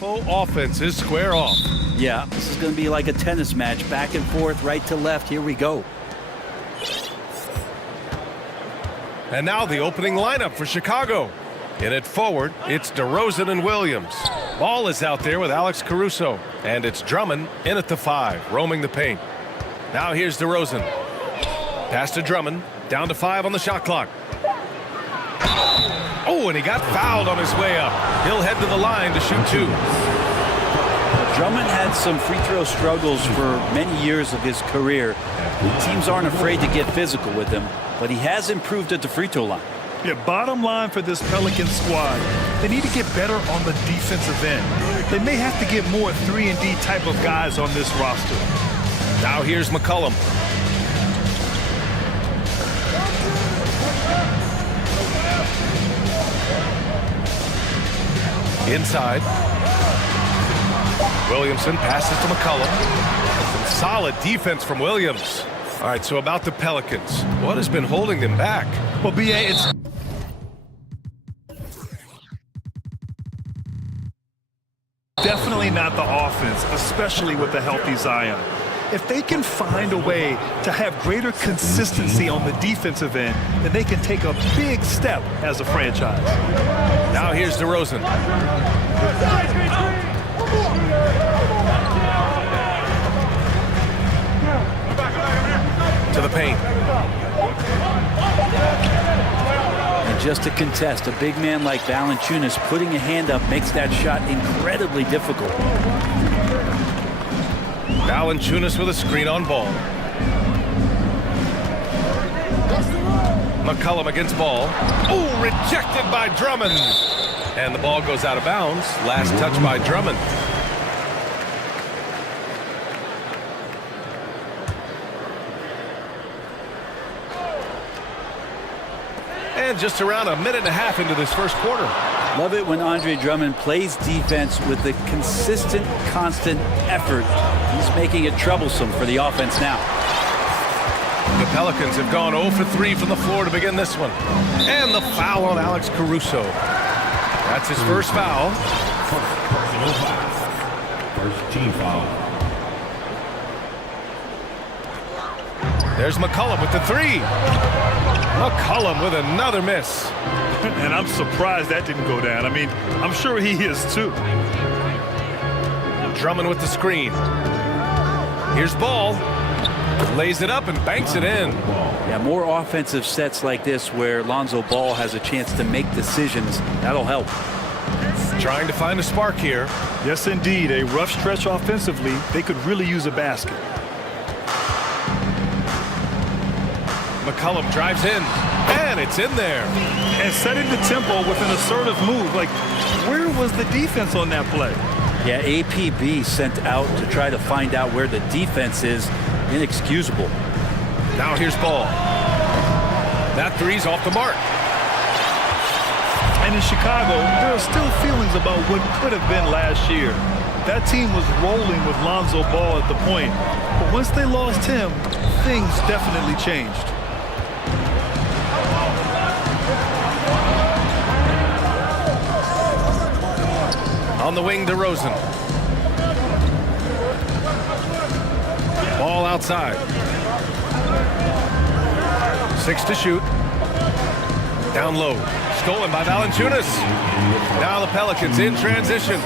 Both offenses square off. Yeah, this is going to be like a tennis match, back and forth, right to left. Here we go. And now the opening lineup for Chicago. In it forward, it's DeRozan and Williams. Ball is out there with Alex Caruso. And it's Drummond in at the 5, roaming the paint. Now here's DeRozan. Pass to Drummond, down to 5 on the shot clock. Oh, and he got fouled on his way up. He'll head to the line to shoot 2. Drummond had some free throw struggles for many years of his career. Teams aren't afraid to get physical with him, but he has improved at the free throw line. Yeah, bottom line for this Pelicans squad, they need to get better on the defensive end. They may have to get more 3-and-D type of guys on this roster. Now here's McCollum. Inside. Williamson passes to McCollum. Some solid defense from Williams. All right, so about the Pelicans. What has been holding them back? Well, BA, it's definitely not the offense, especially with the healthy Zion. If they can find a way to have greater consistency on the defensive end, then they can take a big step as a franchise. Now here's DeRozan. To the paint. And just to contest, a big man like Valanciunas putting a hand up makes that shot incredibly difficult. Valanciunas with a screen on ball. McCollum against ball. Oh, rejected by Drummond. And the ball goes out of bounds. Last touch by Drummond. And just around a minute and a half into this first quarter. Love it when Andre Drummond plays defense with a consistent, constant effort. He's making it troublesome for the offense now. The Pelicans have gone 0 for 3 from the floor to begin this one. And the foul on Alex Caruso. That's his first foul. First team foul. There's McCollum with the 3. McCollum with another miss. And I'm surprised that didn't go down. I mean, I'm sure he is too. Drummond with the screen. Here's Ball. Lays it up and banks it in. Yeah, more offensive sets like this where Lonzo Ball has a chance to make decisions. That'll help. Trying to find a spark here. Yes, indeed. A rough stretch offensively. They could really use a basket. McCollum drives in, and it's in there. And setting the tempo with an assertive move. Like, where was the defense on that play? Yeah, APB sent out to try to find out where the defense is. Inexcusable. Now here's Ball. That 3's off the mark. And in Chicago, there are still feelings about what could have been last year. That team was rolling with Lonzo Ball at the point. But once they lost him, things definitely changed. On the wing, DeRozan. Ball outside. 6 to shoot. Down low. Stolen by Valanciunas. Now the Pelicans in transition.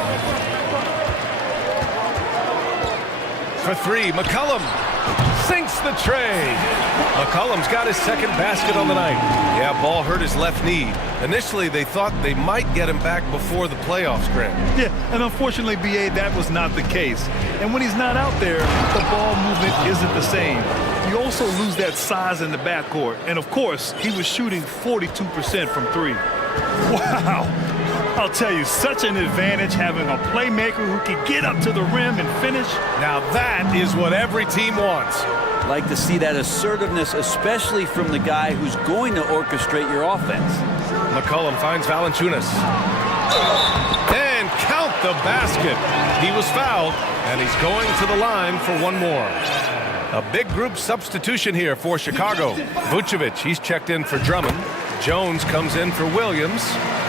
For 3, McCollum sinks the tray. McCollum's got his second basket on the night. Yeah, Ball hurt his left knee. Initially, they thought they might get him back before the playoffs, Grant. Yeah, and unfortunately, BA, that was not the case. And when he's not out there, the ball movement isn't the same. You also lose that size in the backcourt. And, of course, he was shooting 42% from 3. Wow. I'll tell you, such an advantage having a playmaker who can get up to the rim and finish. Now that is what every team wants. Like to see that assertiveness, especially from the guy who's going to orchestrate your offense. McCollum finds Valanciunas. And count the basket. He was fouled, and he's going to the line for one more. A big group substitution here for Chicago. Vucevic, he's checked in for Drummond. Jones comes in for Williams.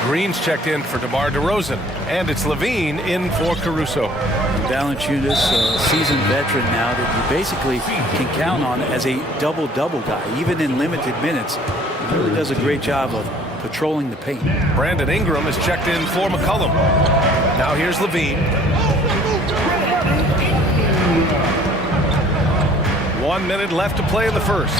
Green's checked in for DeMar DeRozan, and it's Levine in for Caruso. Valanciunas, a seasoned veteran now that you basically can count on as a double-double guy, even in limited minutes. He really does a great job of patrolling the paint. Brandon Ingram is checked in for McCollum. Now here's Levine. 1 minute left to play in the first.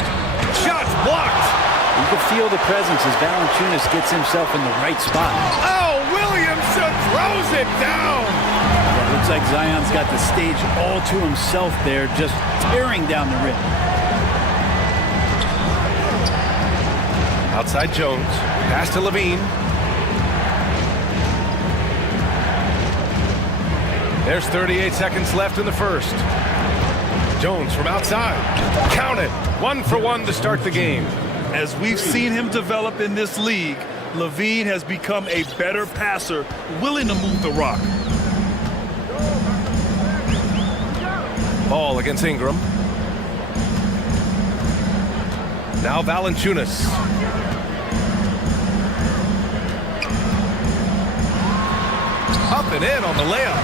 Shots blocked. You can feel the presence as Valanciunas gets himself in the right spot. Oh, Williamson throws it down. Yeah, looks like Zion's got the stage all to himself there, just tearing down the rim. Outside Jones. Pass to Levine. There's 38 seconds left in the first. Jones from outside. Count it. 1 for 1 to start the game. As we've seen him develop in this league, Levine has become a better passer, willing to move the rock. Ball against Ingram. Now Valanciunas. Up and in on the layup.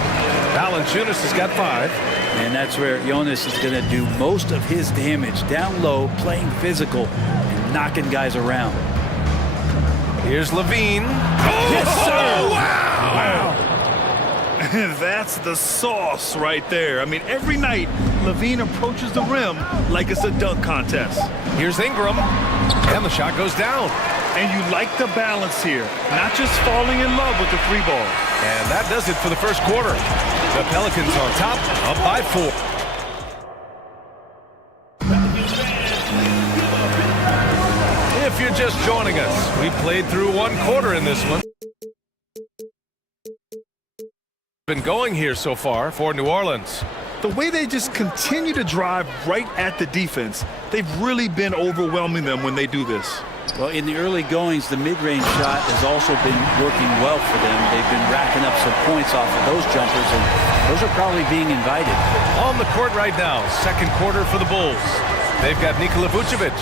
Valanciunas has got 5. And that's where Jonas is going to do most of his damage. Down low, playing physical, and knocking guys around. Here's Levine. Oh, Yes, sir. Wow. That's the sauce right there. I mean, every night, Levine approaches the rim like it's a dunk contest. Here's Ingram. And the shot goes down. And you like the balance here, not just falling in love with the 3 ball. And that does it for the first quarter. The Pelicans on top, up by 4. If you're just joining us, we played through 1 quarter in this one. Been going here so far for New Orleans. The way they just continue to drive right at the defense, they've really been overwhelming them when they do this. Well, in the early goings, the mid-range shot has also been working well for them. They've been racking up some points off of those jumpers, and those are probably being invited. On the court right now, second quarter for the Bulls. They've got Nikola Vucevic,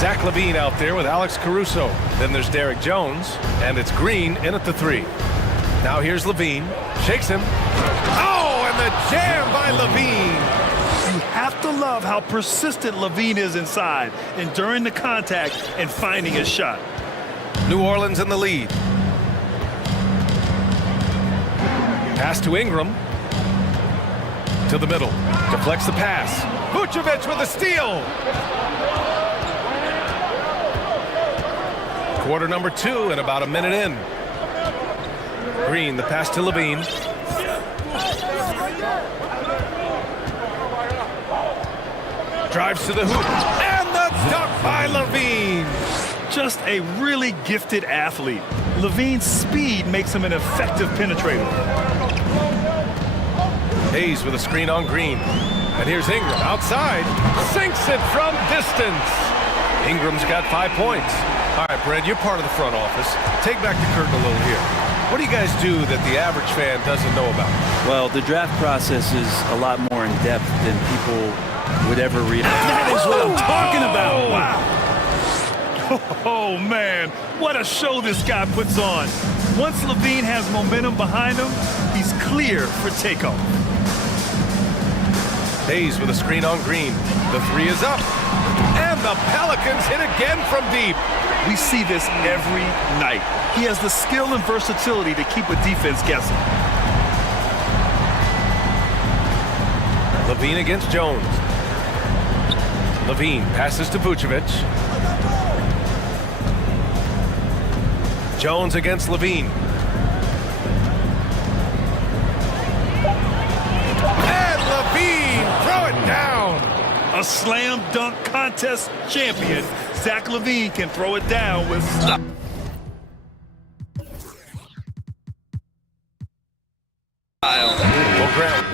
Zach LaVine out there with Alex Caruso. Then there's Derek Jones, and it's Green in at the 3. Now here's LaVine, shakes him. Oh, and the jam by LaVine. You have to love how persistent Levine is inside, enduring the contact and finding his shot. New Orleans in the lead. Pass to Ingram. To the middle. Deflects the pass. Vucevic with a steal. Quarter number 2 and about a minute in. Green, the pass to Levine. Drives to the hoop. And the dunk by Levine. Just a really gifted athlete. Levine's speed makes him an effective penetrator. Hayes with a screen on Green. And here's Ingram outside. Sinks it from distance. Ingram's got 5 points. All right, Brad, you're part of the front office. Take back the curtain a little here. What do you guys do that the average fan doesn't know about? Well, the draft process is a lot more in depth than people would ever realize. That is what I'm talking about. Wow. Oh, man. What a show this guy puts on. Once Levine has momentum behind him, he's clear for takeoff. Hayes with a screen on Green. The 3 is up. And the Pelicans hit again from deep. We see this every night. He has the skill and versatility to keep a defense guessing. Levine against Jones. Levine passes to Vucevic. Jones against Levine. And Levine, throw it down. A slam dunk contest champion, Zach LaVine can throw it down with style. Well, Grant.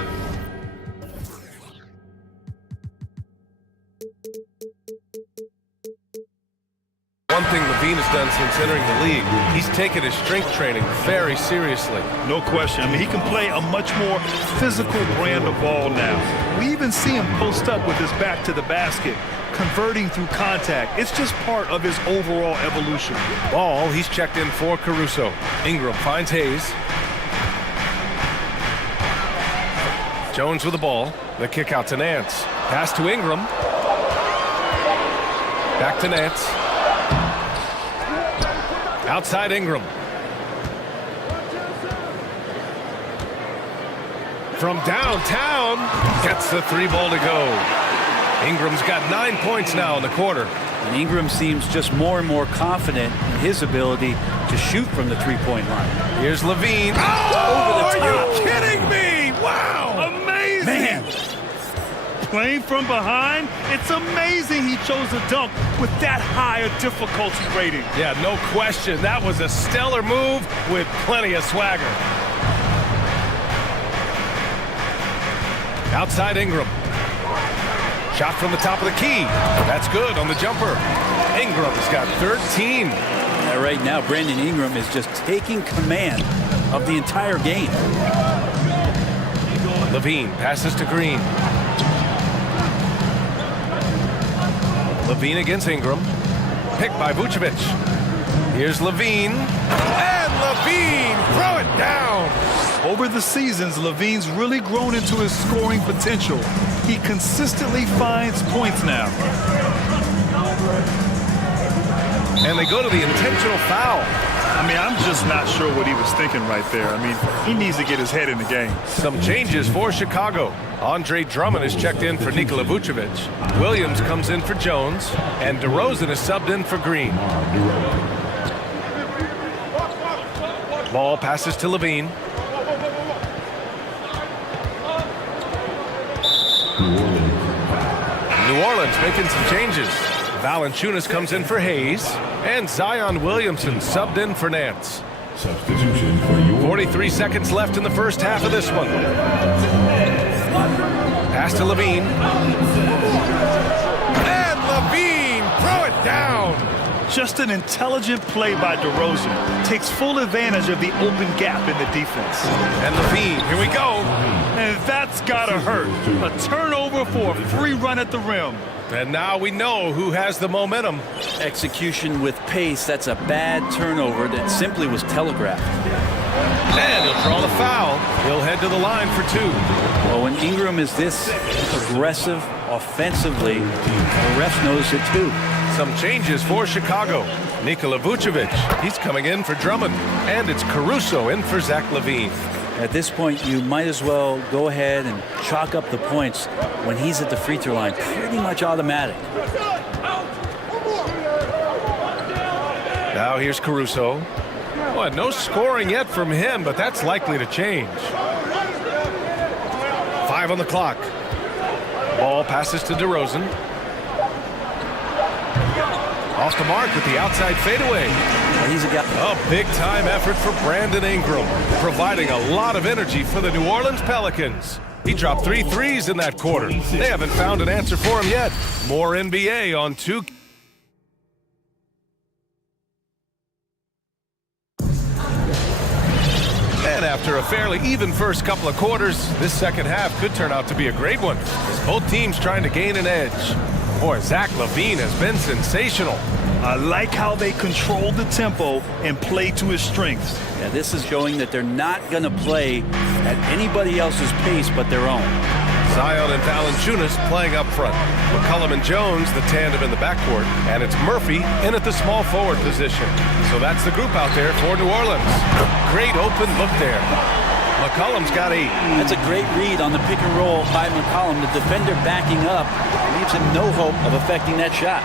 One thing Levine Levine has done since entering the league. He's taken his strength training very seriously. No question. I mean, he can play a much more physical brand of ball now. We even see him post up with his back to the basket, converting through contact. It's just part of his overall evolution. Ball, he's checked in for Caruso. Ingram finds Hayes. Jones with the ball. The kick out to Nance. Pass to Ingram. Back to Nance. Outside Ingram. From downtown, gets the three ball to go. Ingram's got 9 points now in the quarter. And Ingram seems just more and more confident in his ability to shoot from the three-point line. Here's Levine. Over the top. Are you kidding me? Wow! Amazing! Man. Playing from behind, it's amazing he chose a dunk with that higher difficulty rating. Yeah, no question. That was a stellar move with plenty of swagger. Outside Ingram. Shot from the top of the key. That's good on the jumper. Ingram's got 13. Right now, Brandon Ingram is just taking command of the entire game. Levine passes to Green. Levine against Ingram. Picked by Vucevic. Here's Levine. And Levine, throw it down. Over the seasons, Levine's really grown into his scoring potential. He consistently finds points now. And they go to the intentional foul. I mean, I'm just not sure what he was thinking right there. I mean, he needs to get his head in the game. Some changes for Chicago. Andre Drummond is checked in for Nikola Vucevic. Williams comes in for Jones. And DeRozan is subbed in for Green. Ball passes to Levine. New Orleans making some changes. Valanciunas comes in for Hayes. And Zion Williamson subbed in for Nance. Substitution for your 43 seconds left in the first half of this one. Pass to Levine. And Levine, throw it down. Just an intelligent play by DeRozan. Takes full advantage of the open gap in the defense. And Levine, here we go. And that's gotta hurt. A turnover for a free run at the rim. And now we know who has the momentum. Execution with pace, that's a bad turnover that simply was telegraphed. And he'll draw the foul. He'll head to the line for two. Well, when Ingram is this aggressive offensively, the ref knows it too. Some changes for Chicago. Nikola Vucevic, he's coming in for Drummond. And it's Caruso in for Zach LaVine. At this point, you might as well go ahead and chalk up the points when he's at the free throw line. Pretty much automatic. Now here's Caruso. Well, no scoring yet from him, but that's likely to change. 5 on the clock. Ball passes to DeRozan. Off the mark with the outside fadeaway. He's a guy. A big-time effort for Brandon Ingram, providing a lot of energy for the New Orleans Pelicans. He dropped 3 threes in that quarter. They haven't found an answer for him yet. More NBA on 2. And after a fairly even first couple of quarters, this second half could turn out to be a great one, as both teams trying to gain an edge. Boy, Zach LaVine has been sensational. I like how they control the tempo and play to his strengths. Yeah, this is showing that they're not going to play at anybody else's pace but their own. Zion and Valanciunas playing up front. McCollum and Jones, the tandem in the backcourt. And it's Murphy in at the small forward position. So that's the group out there for New Orleans. Great open look there. McCollum's got 8. That's a great read on the pick and roll by McCollum. The defender backing up leaves him no hope of affecting that shot.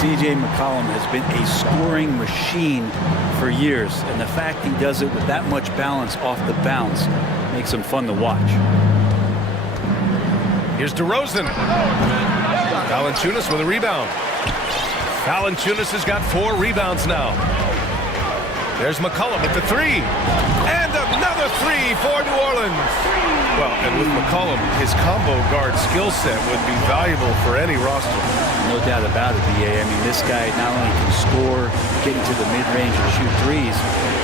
C.J. McCollum has been a scoring machine for years, and the fact he does it with that much balance off the bounce makes him fun to watch. Here's DeRozan. Valanciunas with a rebound. Valanciunas has got 4 rebounds now. There's McCollum with the three. And another three for New Orleans. Well, and with McCollum, his combo guard skill set would be valuable for any roster. No doubt about it, BA. I mean, this guy not only can score, get into the mid-range and shoot threes,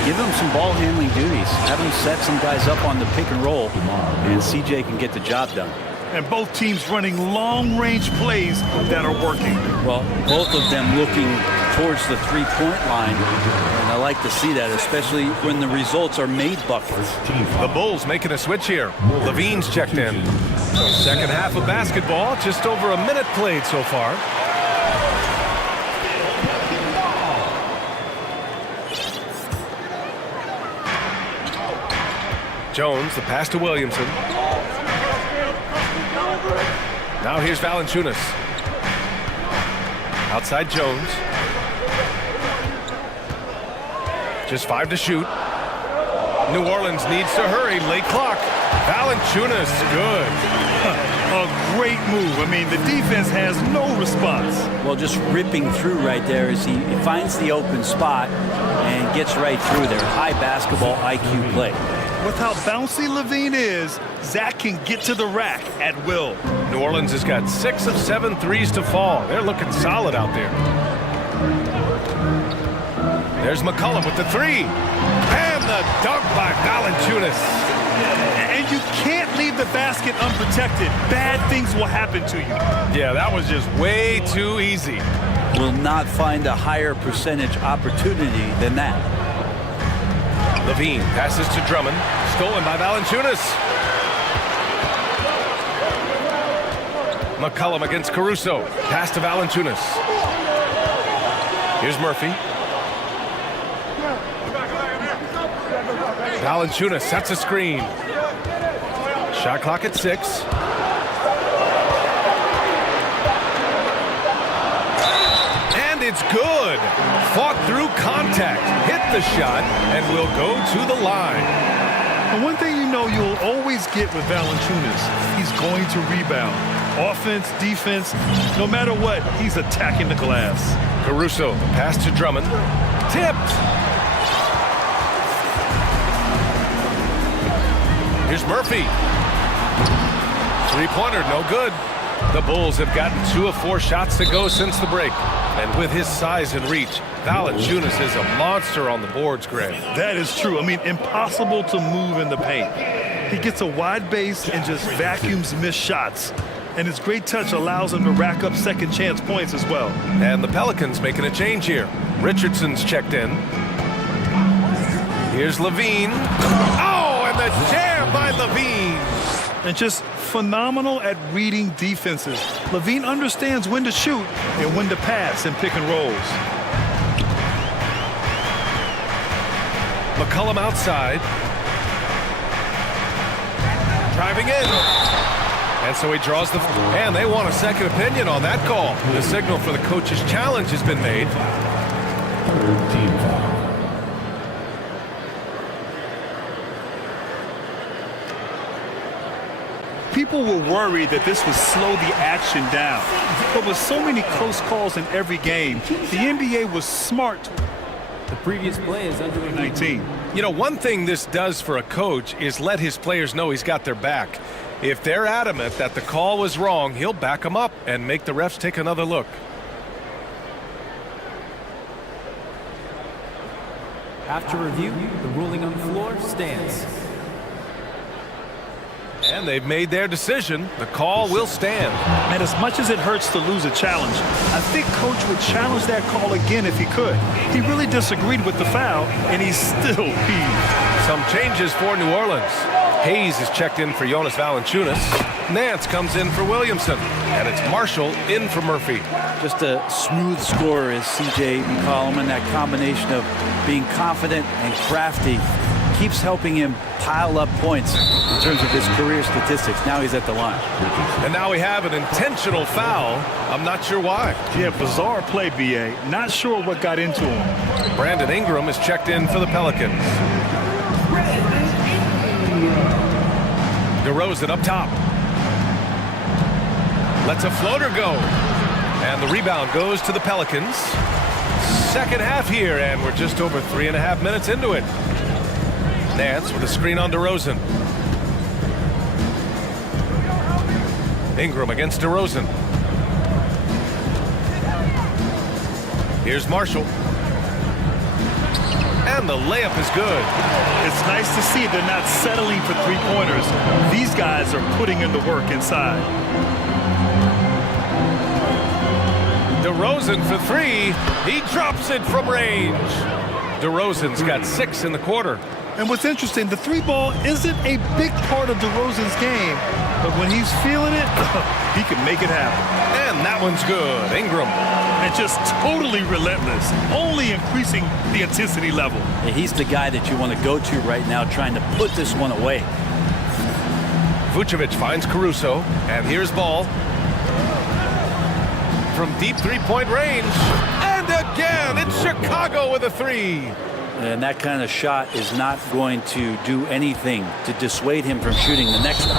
give him some ball handling duties. Have him set some guys up on the pick and roll, and CJ can get the job done. And both teams running long-range plays that are working. Well, both of them looking towards the three-point line, and I like to see that, especially when the results are made buckets. The Bulls making a switch here. Levine's checked in. So second half of basketball, just over a minute played so far. Jones, the pass to Williamson. Now here's Valanciunas. Outside Jones. Just 5 to shoot. New Orleans needs to hurry. Late clock. Valanciunas, good. A great move. I mean, the defense has no response. Well, just ripping through right there as he finds the open spot and gets right through there. High basketball IQ play. With how bouncy Levine is, Zach can get to the rack at will. New Orleans has got 6 of 7 threes to fall. They're looking solid out there. There's McCollum with the three. And the dunk by Valanciunas. And you can't leave the basket unprotected. Bad things will happen to you. Yeah, that was just way too easy. Will not find a higher percentage opportunity than that. Levine passes to Drummond. Stolen by Valanciunas. McCollum against Caruso. Pass to Valanciunas. Here's Murphy. Valanciunas sets a screen. Shot clock at 6. And it's good. Fought through contact. Hit the shot and will go to the line. And one thing you know you'll always get with Valanciunas, he's going to rebound. Offense, defense, no matter what, he's attacking the glass. Caruso, pass to Drummond. Tipped. Here's Murphy. Three-pointer, no good. The Bulls have gotten 2 of 4 shots to go since the break. And with his size and reach, Valanciunas is a monster on the boards, Greg. That is true. I mean, impossible to move in the paint. He gets a wide base and just vacuums missed shots. And his great touch allows him to rack up second chance points as well. And the Pelicans making a change here. Richardson's checked in. Here's Levine. Oh, and the jam by Levine. And just phenomenal at reading defenses. Levine understands when to shoot and when to pass in pick and rolls. McCollum outside. Driving in. And so he draws the... And they want a second opinion on that call. The signal for the coach's challenge has been made. Team foul. People were worried that this would slow the action down. But with so many close calls in every game, the NBA was smart. The previous play is under 19. You know, one thing this does for a coach is let his players know he's got their back. If they're adamant that the call was wrong, he'll back them up and make the refs take another look. After review, the ruling on the floor stands. And they've made their decision. The call will stand. And as much as it hurts to lose a challenge, I think Coach would challenge that call again if he could. He really disagreed with the foul, and he's still peeved. Some changes for New Orleans. Hayes is checked in for Jonas Valanciunas. Nance comes in for Williamson. And it's Marshall in for Murphy. Just a smooth scorer is CJ McCollum, and that combination of being confident and crafty keeps helping him pile up points in terms of his career statistics. Now he's at the line. And now we have an intentional foul. I'm not sure why. Yeah, bizarre play, BA. Not sure what got into him. Brandon Ingram is checked in for the Pelicans. DeRozan up top. Lets a floater go. And the rebound goes to the Pelicans. second half here, and we're just over 3.5 minutes into it. Nance with a screen on DeRozan. Ingram against DeRozan. Here's Marshall. And the layup is good. It's nice to see they're not settling for three-pointers. These guys are putting in the work inside. DeRozan for three. He drops it from range. DeRozan's got 6 in the quarter. And what's interesting, the three ball isn't a big part of DeRozan's game, but when he's feeling it, he can make it happen. And that one's good. Ingram. And just totally relentless, only increasing the intensity level. Yeah, he's the guy that you want to go to right now, trying to put this one away. Vucevic finds Caruso, and here's Ball. From deep three-point range, and again, it's Chicago with a three. And that kind of shot is not going to do anything to dissuade him from shooting the next one.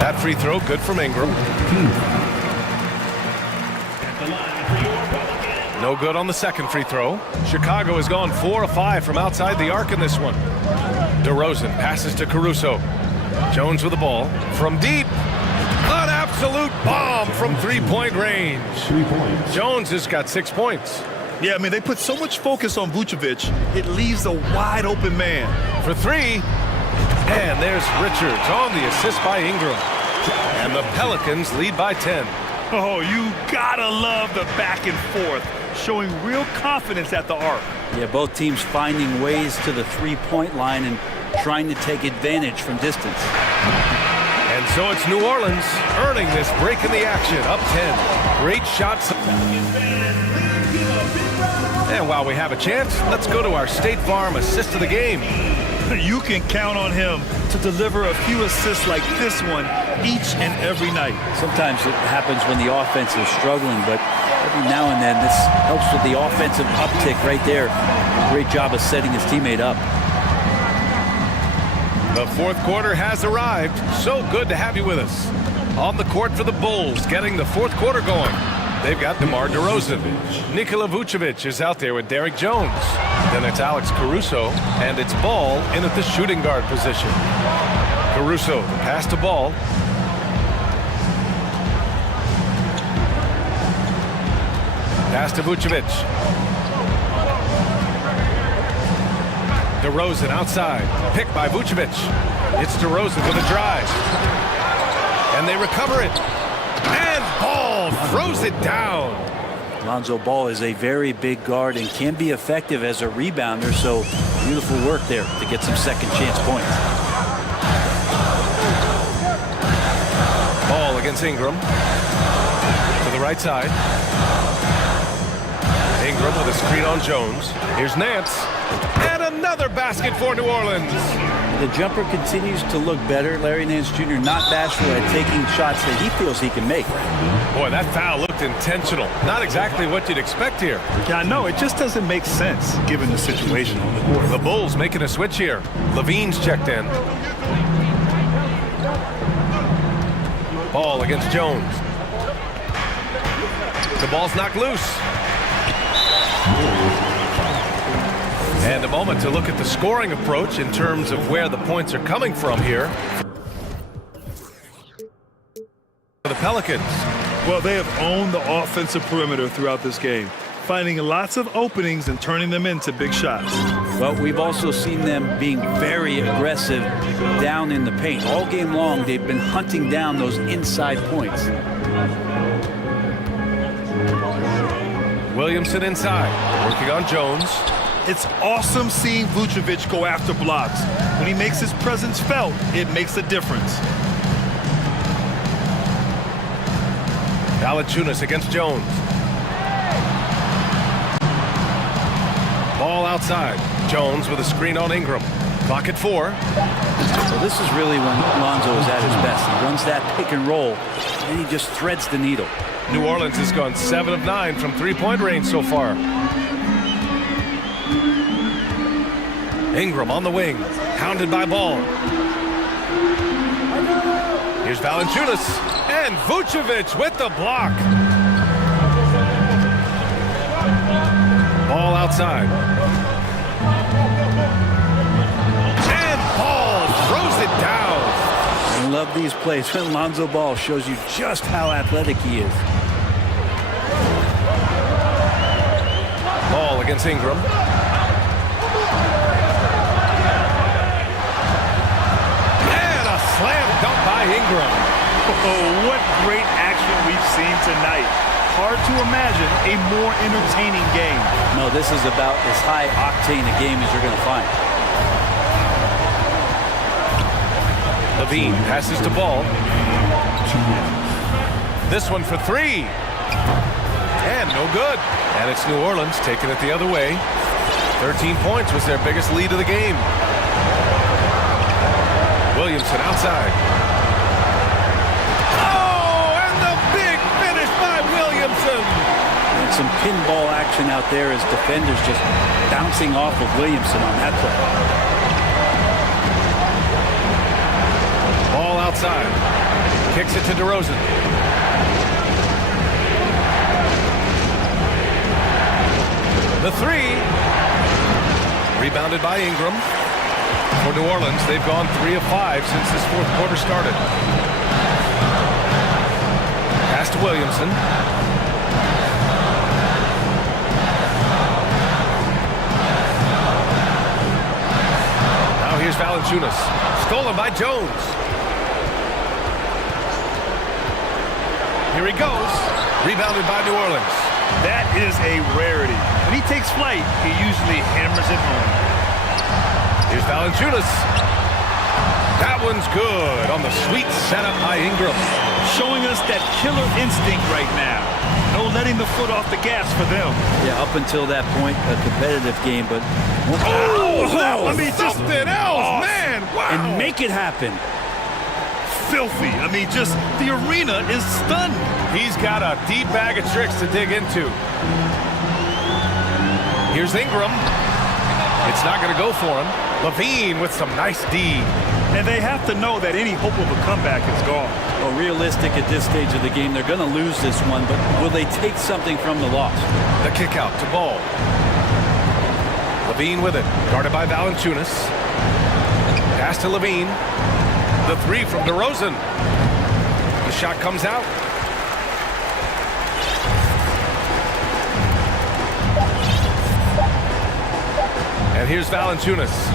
That free throw, good from Ingram. No good on the second free throw. Chicago has gone 4 of 5 from outside the arc in this one. DeRozan passes to Caruso. Jones with the ball from deep. An absolute bomb from three-point range. 3 points. Jones has got 6 points. Yeah, I mean, they put so much focus on Vucevic, it leaves a wide-open man. For 3. And there's Richards on the assist by Ingram. And the Pelicans lead by 10. Oh, you gotta love the back and forth, showing real confidence at the arc. Yeah, both teams finding ways to the three-point line and trying to take advantage from distance. And so it's New Orleans earning this break in the action, up 10. Great shots. And while we have a chance, let's go to our State Farm assist of the game. You can count on him to deliver a few assists like this one each and every night. Sometimes it happens when the offense is struggling, but every now and then this helps with the offensive uptick right there. Great job of setting his teammate up. The fourth quarter has arrived. So good to have you with us. On the court for the Bulls, getting the fourth quarter going. They've got DeMar DeRozan. Nikola Vucevic is out there with Derek Jones. Then it's Alex Caruso, and it's Ball in at the shooting guard position. Caruso, the pass to Ball. Pass to Vucevic. DeRozan outside, picked by Vucevic. It's DeRozan with a drive. And they recover it. And Ball throws it down. Lonzo Ball is a very big guard and can be effective as a rebounder, so beautiful work there to get some second chance points. Ball against Ingram. To the right side. Ingram with a screen on Jones. Here's Nance. And another basket for New Orleans. The jumper continues to look better. Larry Nance Jr. not bashful at taking shots that he feels he can make. Boy, that foul looked intentional. Not exactly what you'd expect here. Yeah, I know. It just doesn't make sense given the situation on the court. The Bulls making a switch here. Levine's checked in. Ball against Jones. The ball's knocked loose. And a moment to look at the scoring approach in terms of where the points are coming from here. For the Pelicans. Well, they have owned the offensive perimeter throughout this game, finding lots of openings and turning them into big shots. Well, we've also seen them being very aggressive down in the paint. All game long, they've been hunting down those inside points. Williamson inside, working on Jones. It's awesome seeing Vucevic go after blocks. When he makes his presence felt, it makes a difference. Valanciunas against Jones. Ball outside. Jones with a screen on Ingram. Clock at 4. So this is really when Lonzo is at his best. He runs that pick and roll, and he just threads the needle. New Orleans has gone 7 of 9 from three-point range so far. Ingram on the wing, hounded by Ball. Here's Here's Valanciunas. And Vucevic with the block. Ball outside. And Ball throws it down. I love these plays when Lonzo Ball shows you just how athletic he is. Ball against Ingram. And a slam dunk by Ingram. Oh, what great action we've seen tonight. Hard to imagine a more entertaining game. No, this is about as high octane a game as you're going to find. Levine passes to Ball. This one for three. And no good. And it's New Orleans taking it the other way. 13 points was their biggest lead of the game. Williamson outside. Oh, and the big finish by Williamson. And some pinball action out there as defenders just bouncing off of Williamson on that play. Ball outside. Kicks it to DeRozan. The three. Rebounded by Ingram. For New Orleans, they've gone 3 of 5 since this fourth quarter started. Pass to Williamson. Now here's Valanciunas. Stolen by Jones. Here he goes. Rebounded by New Orleans. That is a rarity. When he takes flight, he usually hammers it home. Here's Valanciunas. That one's good on the sweet setup by Ingram. Showing us that killer instinct right now. No letting the foot off the gas for them. Yeah, up until that point, a competitive game, but... I mean, something else, man. Wow. And make it happen. Filthy. I mean, just the arena is stunned. He's got a deep bag of tricks to dig into. Here's Ingram. It's not going to go for him. Levine with some nice D. And they have to know that any hope of a comeback is gone. Well, realistic at this stage of the game, they're going to lose this one, but will they take something from the loss? The kick out to Ball. Levine with it. Guarded by Valanciunas. Pass to Levine. The three from DeRozan. The shot comes out. And here's Valanciunas.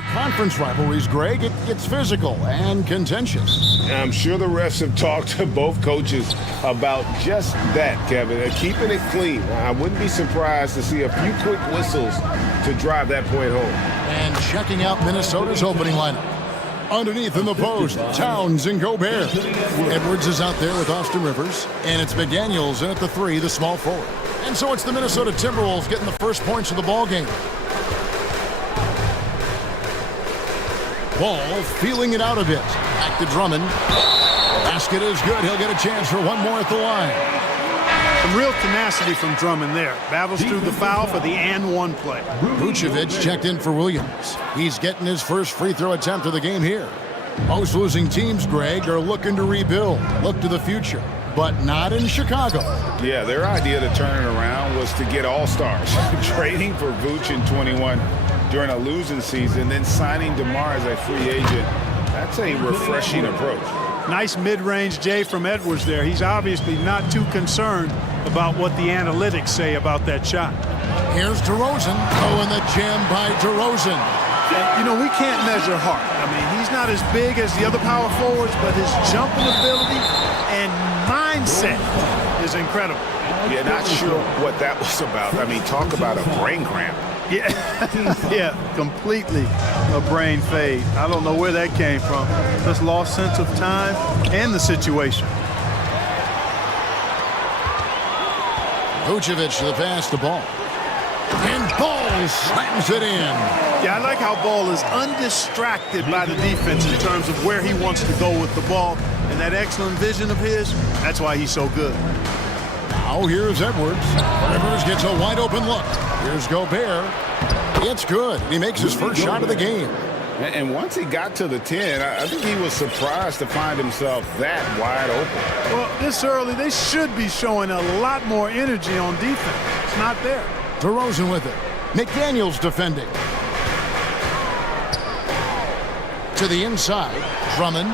Conference rivalries, Greg, it gets physical and contentious. I'm sure the refs have talked to both coaches about just that, Kevin. Keeping it clean. I wouldn't be surprised to see a few quick whistles to drive that point home. And checking out Minnesota's opening lineup. Underneath in the post, Towns and Gobert. Edwards is out there with Austin Rivers. And it's McDaniels in at the 3, the small forward. And so it's the Minnesota Timberwolves getting the first points of the ball game. Ball feeling it out a bit. Back to Drummond. Basket is good. He'll get a chance for one more at the line. Some real tenacity from Drummond there. Battles through the foul for the and one play. Vucevic checked in for Williams. He's getting his first free throw attempt of the game here. Most losing teams, Greg, are looking to rebuild, look to the future, but not in Chicago. Yeah, their idea to turn it around was to get all-stars. Trading for Vuce in 21 during a losing season, then signing DeMar as a free agent. That's a refreshing approach. Nice mid-range J from Edwards there. He's obviously not too concerned about what the analytics say about that shot. Here's DeRozan. Oh, and the jam by DeRozan. And, you know, we can't measure heart. I mean, he's not as big as the other power forwards, but his jumping ability and mindset is incredible. Yeah, not sure what that was about. I mean, talk about a brain cramp. Yeah, yeah, completely a brain fade. I don't know where that came from. Just lost sense of time and the situation. Vucevic to the pass, the ball. And Ball slams it in. Yeah, I like how Ball is undistracted by the defense in terms of where he wants to go with the ball. And that excellent vision of his, that's why he's so good. Now here's Edwards. Rivers gets a wide open look. Here's Gobert. It's good. He makes his first shot of the game. And once he got to the 10, I think he was surprised to find himself that wide open. Well, this early, they should be showing a lot more energy on defense. It's not there. DeRozan with it. McDaniels defending. To the inside. Drummond.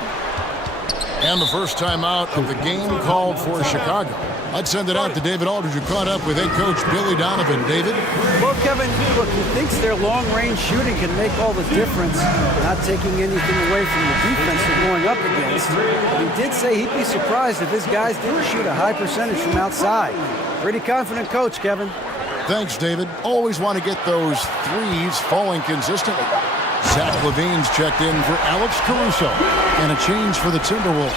And the first timeout of the game called for Chicago. I'd send it out to David Aldridge, who caught up with head coach Billy Donovan. David? Well, Kevin, look, he thinks their long-range shooting can make all the difference, not taking anything away from the defense they're going up against. But he did say he'd be surprised if his guys didn't shoot a high percentage from outside. Pretty confident coach, Kevin. Thanks, David. Always want to get those threes falling consistently. Zach LaVine's checked in for Alex Caruso. And a change for the Timberwolves.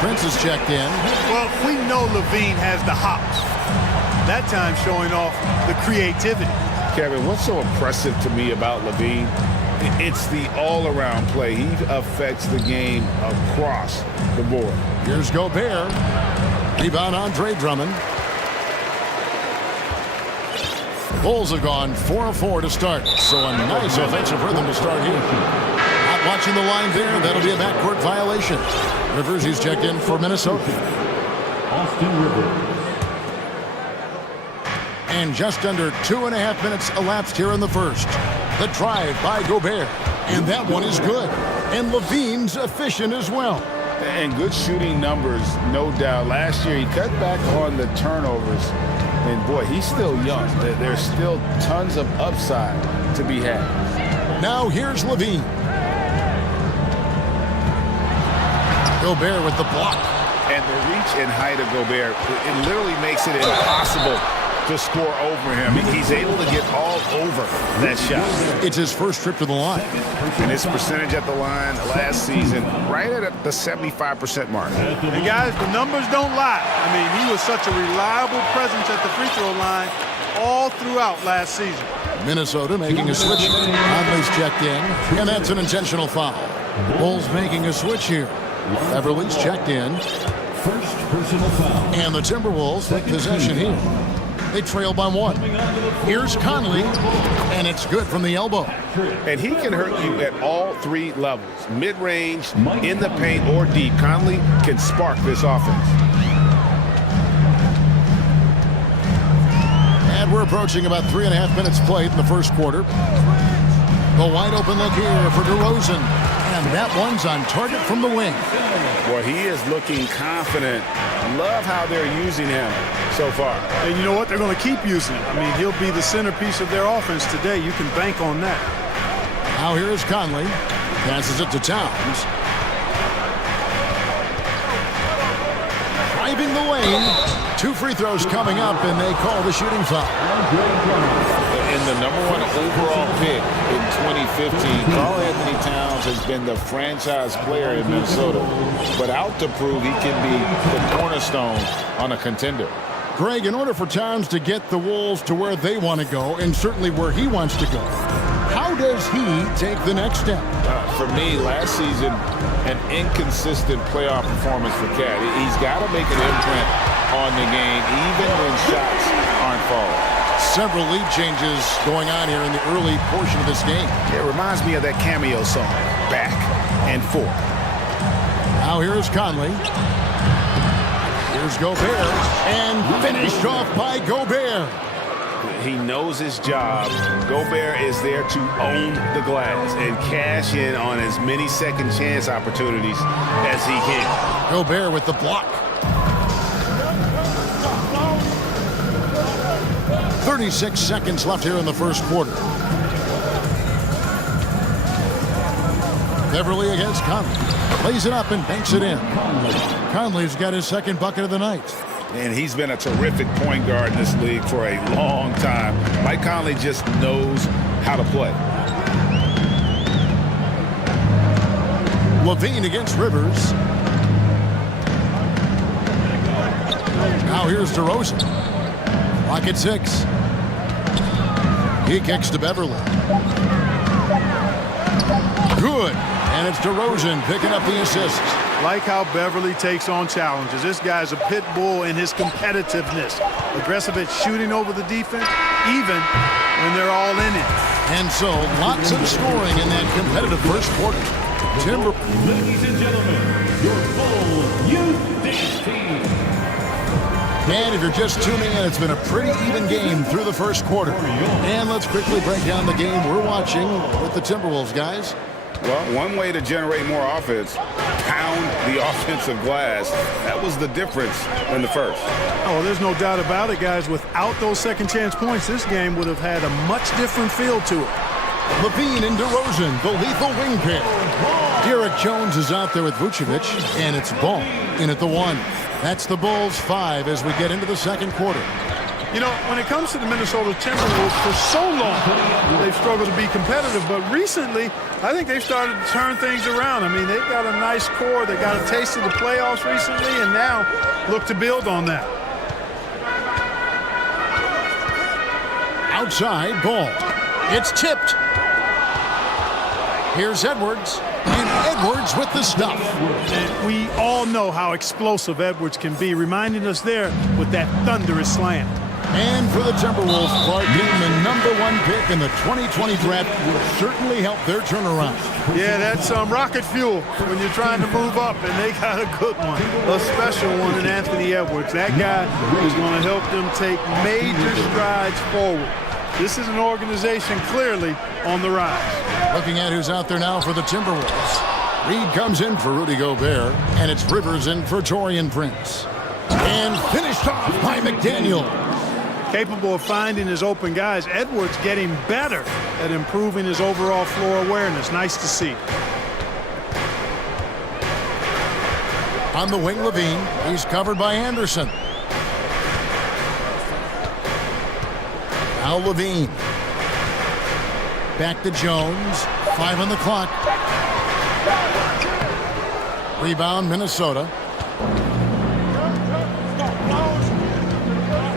Prince is checked in. Well, we know LaVine has the hops. That time showing off the creativity. Kevin, what's so impressive to me about LaVine? It's the all-around play. He affects the game across the board. Here's Gobert. Rebound Andre Drummond. Bulls have gone 4 of 4 to start, so a nice offensive rhythm to start here. Not watching the line there. That'll be a backcourt violation. Rivers, he's checked in for Minnesota. Austin Rivers. And just under 2.5 minutes elapsed here in the first. The drive by Gobert. And that one is good. And LaVine's efficient as well. And good shooting numbers, no doubt. Last year, he cut back on the turnovers. And, boy, he's still young. There's still tons of upside to be had. Now here's LaVine. Gobert with the block. And the reach and height of Gobert, it literally makes it impossible to score over him. He's able to get all over that shot. It's his first trip to the line. And his percentage at the line last season, right at the 75% mark. And guys, the numbers don't lie. I mean, he was such a reliable presence at the free throw line all throughout last season. Minnesota making a switch. Conley's checked in, and that's an intentional foul. Bulls making a switch here. Beverly's checked in. First personal foul. And the Timberwolves take possession here. They trail by 1. Here's Conley, and it's good from the elbow. And he can hurt you at all 3 levels. Mid-range, in the paint, or deep. Conley can spark this offense. And we're approaching about 3.5 minutes played in the first quarter. The wide open look here for DeRozan. And that one's on target from the wing. Boy, he is looking confident. Love how they're using him so far. And you know what? They're going to keep using him. I mean, he'll be the centerpiece of their offense today. You can bank on that. Now here is Conley. Passes it to Towns. Driving the lane. 2 free throws coming up, and they call the shooting foul. In the #1 overall pick in 2015, Karl Anthony Towns has been the franchise player in Minnesota, but out to prove he can be the cornerstone on a contender. Greg, in order for Towns to get the Wolves to where they want to go, and certainly where he wants to go, how does he take the next step? For me, last season, an inconsistent playoff performance for Cat. He's got to make an imprint on the game, even when shots aren't falling. Several lead changes going on here in the early portion of this game. It reminds me of that cameo song, Back and Forth. Now here's Conley. Here's Gobert, and finished off by Gobert. He knows his job. Gobert is there to own the glass and cash in on as many second chance opportunities as he can. Gobert with the block. 36 seconds left here in the first quarter. Beverly against Conley. Lays it up and banks it in. Conley's got his second bucket of the night. And he's been a terrific point guard in this league for a long time. Mike Conley just knows how to play. Levine against Rivers. Now here's DeRozan. Clock at 6. He kicks to Beverly. Good. And it's DeRozan picking up the assist. Like how Beverly takes on challenges. This guy's a pit bull in his competitiveness. Aggressive at shooting over the defense, even when they're all in it. And so, lots of scoring in that competitive first quarter. Ladies and gentlemen, your full youth dance team. And if you're just tuning in, it's been a pretty even game through the first quarter. And let's quickly break down the game we're watching with the Timberwolves, guys. Well, one way to generate more offense, pound the offensive glass. That was the difference in the first. Oh, there's no doubt about it, guys. Without those second chance points, this game would have had a much different feel to it. Levine and DeRozan, the lethal wing pair. Derek Jones is out there with Vucevic, and it's Ball in at the 1. That's the Bulls 5 as we get into the second quarter. You know, when it comes to the Minnesota Timberwolves, for so long, they've struggled to be competitive. But recently, I think they've started to turn things around. I mean, they've got a nice core. They got a taste of the playoffs recently, and now look to build on that. Outside, Ball. It's tipped. Here's Edwards. And Edwards with the stuff. And we all know how explosive Edwards can be, reminding us there with that thunderous slam. And for the Timberwolves, Clark being the #1 pick in the 2020 draft will certainly help their turnaround. Yeah, that's rocket fuel when you're trying to move up, and they got a good one, a special one in Anthony Edwards. That guy is going to help them take major strides forward. This is an organization clearly on the rise. Looking at who's out there now for the Timberwolves. Reed comes in for Rudy Gobert, and it's Rivers in for Torian Prince. And finished off by McDaniel. Capable of finding his open guys, Edwards getting better at improving his overall floor awareness. Nice to see. On the wing, Levine. He's covered by Anderson. Now Levine. Back to Jones. 5 on the clock. Rebound, Minnesota.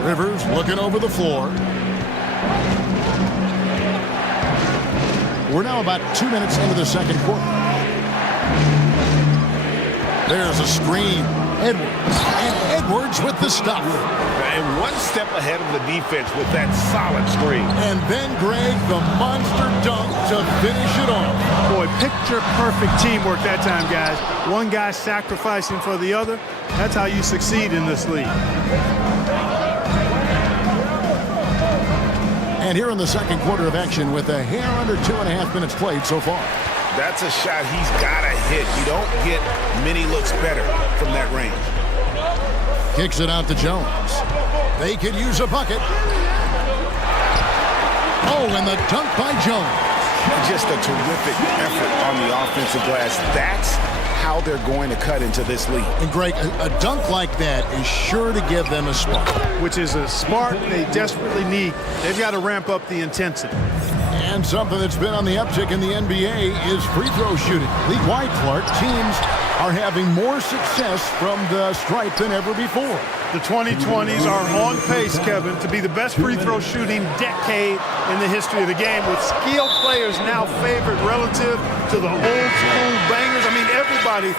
Rivers looking over the floor. We're now about 2 minutes into the second quarter. There's a screen. Edwards. And Edwards with the stuff. And one step ahead of the defense with that solid screen. And then, Greg, the monster dunk to finish it off. Boy, picture-perfect teamwork that time, guys. One guy sacrificing for the other. That's how you succeed in this league. And here in the second quarter of action with a hair under 2.5 minutes played so far. That's a shot he's got to hit. You don't get many looks better from that range. Kicks it out to Jones. They could use a bucket. Oh, and the dunk by Jones. Just a terrific effort on the offensive glass. That's how they're going to cut into this lead. And Greg, a dunk like that is sure to give them a spark. Which is a spark they desperately need. They've got to ramp up the intensity. And something that's been on the uptick in the NBA is free throw shooting. League-wide, Clark, teams are having more success from the stripe than ever before. The 2020s are on pace, Kevin, to be the best free throw shooting decade in the history of the game, with skilled players now favored relative to the old school bangers. I mean, everybody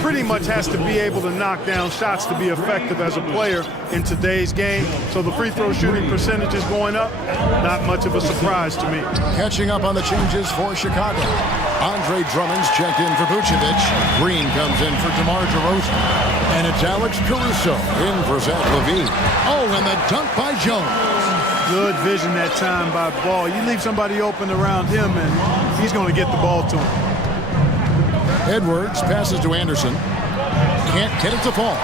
pretty much has to be able to knock down shots to be effective as a player in today's game. So the free throw shooting percentage is going up. Not much of a surprise to me. Catching up on the changes for Chicago. Andre Drummond's checked in for Vucevic. Green comes in for DeMar DeRozan. And it's Alex Caruso in for Zach LaVine. Oh, and the dunk by Jones. Good vision that time by Ball. You leave somebody open around him, and he's going to get the ball to him. Edwards passes to Anderson. Can't get it to fall.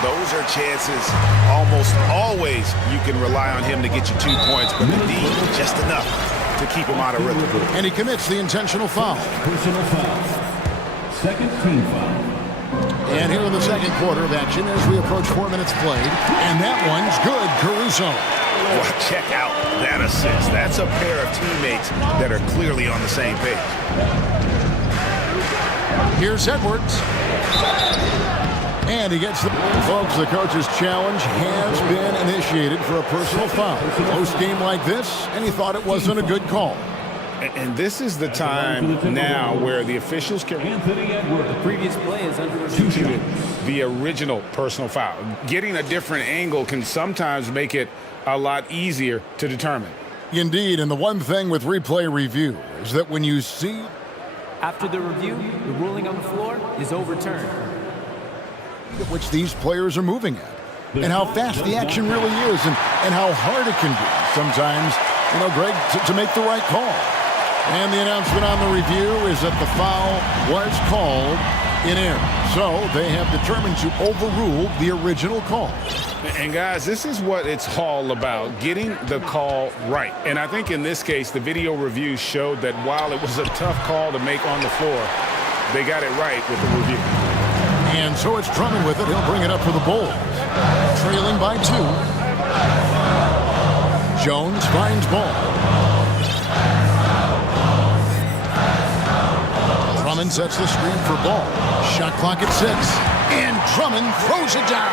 Those are chances almost always you can rely on him to get you 2 points, but the D just enough to keep him out of rhythm. And he commits the intentional foul. Personal foul. Second team foul. And here in the second quarter of action as we approach 4 minutes played. And that one's good, Caruso. Well, check out that assist. That's a pair of teammates that are clearly on the same page. Here's Edwards. And he gets the... Folks, the coach's challenge has been initiated for a personal foul. Post game like this, and he thought it wasn't a good call. And this is the time now where the officials can... The previous play is under review. The original personal foul. Getting a different angle can sometimes make it a lot easier to determine. Indeed, and the one thing with replay review is that when you see... After the review, the ruling on the floor is overturned. ...at which these players are moving at, and how fast the action really is, and how hard it can be sometimes, you know, Greg, to make the right call. And the announcement on the review is that the foul was called in error. So they have determined to overrule the original call. And guys, this is what it's all about, getting the call right. And I think in this case, the video review showed that while it was a tough call to make on the floor, they got it right with the review. And so it's Drummond with it. He'll bring it up for the Bulls. Trailing by 2. Jones finds Ball. Drummond sets the screen for Ball. Shot clock at 6. And Drummond throws it down.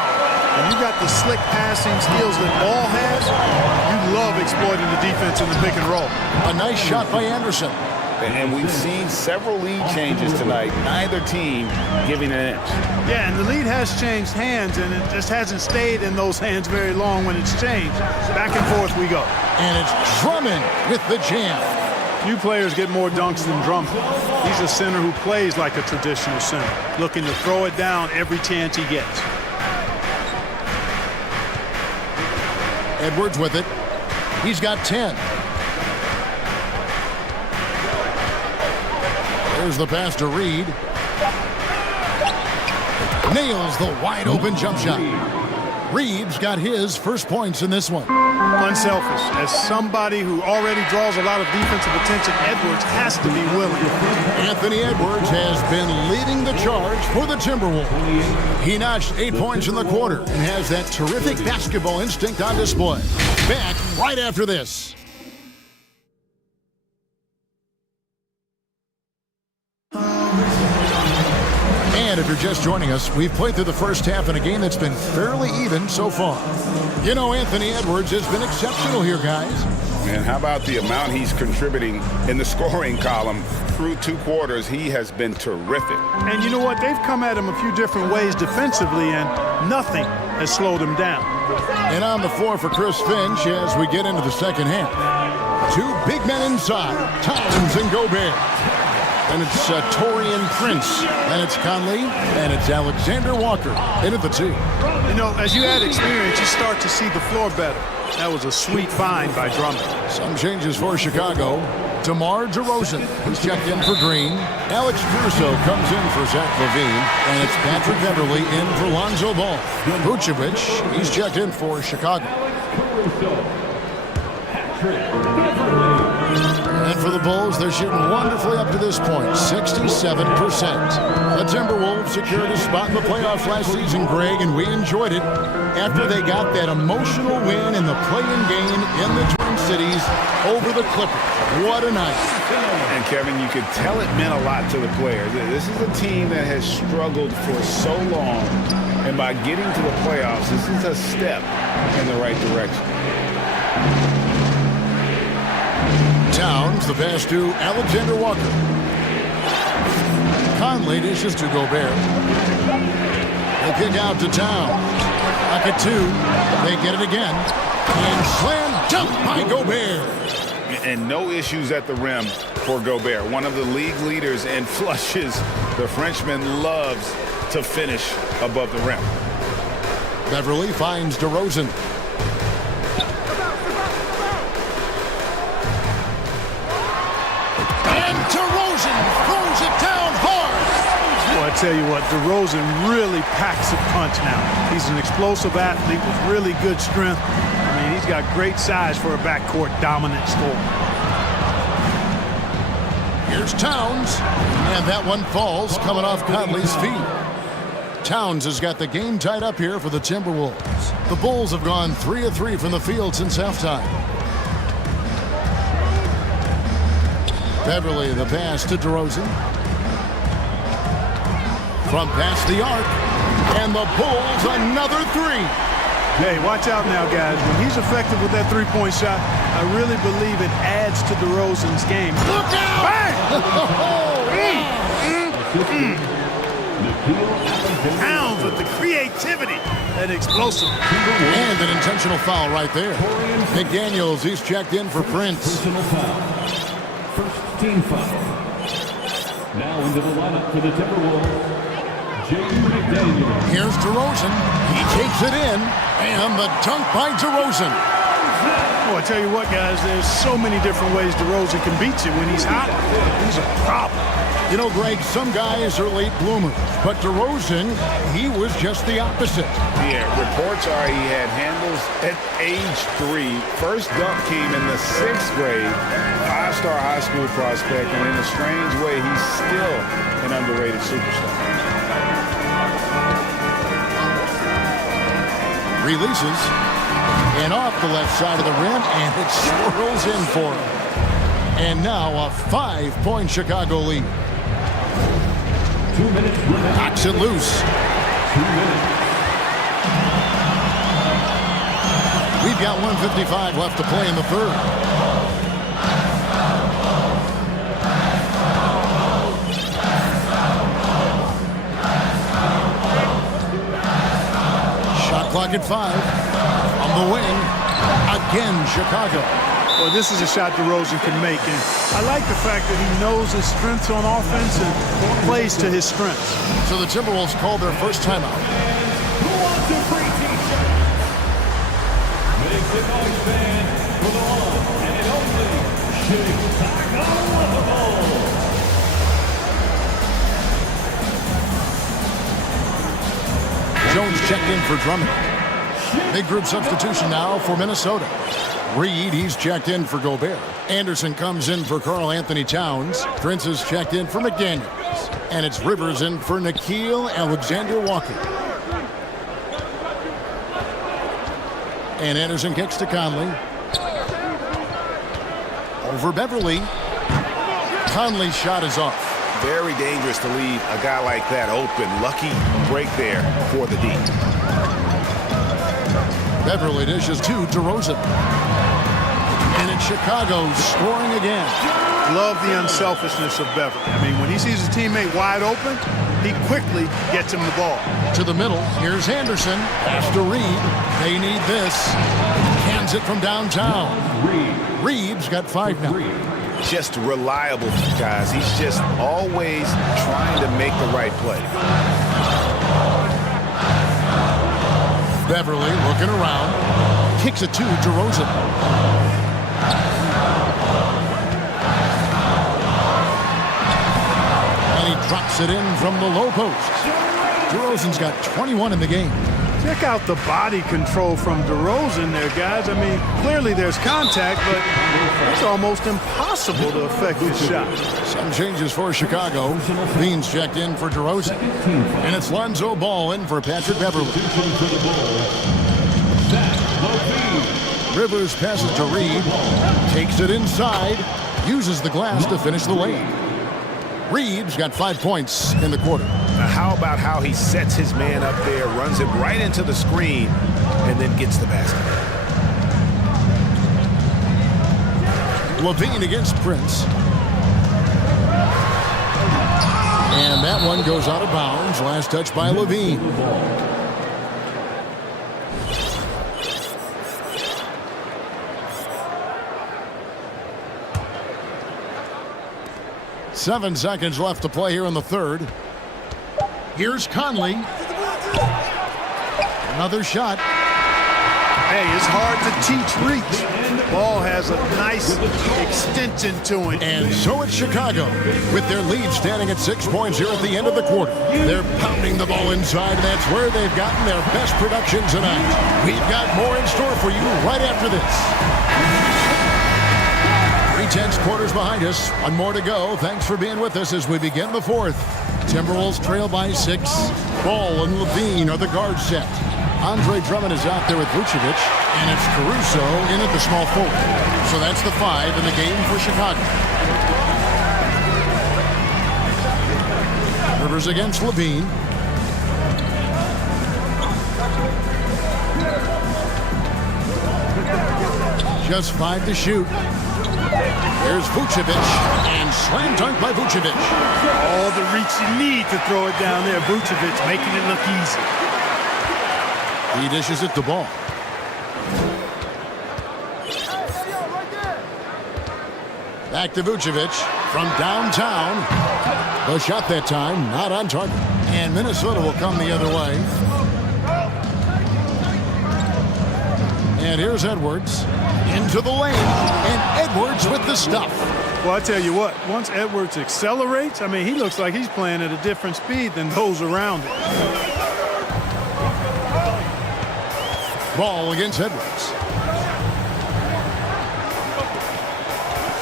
When you got the slick passing skills that Ball has, you love exploiting the defense in the pick and roll. A nice shot by Anderson. And we've seen several lead changes tonight, neither team giving an inch. Yeah, and the lead has changed hands, and it just hasn't stayed in those hands very long when it's changed. Back and forth we go. And it's Drummond with the jam. Few players get more dunks than Drummond. He's a center who plays like a traditional center, looking to throw it down every chance he gets. Edwards with it. He's got 10. There's the pass to Reed. Nails the wide open jump shot. Reed's got his first points in this one. Unselfish. As somebody who already draws a lot of defensive attention, Edwards has to be willing. Anthony Edwards has been leading the charge for the Timberwolves. He notched 8 points in the quarter and has that terrific basketball instinct on display. Back right after this. And if you're just joining us, we've played through the first half in a game that's been fairly even so far. You know, Anthony Edwards has been exceptional here, guys. And how about the amount he's contributing in the scoring column? Through 2 quarters, he has been terrific. And you know what? They've come at him a few different ways defensively, and nothing has slowed him down. And on the floor for Chris Finch as we get into the second half. 2 big men inside, Towns and Gobert. And it's Torian Prince, and it's Conley, and it's Alexander Walker in at the 2. You know, as you add experience, you start to see the floor better. That was a sweet find by Drummond. Some changes for Chicago. DeMar DeRozan, who's checked in for Green. Alex Caruso comes in for Zach LaVine, and it's Patrick Beverly in for Lonzo Ball. Vucevic, he's checked in for Chicago. And for the Bulls. They're shooting wonderfully up to this point, 67%. The Timberwolves secured a spot in the playoffs last season, Greg, and we enjoyed it after they got that emotional win in the play-in game in the Twin Cities over the Clippers. What a night. And Kevin, you could tell it meant a lot to the players. This is a team that has struggled for so long, and by getting to the playoffs, this is a step in the right direction. Towns, the pass to Alexander Walker. Conley dishes to Gobert. They kick out to Towns. Back at two. They get it again. And slam dunk by Gobert. And no issues at the rim for Gobert. One of the league leaders in flushes. The Frenchman loves to finish above the rim. Beverly finds DeRozan. And DeRozan throws it down hard. Well, I tell you what, DeRozan really packs a punch now. He's an explosive athlete with really good strength. I mean, he's got great size for a backcourt dominant scorer. Here's Towns. And that one falls coming off Conley's feet. Towns has got the game tied up here for the Timberwolves. The Bulls have gone 3 of 3 from the field since halftime. Beverly, the pass to DeRozan. From past the arc. And the Bulls, another three. Hey, watch out now, guys. When he's effective with that three-point shot, I really believe it adds to DeRozan's game. Look out! Bang! Towns with the creativity and explosive. And an intentional foul right there. McDaniels, he's checked in for Prince. Personal foul. First team foul. Now into the lineup for the Timberwolves, James McDaniels. Here's DeRozan. He takes it in. And the dunk by DeRozan. Oh, I tell you what, guys, there's so many different ways DeRozan can beat you when he's hot. He's a problem. You know, Greg, some guys are late bloomers, but DeRozan, he was just the opposite. Yeah, reports are he had handles at age 3. First dunk came in the 6th grade. 5-star high school prospect, and in a strange way, he's still an underrated superstar. Releases, and off the left side of the rim, and it swirls in for him. And now a 5-point Chicago lead. 2 minutes remaining. Knocks it loose. 2 minutes. We've got 1:55 left to play in the third. Shot clock at 5. On the wing. Again, Chicago. Well, this is a shot DeRozan can make, and I like the fact that he knows his strengths on offense and plays to his strengths. So the Timberwolves call their first timeout. Who wants a free t-shirt? Makes it always fan for the one and only Chicago Bulls. Jones checked in for Drummond. Big group substitution now for Minnesota. Reed, he's checked in for Gobert. Anderson comes in for Karl Anthony Towns. Prince is checked in for McDaniels. And it's Rivers in for Nickeil Alexander-Walker. And Anderson kicks to Conley. Over Beverly. Conley's shot is off. Very dangerous to leave a guy like that open. Lucky break there for the D. Beverly dishes to DeRozan. And it's Chicago scoring again. Love the unselfishness of Beverly. I mean, when he sees his teammate wide open, he quickly gets him the ball. To the middle, here's Anderson. Pass to Reed. They need this. Hands it from downtown. Reed's got 5 now. Just reliable, guys. He's just always trying to make the right play. Beverly looking around. Kicks it to DeRozan. And he drops it in from the low post. DeRozan's got 21 in the game. Check out the body control from DeRozan there, guys. I mean, clearly there's contact, but it's almost impossible to affect his shot. Some changes for Chicago. Beans checked in for DeRozan. And it's Lonzo Ball in for Patrick Beverly. Rivers passes to Reed. Takes it inside. Uses the glass to finish the lane. Reed's got 5 points in the quarter. Now how about how he sets his man up there, runs it right into the screen, and then gets the basket. Levine against Prince. And that one goes out of bounds. Last touch by Levine. Seven seconds left to play here in the third. Here's Conley. Another shot. Hey, it's hard to teach reach. Ball has a nice extension to it. And so it's Chicago, with their lead standing at 6 points here at the end of the quarter. They're pounding the ball inside, and that's where they've gotten their best production tonight. We've got more in store for you right after this. 3/10 quarters behind us. One more to go. Thanks for being with us as we begin the fourth. Timberwolves trail by 6. Ball and Levine are the guard set. Andre Drummond is out there with Vucevic, and it's Caruso in at the small forward. So that's the 5 in the game for Chicago. Rivers against Levine. Just 5 to shoot. Here's Vucevic, and slam dunk by Vucevic. All the reach you need to throw it down there. Vucevic making it look easy. He dishes it to Ball. Back to Vucevic from downtown. The shot that time, not on target. And Minnesota will come the other way. And here's Edwards into the lane. And Edwards with the stuff. Well, I tell you what, once Edwards accelerates, I mean, he looks like he's playing at a different speed than those around him. Ball against Edwards.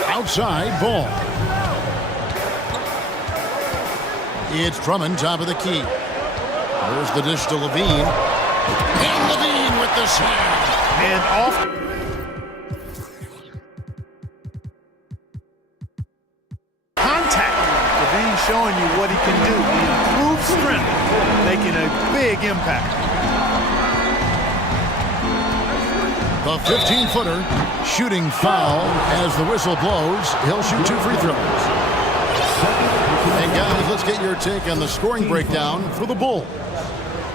Outside, Ball. It's Drummond, top of the key. There's the dish to Levine. And Levine with the slam. And off. Contact. Levine showing you what he can do. Improved strength, making a big impact. The 15-footer shooting foul as the whistle blows. He'll shoot 2 free throws. And guys, let's get your take on the scoring breakdown for the Bulls.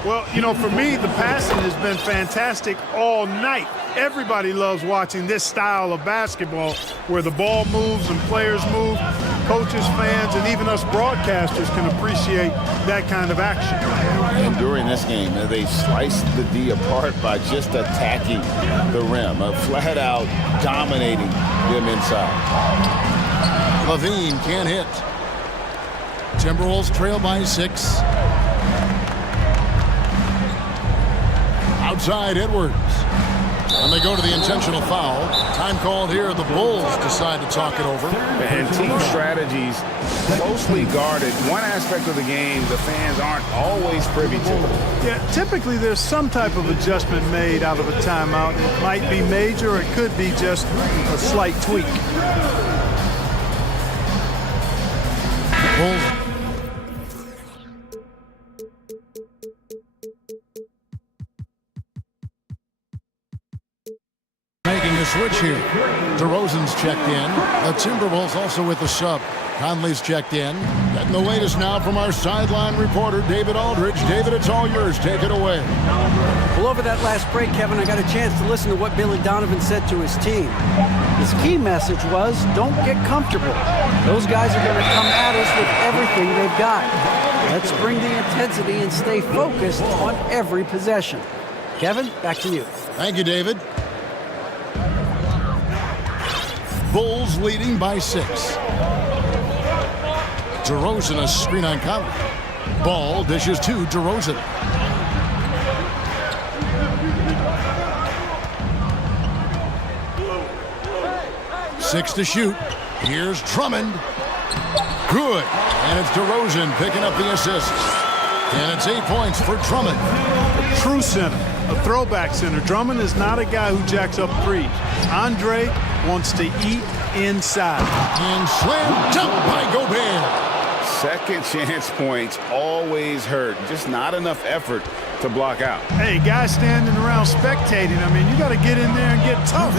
Well, you know, for me, the passing has been fantastic all night. Everybody loves watching this style of basketball where the ball moves and players move. Coaches, fans, and even us broadcasters can appreciate that kind of action. And during this game, they sliced the D apart by just attacking the rim, flat out dominating them inside. Levine can't hit. Timberwolves trail by 6. Outside Edwards. And they go to the intentional foul. Time called here. The Bulls decide to talk it over. And team strategies closely guarded. One aspect of the game the fans aren't always privy to. Yeah, typically there's some type of adjustment made out of a timeout. It might be major, or it could be just a slight tweak. Bulls. Making a switch here. DeRozan's checked in. The Timberwolves also with the sub. Conley's checked in. Getting the latest now from our sideline reporter, David Aldridge. David, it's all yours. Take it away. Well, over that last break, Kevin, I got a chance to listen to what Billy Donovan said to his team. His key message was, don't get comfortable. Those guys are going to come at us with everything they've got. Let's bring the intensity and stay focused on every possession. Kevin, back to you. Thank you, David. Bulls leading by 6. DeRozan a screen on Conley. Ball dishes to DeRozan. 6 to shoot. Here's Drummond. Good. And it's DeRozan picking up the assist. And it's 8 points for Drummond. True center, a throwback center. Drummond is not a guy who jacks up threes. Andre wants to eat inside. And slam dunk by Gobert. Second chance points always hurt. Just not enough effort to block out. Hey, guys standing around spectating. I mean, you got to get in there and get tough.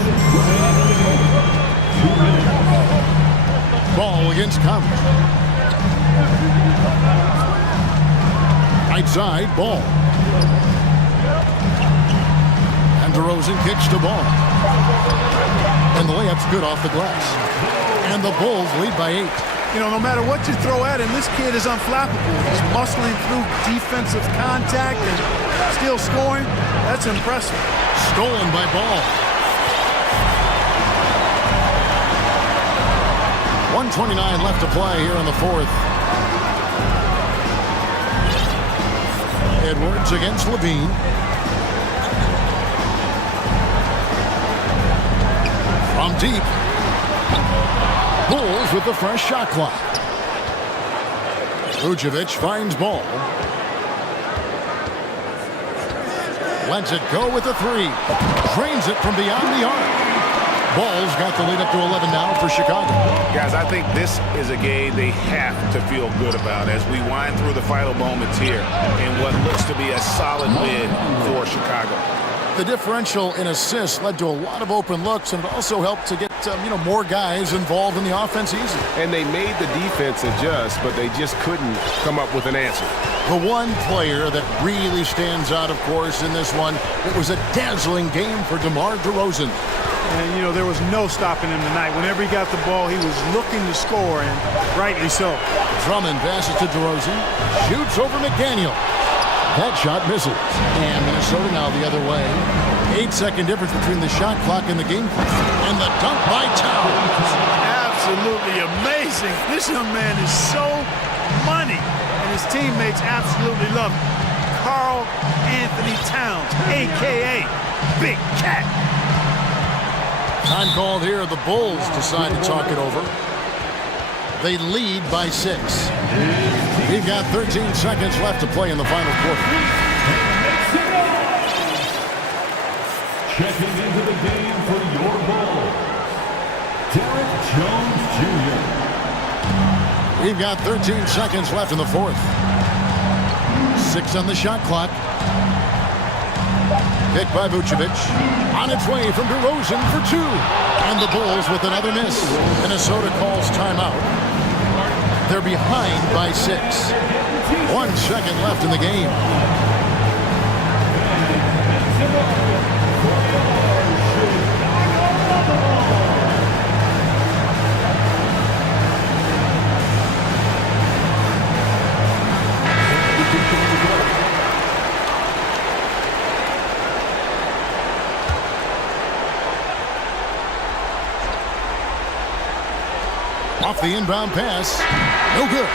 Ball against Conley. Right side, Ball. And DeRozan kicks the ball. And the layup's good off the glass. And the Bulls lead by 8. You know, no matter what you throw at him, this kid is unflappable. He's muscling through defensive contact and still scoring. That's impressive. Stolen by Ball. 1:29 left to play here in the fourth. Edwards against Levine. From deep. Bulls with the fresh shot clock. Vucevic finds Ball. Lets it go with a three. Drains it from beyond the arc. Ball's got the lead up to 11 now for Chicago. Guys, I think this is a game they have to feel good about as we wind through the final moments here in what looks to be a solid win for Chicago. The differential in assists led to a lot of open looks, and it also helped to get more guys involved in the offense easy. And they made the defense adjust, but they just couldn't come up with an answer. The one player that really stands out, of course, in this one, it was a dazzling game for DeMar DeRozan. And, you know, there was no stopping him tonight. Whenever he got the ball, he was looking to score, and rightly so. Drummond passes to DeRozan. Shoots over McDaniel. That shot misses. And Minnesota now the other way. 8-second difference between the shot clock and the game clock. And the dunk by Towns. Absolutely amazing. This young man is so money, and his teammates absolutely love him. Karl Anthony Towns, a.k.a. Big Cat. Time called here. The Bulls decide to talk it over. They lead by 6. We've got 13 seconds left to play in the final quarter. Checking into the game for your Bulls, Derek Jones Jr. We've got 13 seconds left in the fourth. 6 on the shot clock. Picked by Vucevic. On its way from DeRozan for 2. And the Bulls with another miss. Minnesota calls timeout. They're behind by 6. 1 second left in the game. Off the inbound pass. No good.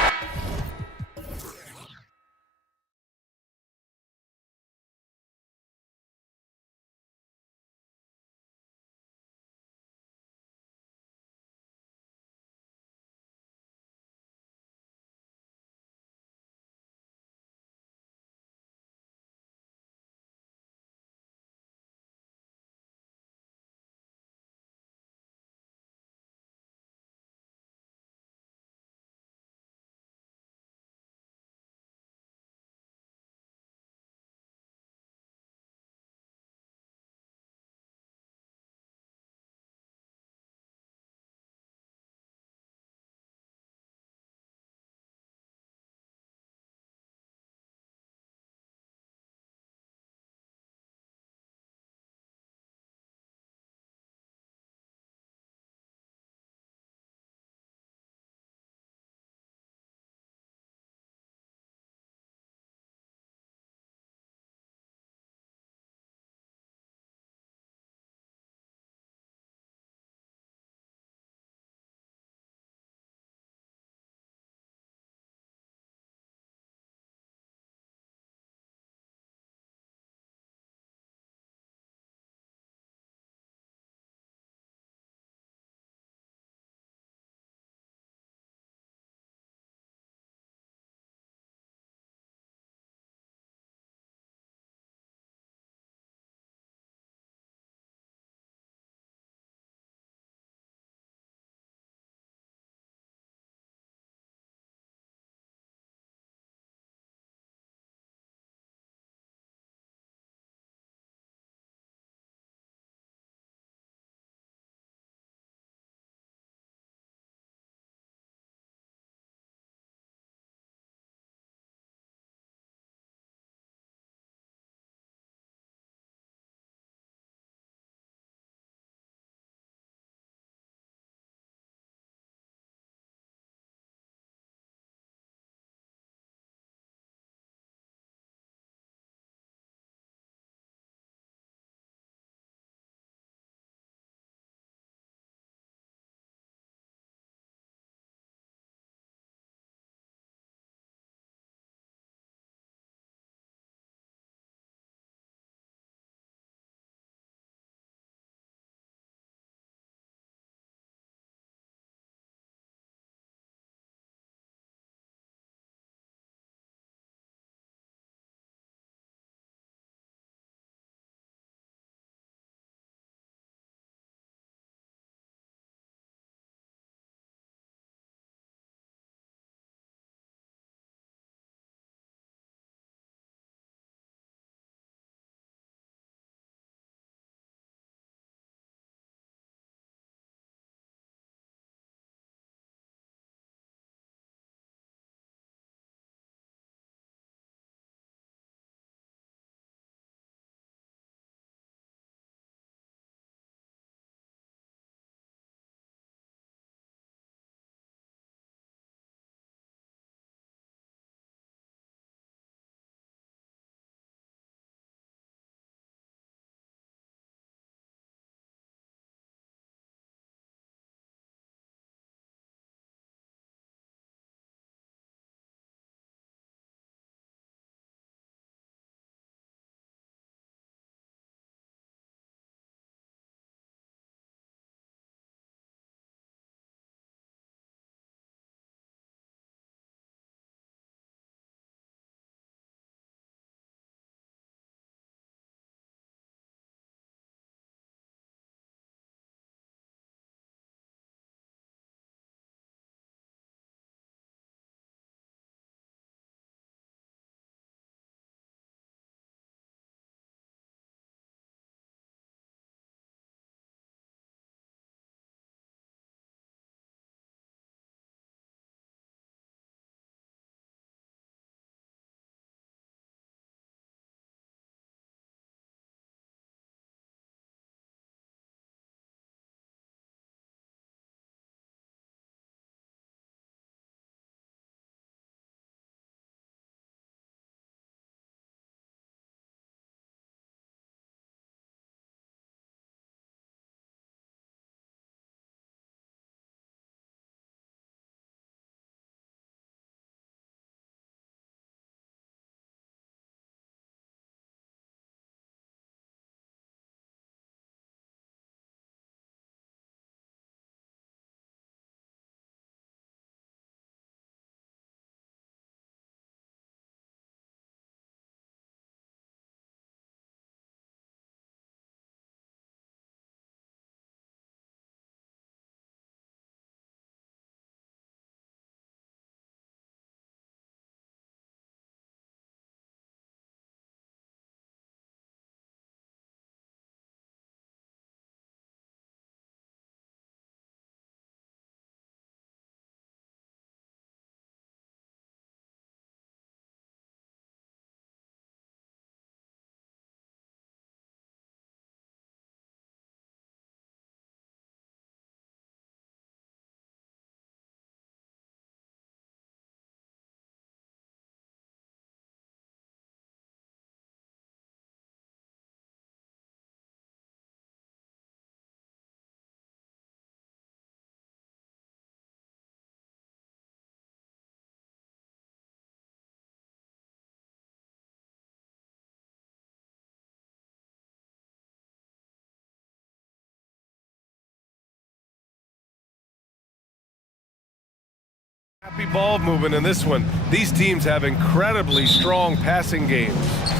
Ball movement in this one. These teams have incredibly strong passing games.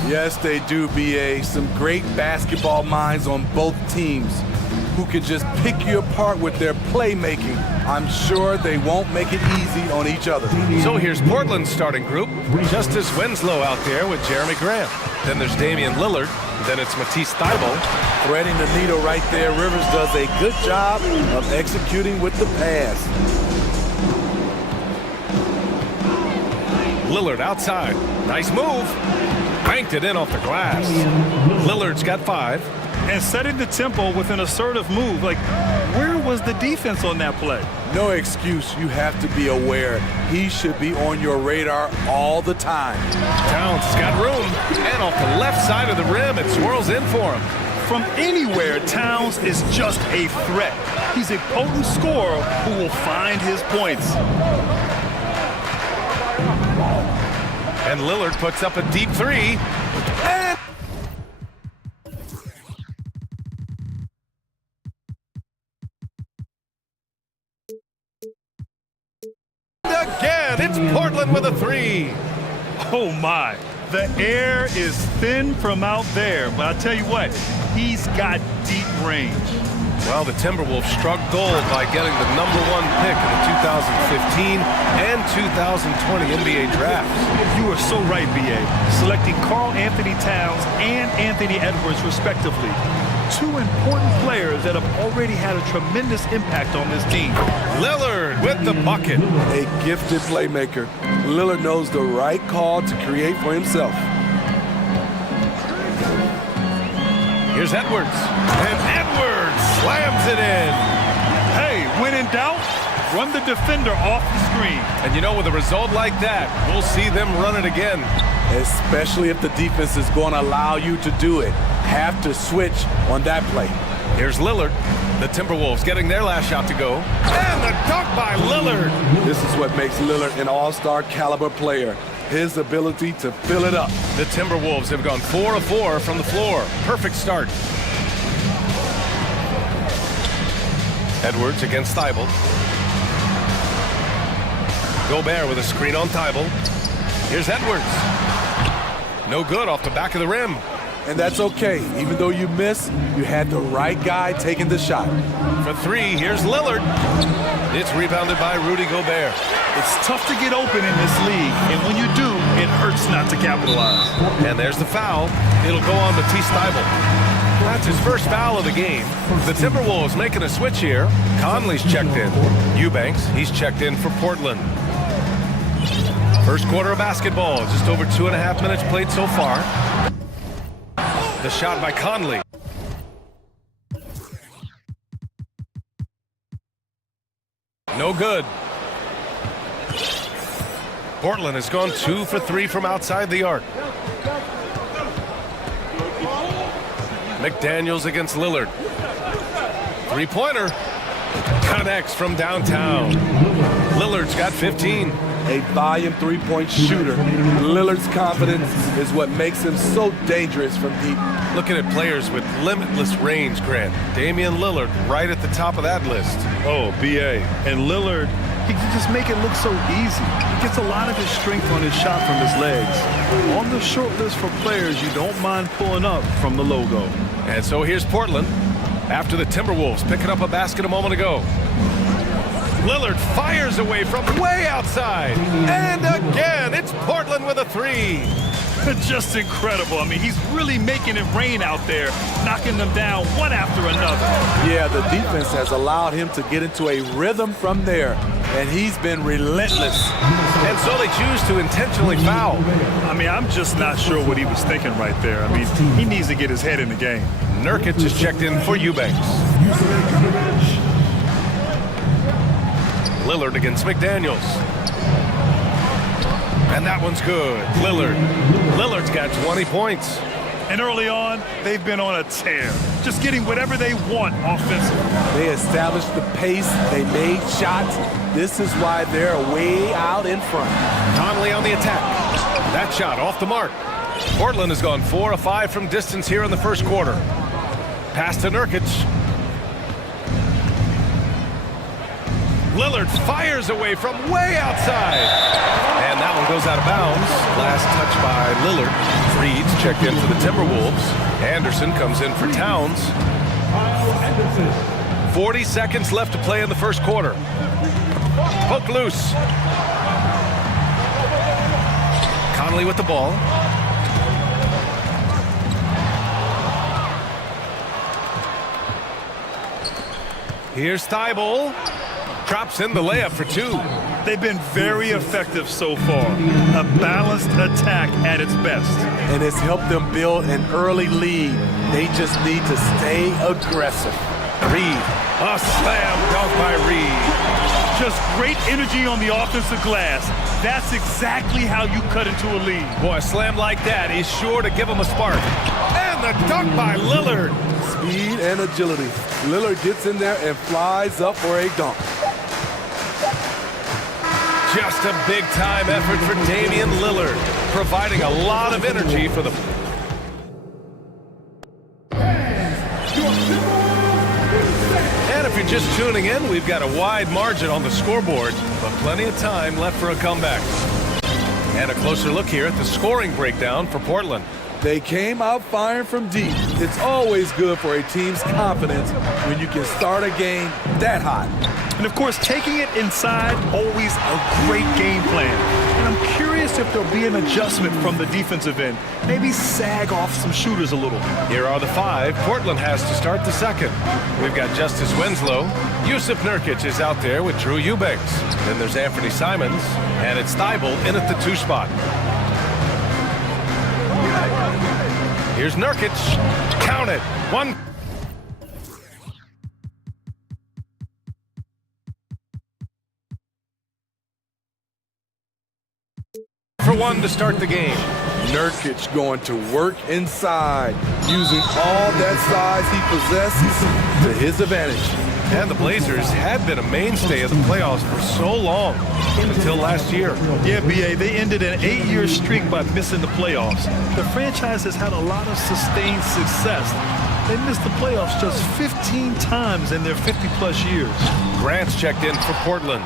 Yes, they do, BA. Some great basketball minds on both teams who can just pick you apart with their playmaking. I'm sure they won't make it easy on each other. So here's Portland's starting group. Justice Winslow out there with Jeremy Grant. Then there's Damian Lillard. Then it's Matisse Thybulle. Threading the needle right there. Rivers does a good job of executing with the pass. Lillard outside. Nice move. Banked it in off the glass. Lillard's got 5. And setting the tempo with an assertive move. Like, where was the defense on that play? No excuse. You have to be aware. He should be on your radar all the time. Towns has got room. And off the left side of the rim, it swirls in for him. From anywhere, Towns is just a threat. He's a potent scorer who will find his points. And Lillard puts up a deep 3. And again, it's Portland with a 3. Oh my, the air is thin from out there, but I tell you what, he's got deep range. Well, the Timberwolves struck gold by getting the #1 pick in the 2015 and 2020 NBA drafts. You are so right, B.A. Selecting Karl Anthony Towns and Anthony Edwards, respectively. 2 important players that have already had a tremendous impact on this team. Lillard with the bucket. A gifted playmaker. Lillard knows the right call to create for himself. Here's Edwards. And Edwards slams it in. Hey, when in doubt, run the defender off the screen. And you know, with a result like that, we'll see them run it again. Especially if the defense is going to allow you to do it. Have to switch on that play. Here's Lillard. The Timberwolves getting their last shot to go. And the dunk by Lillard. This is what makes Lillard an all-star caliber player. His ability to fill it up. The Timberwolves have gone 4 of 4 from the floor. Perfect start. Edwards against Thybulle. Gobert with a screen on Thybulle. Here's Edwards. No good off the back of the rim. And that's okay. Even though you miss, you had the right guy taking the shot. For 3, here's Lillard. It's rebounded by Rudy Gobert. It's tough to get open in this league, and when you do, it hurts not to capitalize. And there's the foul. It'll go on Matisse Thybulle. That's his first foul of the game. The Timberwolves making a switch here. Conley's checked in. Eubanks, he's checked in for Portland. First quarter of basketball, just over 2.5 minutes played so far. The shot by Conley. No good. Portland has gone 2 for 3 from outside the arc. McDaniels against Lillard. 3-pointer. Connects from downtown. Lillard's got 15. A volume 3-point shooter. Lillard's confidence is what makes him so dangerous from deep. Looking at players with limitless range, Grant. Damian Lillard right at the top of that list. Oh, B.A. And Lillard, he can just make it look so easy. He gets a lot of his strength on his shot from his legs. On the short list for players you don't mind pulling up from the logo. And so here's Portland after the Timberwolves picking up a basket a moment ago. Lillard fires away from way outside. And again, it's Portland with a 3. Just incredible. I mean, he's really making it rain out there, knocking them down one after another. Yeah, the defense has allowed him to get into a rhythm from there, and he's been relentless. And so they choose to intentionally foul. I mean, I'm just not sure what he was thinking right there. I mean, he needs to get his head in the game. Nurkic is checked in for Eubanks. Lillard against McDaniels. And that one's good. Lillard's got 20 points. And early on, they've been on a tear. Just getting whatever they want offensively. They established the pace. They made shots. This is why they're way out in front. Conley on the attack. That shot off the mark. Portland has gone 4 of 5 from distance here in the first quarter. Pass to Nurkic. Lillard fires away from way outside. And that one goes out of bounds. Last touch by Lillard. Reed's checked in for the Timberwolves. Anderson comes in for Towns. 40 seconds left to play in the first quarter. Poke loose. Conley with the ball. Here's Thibault. Drops in the layup for two. They've been very effective so far. A balanced attack at its best. And it's helped them build an early lead. They just need to stay aggressive. Reed. A slam dunk by Reed. Just great energy on the offensive glass. That's exactly how you cut into a lead. Boy, a slam like that is sure to give them a spark. And the dunk by Lillard. Speed and agility. Lillard gets in there and flies up for a dunk. Just a big-time effort for Damian Lillard, providing a lot of energy for the... And if you're just tuning in, we've got a wide margin on the scoreboard, but plenty of time left for a comeback. And a closer look here at the scoring breakdown for Portland. They came out firing from deep. It's always good for a team's confidence when you can start a game that hot. And of course, taking it inside, always a great game plan. And I'm curious if there'll be an adjustment from the defensive end. Maybe sag off some shooters a little. Here are the five Portland has to start the second. We've got Justice Winslow. Yusuf Nurkic is out there with Drew Eubanks. Then there's Anthony Simons. And it's Thibault in at the 2 spot. Here's Nurkic. Count it. One. For one to start the game. Nurkic going to work inside, using all that size he possesses to his advantage. And the Blazers had been a mainstay of the playoffs for so long, until last year. Yeah, B.A., they ended an 8-year streak by missing the playoffs. The franchise has had a lot of sustained success. They missed the playoffs just 15 times in their 50-plus years. Grant's checked in for Portland.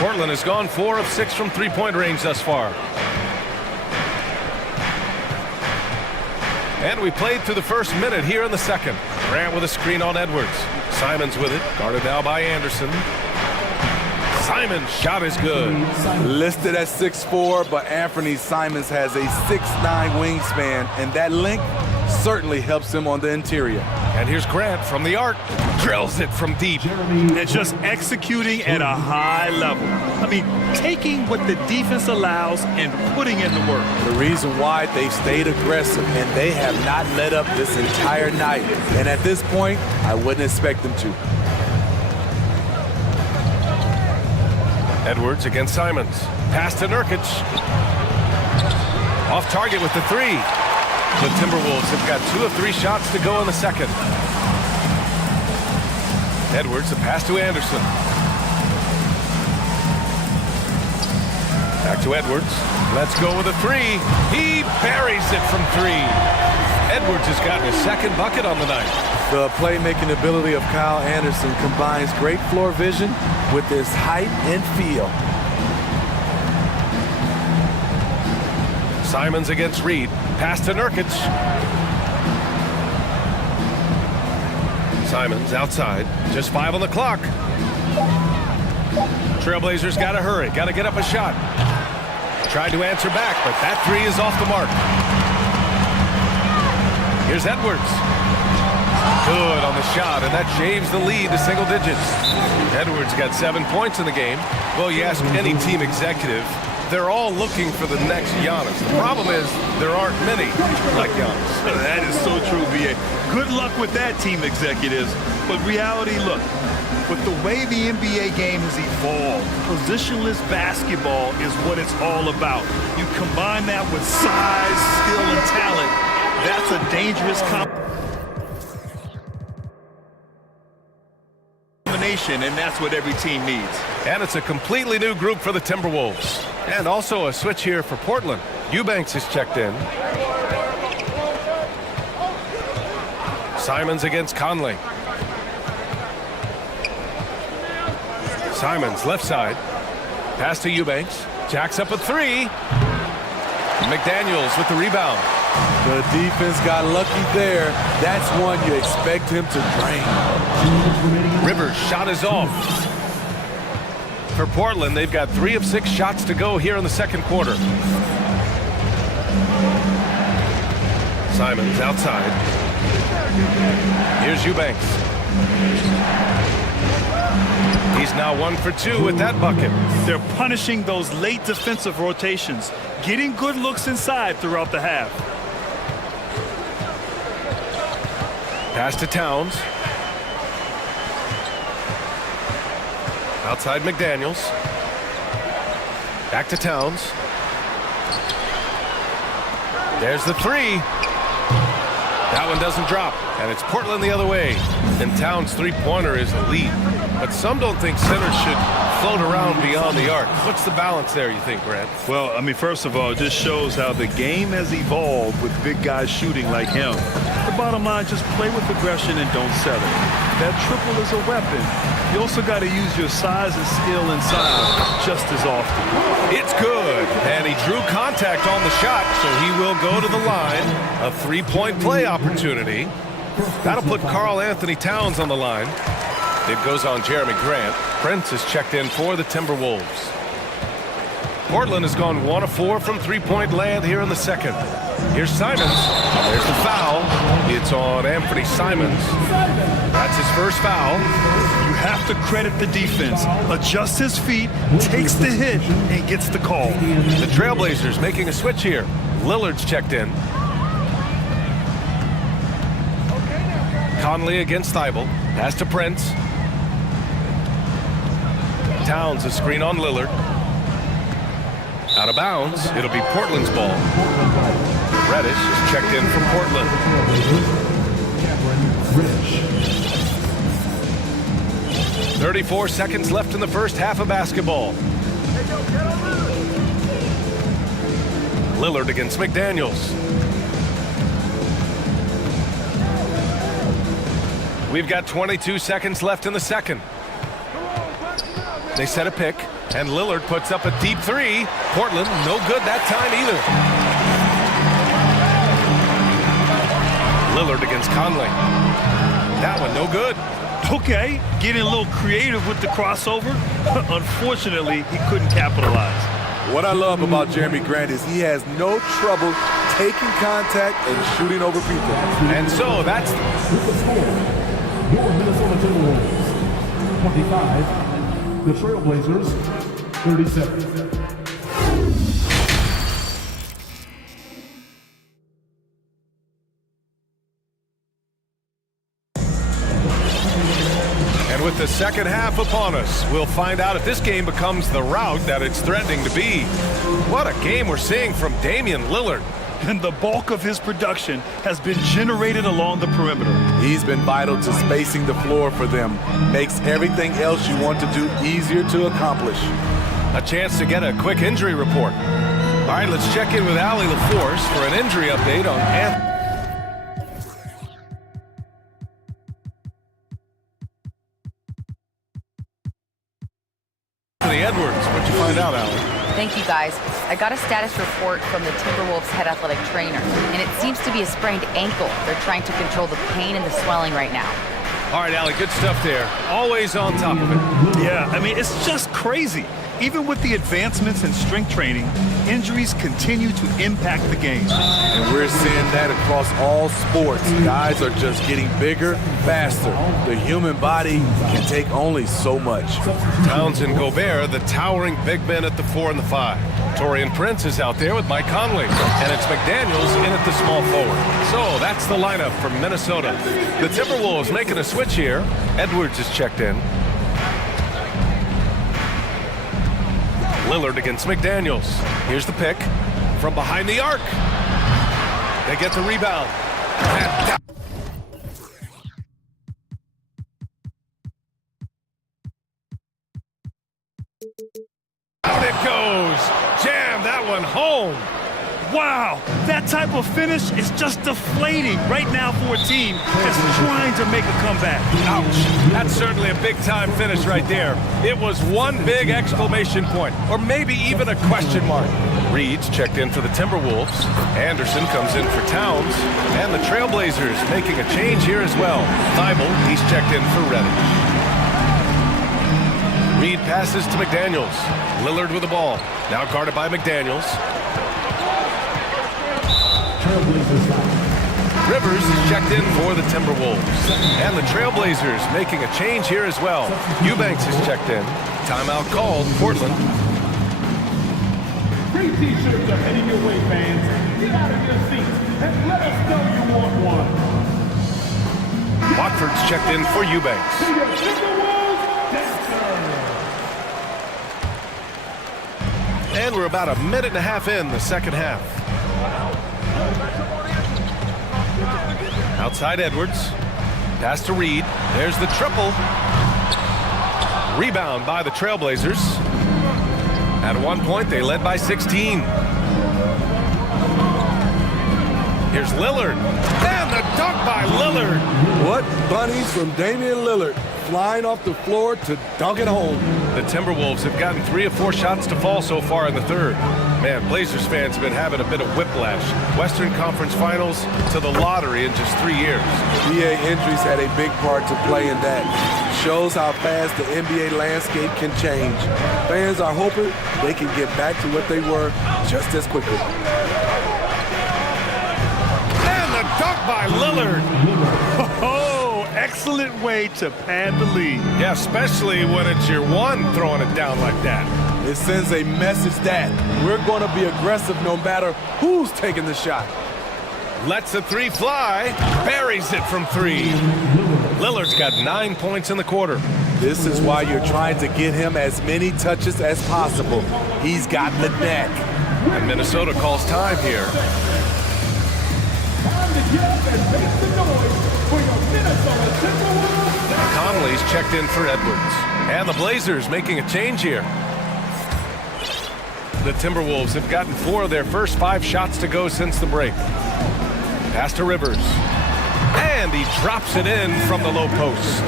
Portland has gone 4 of 6 from three-point range thus far. And we played through the first minute here in the second. Grant with a screen on Edwards. Simons with it, guarded now by Anderson. Simons' shot is good. Listed at 6'4", but Anthony Simons has a 6'9" wingspan, and that length certainly helps him on the interior. And here's Grant from the arc. Drills it from deep. And just executing at a high level. I mean, taking what the defense allows and putting in the work. The reason why they've stayed aggressive, and they have not let up this entire night. And at this point, I wouldn't expect them to. Edwards against Simons. Pass to Nurkic. Off target with the 3. The Timberwolves have got 2 of 3 shots to go in the second. Edwards, a pass to Anderson. Back to Edwards. Let's go with a 3. He buries it from 3. Edwards has gotten his second bucket on the night. The playmaking ability of Kyle Anderson combines great floor vision with his height and feel. Simons against Reed. Pass to Nurkic. Simons outside. Just 5 on the clock. Trailblazers got to hurry. Got to get up a shot. Tried to answer back, but that 3 is off the mark. Here's Edwards. Good on the shot, and that shaves the lead to single digits. Edwards got 7 points in the game. Well, you ask any team executive, they're all looking for the next Giannis. The problem is there aren't many like Giannis. That is so true, B.A. Good luck with that, team executives. But reality, look, with the way the NBA game has evolved, positionless basketball is what it's all about. You combine that with size, skill, and talent, that's a dangerous combination, and that's what every team needs. And it's a completely new group for the Timberwolves. And also a switch here for Portland. Eubanks is checked in. Simons against Conley. Simons, left side. Pass to Eubanks. Jacks up a three. McDaniels with the rebound. The defense got lucky there. That's one you expect him to drain. Rivers' shot is off. For Portland, they've got 3 of 6 shots to go here in the second quarter. Simons outside. Here's Eubanks. He's now 1 for 2 with that bucket. They're punishing those late defensive rotations, getting good looks inside throughout the half. Pass to Towns. Outside McDaniels. Back to Towns. There's the three. That one doesn't drop, and it's Portland the other way. And Towns' three-pointer is elite. But some don't think centers should float around beyond the arc. What's the balance there, you think, Brad? Well, I mean, first of all, it just shows how the game has evolved with big guys shooting like him. The bottom line, just play with aggression and don't settle. That triple is a weapon. You also got to use your size and skill inside just as often. It's good, and he drew contact on the shot, so he will go to the line. A three-point play opportunity. That'll put Karl Anthony Towns on the line. It goes on Jeremy Grant. Prince is checked in for the Timberwolves. Portland has gone 1 of 4 from three-point land here in the second. Here's Simons. There's the foul. It's on Anthony Simons. That's his first foul. You have to credit the defense. Adjusts his feet, takes the hit, and gets the call. The Trailblazers making a switch here. Lillard's checked in. Conley against Thibault. Pass to Prince. Towns, a screen on Lillard. Out of bounds. It'll be Portland's ball. Reddish is checked in from Portland. 34 seconds left in the first half of basketball. Lillard against McDaniels. We've got 22 seconds left in the second. They set a pick, and Lillard puts up a deep three. Portland, no good that time either. Lillard against Conley. That one, no good. Okay, getting a little creative with the crossover. Unfortunately, he couldn't capitalize. What I love about Jeremy Grant is he has no trouble taking contact and shooting over people. And so that's Your Minnesota Timberwolves, 25. The Trailblazers, 37. And with the second half upon us, we'll find out if this game becomes the rout that it's threatening to be. What a game we're seeing from Damian Lillard. And the bulk of his production has been generated along the perimeter. He's been vital to spacing the floor for them. Makes everything else you want to do easier to accomplish. A chance to get a quick injury report. All right, let's check in with Allie LaForce for an injury update on Anthony Edwards. What'd you find out, Allie? Thank you, guys. I got a status report from the Timberwolves head athletic trainer, and it seems to be a sprained ankle. They're trying to control the pain and the swelling right now. All right, Allie, good stuff there. Always on top of it. Yeah, I mean, it's just crazy. Even with the advancements in strength training, injuries continue to impact the game. And we're seeing that across all sports. Guys are just getting bigger, faster. The human body can take only so much. Towns and Gobert, the towering big men at the 4 and the 5. Torian Prince is out there with Mike Conley. And it's McDaniels in at the small forward. So that's the lineup from Minnesota. The Timberwolves making a switch here. Edwards is checked in. Lillard against McDaniels. Here's the pick from behind the arc. They get the rebound. Out it goes. Jam that one home. Wow, that type of finish is just deflating right now for a team that's trying to make a comeback. Ouch. That's certainly a big-time finish right there. It was one big exclamation point, or maybe even a question mark. Reed's checked in for the Timberwolves. Anderson comes in for Towns. And the Trailblazers making a change here as well. Thibault, he's checked in for Reddish. Reed passes to McDaniels. Lillard with the ball. Now guarded by McDaniels. Rivers is checked in for the Timberwolves. And the Trailblazers making a change here as well. Eubanks is checked in. Timeout called, Portland. Free t-shirts are heading your way, fans. Get out of your seats and let us know you want one. Watford's checked in for Eubanks. And we're about a minute and a half in the second half. Outside Edwards. Pass to Reed. There's the triple. Rebound by the Trailblazers. At one point, they led by 16. Here's Lillard. And the dunk by Lillard. What bunnies from Damian Lillard, flying off the floor to dunk it home. The Timberwolves have gotten 3 of 4 shots to fall so far in the third. Man, Blazers fans have been having a bit of whiplash. Western Conference Finals to the lottery in just 3 years. NBA injuries had a big part to play in that. Shows how fast the NBA landscape can change. Fans are hoping they can get back to what they were just as quickly. And the dunk by Lillard. Oh, excellent way to pad the lead. Yeah, especially when it's your one throwing it down like that. It sends a message that we're going to be aggressive no matter who's taking the shot. Lets the three fly. Buries it from 3. Lillard's got 9 points in the quarter. This is why you're trying to get him as many touches as possible. He's got the neck. And Minnesota calls time here. Conley's checked in for Edwards. And the Blazers making a change here. The Timberwolves have gotten 4 of their first 5 shots to go since the break. Pass to Rivers. And he drops it in from the low post.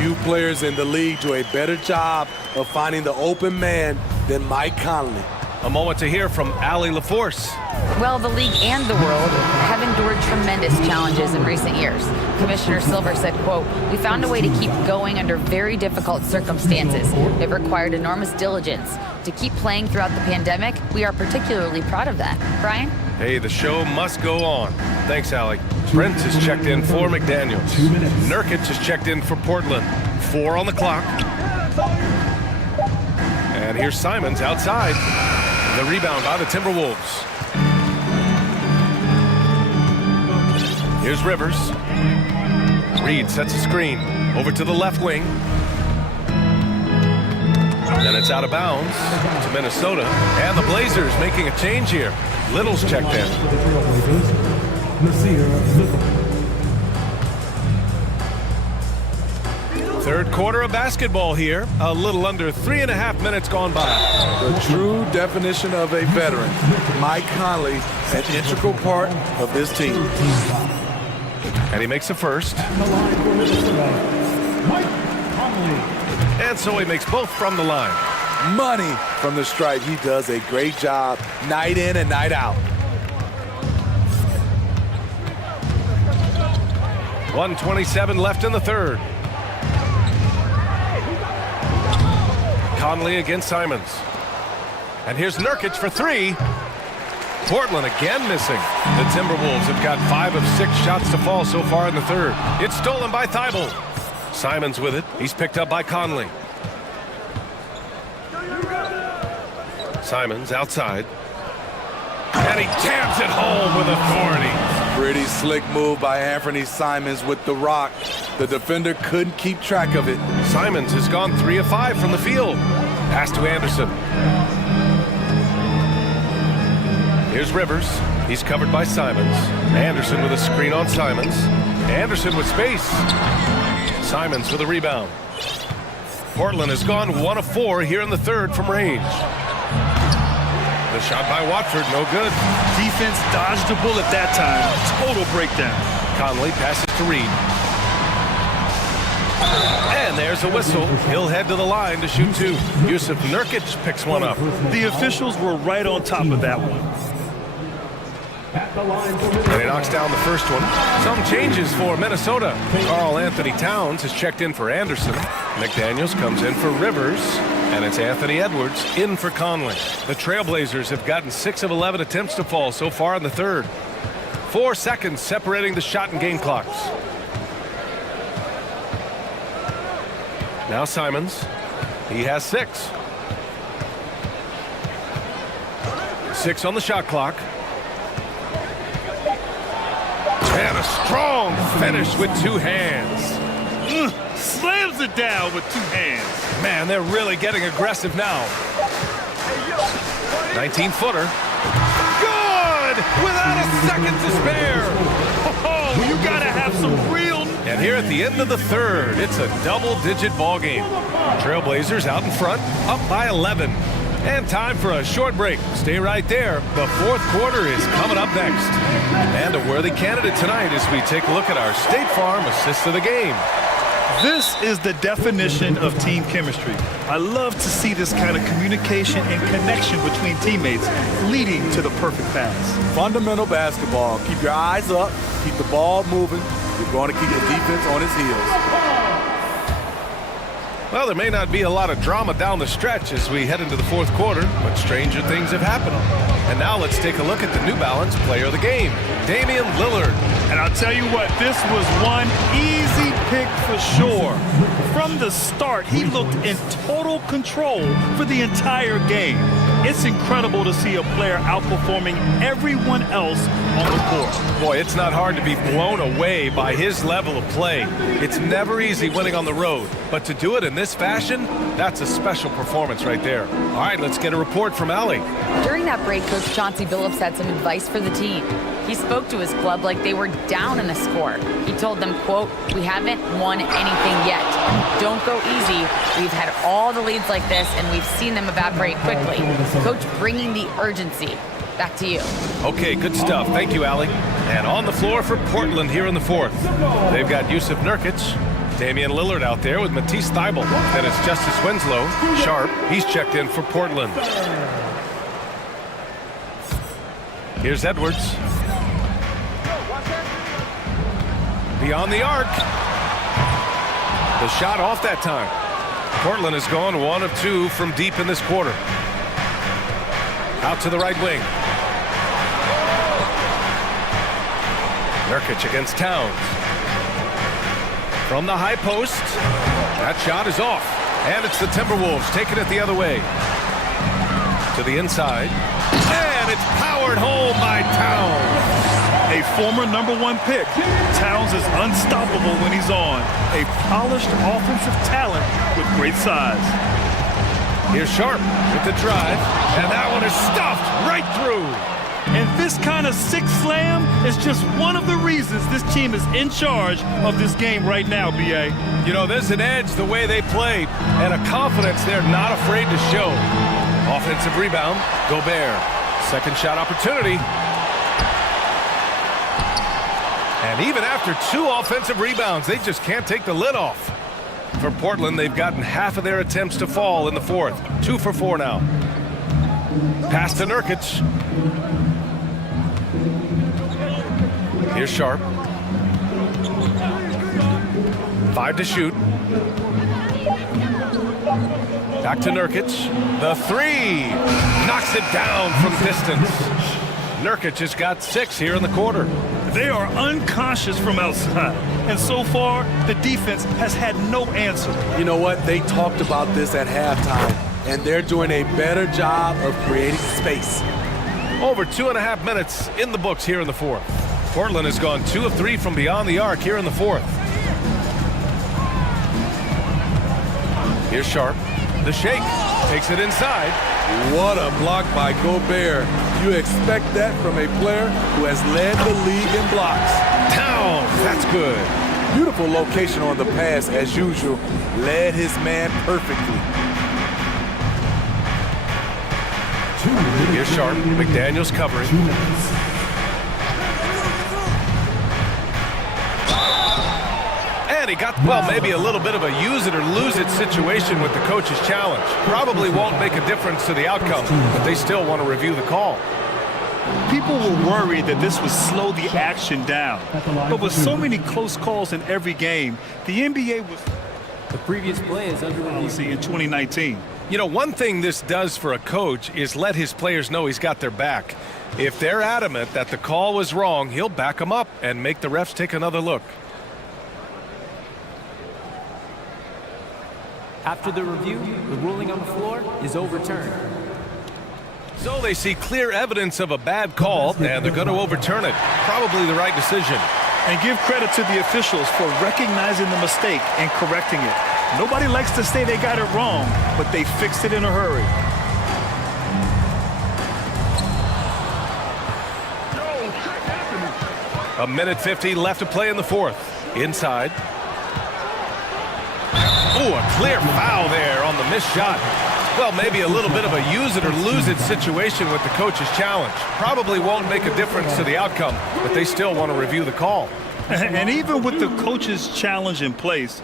Few players in the league do a better job of finding the open man than Mike Conley. A moment to hear from Allie LaForce. Well, the league and the world have endured tremendous challenges in recent years. Commissioner Silver said, quote, "We found a way to keep going under very difficult circumstances. It required enormous diligence. To keep playing throughout the pandemic, we are particularly proud of that." Brian? Hey, the show must go on. Thanks, Allie. Prince is checked in for McDaniels. Nurkic is checked in for Portland. 4 on the clock. And here's Simons outside. The rebound by the Timberwolves. Here's Rivers. Reed sets a screen. Over to the left wing. Then it's out of bounds to Minnesota. And the Blazers making a change here. Little's checked in. Third quarter of basketball here. A little under 3.5 minutes gone by. The true definition of a veteran. Mike Conley, an integral part of this team. And he makes the first. And so he makes both from the line. Money from the stripe. He does a great job night in and night out. 1:27 left in the third. Conley against Simons. And here's Nurkic for 3. Portland again missing. The Timberwolves have got 5 of 6 shots to fall so far in the third. It's stolen by Thibault. Simons with it. He's picked up by Conley. Simons outside. And he jams it home with authority. Pretty slick move by Anthony Simons with the rock. The defender couldn't keep track of it. Simons has gone 3 of 5 from the field. Pass to Anderson. Here's Rivers. He's covered by Simons. Anderson with a screen on Simons. Anderson with space. Simons with a rebound. Portland has gone 1 of 4 here in the third from range. The shot by Watford, no good. Defense dodged the bullet that time. Total breakdown. Conley passes to Reed. And there's a whistle. He'll head to the line to shoot two. Yusuf Nurkic picks one up. The officials were right on top of that one. And he knocks down the first one. Some changes for Minnesota. Karl Anthony Towns has checked in for Anderson. McDaniels comes in for Rivers. And it's Anthony Edwards in for Conley. The Trailblazers have gotten 6 of 11 attempts to fall so far in the third. 4 seconds separating the shot and game clocks. Now Simons. He has 6. 6 on the shot clock. And a strong finish with 2 hands. Slams it down with 2 hands. Man, they're really getting aggressive now. 19-footer. Good! Without a second to spare. Oh, you gotta have some real... And here at the end of the third, it's a double-digit ball game. Trailblazers out in front, up by 11. And time for a short break. Stay right there. The fourth quarter is coming up next. And a worthy candidate tonight as we take a look at our State Farm assist of the game. This is the definition of team chemistry. I love to see this kind of communication and connection between teammates leading to the perfect pass. Fundamental basketball. Keep your eyes up. Keep the ball moving. You're going to keep the defense on its heels. Well, there may not be a lot of drama down the stretch as we head into the fourth quarter, but stranger things have happened. And now let's take a look at the New Balance player of the game, Damian Lillard. And I'll tell you what, this was one easy pick for sure. From the start, he looked in total control for the entire game. It's incredible to see a player outperforming everyone else on the court. Boy, it's not hard to be blown away by his level of play. It's never easy winning on the road, but to do it in this fashion, that's a special performance right there. All right, let's get a report from Allie. During that break, Coach Chauncey Billups had some advice for the team. He spoke to his club like they were down in a score. He told them, quote, "We haven't won anything yet. Don't go easy. We've had all the leads like this, and we've seen them evaporate quickly." Coach bringing the urgency. Back to you. Okay, good stuff. Thank you, Allie. And on the floor for Portland here in the fourth. They've got Yusuf Nurkic, Damian Lillard out there with Matisse Thybulle. Then it's Justice Winslow. Sharp, he's checked in for Portland. Here's Edwards. Beyond the arc. The shot off that time. Portland has gone 1 of 2 from deep in this quarter. Out to the right wing. Nurkic against Towns. From the high post. That shot is off. And it's the Timberwolves taking it the other way. To the inside. And it's powered home by Towns. A former #1 pick, Towns is unstoppable when he's on. A polished offensive talent with great size. Here's Sharp with the drive, and that one is stuffed right through. And this kind of sick slam is just one of the reasons this team is in charge of this game right now, B.A. You know, there's an edge the way they play, and a confidence they're not afraid to show. Offensive rebound, Gobert. Second shot opportunity. And even after 2 offensive rebounds, they just can't take the lid off. For Portland, they've gotten half of their attempts to fall in the fourth. 2 for 4 now. Pass to Nurkic. Here's Sharp. 5 to shoot. Back to Nurkic. The 3. Knocks it down from distance. Nurkic has got 6 here in the quarter. They are unconscious from outside. And so far, the defense has had no answer. You know what? They talked about this at halftime, and they're doing a better job of creating space. Over 2.5 minutes in the books here in the fourth. Portland has gone 2 of 3 from beyond the arc here in the fourth. Here's Sharp. The shake. Takes it inside. What a block by Gobert. You expect that from a player who has led the league in blocks. Towns. That's good. Beautiful location on the pass as usual. Led his man perfectly. Here's Sharp. McDaniels covering. 2 minutes. And he got, well, maybe a little bit of a use it or lose it situation with the coach's challenge. Probably won't make a difference to the outcome, but they still want to review the call. People were worried that this would slow the action down. But with so many close calls in every game, the NBA was The previous play is under review. in 2019. You know, one thing this does for a coach is let his players know he's got their back. If they're adamant that the call was wrong, he'll back them up and make the refs take another look. After the review, the ruling on the floor is overturned. So they see clear evidence of a bad call, and they're going to overturn it. Probably the right decision. And give credit to the officials for recognizing the mistake and correcting it. Nobody likes to say they got it wrong, but they fixed it in a hurry. A minute 50 left to play in the fourth. Inside. Ooh, a clear foul there on the missed shot. Well, maybe a little bit of a use it or lose it situation with the coach's challenge. Probably won't make a difference to the outcome, but they still want to review the call. And even with the coach's challenge in place,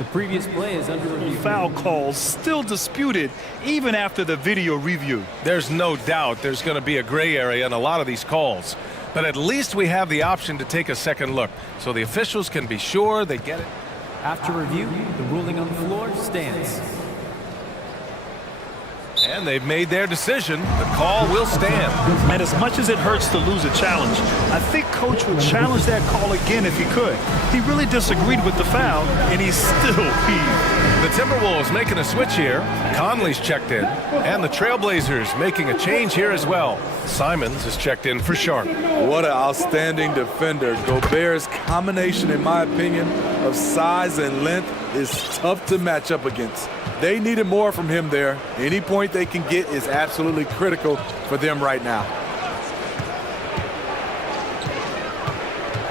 The previous play is under review. foul calls still disputed even after the video review. There's no doubt there's going to be a gray area in a lot of these calls. But at least we have the option to take a second look, so the officials can be sure they get it. After review, the ruling on the floor stands. And they've made their decision. The call will stand. And as much as it hurts to lose a challenge, I think Coach would challenge that call again if he could. He really disagreed with the foul, and he's still peeved. The Timberwolves making a switch here. Conley's checked in. And the Trailblazers making a change here as well. Simons is checked in for Sharp. What an outstanding defender. Gobert's combination, in my opinion, of size and length is tough to match up against. They needed more from him there. Any point they can get is absolutely critical for them right now.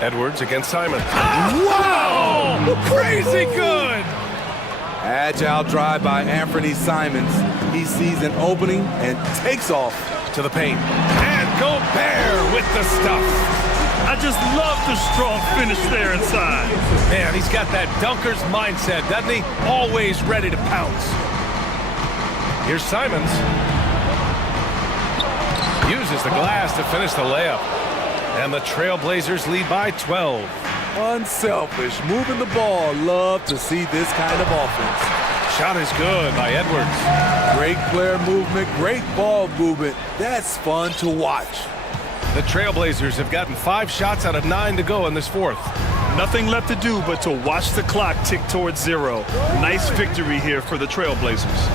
Edwards against Simons. Wow! Crazy good! Agile drive by Anthony Simons. He sees an opening and takes off. To the paint. And Gobert with the stuff. I just love the strong finish there inside. Man, he's got that dunker's mindset, doesn't he? Always ready to pounce. Here's Simons. Uses the glass to finish the layup. And the Trailblazers lead by 12. Unselfish, moving the ball. Love to see this kind of offense. Shot is good by Edwards. Great player movement, great ball movement. That's fun to watch. The Trailblazers have gotten 5 shots out of 9 to go in this fourth. Nothing left to do but to watch the clock tick towards 0. Nice victory here for the Trailblazers.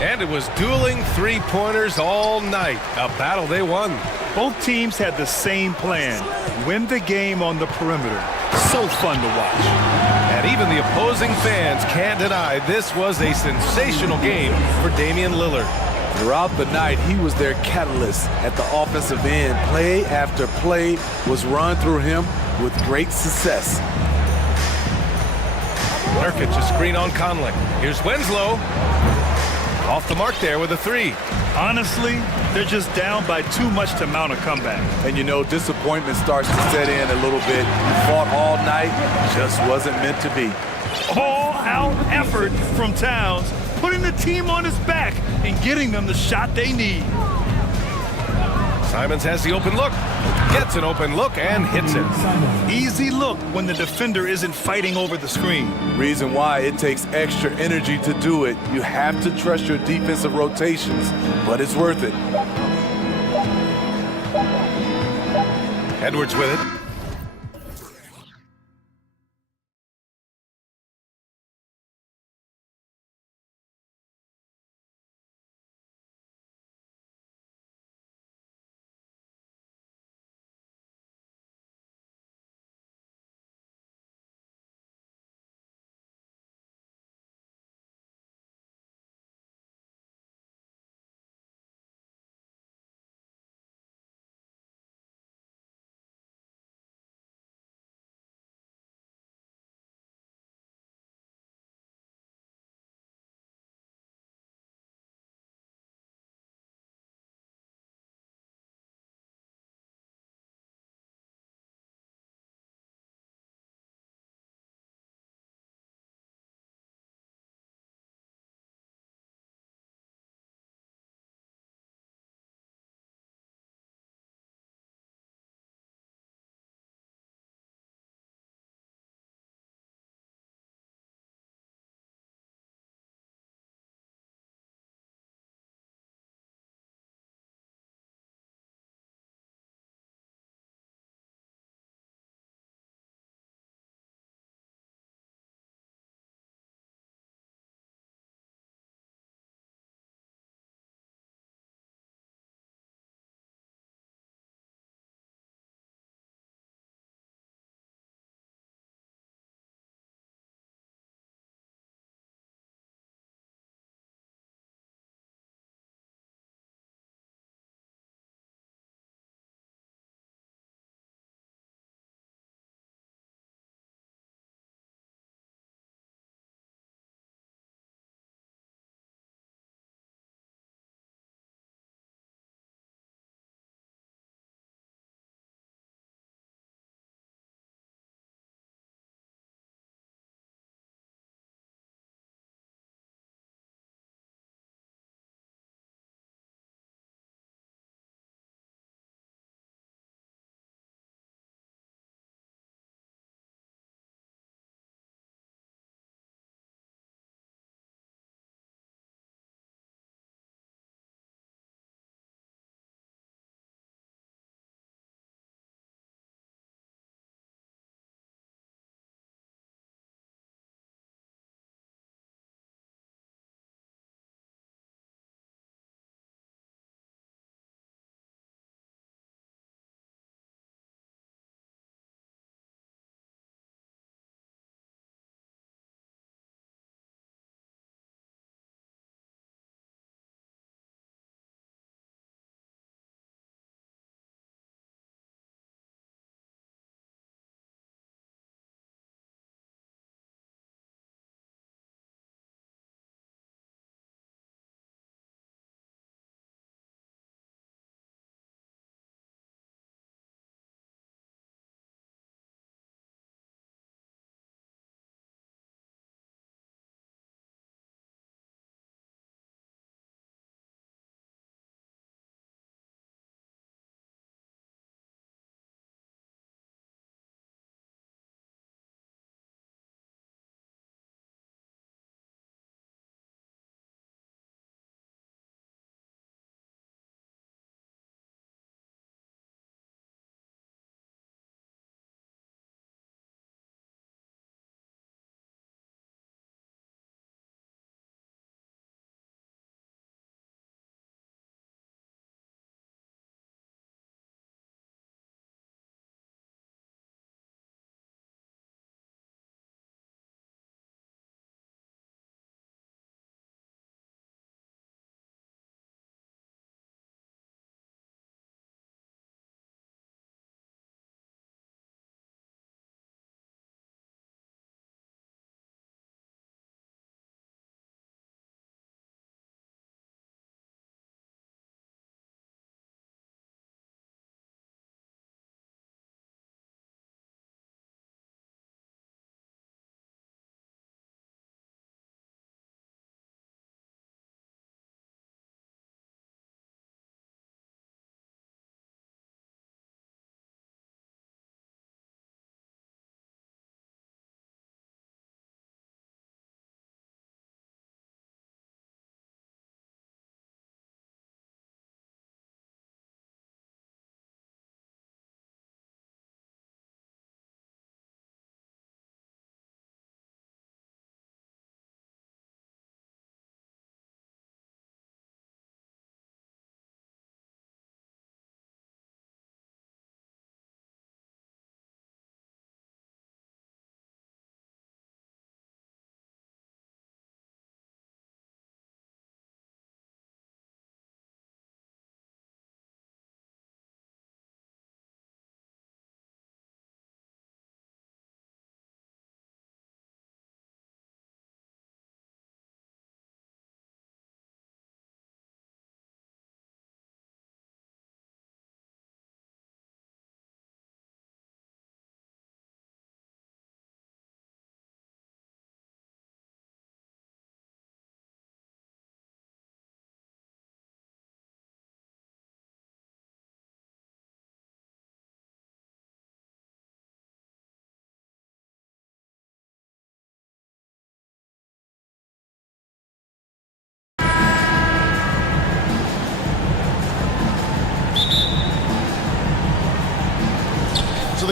And it was dueling three-pointers all night. A battle they won. Both teams had the same plan. Win the game on the perimeter. So fun to watch. And even the opposing fans can't deny this was a sensational game for Damian Lillard. Throughout the night, he was their catalyst at the offensive end. Play after play was run through him with great success. Nurkic a screen on Conley. Here's Winslow. Off the mark there with a 3. Honestly, they're just down by too much to mount a comeback. And you know, disappointment starts to set in a little bit. Fought all night, just wasn't meant to be. All-out effort from Towns, putting the team on his back and getting them the shot they need. Simons has the open look, gets an open look, and hits it. Easy look when the defender isn't fighting over the screen. Reason why it takes extra energy to do it. You have to trust your defensive rotations, but it's worth it. Edwards with it.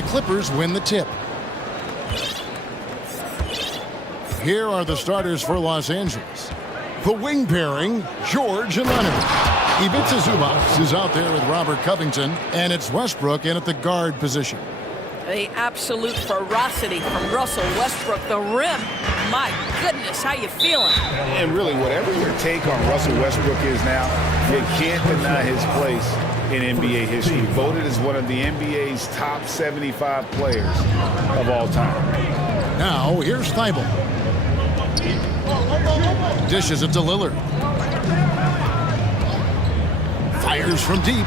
the Clippers win the tip. Here are the starters for Los Angeles. The wing pairing, George and Leonard. Ivica Zubac is out there with Robert Covington, and it's Westbrook in at the guard position. The absolute ferocity from Russell Westbrook, the rim. My goodness, how you feeling? And really, whatever your take on Russell Westbrook is now, you can't deny his place in NBA history. Voted as one of the NBA's top 75 players of all time. Now, here's Thibault. Dishes it to Lillard. Fires from deep.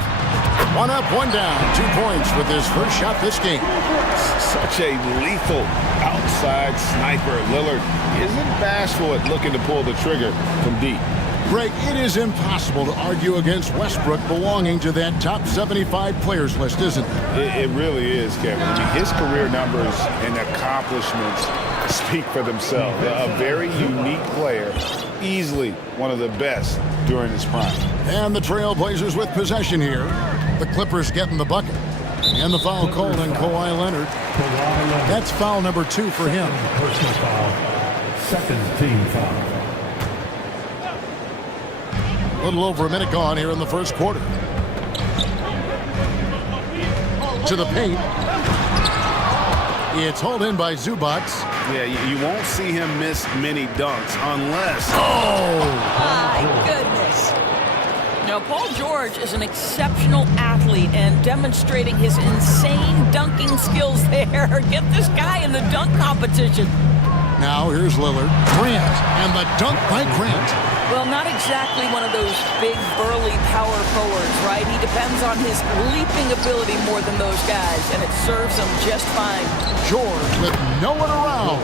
One up, one down. 2 points with his first shot this game. Such a lethal outside sniper. Lillard isn't bashful at looking to pull the trigger from deep. Greg, it is impossible to argue against Westbrook belonging to that top 75 players list, isn't it? It really is, Kevin. I mean, his career numbers and accomplishments speak for themselves. A very unique player, easily one of the best during his prime. And the Trailblazers with possession here. The Clippers getting the bucket. And the foul called on Kawhi Leonard. That's foul number 2 for him. Personal foul. Second team foul. A little over a minute gone here in the first quarter. To the paint. It's hauled in by Zubac. Yeah, you won't see him miss many dunks unless... Oh! My goodness. Now, Paul George is an exceptional athlete and demonstrating his insane dunking skills there. Get this guy in the dunk competition. Now here's Lillard. Grant. And the dunk by Grant. Well, not exactly one of those big, burly power forwards, right? He depends on his leaping ability more than those guys, and it serves him just fine. George with no one around.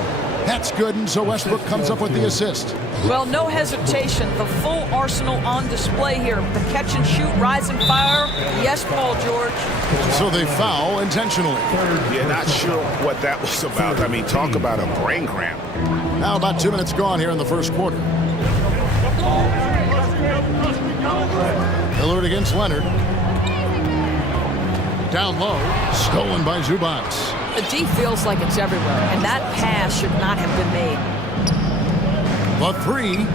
That's good, and so Westbrook comes up with the assist. Well, no hesitation. The full arsenal on display here. The catch and shoot, rise and fire. Yes, Paul George. So they foul intentionally. Yeah, not sure what that was about. I mean, talk about a brain cramp. Now about 2 minutes gone here in the first quarter. Lillard against Leonard. Down low. Stolen by Zubac. The D feels like it's everywhere, and that pass should not have been made. The 3.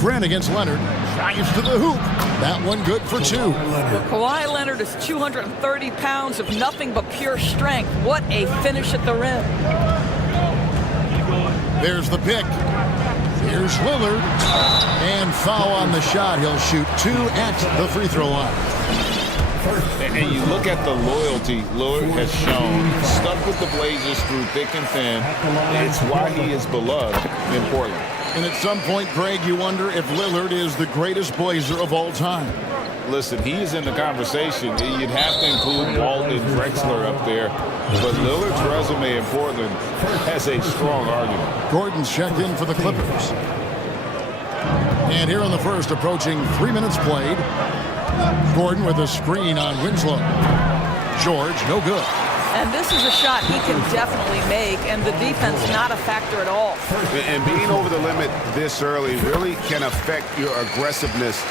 Grant against Leonard. Drives to the hoop. That one good for 2. Kawhi Leonard is 230 pounds of nothing but pure strength. What a finish at the rim. There's the pick. Here's Lillard. And foul on the shot. He'll shoot 2 at the free throw line. And you look at the loyalty Lillard has shown, stuck with the Blazers through thick and thin. It's why he is beloved in Portland. And at some point, Greg, you wonder if Lillard is the greatest Blazer of all time. Listen, he is in the conversation. You'd have to include Walt and Drexler up there. But Lillard's resume in Portland has a strong argument. Gordon's checked in for the Clippers. And here in the first, approaching 3 minutes played. Gordon with a screen on Winslow. George, no good. And this is a shot he can definitely make, and the defense not a factor at all. And being over the limit this early really can affect your aggressiveness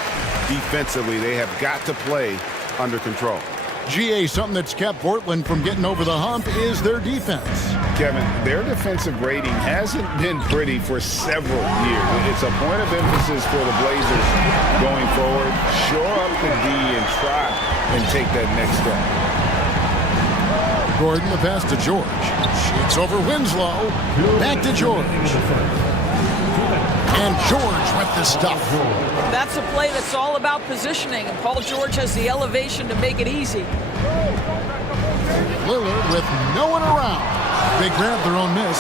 defensively. They have got to play under control. GA, something that's kept Portland from getting over the hump is their defense. Kevin, their defensive rating hasn't been pretty for several years. It's a point of emphasis for the Blazers going forward. Shore up the D and try and take that next step. Gordon, the pass to George. Shoots over Winslow. Back to George. And George with the stuff. That's a play that's all about positioning, and Paul George has the elevation to make it easy. Lillard with no one around. They grab their own miss.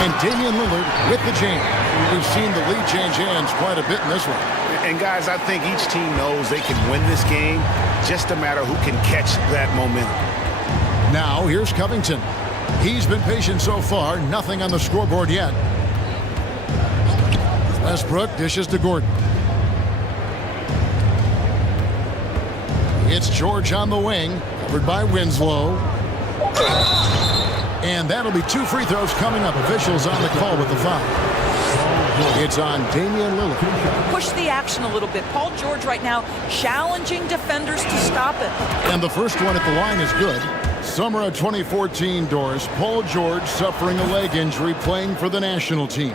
And Damian Lillard with the jam. We've seen the lead change hands quite a bit in this one. And guys, I think each team knows they can win this game. Just a matter who can catch that momentum. Now here's Covington. He's been patient so far. Nothing on the scoreboard yet. Westbrook dishes to Gordon. It's George on the wing, covered by Winslow. And that'll be 2 free throws coming up. Officials on the call with the foul. It's on Damian Lillard. Push the action a little bit. Paul George right now challenging defenders to stop it. And the first one at the line is good. Summer of 2014, Doris. Paul George suffering a leg injury playing for the national team.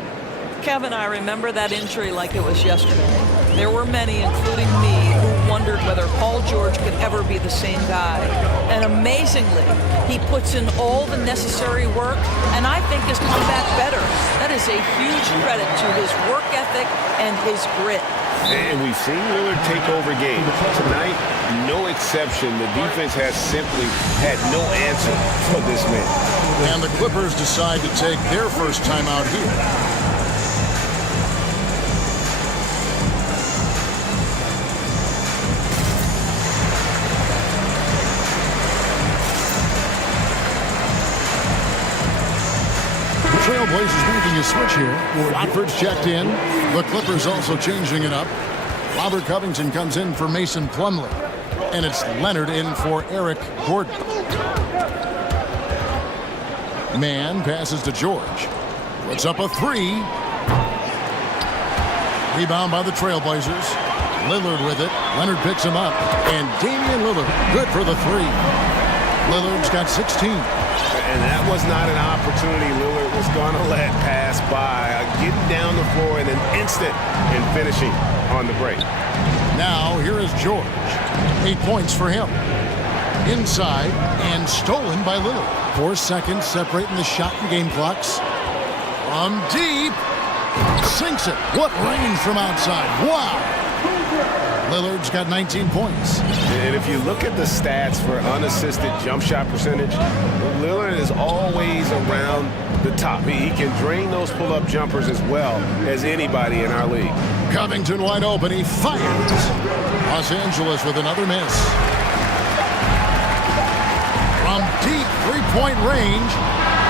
Kevin, I remember that injury like it was yesterday. There were many, including me, who wondered whether Paul George could ever be the same guy. And amazingly, he puts in all the necessary work, and I think has come back better. That is a huge credit to his work ethic and his grit. And we've seen Lillard take over games. Tonight, no exception. The defense has simply had no answer for this man. And the Clippers decide to take their first timeout here. Trailblazers making a switch here. Watford's checked in. The Clippers also changing it up. Robert Covington comes in for Mason Plumlee. And it's Leonard in for Eric Gordon. Mann passes to George. Puts up a three. Rebound by the Trailblazers. Lillard with it. Leonard picks him up. And Damian Lillard good for the three. Lillard's got 16. And that was not an opportunity Lillard was going to let pass by. Getting down the floor in an instant and finishing on the break. Now here is George. 8 points for him. Inside and stolen by Lillard. 4 seconds separating the shot and game clocks. From deep. Sinks it. What range from outside. Wow. Lillard's got 19 points. And if you look at the stats for unassisted jump shot percentage, Lillard is always around the top. He can drain those pull-up jumpers as well as anybody in our league. Covington wide open. He fires. Los Angeles with another miss. From deep three-point range.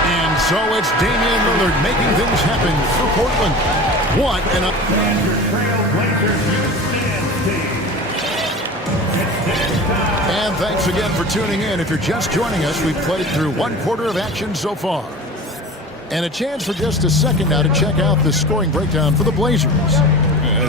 And so it's Damian Lillard making things happen for Portland. What an And thanks again for tuning in. If you're just joining us, we've played through 1 quarter of action so far. And a chance for just a second now to check out the scoring breakdown for the Blazers.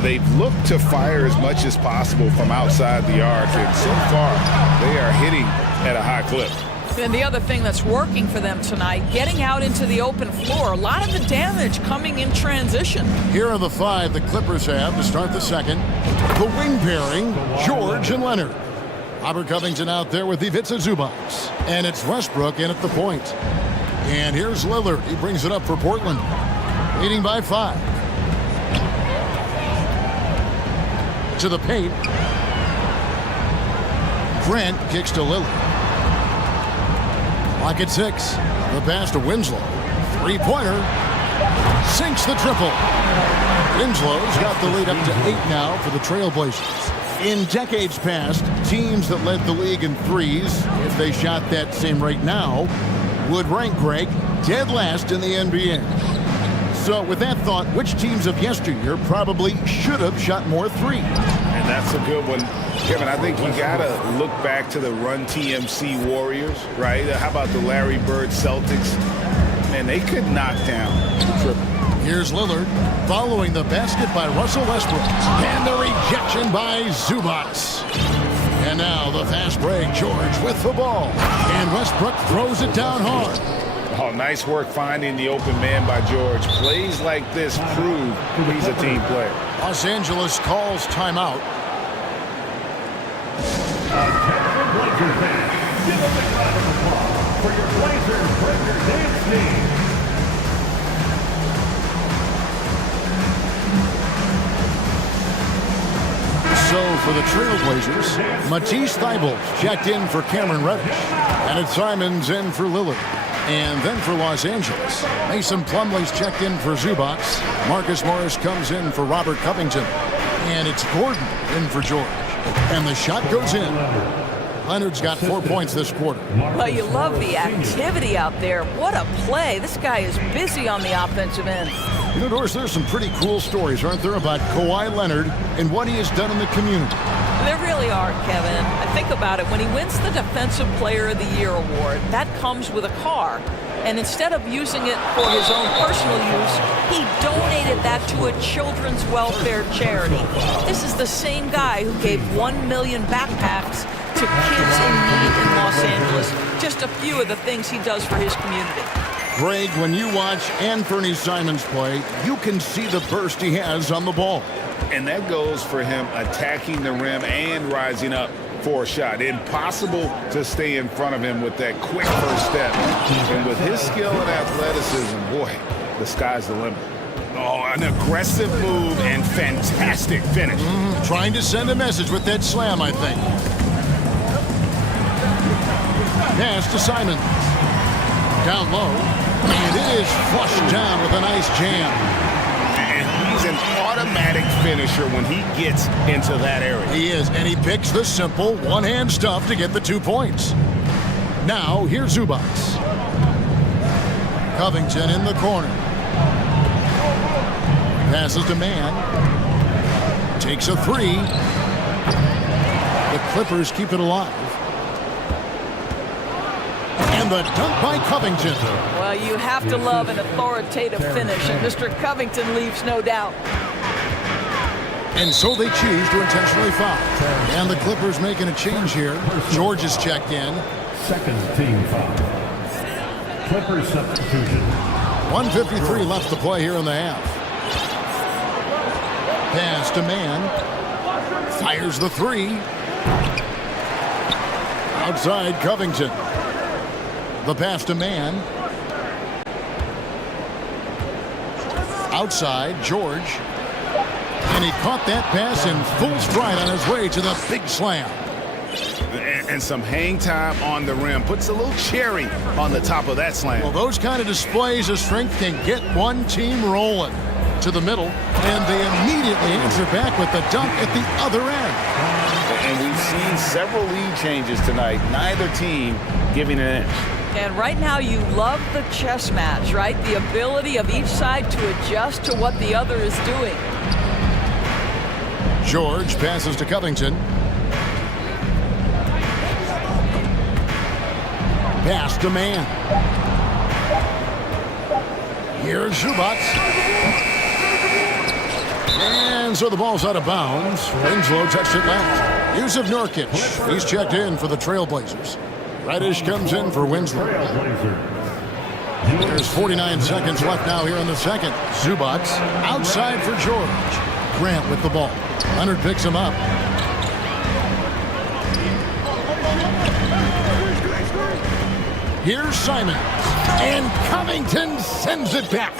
They've looked to fire as much as possible from outside the arc, and so far they are hitting at a high clip. And the other thing that's working for them tonight, getting out into the open floor. A lot of the damage coming in transition. Here are the 5 the Clippers have to start the second. The wing pairing, George and Leonard. Robert Covington out there with Ivica Zubac. And it's Westbrook in at the point. And here's Lillard. He brings it up for Portland. Leading by 5. To the paint. Grant kicks to Lillard. Clock at 6. The pass to Winslow. Three-pointer. Sinks the triple. Winslow's got the lead up to 8 now for the Trailblazers. In decades past, teams that led the league in threes, if they shot that same rate now, would rank, Greg, dead last in the NBA. So with that thought, which teams of yesteryear probably should have shot more threes? And that's a good one. Kevin, I think you got to look back to the Run TMC Warriors, right? How about the Larry Bird Celtics? Man, they could knock down the triple. Here's Lillard following the basket by Russell Westbrook. And the rejection by Zubac. And now the fast break. George with the ball. And Westbrook throws it down hard. Oh, nice work finding the open man by George. Plays like this prove he's a team player. Los Angeles calls timeout. Blazers fans, give a big round of applause for your Blazers Breaker Dance team. So for the Trailblazers, Matisse Thybulle checked in for Cameron Reddish. And it's Simons in for Lillard. And then for Los Angeles, Mason Plumlee's checked in for Zubac. Marcus Morris comes in for Robert Covington. And it's Gordon in for George. And the shot goes in. Leonard's got 4 points this quarter. Well, you love the activity out there. What a play. This guy is busy on the offensive end. You know, Doris, there's some pretty cool stories, aren't there, about Kawhi Leonard and what he has done in the community. There really are, Kevin. I think about it. When he wins the Defensive Player of the Year award, that comes with a car. And instead of using it for his own personal use, he donated that to a children's welfare charity. This is the same guy who gave 1 million backpacks to kids in need in Los Angeles. Just a few of the things he does for his community. Greg, when you watch Anthony Simons play, you can see the burst he has on the ball. And that goes for him attacking the rim and rising up for a shot. Impossible to stay in front of him with that quick first step. And with his skill and athleticism, boy, the sky's the limit. Oh, an aggressive move and fantastic finish. Trying to send a message with that slam, I think. Pass to Simons. Down low. And it is flushed down with a nice jam. And he's an automatic finisher when he gets into that area. He is, and he picks the simple one-hand stuff to get the 2 points. Now, here's Zubac. Covington in the corner. Passes to man. Takes a three. The Clippers keep it alive. And the dunk by Covington. Well, you have to love an authoritative finish, and Mr. Covington leaves no doubt. And so they choose to intentionally foul. And the Clippers making a change here. George is checked in. Second team foul. Clippers substitution. 1:53 left to play here in the half. Pass to man. Fires the three. Outside Covington. The pass to man. Outside George. And he caught that pass in full stride on his way to the big slam. And some hang time on the rim. Puts a little cherry on the top of that slam. Well, those kind of displays of strength can get one team rolling. To the middle, and they immediately answer back with the dunk at the other end. And we've seen several lead changes tonight. Neither team giving an inch. And right now you love the chess match, right? The ability of each side to adjust to what the other is doing. George passes to Covington. Pass to man. Here's Zubac. And so the ball's out of bounds. Winslow touched it last. Yusuf Nurkic, he's checked in for the Trailblazers. Reddish comes in for Winslow. There's 49 seconds left now here in the second. Zubac outside for George. Grant with the ball. Leonard picks him up. Here's Simon. And Covington sends it back.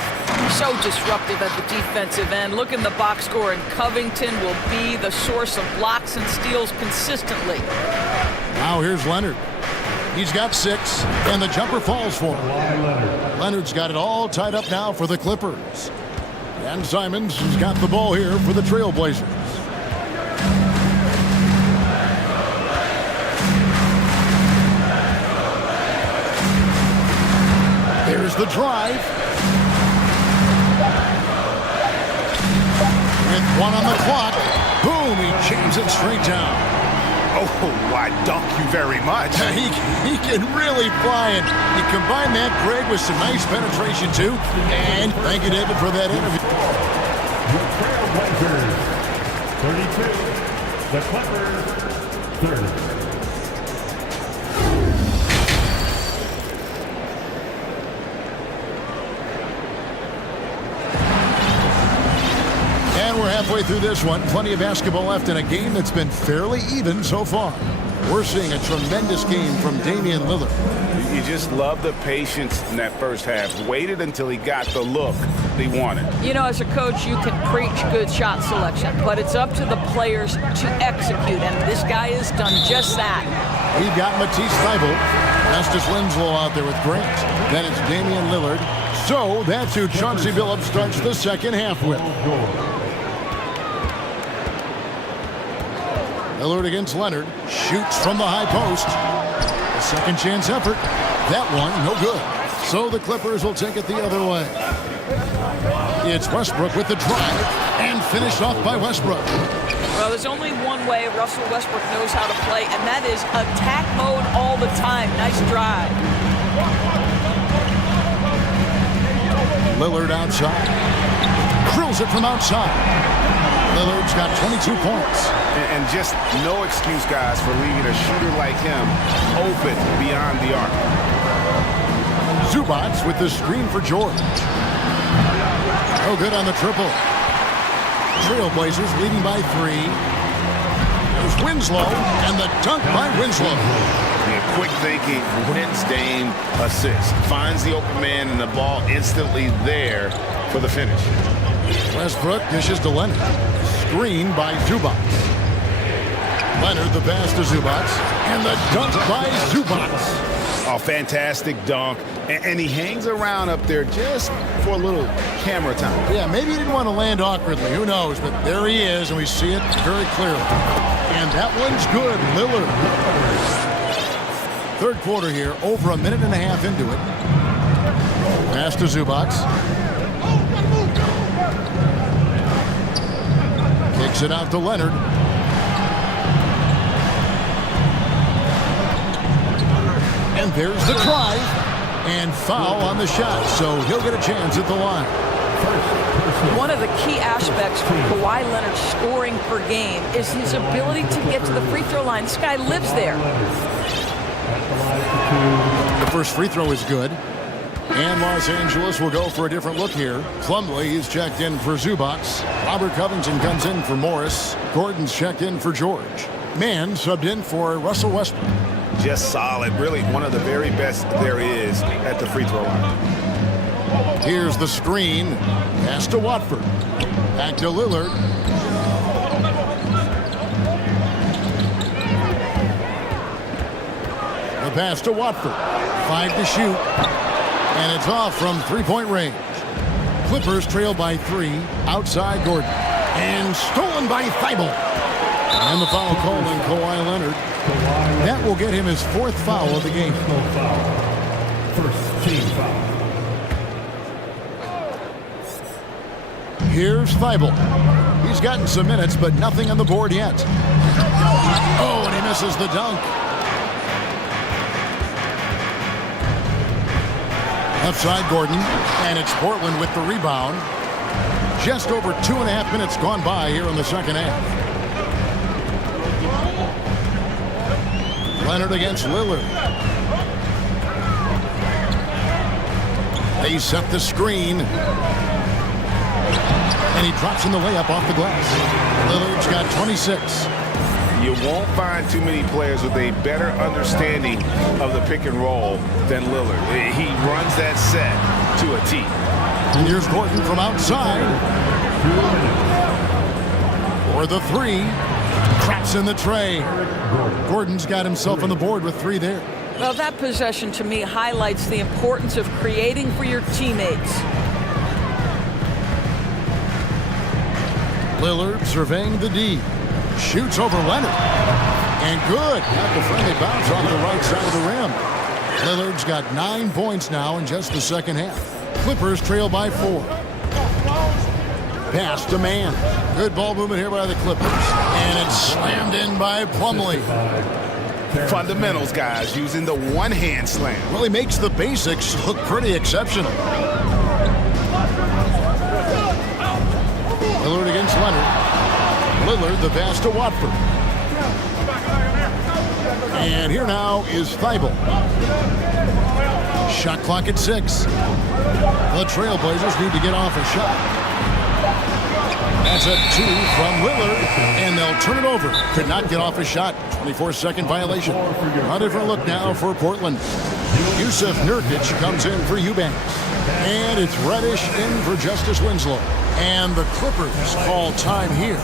So disruptive at the defensive end. Look in the box score, and Covington will be the source of blocks and steals consistently. Now here's Leonard. He's got 6, and the jumper falls for him. Leonard's got it all tied up now for the Clippers. And Simons has got the ball here for the Trailblazers. There's the drive. With 1 on the clock. Boom, he jams it straight down. Oh, I dunk you very much. He can really fly it. You combine that, Greg, with some nice penetration, too. And thank you, David, for that interview. The Trailblazers, 32. The Clippers, 30. And we're halfway through this one. Plenty of basketball left in a game that's been fairly even so far. We're seeing a tremendous game from Damian Lillard. You just love the patience in that first half. Waited until he got the look he wanted. You know, as a coach, you can preach good shot selection, but it's up to the players to execute, and this guy has done just that. We've got Matisse Thybulle, Justice Winslow out there with Grant. Then it's Damian Lillard. So that's who Chauncey Billups starts the second half with. Lillard against Leonard. Shoots from the high post. A second chance effort. That one, no good. So the Clippers will take it the other way. It's Westbrook with the drive. And finished off by Westbrook. Well, there's only one way Russell Westbrook knows how to play, and that is attack mode all the time. Nice drive. Lillard outside. Drills it from outside. Lillard's got 22 points. And just no excuse, guys, for leaving a shooter like him open beyond the arc. Zubats with the screen for George. No good on the triple. Trailblazers leading by 3. There's Winslow, and the dunk by Winslow. Yeah, quick thinking, wins Dame assist. Finds the open man, and the ball instantly there for the finish. Westbrook dishes to Leonard. Screen by Zubats. Leonard the pass to Zubats, and the dunk by Zubats. Oh, fantastic dunk. And he hangs around up there just for a little camera time. Yeah, maybe he didn't want to land awkwardly. Who knows? But there he is, and we see it very clearly. And that one's good. Lillard. Third quarter here, over a minute and a half into it. Pass to Zubats. Kicks it out to Leonard. And there's the drive. And foul on the shot, so he'll get a chance at the line. One of the key aspects for Kawhi Leonard's scoring per game is his ability to get to the free throw line. This guy lives there. The first free throw is good. And Los Angeles will go for a different look here. Plumlee is checked in for Zubats. Robert Covington comes in for Morris. Gordon's checked in for George. Mann subbed in for Russell Westbrook. Just solid. Really one of the very best there is at the free throw line. Here's the screen. Pass to Watford. Back to Lillard. The pass to Watford. 5 to shoot. And it's off from three-point range. Clippers trail by 3. Outside Gordon. And stolen by Thibault. And the foul call on Kawhi Leonard. That will get him his 4th foul of the game. First team foul. Here's Thibault. He's gotten some minutes, but nothing on the board yet. Oh, and he misses the dunk. Outside Gordon, and it's Portland with the rebound. Just over 2.5 minutes gone by here in the second half. Leonard against Lillard. They set the screen. And he drops in the layup off the glass. Lillard's got 26. You won't find too many players with a better understanding of the pick and roll than Lillard. He runs that set to a T. And here's Gordon from outside. For the 3. Traps in the tray. Gordon's got himself on the board with 3 there. Well, that possession to me highlights the importance of creating for your teammates. Lillard surveying the D. Shoots over Leonard. And good. Got the friendly bounce off the right side of the rim. Lillard's got 9 points now in just the second half. Clippers trail by 4. Pass to Mann. Good ball movement here by the Clippers. And it's slammed in by Plumlee. Fundamentals, guys, using the one-hand slam. Well, he makes the basics look pretty exceptional. Lillard against Leonard. Lillard, the pass to Watford. And here now is Thibault. Shot clock at 6. The Trailblazers need to get off a shot. That's a 2 from Lillard, and they'll turn it over. Could not get off a shot. 24-second violation. A different look now for Portland. Yusuf Nurkic comes in for Eubanks. And it's Reddish in for Justice Winslow. And the Clippers call time here.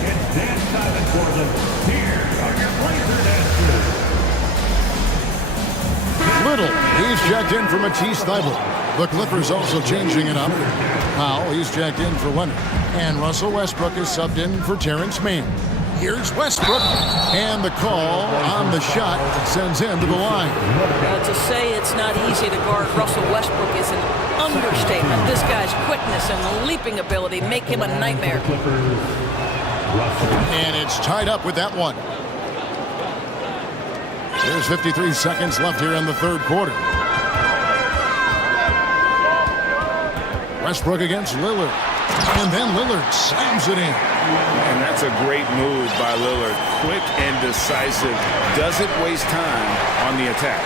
It's dance time in Portland. Here are your Blazer dancers. Little, he's checked in for Matisse Thybulle. The Clippers also changing it up. Powell, he's checked in for Leonard. And Russell Westbrook is subbed in for Terrence Mann. Here's Westbrook. And the call on the shot sends him to the line. To say it's not easy to guard Russell Westbrook is an understatement. This guy's quickness and leaping ability make him a nightmare. And it's tied up with that one. There's 53 seconds left here in the third quarter. Westbrook against Lillard. And then Lillard slams it in. And that's a great move by Lillard. Quick and decisive. Doesn't waste time on the attack.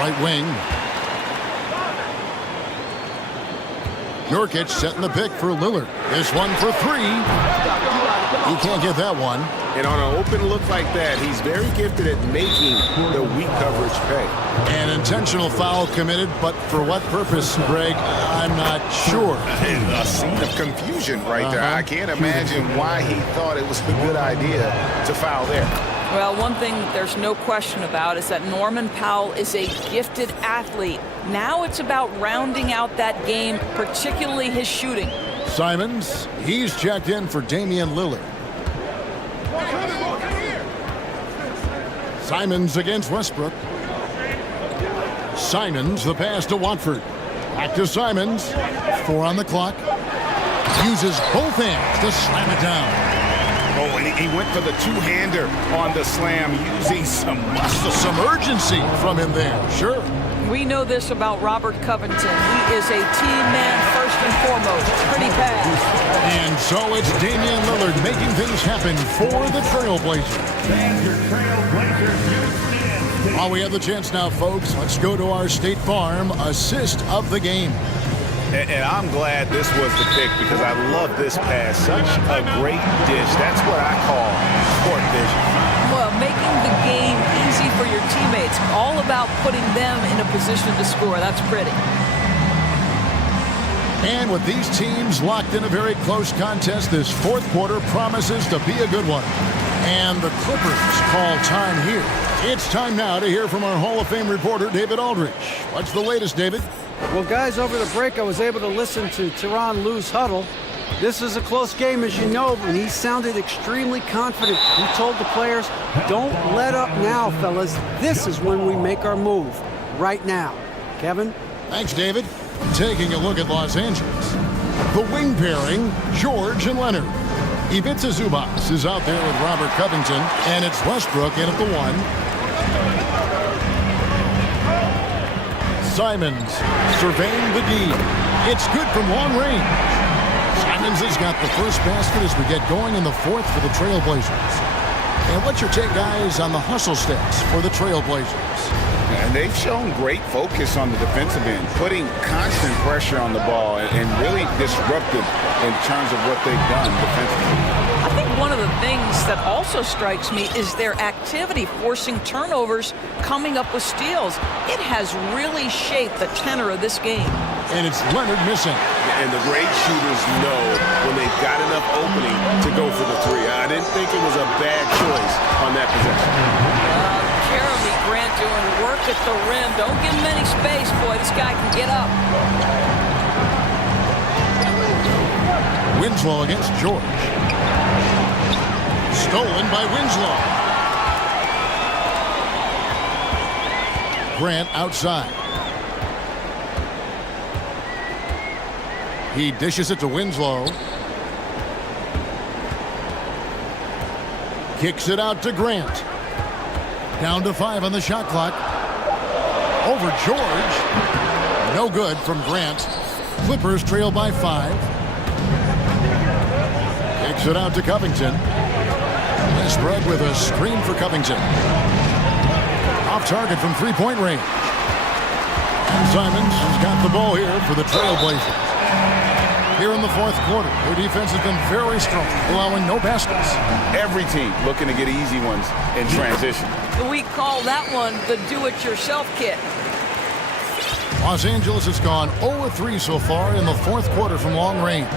Right wing. Nurkic setting the pick for Lillard. This one for three. He can't get that one. And on an open look like that, he's very gifted at making the weak coverage pay. An intentional foul committed, but for what purpose, Greg? I'm not sure. A scene of confusion right there. I can't imagine why he thought it was a good idea to foul there. Well, one thing there's no question about is that Norman Powell is a gifted athlete. Now it's about rounding out that game, particularly his shooting. Simons, he's checked in for Damian Lillard. Simons against Westbrook. Simons, the pass to Watford. Back to Simons. 4 on the clock. Uses both hands to slam it down. Oh, and he went for the two-hander on the slam, using some muscle. Some urgency from him there, sure. We know this about Robert Covington. He is a team man first and foremost. Pretty fast. And so it's Damian Lillard making things happen for the Trailblazers. While we have the chance now, folks, let's go to our State Farm assist of the game. And I'm glad this was the pick because I love this pass. Such a great dish. That's what I call court vision. Well, making the game easy for your teammates. All about putting them in a position to score. That's pretty. And with these teams locked in a very close contest, this fourth quarter promises to be a good one. And the Clippers call time here. It's time now to hear from our Hall of Fame reporter, David Aldrich. What's the latest, David? Well, guys, over the break, I was able to listen to Tyronn Lue's huddle. This is a close game, as you know, and he sounded extremely confident. He told the players, don't let up now, fellas. This is when we make our move. Right now. Kevin? Thanks, David. Taking a look at Los Angeles. The wing pairing, George and Leonard. Ivica Zubac is out there with Robert Covington, and it's Westbrook in at the 1. Simons surveying the D. It's good from long range. Simons has got the first basket as we get going in the fourth for the Trailblazers. And what's your take, guys, on the hustle stats for the Trailblazers? And they've shown great focus on the defensive end, putting constant pressure on the ball and really disruptive in terms of what they've done defensively. I think one of the things that also strikes me is their activity forcing turnovers, coming up with steals. It has really shaped the tenor of this game. And it's Leonard missing. And the great shooters know when they've got enough opening to go for the three. I didn't think it was a bad choice on that possession. Jeremy Grant doing work at the rim. Don't give him any space, boy. This guy can get up. Winslow against George. Stolen by Winslow. Grant outside. He dishes it to Winslow. Kicks it out to Grant. Down to 5 on the shot clock. Over George. No good from Grant. Clippers trail by 5. Kicks it out to Covington. Spread with a screen for Covington. Off target from three-point range. And Simons has got the ball here for the Trailblazers. Here in the fourth quarter, their defense has been very strong, allowing no baskets. Every team looking to get easy ones in transition. We call that one the do-it-yourself kit. Los Angeles has gone 0-3 so far in the fourth quarter from long range.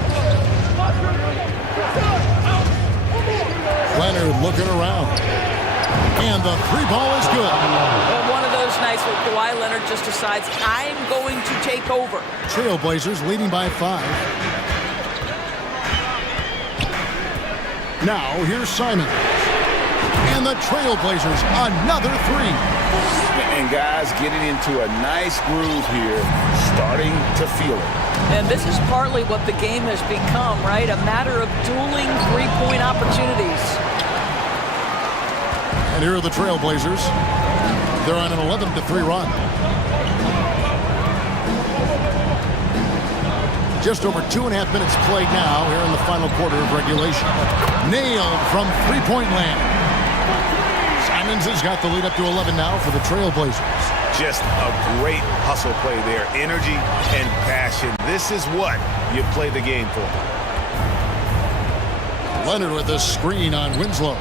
Leonard looking around. And the three ball is good. Well, one of those nights where Kawhi Leonard just decides, I'm going to take over. Trailblazers leading by 5. Now here's Simon. And the Trailblazers another 3. And guys getting into a nice groove here, starting to feel it. And this is partly what the game has become, right? A matter of dueling three-point opportunities. And here are the Trailblazers. They're on an 11-3 run. Just over 2.5 minutes played now here in the final quarter of regulation. Nailed from three-point land. Simons has got the lead up to 11 now for the Trailblazers. Just a great hustle play there. Energy and passion. This is what you play the game for. Leonard with a screen on Winslow.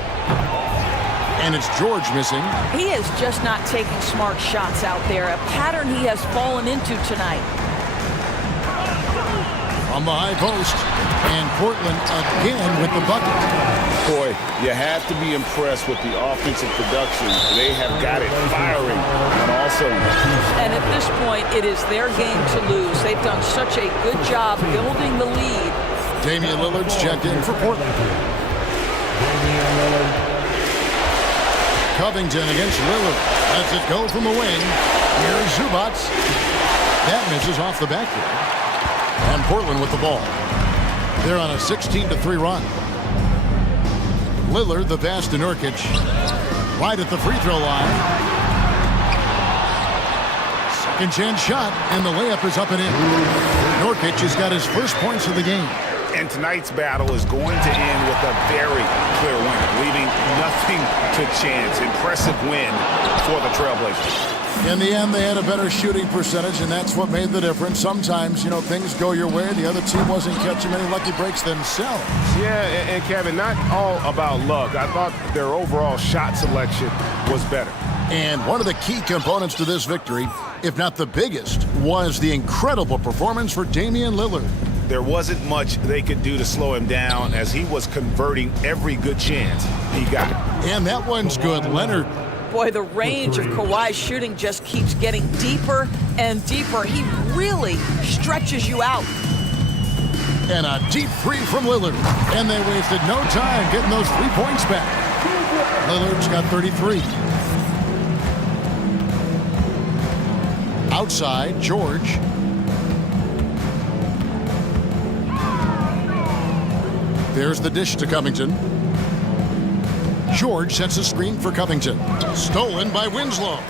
And it's George missing. He is just not taking smart shots out there, a pattern he has fallen into tonight. From the high post, and Portland again with the bucket. Boy, you have to be impressed with the offensive production. They have got it firing on all cylinders. And at this point, it is their game to lose. They've done such a good job building the lead. Damian Lillard's checked in for Portland. Covington against Lillard. Lets it go from the wing. Here's Zubac. That misses off the backboard. And Portland with the ball. They're on a 16-3 run. Lillard, the pass to Nurkic. Right at the free throw line. Second chance shot, and the layup is up and in. Nurkic has got his first points of the game. And tonight's battle is going to end with a very clear winner, leaving nothing to chance. Impressive win for the Trailblazers. In the end, they had a better shooting percentage, and that's what made the difference. Sometimes, you know, things go your way. The other team wasn't catching many lucky breaks themselves. Yeah, and Kevin, not all about luck. I thought their overall shot selection was better. And one of the key components to this victory, if not the biggest, was the incredible performance for Damian Lillard. There wasn't much they could do to slow him down as he was converting every good chance he got. And that one's good, Leonard. Boy, the range of Kawhi's shooting just keeps getting deeper and deeper. He really stretches you out. And a deep three from Lillard. And they wasted no time getting those 3 points back. Lillard's got 33. Outside, George. There's the dish to Covington. George sets a screen for Covington. Stolen by Winslow.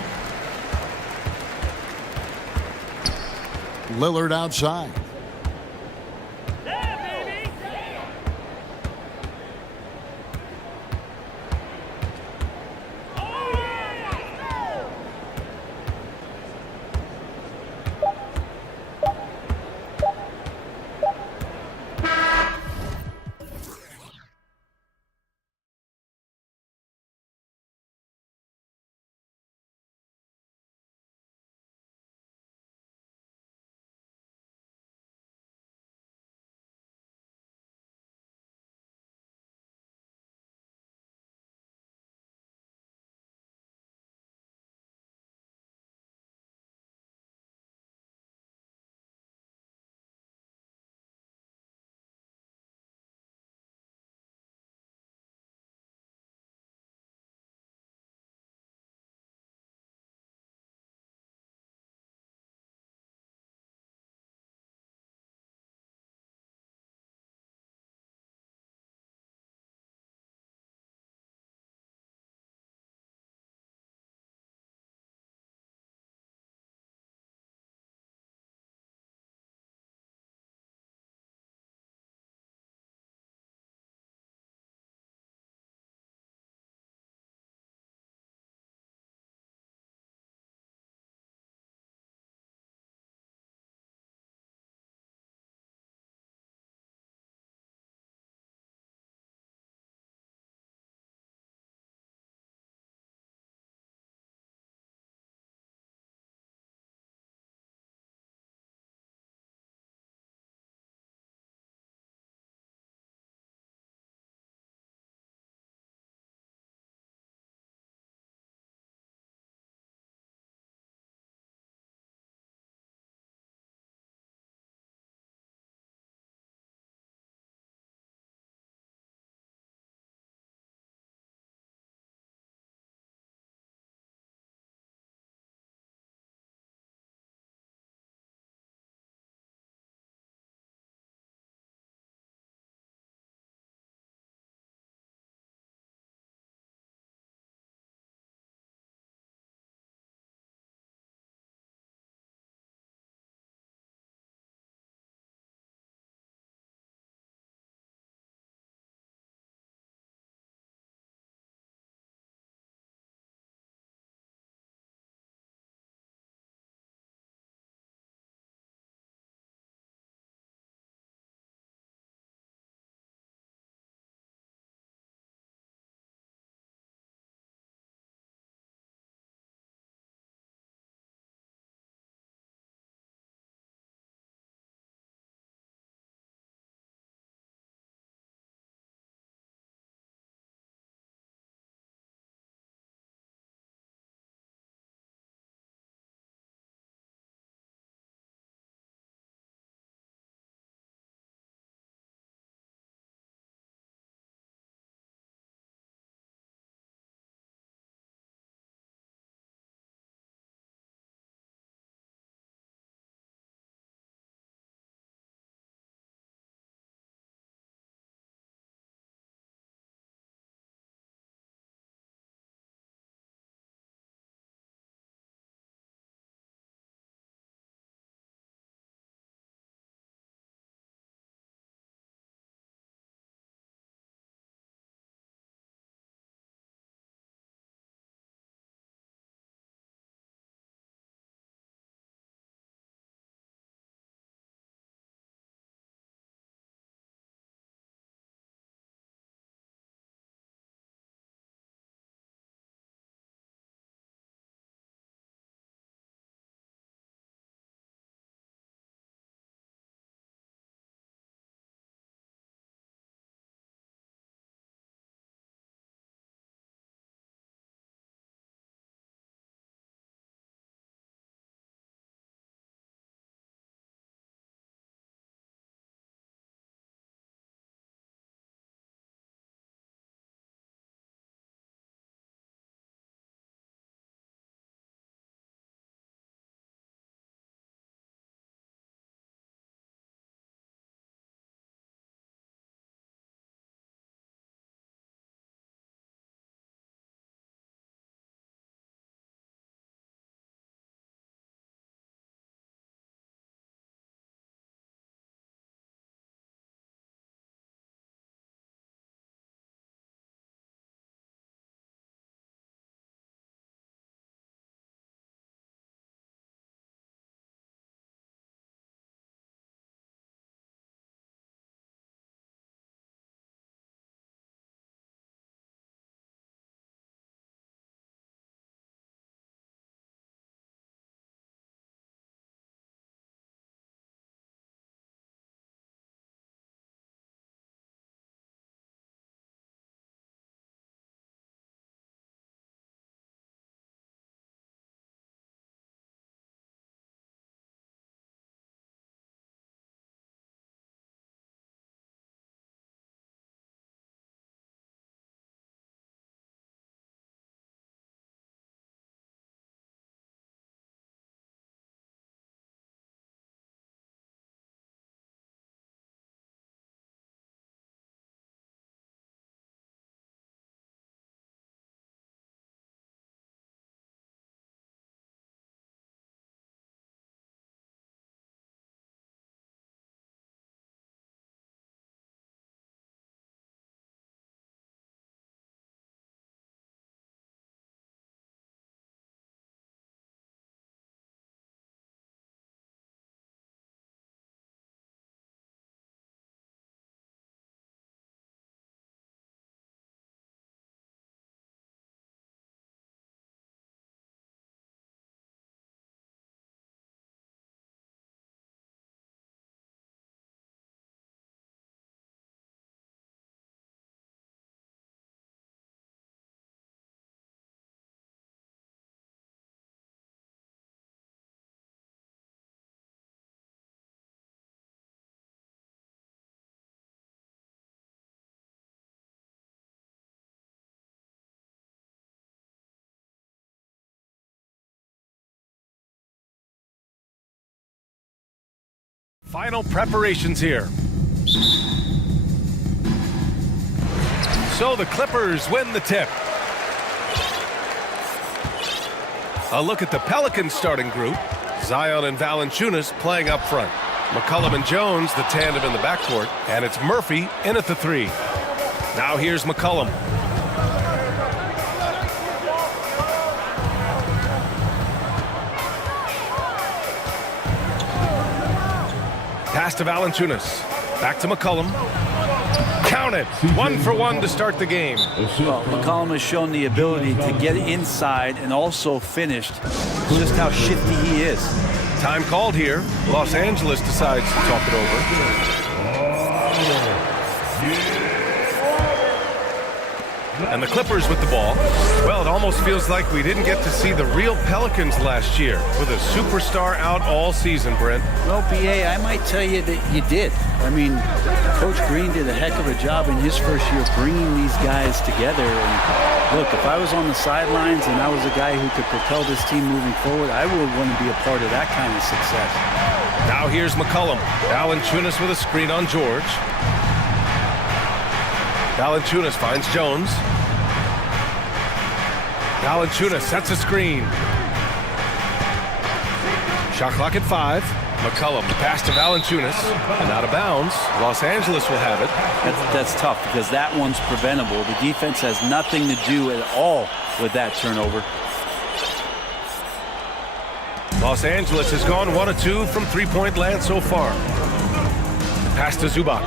Lillard outside. Final preparations here. So the Clippers win the tip. A look at the Pelicans starting group. Zion and Valanciunas playing up front. McCollum and Jones, the tandem in the backcourt. And it's Murphy in at the 3. Now here's McCollum. Pass to Valanciunas. Back to McCollum. Count it. 1 for 1 to start the game. Well, McCollum has shown the ability to get inside and also finished. Just how shifty he is. Time called here. Los Angeles decides to talk it over. And the Clippers with the ball. Well, it almost feels like we didn't get to see the real Pelicans last year with a superstar out all season, Brent. Well, BA, I might tell you that you did. I mean, Coach Green did a heck of a job in his first year bringing these guys together. And look, if I was on the sidelines and I was a guy who could propel this team moving forward, I would want to be a part of that kind of success. Now here's McCollum. Valanciunas with a screen on George. Valanciunas finds Jones. Valanciunas sets a screen. Shot clock at 5. McCollum, the pass to Valanciunas, and out of bounds. Los Angeles will have it. That's tough because that one's preventable. The defense has nothing to do at all with that turnover. Los Angeles has gone 1 of 2 from three-point land so far. Pass to Zubac.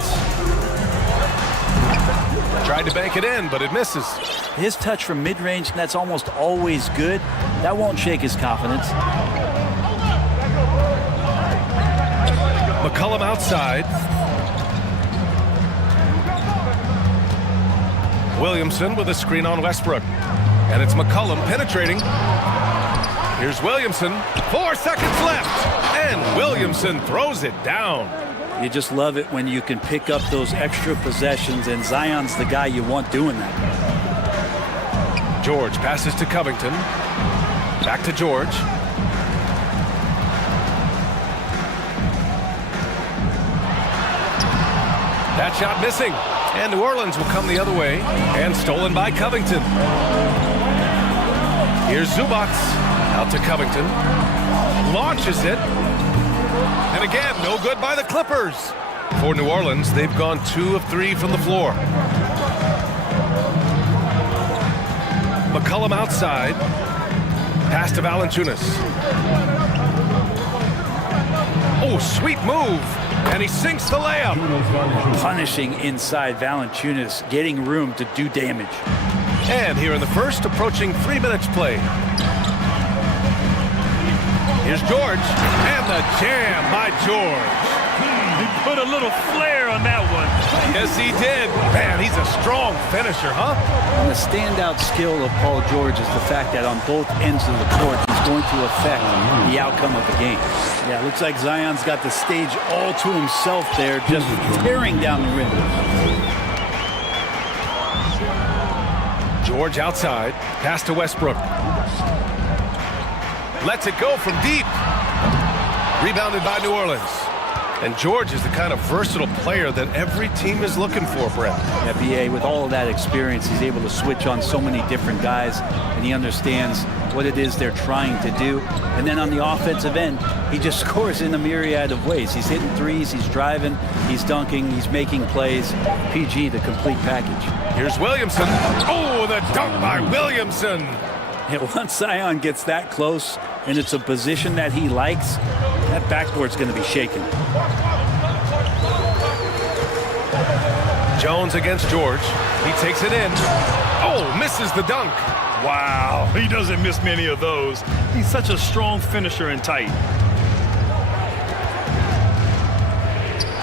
Tried to bank it in, but it misses. His touch from mid-range, that's almost always good. That won't shake his confidence. McCollum outside. Williamson with a screen on Westbrook. And it's McCollum penetrating. Here's Williamson. 4 seconds left. And Williamson throws it down. You just love it when you can pick up those extra possessions, and Zion's the guy you want doing that. George passes to Covington. Back to George. That shot missing. And New Orleans will come the other way. And stolen by Covington. Here's Zubac. Out to Covington. Launches it. And again, no good by the Clippers. For New Orleans, they've gone 2 of 3 from the floor. McCollum outside. Pass to Valanciunas. Oh, sweet move. And he sinks the layup. Punishing inside Valanciunas, getting room to do damage. And here in the first, approaching 3 minutes play. Here's George, and the jam by George. He put a little flair on that one. Yes, he did. Man, he's a strong finisher, huh? And the standout skill of Paul George is the fact that on both ends of the court, he's going to affect the outcome of the game. Yeah, it looks like Zion's got the stage all to himself there, just tearing down the rim. George outside, pass to Westbrook. Lets it go from deep. Rebounded by New Orleans. And George is the kind of versatile player that every team is looking for, Brett. Yeah, BA, with all of that experience, he's able to switch on so many different guys, and he understands what it is they're trying to do. And then on the offensive end, he just scores in a myriad of ways. He's hitting threes, he's driving, he's dunking, he's making plays. PG, the complete package. Here's Williamson. Oh, the dunk by Williamson. Yeah, once Zion gets that close, and it's a position that he likes, that backboard's going to be shaking. Jones against George. He takes it in. Oh, misses the dunk. Wow, he doesn't miss many of those. He's such a strong finisher and tight.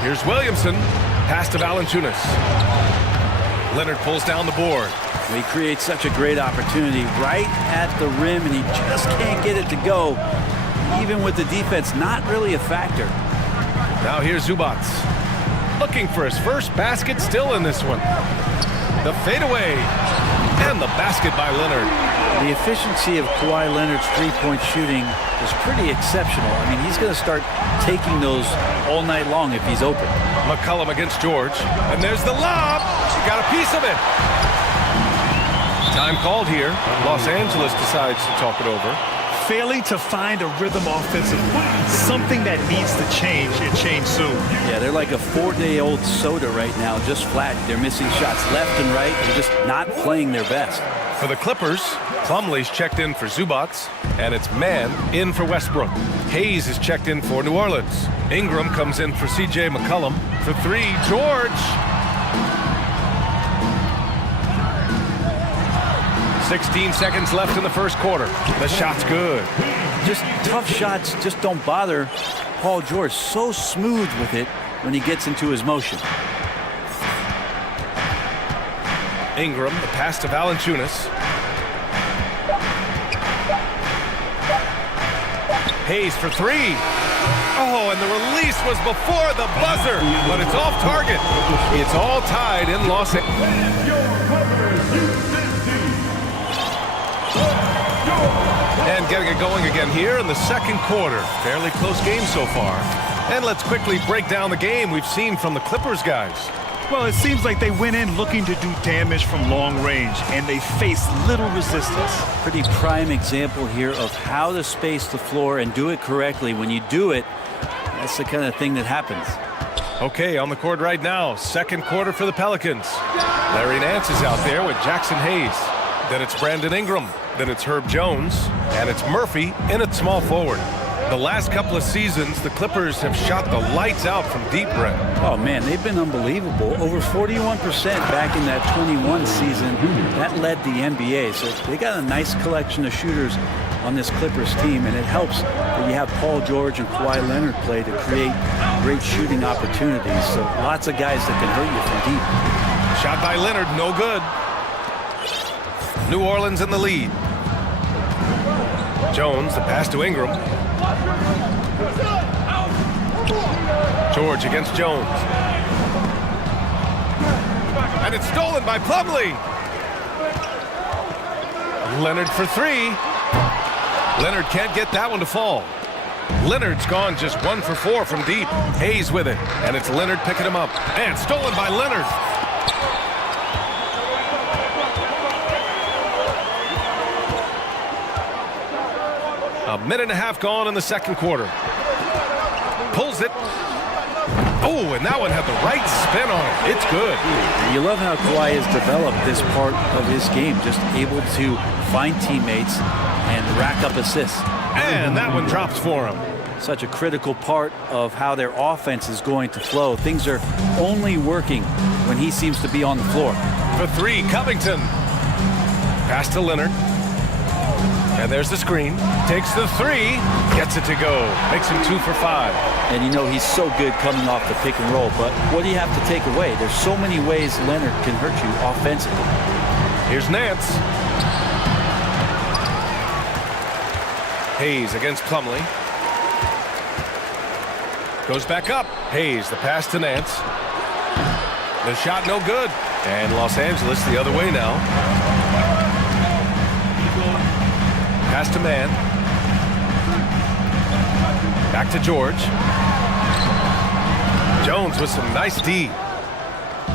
Here's Williamson. Pass to Valanciunas. Leonard pulls down the board. He creates such a great opportunity right at the rim, and he just can't get it to go. Even with the defense not really a factor. Now here's Zubac. Looking for his first basket, still in this one. The fadeaway. And the basket by Leonard. The efficiency of Kawhi Leonard's three-point shooting is pretty exceptional. I mean, he's going to start taking those all night long if he's open. McCollum against George. And there's the lob. He got a piece of it. Time called here. Los Angeles decides to talk it over. Failing to find a rhythm offensively, something that needs to change and change soon. Yeah, they're like a 4-day-old soda right now, just flat. They're missing shots left and right. They're just not playing their best. For the Clippers, Plumlee's checked in for Zubats, and it's Mann in for Westbrook. Hayes is checked in for New Orleans. Ingram comes in for C.J. McCollum. For three, George. 16 seconds left in the first quarter. The shot's good. Just tough shots just don't bother Paul George. So smooth with it when he gets into his motion. Ingram, the pass to Valanciunas. Hayes for three. Oh, and the release was before the buzzer, but it's off target. It's all tied in Los Angeles. And getting it going again here in the second quarter. Fairly close game so far. And let's quickly break down the game we've seen from the Clippers guys. Well, it seems like they went in looking to do damage from long range, and they faced little resistance. Pretty prime example here of how to space the floor and do it correctly. When you do it, that's the kind of thing that happens. Okay, on the court right now, second quarter for the Pelicans. Larry Nance is out there with Jackson Hayes. Then it's Brandon Ingram. Then it's Herb Jones. And it's Murphy in at small forward. The last couple of seasons, the Clippers have shot the lights out from deep, Brett. Oh, man, they've been unbelievable. Over 41% back in that 21 season. That led the NBA. So they got a nice collection of shooters on this Clippers team, and it helps that you have Paul George and Kawhi Leonard play to create great shooting opportunities. So lots of guys that can hurt you from deep. Shot by Leonard, no good. New Orleans in the lead. Jones, the pass to Ingram. George against Jones. And it's stolen by Plumlee. Leonard for three. Leonard can't get that one to fall. Leonard's gone just 1 for 4 from deep. Hayes with it. And it's Leonard picking him up. And stolen by Leonard. A minute and a half gone in the second quarter. Pulls it. Oh, and that one had the right spin on it. It's good. You love how Kawhi has developed this part of his game, just able to find teammates and rack up assists. And that one drops for him. Such a critical part of how their offense is going to flow. Things are only working when he seems to be on the floor. For three, Covington. Pass to Leonard. And there's the screen. Takes the three. Gets it to go. Makes him 2 for 5. And you know he's so good coming off the pick and roll. But what do you have to take away? There's so many ways Leonard can hurt you offensively. Here's Nance. Hayes against Plumlee. Goes back up. Hayes, the pass to Nance. The shot no good. And Los Angeles the other way now. Pass to Mann. Back to George. Jones with some nice D.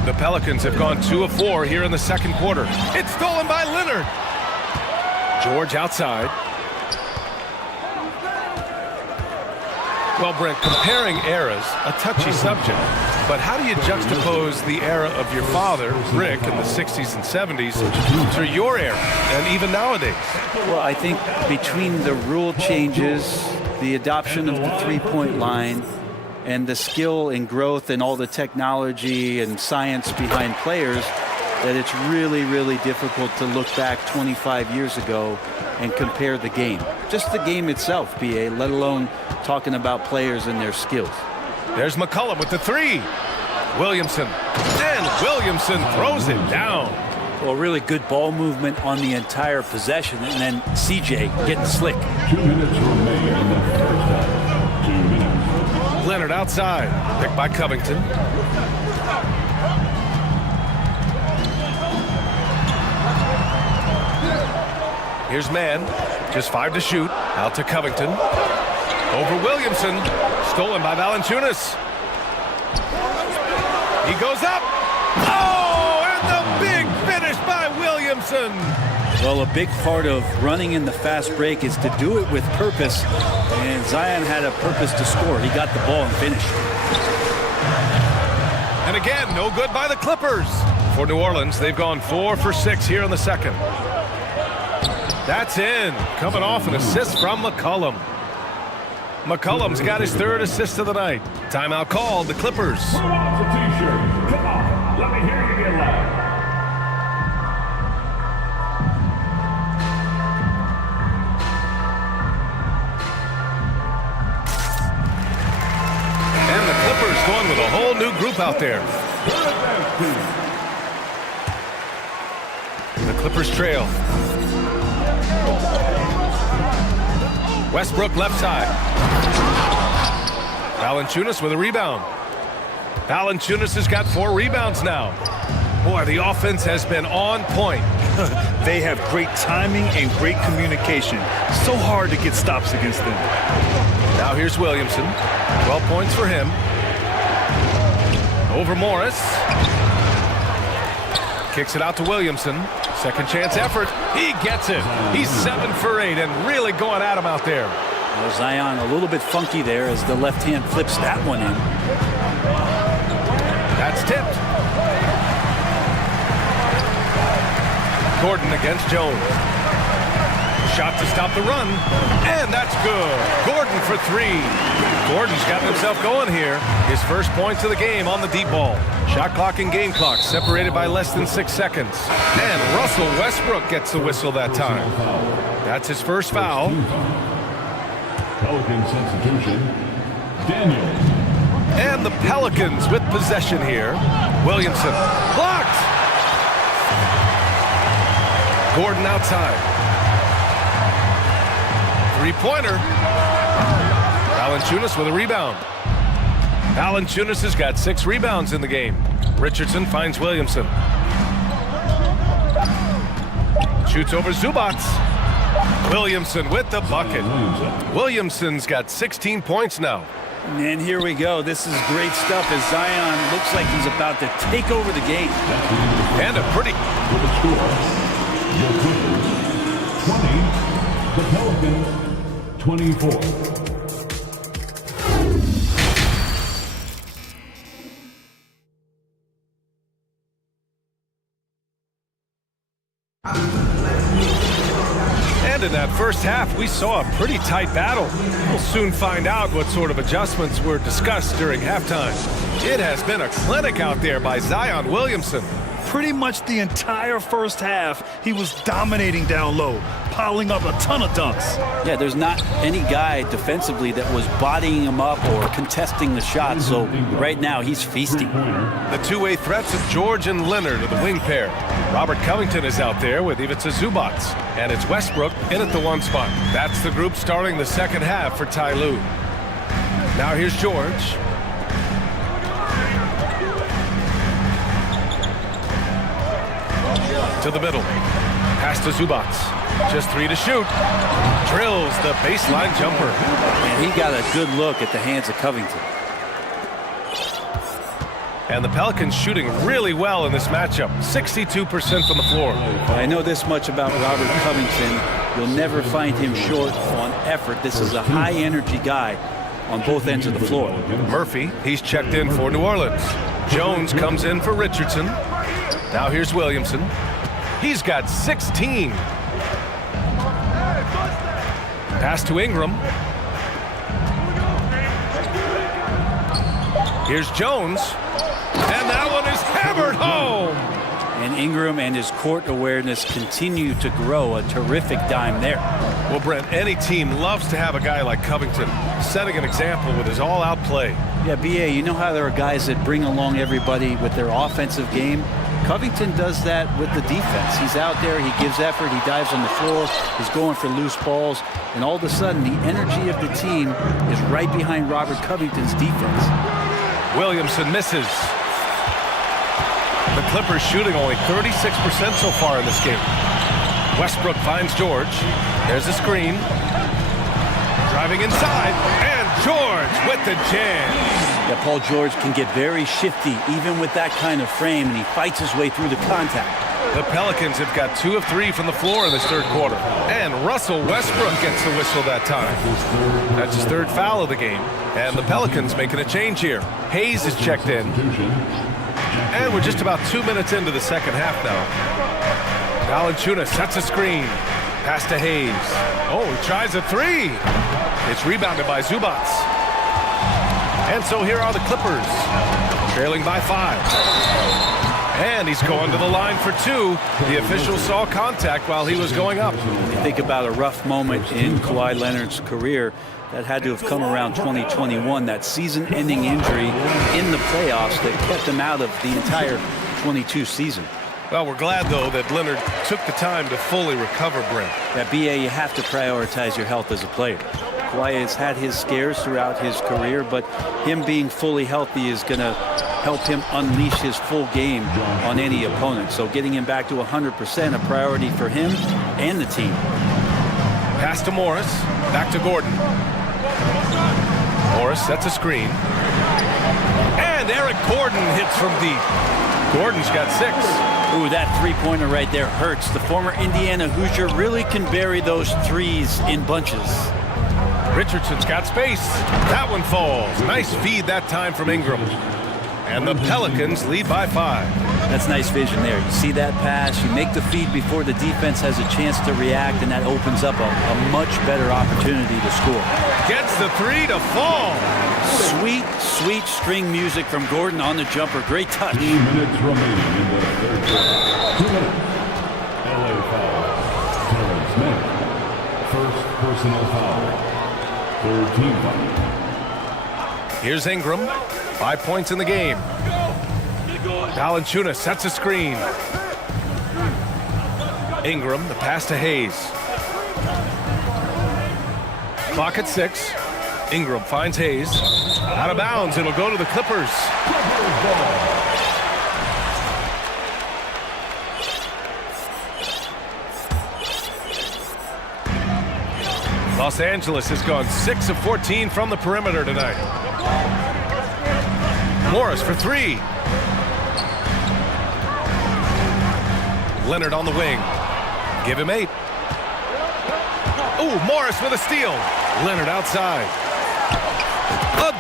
The Pelicans have gone 2 of 4 here in the second quarter. It's stolen by Leonard. George outside. Well, Brent, comparing eras, a touchy subject. But how do you juxtapose the era of your father, Rick, in the 60s and 70s to your era, and even nowadays? Well, I think between the rule changes, the adoption of the three-point line, and the skill and growth and all the technology and science behind players, that it's really, really difficult to look back 25 years ago and compare the game. Just the game itself, BA, let alone talking about players and their skills. There's McCollum with the three. Williamson. And Williamson throws it down. Well, really good ball movement on the entire possession, and then CJ getting slick. 2 minutes remain in the first half. 2 minutes. Leonard outside. Picked by Covington. Here's Mann. Just 5 to shoot. Out to Covington. Over Williamson. Stolen by Valanciunas. He goes up. Oh, and the big finish by Williamson. Well, a big part of running in the fast break is to do it with purpose, and Zion had a purpose to score. He got the ball and finished. And again, no good by the Clippers. For New Orleans, they've gone 4 for 6 here in the second. That's in. Coming off an assist from McCollum. McCollum's got his 3rd assist of the night. Timeout called, the Clippers. Who wants a t-shirt? Come on, let me hear you get loud. And the Clippers going with a whole new group out there. The Clippers trail. Westbrook left side. Valanciunas with a rebound. Valanciunas has got 4 rebounds now. Boy, the offense has been on point. They have great timing and great communication. So hard to get stops against them. Now here's Williamson. 12 points for him. Over Morris. Kicks it out to Williamson. Second chance effort. He gets it. He's 7 for 8 and really going at him out there. Well, Zion a little bit funky there as the left hand flips that one in. That's tipped. Gordon against Jones. Shot to stop the run. And that's good. Gordon for 3. Gordon's got himself going here. His first points of the game on the deep ball. Shot clock and game clock separated by less than 6 seconds. And Russell Westbrook gets the whistle that time. That's his first foul. Pelican substitution, Daniels. And the Pelicans with possession here. Williamson blocked. Gordon outside. 3-pointer. Valanciunas with a rebound. Valanciunas has got 6 rebounds in the game. Richardson finds Williamson. Shoots over Zubac. Williamson with the bucket. Williamson's got 16 points now. And here we go. This is great stuff as Zion looks like he's about to take over the game. And a pretty... With the score, your Clippers, 20, the Pelicans, 24. And in that first half, we saw a pretty tight battle. We'll soon find out what sort of adjustments were discussed during halftime. It has been a clinic out there by Zion Williamson. Pretty much the entire first half, he was dominating down low, piling up a ton of dunks. Yeah, there's not any guy defensively that was bodying him up or contesting the shot, so right now he's feasting. The two-way threats of George and Leonard are the wing pair. Robert Covington is out there with Ivica Zubac, and it's Westbrook in at the 1 spot. That's the group starting the second half for Ty Lue. Now here's George. To the middle. Pass to Zubac. Just 3 to shoot. Drills the baseline jumper. And he got a good look at the hands of Covington. And the Pelicans shooting really well in this matchup. 62% from the floor. I know this much about Robert Covington. You'll never find him short on effort. This is a high-energy guy on both ends of the floor. Murphy, he's checked in for New Orleans. Jones comes in for Richardson. Now here's Williamson. He's got 16. Pass to Ingram. Here's Jones. And that one is hammered home. And Ingram and his court awareness continue to grow. A terrific dime there. Well, Brent, any team loves to have a guy like Covington setting an example with his all-out play. Yeah, B.A., you know how there are guys that bring along everybody with their offensive game? Covington does that with the defense. He's out there, he gives effort, he dives on the floor, he's going for loose balls, and all of a sudden the energy of the team is right behind Robert Covington's defense. Williamson misses. The Clippers shooting only 36% so far in this game. Westbrook finds George. There's a screen. Driving inside, and George with the jam. Yeah, Paul George can get very shifty, even with that kind of frame, and he fights his way through the contact. The Pelicans have got 2 of 3 from the floor in this third quarter. And Russell Westbrook gets the whistle that time. That's his 3rd foul of the game. And the Pelicans making a change here. Hayes is checked in. And we're just about 2 minutes into the second half now. Valanciunas sets a screen. Pass to Hayes. Oh, he tries a 3. It's rebounded by Zubats. And so here are the Clippers, trailing by 5. And he's going to the line for 2. The official saw contact while he was going up. You think about a rough moment in Kawhi Leonard's career that had to have come around 2021, that season-ending injury in the playoffs that kept him out of the entire 22 season. Well, we're glad, though, that Leonard took the time to fully recover, Brent. At BA, you have to prioritize your health as a player. Kawhi has had his scares throughout his career, but him being fully healthy is going to help him unleash his full game on any opponent. So getting him back to 100%, a priority for him and the team. Pass to Morris, back to Gordon. Morris sets a screen. And Eric Gordon hits from deep. Gordon's got 6. Ooh, that three-pointer right there hurts. The former Indiana Hoosier really can bury those threes in bunches. Richardson's got space. That one falls. Nice feed that time from Ingram. And the Pelicans lead by 5. That's nice vision there. You see that pass, you make the feed before the defense has a chance to react, and that opens up a much better opportunity to score. Gets the 3 to fall. Sweet, sweet string music from Gordon on the jumper. Great touch. 2 minutes remaining in the third quarter. 2 minutes. LA foul. Terrence Mann. First personal foul. Third team foul. Here's Ingram. 5 points in the game. Valanciunas sets a screen. Ingram, the pass to Hayes. Clock at 6. Ingram finds Hayes. Out of bounds. It'll go to the Clippers. Los Angeles has gone 6 of 14 from the perimeter tonight. Morris for 3. Leonard on the wing. Give him 8. Ooh, Morris with a steal. Leonard outside.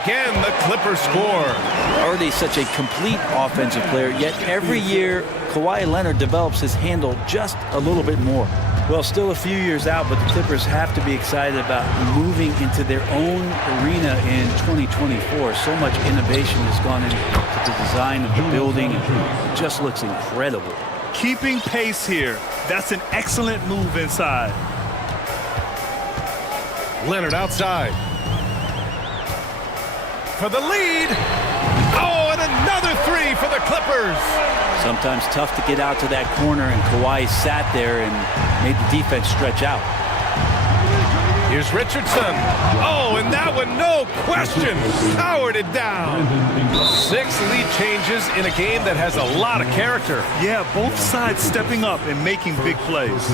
Again, the Clippers score. Already such a complete offensive player, yet every year Kawhi Leonard develops his handle just a little bit more. Well, still a few years out, but the Clippers have to be excited about moving into their own arena in 2024. So much innovation has gone into the design of the building. It just looks incredible. Keeping pace here. That's an excellent move inside. Leonard outside. For the lead. Oh, and another 3 for the Clippers. Sometimes tough to get out to that corner, and Kawhi sat there and made the defense stretch out. Here's Richardson. Oh, and that one, no question, powered it down. 6 lead changes in a game that has a lot of character. Yeah, both sides stepping up and making big plays.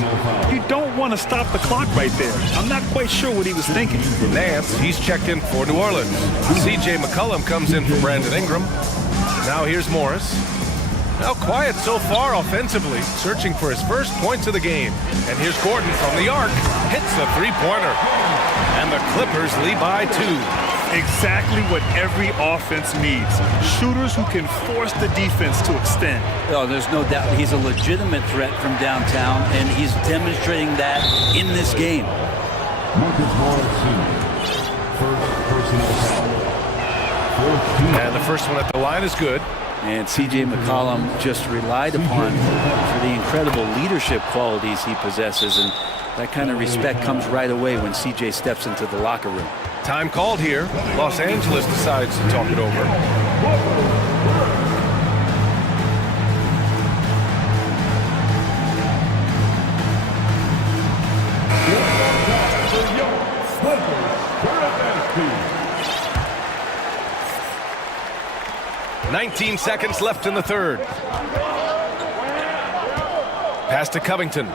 You don't want to stop the clock right there. I'm not quite sure what he was thinking. Nance, he's checked in for New Orleans. C.J. McCollum comes in for Brandon Ingram. Now here's Morris. Now quiet so far offensively, searching for his first points of the game. And here's Gordon from the arc, hits the 3-pointer. And the Clippers lead by 2. Exactly what every offense needs. Shooters who can force the defense to extend. Oh, there's no doubt he's a legitimate threat from downtown, and he's demonstrating that in this game. Marcus Morris Sr. First personal foul. And the first one at the line is good. And C.J. McCollum just relied upon for the incredible leadership qualities he possesses, and that kind of respect comes right away when C.J. steps into the locker room. Time called here. Los Angeles decides to talk it over. Lakers. 19 seconds left in the third. Pass to Covington.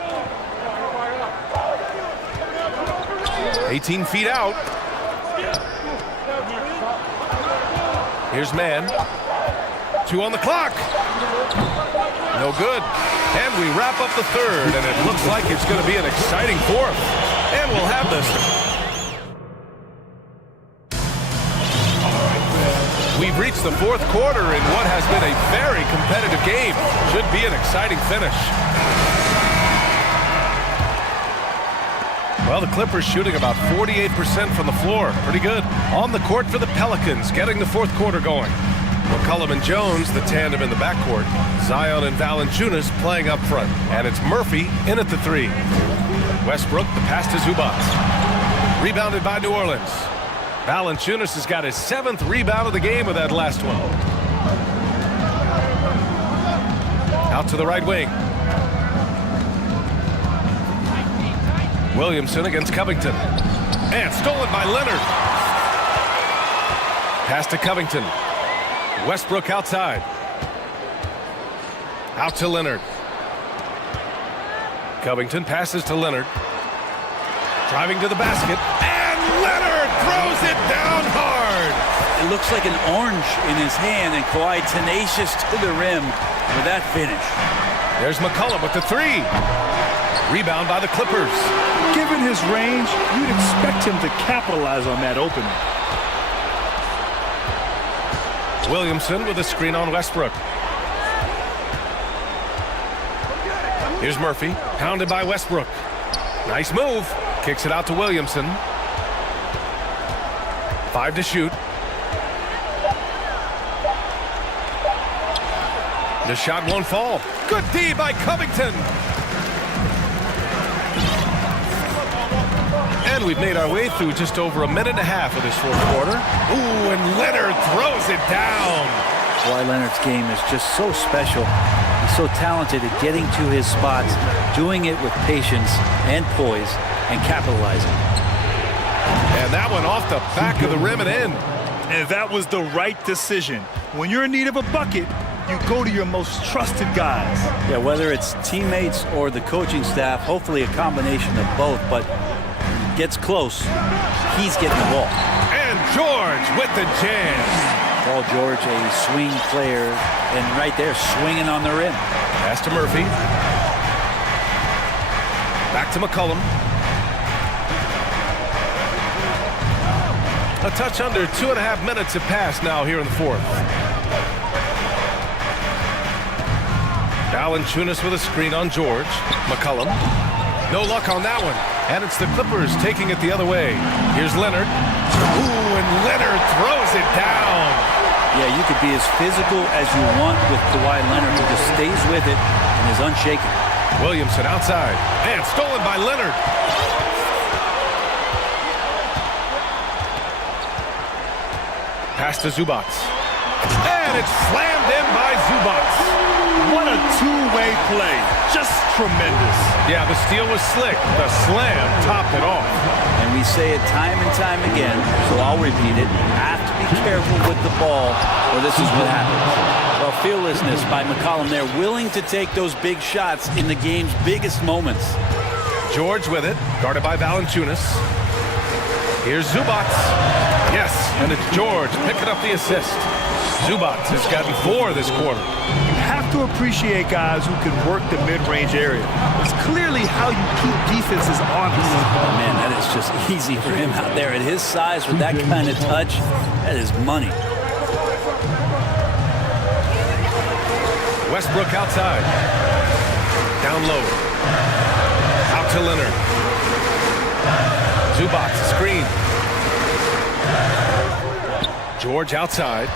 18 feet out. Here's man. 2 on the clock. No good. And we wrap up the third, and it looks like it's going to be an exciting fourth. And we'll have this. We've reached the fourth quarter in what has been a very competitive game. Should be an exciting finish. Well, the Clippers shooting about 48% from the floor. Pretty good. On the court for the Pelicans, getting the fourth quarter going. McCollum and Jones, the tandem in the backcourt. Zion and Valanciunas playing up front. And it's Murphy in at the 3. Westbrook, the pass to Zubac. Rebounded by New Orleans. Valanciunas has got his 7th rebound of the game with that last one. Out to the right wing. Williamson against Covington. And stolen by Leonard. Pass to Covington. Westbrook outside. Out to Leonard. Covington passes to Leonard. Driving to the basket. And Leonard throws it down hard. It looks like an orange in his hand, and Kawhi tenacious to the rim with that finish. There's McCollum with the 3. Rebound by the Clippers. Given his range, you'd expect him to capitalize on that opening. Williamson with a screen on Westbrook. Here's Murphy, pounded by Westbrook. Nice move. Kicks it out to Williamson. 5 to shoot. The shot won't fall. Good D by Covington. And we've made our way through just over a minute and a half of this fourth quarter. Ooh, and Leonard throws it down. Kawhi Leonard's game is just so special. He's so talented at getting to his spots, doing it with patience and poise, and capitalizing. And that one off the back of the rim and in. And that was the right decision. When you're in need of a bucket, you go to your most trusted guys. Yeah, whether it's teammates or the coaching staff, hopefully a combination of both, but gets close, he's getting the ball. And George with the jam. Paul George, a swing player, and right there swinging on the rim. Pass to Murphy. Back to McCollum. A touch under 2.5 minutes have passed now here in the fourth. Valanciunas with a screen on George. McCollum. No luck on that one. And it's the Clippers taking it the other way. Here's Leonard. Ooh, and Leonard throws it down. Yeah, you could be as physical as you want with Kawhi Leonard, who just stays with it and is unshaken. Williamson outside. And stolen by Leonard. Pass to Zubac. And it's slammed in by Zubac. What a two-way play. Just tremendous. Yeah, the steal was slick. The slam topped it off. And we say it time and time again, so I'll repeat it. You have to be careful with the ball, or this is what happens. Well, fearlessness by McCollum there, willing to take those big shots in the game's biggest moments. George with it, guarded by Valanciunas. Here's Zubac. Yes, and it's George picking up the assist. Zubac has gotten 4 this quarter. You have to appreciate guys who can work the mid-range area. It's clearly how you keep defenses honest. Oh, man, that is just easy for him out there at his size with that kind of touch. That is money. Westbrook outside. Down low. Out to Leonard. Zubac screen. George outside.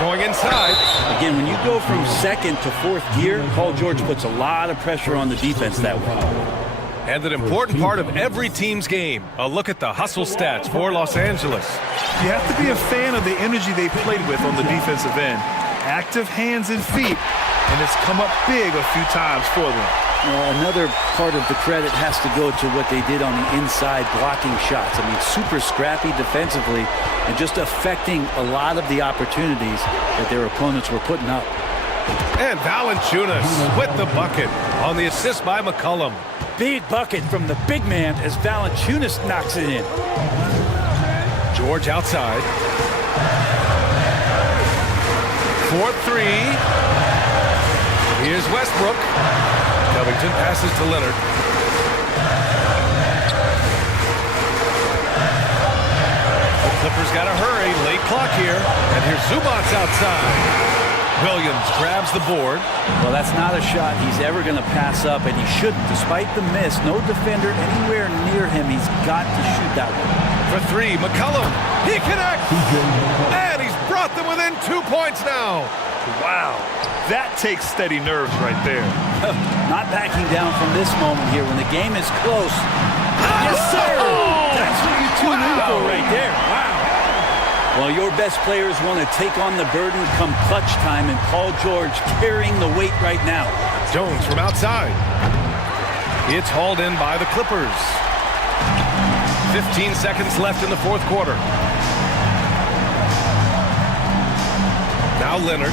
Going inside. Again, when you go from second to fourth gear, Paul George puts a lot of pressure on the defense that way. And an important part of every team's game. A look at the hustle stats for Los Angeles. You have to be a fan of the energy they played with on the defensive end. Active hands and feet, and it's come up big a few times for them. Well, another part of the credit has to go to what they did on the inside blocking shots. I mean, super scrappy defensively and just affecting a lot of the opportunities that their opponents were putting up. And Valanciunas with the bucket on the assist by McCollum. big bucket from the big man as Valanciunas knocks it in. George outside. 4-3. Here's Westbrook. Covington passes to Leonard. The Clippers got to hurry. Late clock here. And here's Zubac's outside. Williams grabs the board. Well, that's not a shot he's ever going to pass up, and he shouldn't. Despite the miss, no defender anywhere near him. He's got to shoot that one. For three, McCollum. He connects. And he's brought them within 2 points now. Wow. That takes steady nerves right there. Not backing down from this moment here when the game is close. Yes, sir! That's what you tune in for right there. Wow. Well, your best players want to take on the burden come clutch time, and Paul George carrying the weight right now. Jones from outside. It's hauled in by the Clippers. 15 seconds left in the fourth quarter. Now Leonard.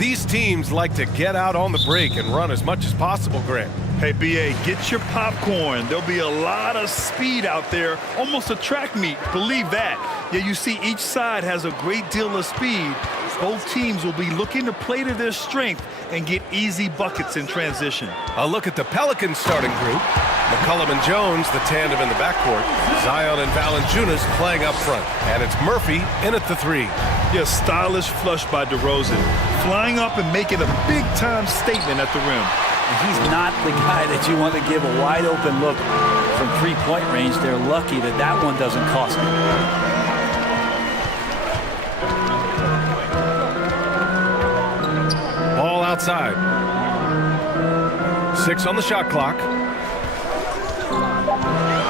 These teams like to get out on the break and run as much as possible, Grant. Hey, BA, get your popcorn. There'll be a lot of speed out there, almost a track meet, believe that. Yeah, you see each side has a great deal of speed. Both teams will be looking to play to their strength and get easy buckets in transition. A look at the Pelicans starting group. McCollum and Jones, the tandem in the backcourt. Zion and Valanciunas playing up front. And it's Murphy in at the 3. Yeah, stylish flush by DeRozan. Flying up and making a big-time statement at the rim. He's not the guy that you want to give a wide open look from three-point range. They're lucky that that one doesn't cost them. Ball outside. 6 on the shot clock.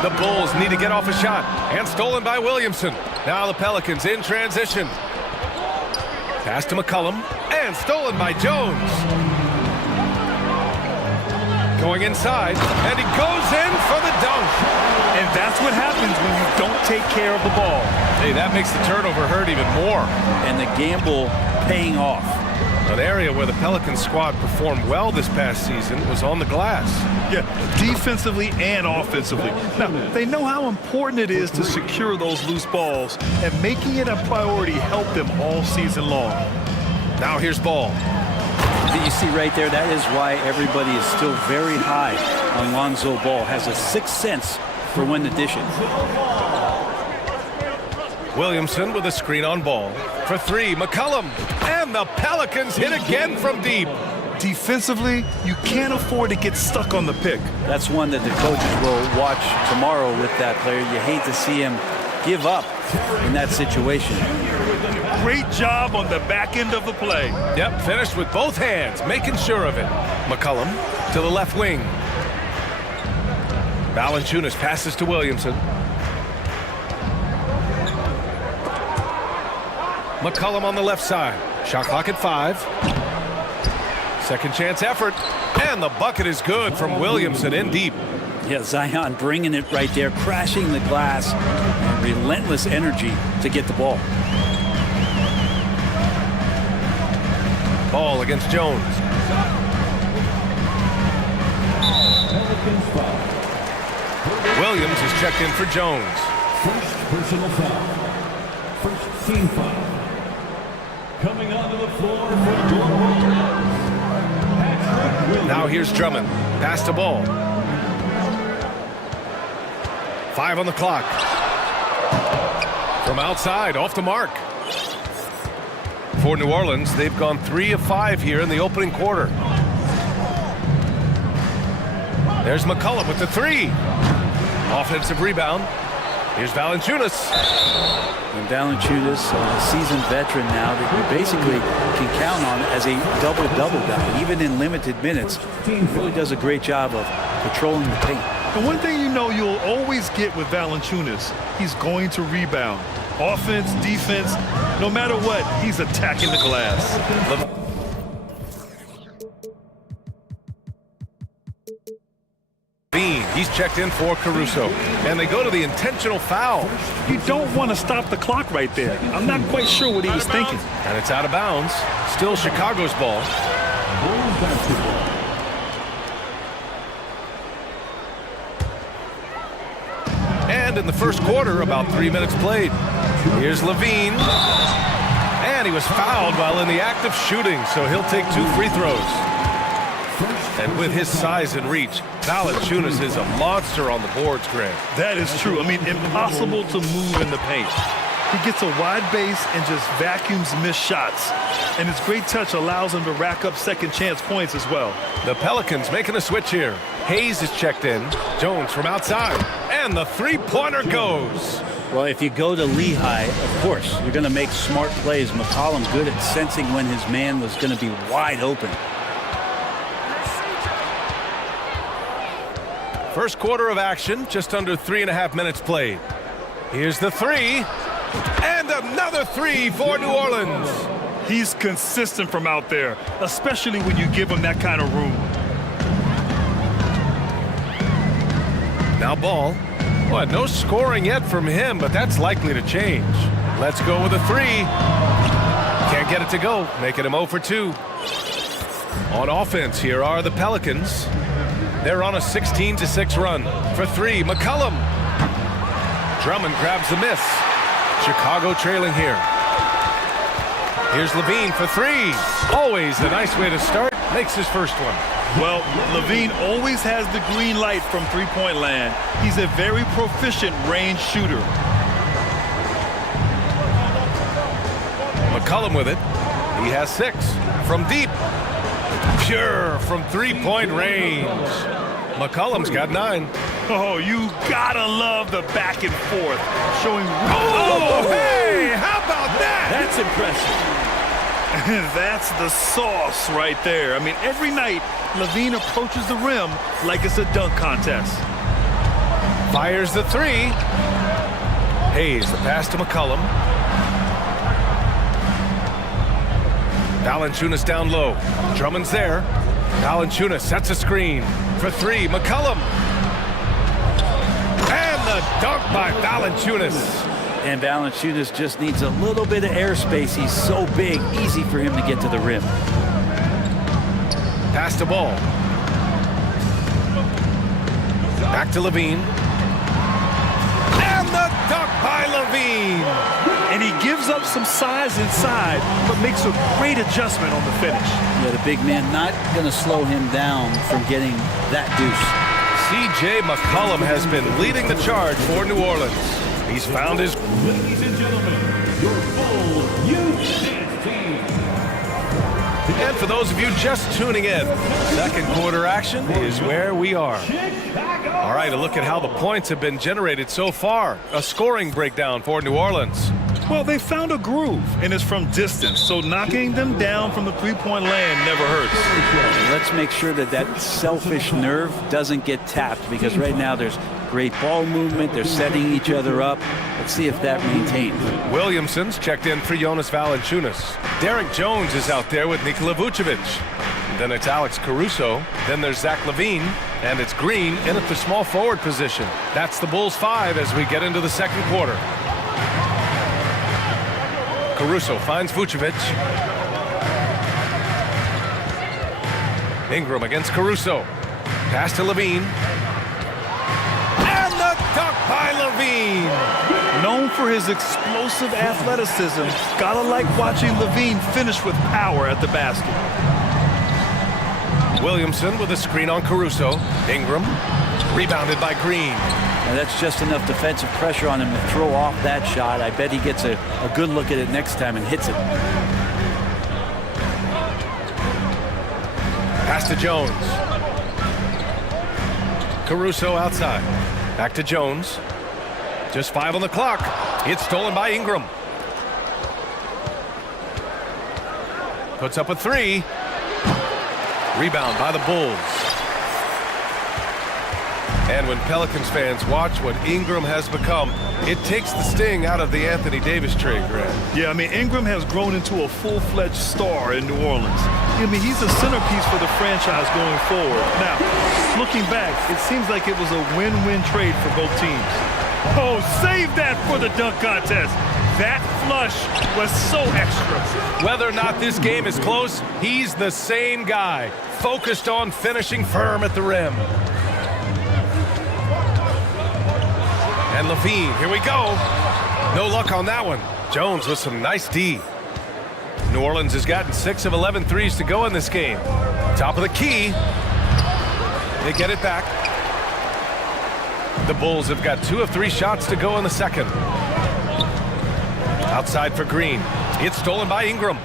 The Bulls need to get off a shot. And stolen by Williamson. Now the Pelicans in transition. Pass to McCollum. And stolen by Jones. Going inside, and he goes in for the dunk. And that's what happens when you don't take care of the ball. Hey, that makes the turnover hurt even more. And the gamble paying off. An area where the Pelicans squad performed well this past season was on the glass. Yeah, defensively and offensively. Now, they know how important it is to secure those loose balls, and making it a priority helped them all season long. Now here's Ball. You see right there, that is why everybody is still very high on Lonzo Ball. Has a sixth sense for when to dish it. Williamson with a screen on Ball. For 3, McCollum. And the Pelicans hit again from deep. Defensively, you can't afford to get stuck on the pick. That's one that the coaches will watch tomorrow with that player. You hate to see him give up in that situation. Great job on the back end of the play. Yep, finished with both hands, making sure of it. McCollum to the left wing. Valanciunas passes to Williamson. McCollum on the left side. Shot clock at 5. Second chance effort. And the bucket is good from Williamson in deep. Yeah, Zion bringing it right there, crashing the glass. Relentless energy to get the ball. Ball against Jones. Williams is checked in for Jones. First personal foul. First team foul. Coming onto the floor for Dortmund. Now here's Drummond. Pass to Ball. 5 on the clock. From outside, off the mark. For New Orleans, they've gone 3 of 5 here in the opening quarter. There's McCollum with the 3. Offensive rebound. Here's Valanciunas. And Valanciunas, a seasoned veteran now that you basically can count on as a double-double guy, even in limited minutes. He really does a great job of patrolling the paint. And one thing you know you'll always get with Valanciunas, he's going to rebound. Offense, defense, no matter what, he's attacking the glass. He's checked in for Caruso. And they go to the intentional foul. You don't want to stop the clock right there. I'm not quite sure what he was thinking. And it's out of bounds. Still Chicago's ball. And in the first quarter, about 3 minutes played. Here's Levine. And he was fouled while in the act of shooting, so he'll take 2 free throws. And with his size and reach, Valanciunas is a monster on the boards, Grant. That is true. I mean, impossible to move in the paint. He gets a wide base and just vacuums missed shots. And his great touch allows him to rack up second chance points as well. The Pelicans making a switch here. Hayes is checked in. Jones from outside. And the three-pointer goes. Well, if you go to Lehigh, of course, you're going to make smart plays. McCollum good at sensing when his man was going to be wide open. First quarter of action, just under 3.5 minutes played. Here's the 3. And another 3 for New Orleans. He's consistent from out there, especially when you give him that kind of room. Now Ball. Well, no scoring yet from him, but that's likely to change. Let's go with a 3. Can't get it to go, making him 0 for 2. On offense, here are the Pelicans. They're on a 16-6 run. For 3, McCollum. Drummond grabs the miss. Chicago trailing here. Here's Levine for 3. Always a nice way to start. Makes his first one. Well, Levine always has the green light from three-point land. He's a very proficient range shooter. McCollum with it. He has 6. From deep. Pure from three-point range. McCollum's got 9. Oh, you gotta love the back and forth. Showing... Oh, hey! How about that? That's impressive. That's the sauce right there. I mean, every night, Levine approaches the rim like it's a dunk contest. Fires the 3. Hayes, the pass to McCollum. Valanciunas down low. Drummond's there. Valanciunas sets a screen. For 3, McCollum. And the dunk by Valanciunas. And Valanciunas just needs a little bit of airspace. He's so big, easy for him to get to the rim. Pass the ball. Back to Levine. And the dunk by Levine. And he gives up some size inside, but makes a great adjustment on the finish. Yeah, the big man not going to slow him down from getting that deuce. C.J. McCollum has been leading the charge for New Orleans. He's found his... Ladies and gentlemen, your full youth dance team. And for those of you just tuning in, second quarter action is where we are. All right, a look at how the points have been generated so far. A scoring breakdown for New Orleans. Well, they found a groove, and it's from distance, so knocking them down from the three-point land never hurts. Let's make sure that that selfish nerve doesn't get tapped, because right now there's great ball movement. They're setting each other up. Let's see if that maintains. Williamson's checked in for Jonas Valanciunas. Derek Jones is out there with Nikola Vucevic. Then it's Alex Caruso. Then there's Zach LaVine. And it's Green in at the small forward position. That's the Bulls 5 as we get into the second quarter. Caruso finds Vucevic. Ingram against Caruso. Pass to LaVine. And the dunk by LaVine. Known for his explosive athleticism, gotta like watching LaVine finish with power at the basket. Williamson with a screen on Caruso. Ingram rebounded by Green. And that's just enough defensive pressure on him to throw off that shot. I bet he gets a good look at it next time and hits it. Pass to Jones. Caruso outside. Back to Jones. Just 5 on the clock. It's stolen by Ingram. Puts up a 3. Rebound by the Bulls. And when Pelicans fans watch what Ingram has become, it takes the sting out of the Anthony Davis trade, Grant. Yeah, I mean, Ingram has grown into a full-fledged star in New Orleans. I mean, he's a centerpiece for the franchise going forward. Now, looking back, it seems like it was a win-win trade for both teams. Oh, save that for the dunk contest. That flush was so extra. Whether or not this game is close, he's the same guy, focused on finishing firm at the rim. And LaVine, here we go. No luck on that one. Jones with some nice D. New Orleans has gotten 6 of 11 threes to go in this game. Top of the key. They get it back. The Bulls have got 2 of 3 shots to go in the second. Outside for Green. It's stolen by Ingram.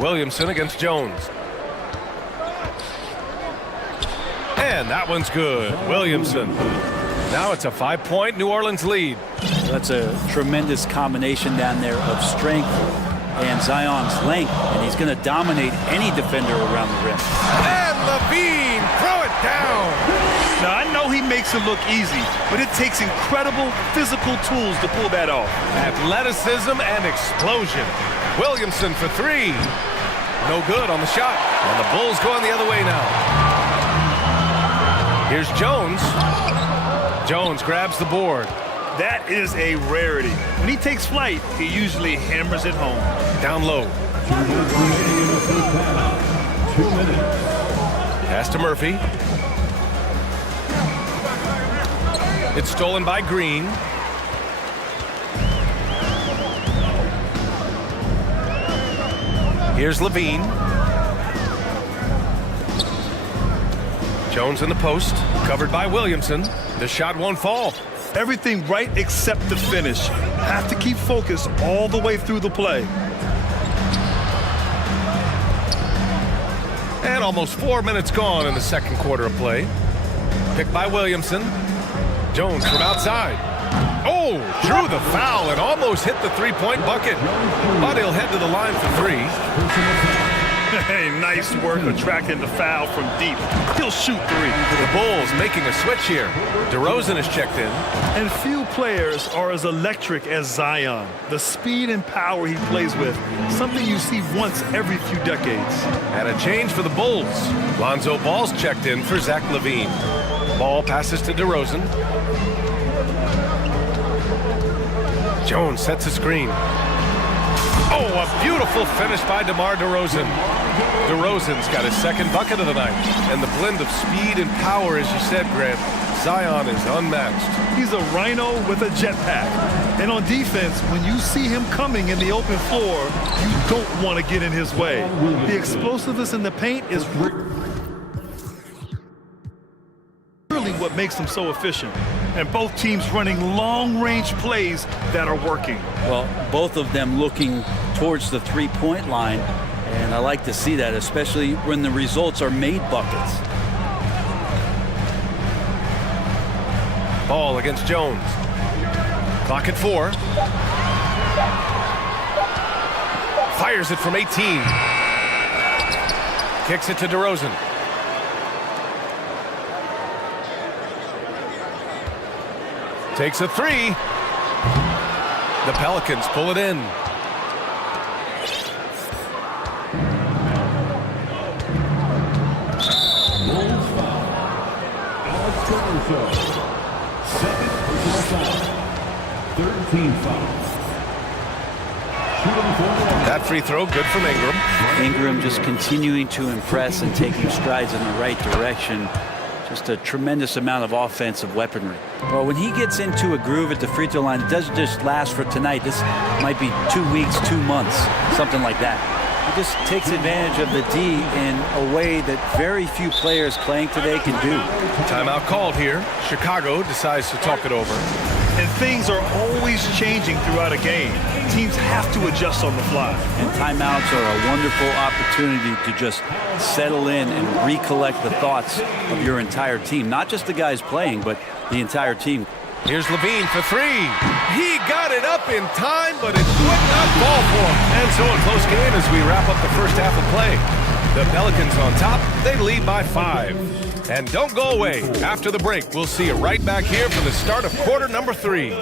Williamson against Jones. And that one's good. Williamson. Now it's a 5-point New Orleans lead. That's a tremendous combination down there of strength and Zion's length, and he's going to dominate any defender around the rim. And LaVine, throw it down. Now, I know he makes it look easy, but it takes incredible physical tools to pull that off. Athleticism and explosion. Williamson for 3. No good on the shot. And the Bulls going the other way now. Here's Jones. Jones grabs the board. That is a rarity. When he takes flight, he usually hammers it home. Down low. 2 minutes remaining in the first half. 2 minutes. Pass to Murphy. It's stolen by Green. Here's Levine. Jones in the post, covered by Williamson. The shot won't fall. Everything right except the finish. Have to keep focus all the way through the play. And almost 4 minutes gone in the second quarter of play. Picked by Williamson. Jones from outside. Oh, drew the foul and almost hit the three-point bucket. But he'll head to the line for three. Hey, nice work attracting the foul from deep. He'll shoot three. The Bulls making a switch here. DeRozan is checked in. And few players are as electric as Zion. The speed and power he plays with, something you see once every few decades. And a change for the Bulls. Lonzo Ball's checked in for Zach LaVine. Ball passes to DeRozan. Jones sets a screen. Oh, a beautiful finish by DeMar DeRozan. DeRozan's got his second bucket of the night. And the blend of speed and power, as you said, Grant, Zion is unmatched. He's a rhino with a jetpack. And on defense, when you see him coming in the open floor, you don't want to get in his way. The explosiveness in the paint is really what makes him so efficient. And both teams running long-range plays that are working. Well, both of them looking towards the three-point line, and I like to see that, especially when the results are made buckets. Ball against Jones. Clock at 4. Fires it from 18. Kicks it to DeRozan. Takes a three. The Pelicans pull it in. Bulls foul. Alex Caruso. Second personal foul. 13 fouls. Shooting for one. That free throw good from Ingram. Ingram just continuing to impress and taking strides in the right direction. Just a tremendous amount of offensive weaponry. Well, when he gets into a groove at the free throw line, it doesn't just last for tonight. This might be 2 weeks, 2 months, something like that. He just takes advantage of the D in a way that very few players playing today can do. Timeout called here. Chicago decides to talk it over. And things are always changing throughout a game. Teams have to adjust on the fly. And timeouts are a wonderful opportunity to just settle in and recollect the thoughts of your entire team. Not just the guys playing, but the entire team. Here's Levine for three. He got it up in time, but it would not fall for him. And so a close game as we wrap up the first half of play. The Pelicans on top. They lead by 5. And don't go away. After the break, we'll see you right back here for the start of quarter number 3.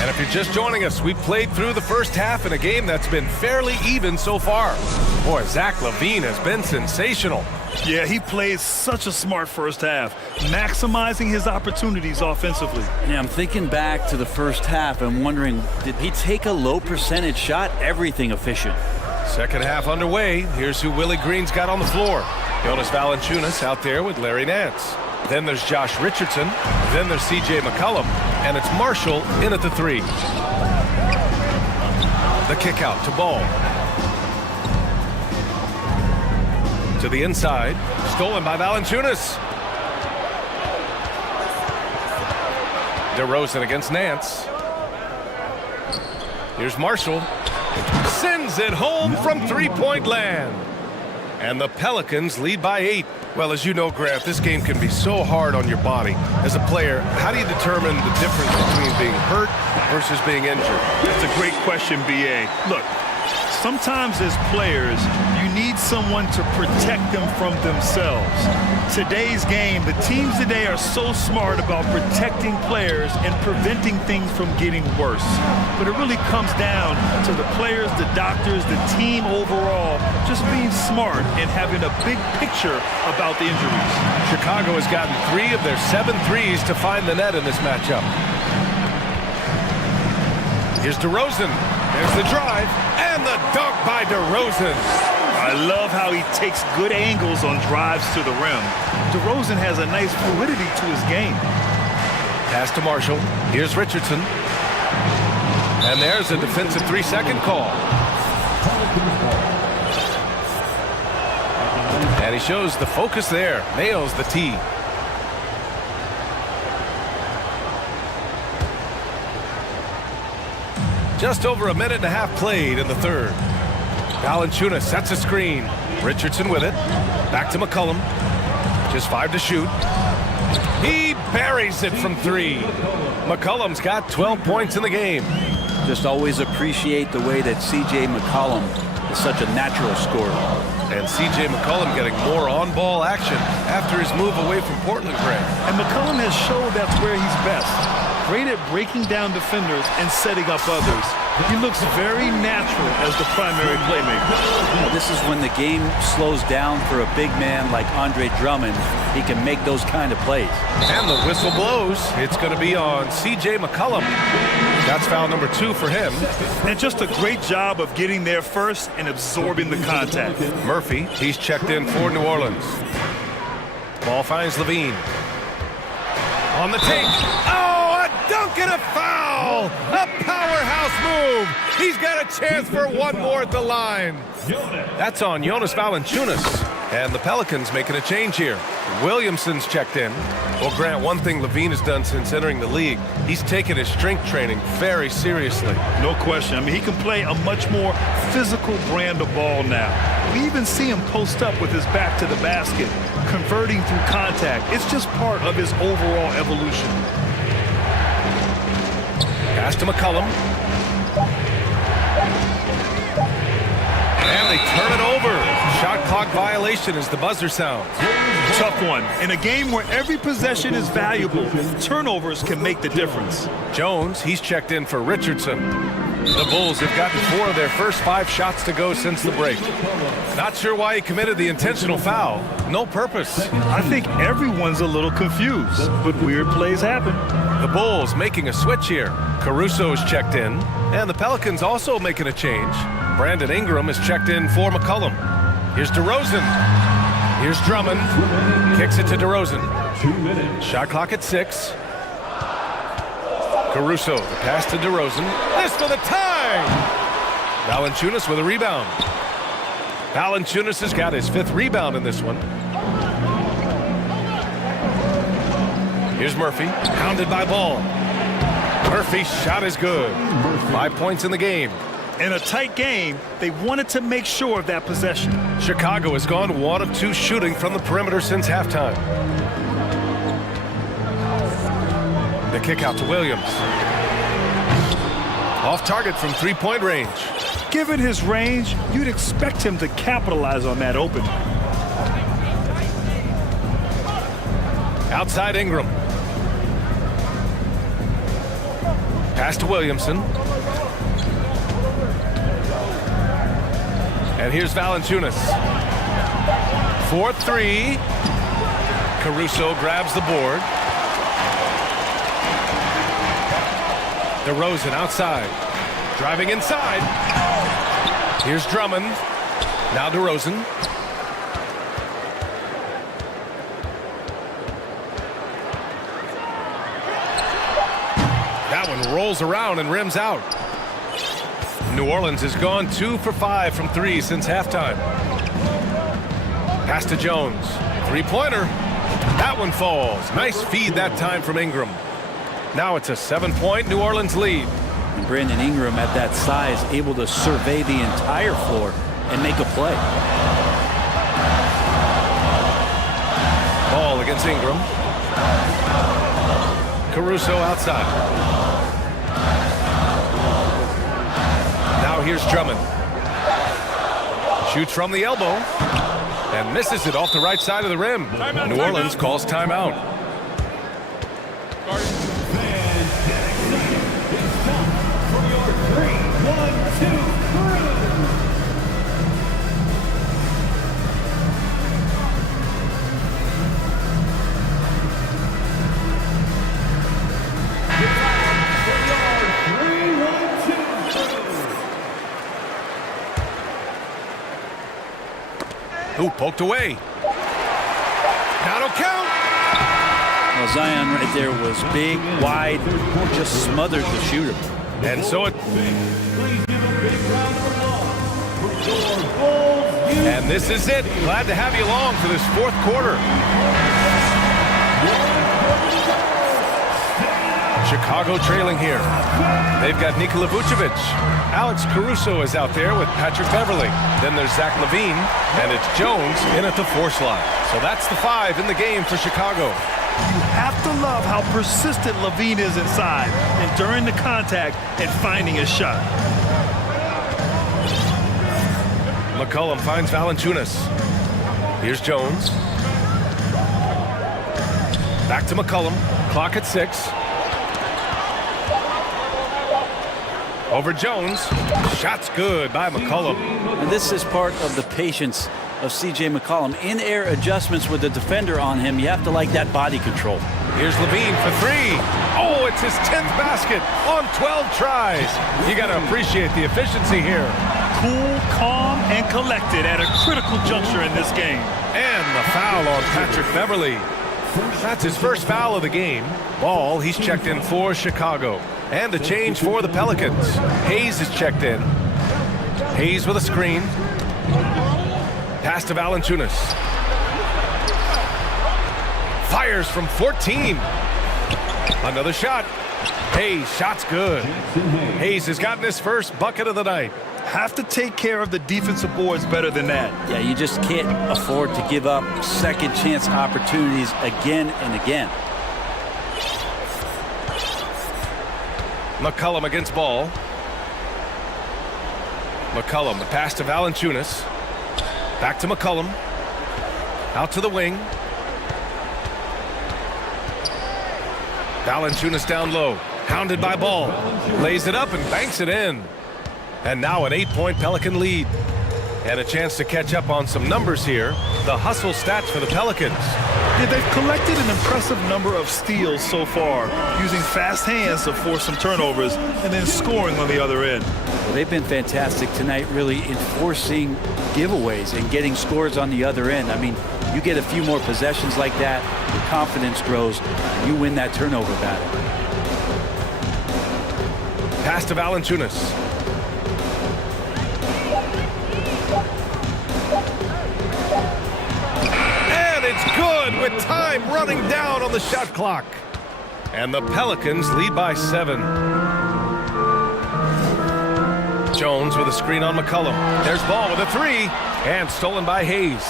And if you're just joining us, we played through the first half in a game that's been fairly even so far. Boy, Zach LaVine has been sensational. Yeah, he played such a smart first half, maximizing his opportunities offensively. Yeah, I'm thinking back to the first half and wondering, did he take a low percentage shot? Everything efficient. Second half underway. Here's who Willie Green's got on the floor. Jonas Valanciunas out there with Larry Nance. Then there's Josh Richardson. Then there's C.J. McCollum. And it's Marshall in at the 3. The kick out to Ball. To the inside. Stolen by Valanciunas. DeRozan against Nance. Here's Marshall. Sends it home from three-point land. And the Pelicans lead by 8. Well, as you know, Grant, this game can be so hard on your body. As a player, how do you determine the difference between being hurt versus being injured? That's a great question, B.A. Look, sometimes as players, you need someone to protect them from themselves. Today's game, the teams today are so smart about protecting players and preventing things from getting worse. But it really comes down to the players, the doctors, the team overall, just being smart and having a big picture about the injuries. Chicago has gotten 3 of their 7 threes to find the net in this matchup. Here's DeRozan. There's the drive and the dunk by DeRozan. I love how he takes good angles on drives to the rim. DeRozan has a nice fluidity to his game. Pass to Marshall. Here's Richardson. And there's a defensive 3-second call. And he shows the focus there. Nails the tee. Just over a minute and a half played in the third. Valanciunas sets a screen. Richardson with it. Back to McCollum. Just 5 to shoot. He buries it from 3. McCollum's got 12 points in the game. Just always appreciate the way that C.J. McCollum is such a natural scorer. And C.J. McCollum getting more on-ball action after his move away from Portland, Greg. And McCollum has showed that's where he's best. Great at breaking down defenders and setting up others. He looks very natural as the primary playmaker. This is when the game slows down for a big man like Andre Drummond. He can make those kind of plays. And the whistle blows. It's going to be on C.J. McCollum. That's foul number 2 for him. And just a great job of getting there first and absorbing the contact. Murphy, he's checked in for New Orleans. Ball finds Levine. On the take. Oh, a dunk and a foul! A powerhouse move! He's got a chance for one more at the line. That's on Jonas Valanciunas. And the Pelicans making a change here. Williamson's checked in. Well, Grant, one thing Levine has done since entering the league, he's taken his strength training very seriously. No question. I mean, he can play a much more physical brand of ball now. We even see him post up with his back to the basket, converting through contact. It's just part of his overall evolution. Pass to McCollum. And they turn it over. Shot clock violation as the buzzer sounds. Tough one. In a game where every possession is valuable, turnovers can make the difference. Jones, he's checked in for Richardson. The Bulls have gotten 4 of their first 5 shots to go since the break. Not sure why he committed the intentional foul. No purpose. I think everyone's a little confused, but weird plays happen. The Bulls making a switch here. Caruso's checked in, and the Pelicans also making a change. Brandon Ingram is checked in for McCollum. Here's DeRozan. Here's Drummond. Kicks it to DeRozan. 2 minutes. Shot clock at 6. Caruso, the pass to DeRozan. This for the tie! Valanciunas with a rebound. Valanciunas has got his 5th rebound in this one. Here's Murphy, pounded by Ball. Murphy's shot is good. 5 points in the game. In a tight game, they wanted to make sure of that possession. Chicago has gone 1 of 2 shooting from the perimeter since halftime. The kick out to Williams. Off target from 3-point range. Given his range, you'd expect him to capitalize on that open. Outside Ingram. Pass to Williamson. And here's Valanciunas. 4-3. Caruso grabs the board. DeRozan outside. Driving inside. Here's Drummond. Now DeRozan. That one rolls around and rims out. New Orleans has gone 2 for 5 from 3 since halftime. Pass to Jones. 3-pointer. That one falls. Nice feed that time from Ingram. Now it's a 7-point New Orleans lead. And Brandon Ingram at that size able to survey the entire floor and make a play. Ball against Ingram. Caruso outside. Now here's Drummond. Shoots from the elbow and misses it off the right side of the rim. New Orleans calls timeout. Ooh, poked away. That'll count. Well, Zion right there was big, wide, just smothered the shooter. And so it... And this is it. Glad to have you along for this fourth quarter. Chicago trailing here. They've got Nikola Vucevic. Alex Caruso is out there with Patrick Beverly. Then there's Zach LaVine, and it's Jones in at the 4 slot. So that's the 5 in the game for Chicago. You have to love how persistent LaVine is inside and during the contact and finding a shot. McCollum finds Valanciunas. Here's Jones. Back to McCollum. Clock at 6. Over Jones. Shot's good by McCollum. And this is part of the patience of C.J. McCollum. In-air adjustments with the defender on him. You have to like that body control. Here's LaVine for 3. Oh, it's his 10th basket on 12 tries. You got to appreciate the efficiency here. Cool, calm, and collected at a critical juncture in this game. And the foul on Patrick Beverly. That's his first foul of the game. Ball, he's checked in for Chicago. And a change for the Pelicans. Hayes is checked in. Hayes with a screen. Pass to Valanciunas. Fires from 14. Another shot. Hayes, shot's good. Hayes has gotten his first bucket of the night. Have to take care of the defensive boards better than that. Yeah, you just can't afford to give up second chance opportunities again and again. McCollum against ball. McCollum, the pass to Valanciunas. Back to McCollum. Out to the wing. Valanciunas down low. Hounded by Ball. Lays it up and banks it in. And now an 8-point Pelican lead. And a chance to catch up on some numbers here. The hustle stats for the Pelicans. Yeah, they've collected an impressive number of steals so far, using fast hands to force some turnovers and then scoring on the other end. Well, they've been fantastic tonight, really enforcing giveaways and getting scores on the other end. I mean, you get a few more possessions like that, your confidence grows, and you win that turnover battle. Pass to Valanciunas. Good with time running down on the shot clock. And the Pelicans lead by 7. Jones with a screen on McCollum. There's Ball with a 3 and stolen by Hayes.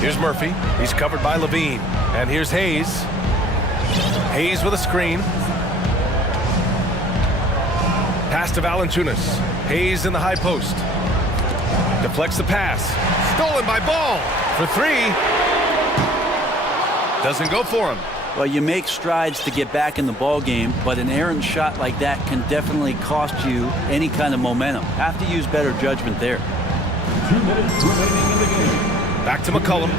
Here's Murphy. He's covered by LaVine. And here's Hayes. Hayes with a screen. Pass to Valanciunas. Hayes in the high post. Deflects the pass. Stolen by Ball for 3. Doesn't go for him. Well, you make strides to get back in the ball game, but an errant shot like that can definitely cost you any kind of momentum. Have to use better judgment there. 2 minutes remaining in the game. Back to McCollum.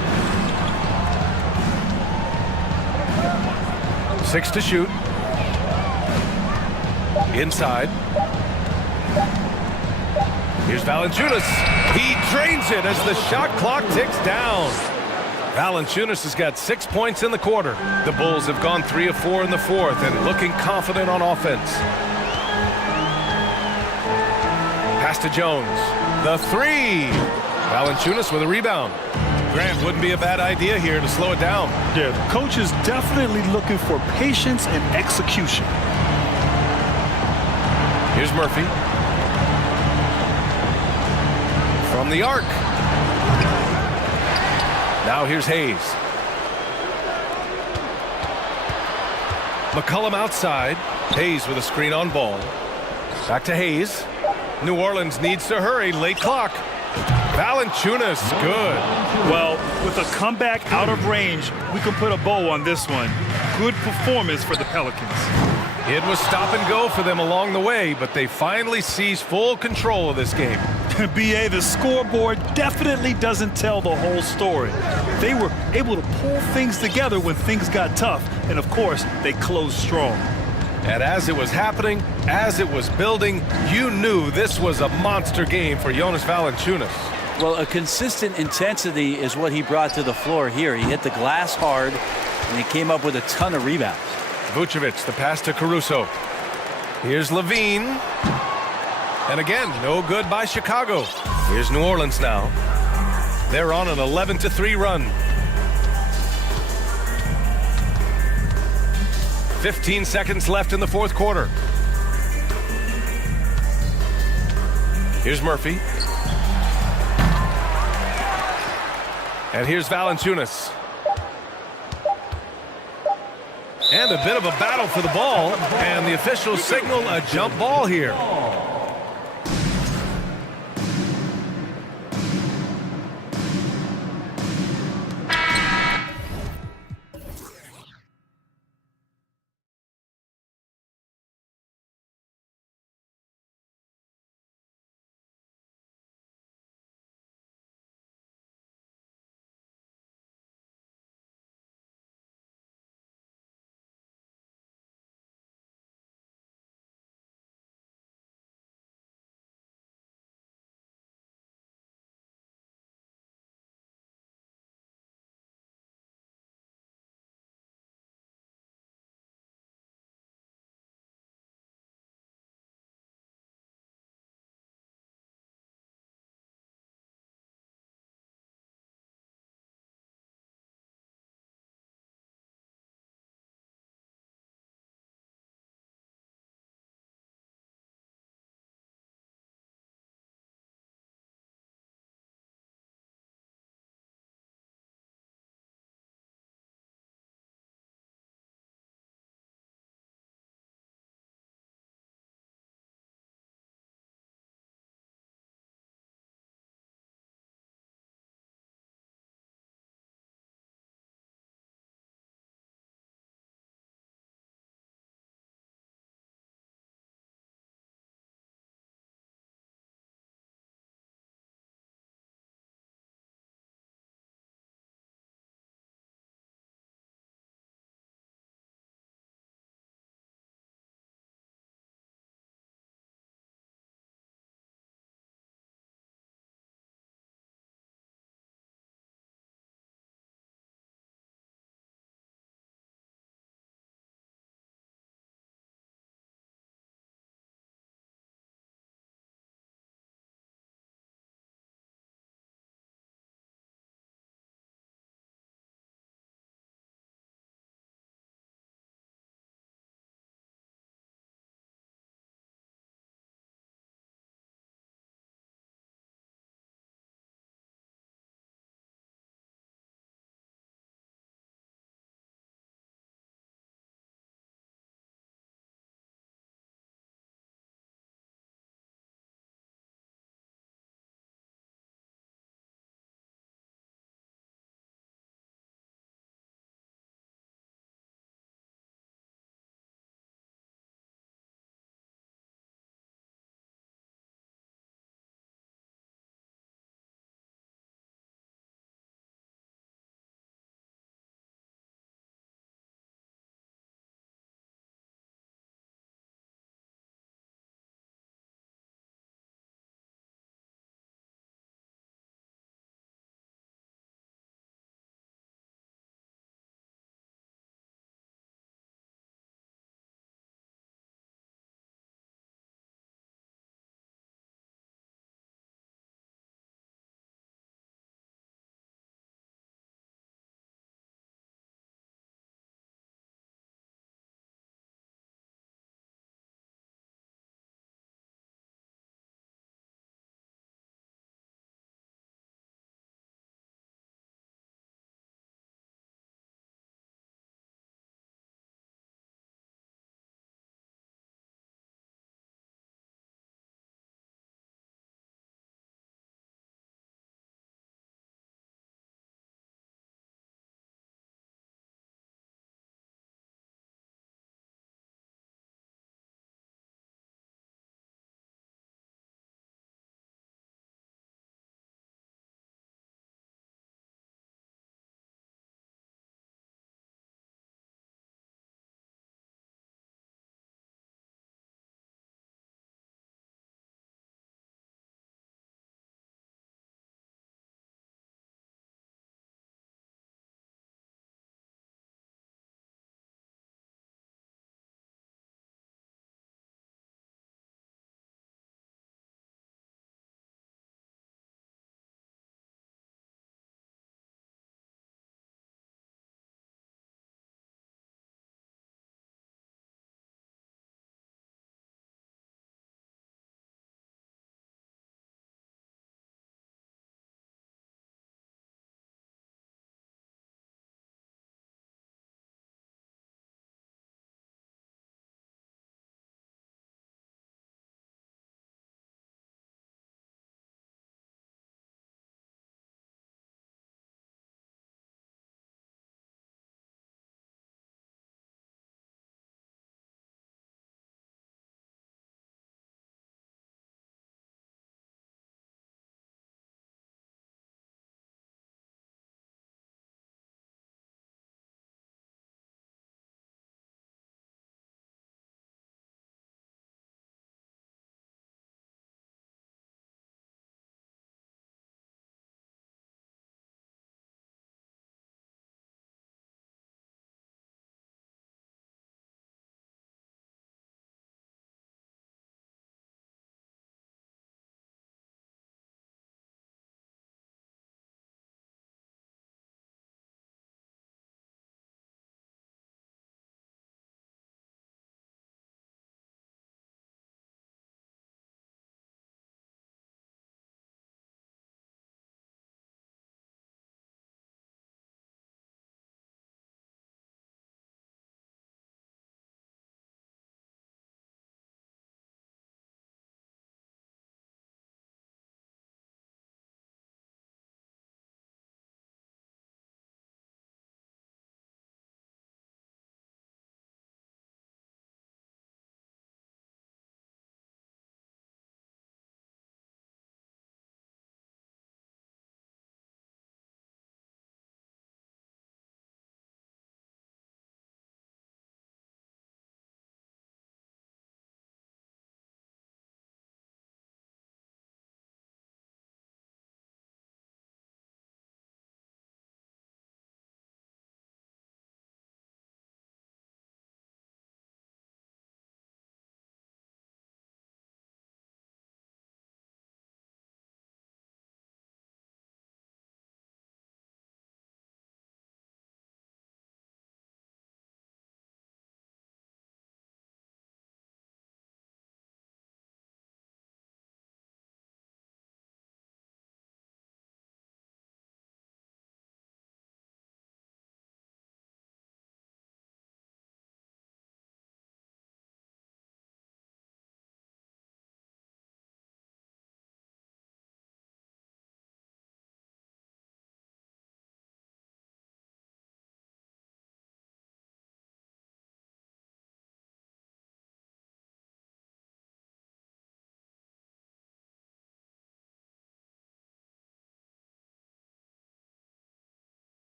6 to shoot. Inside. Here's Valanciunas. He drains it as the shot clock ticks down. Valanciunas has got 6 points in the quarter. The Bulls have gone 3 of 4 in the fourth and looking confident on offense. Pass to Jones. The 3. Valanciunas with a rebound. Grant, wouldn't be a bad idea here to slow it down. Yeah, the coach is definitely looking for patience and execution. Here's Murphy. From the arc. Now here's Hayes. McCollum outside. Hayes with a screen on Ball. Back to Hayes. New Orleans needs to hurry. Late clock. Valanciunas, good. Well, with a comeback out of range, we can put a bow on this one. Good performance for the Pelicans. It was stop and go for them along the way, but they finally seized full control of this game. BA, the scoreboard definitely doesn't tell the whole story. They were able to pull things together when things got tough, and of course, they closed strong. And as it was happening, as it was building, you knew this was a monster game for Jonas Valanciunas. Well, a consistent intensity is what he brought to the floor here. He hit the glass hard, and he came up with a ton of rebounds. Vucevic, the pass to Caruso. Here's Levine. And again, no good by Chicago. Here's New Orleans now. They're on an 11-3 run. 15 seconds left in the fourth quarter. Here's Murphy. And here's Valanciunas. And a bit of a battle for the ball, and the officials signal a jump ball here.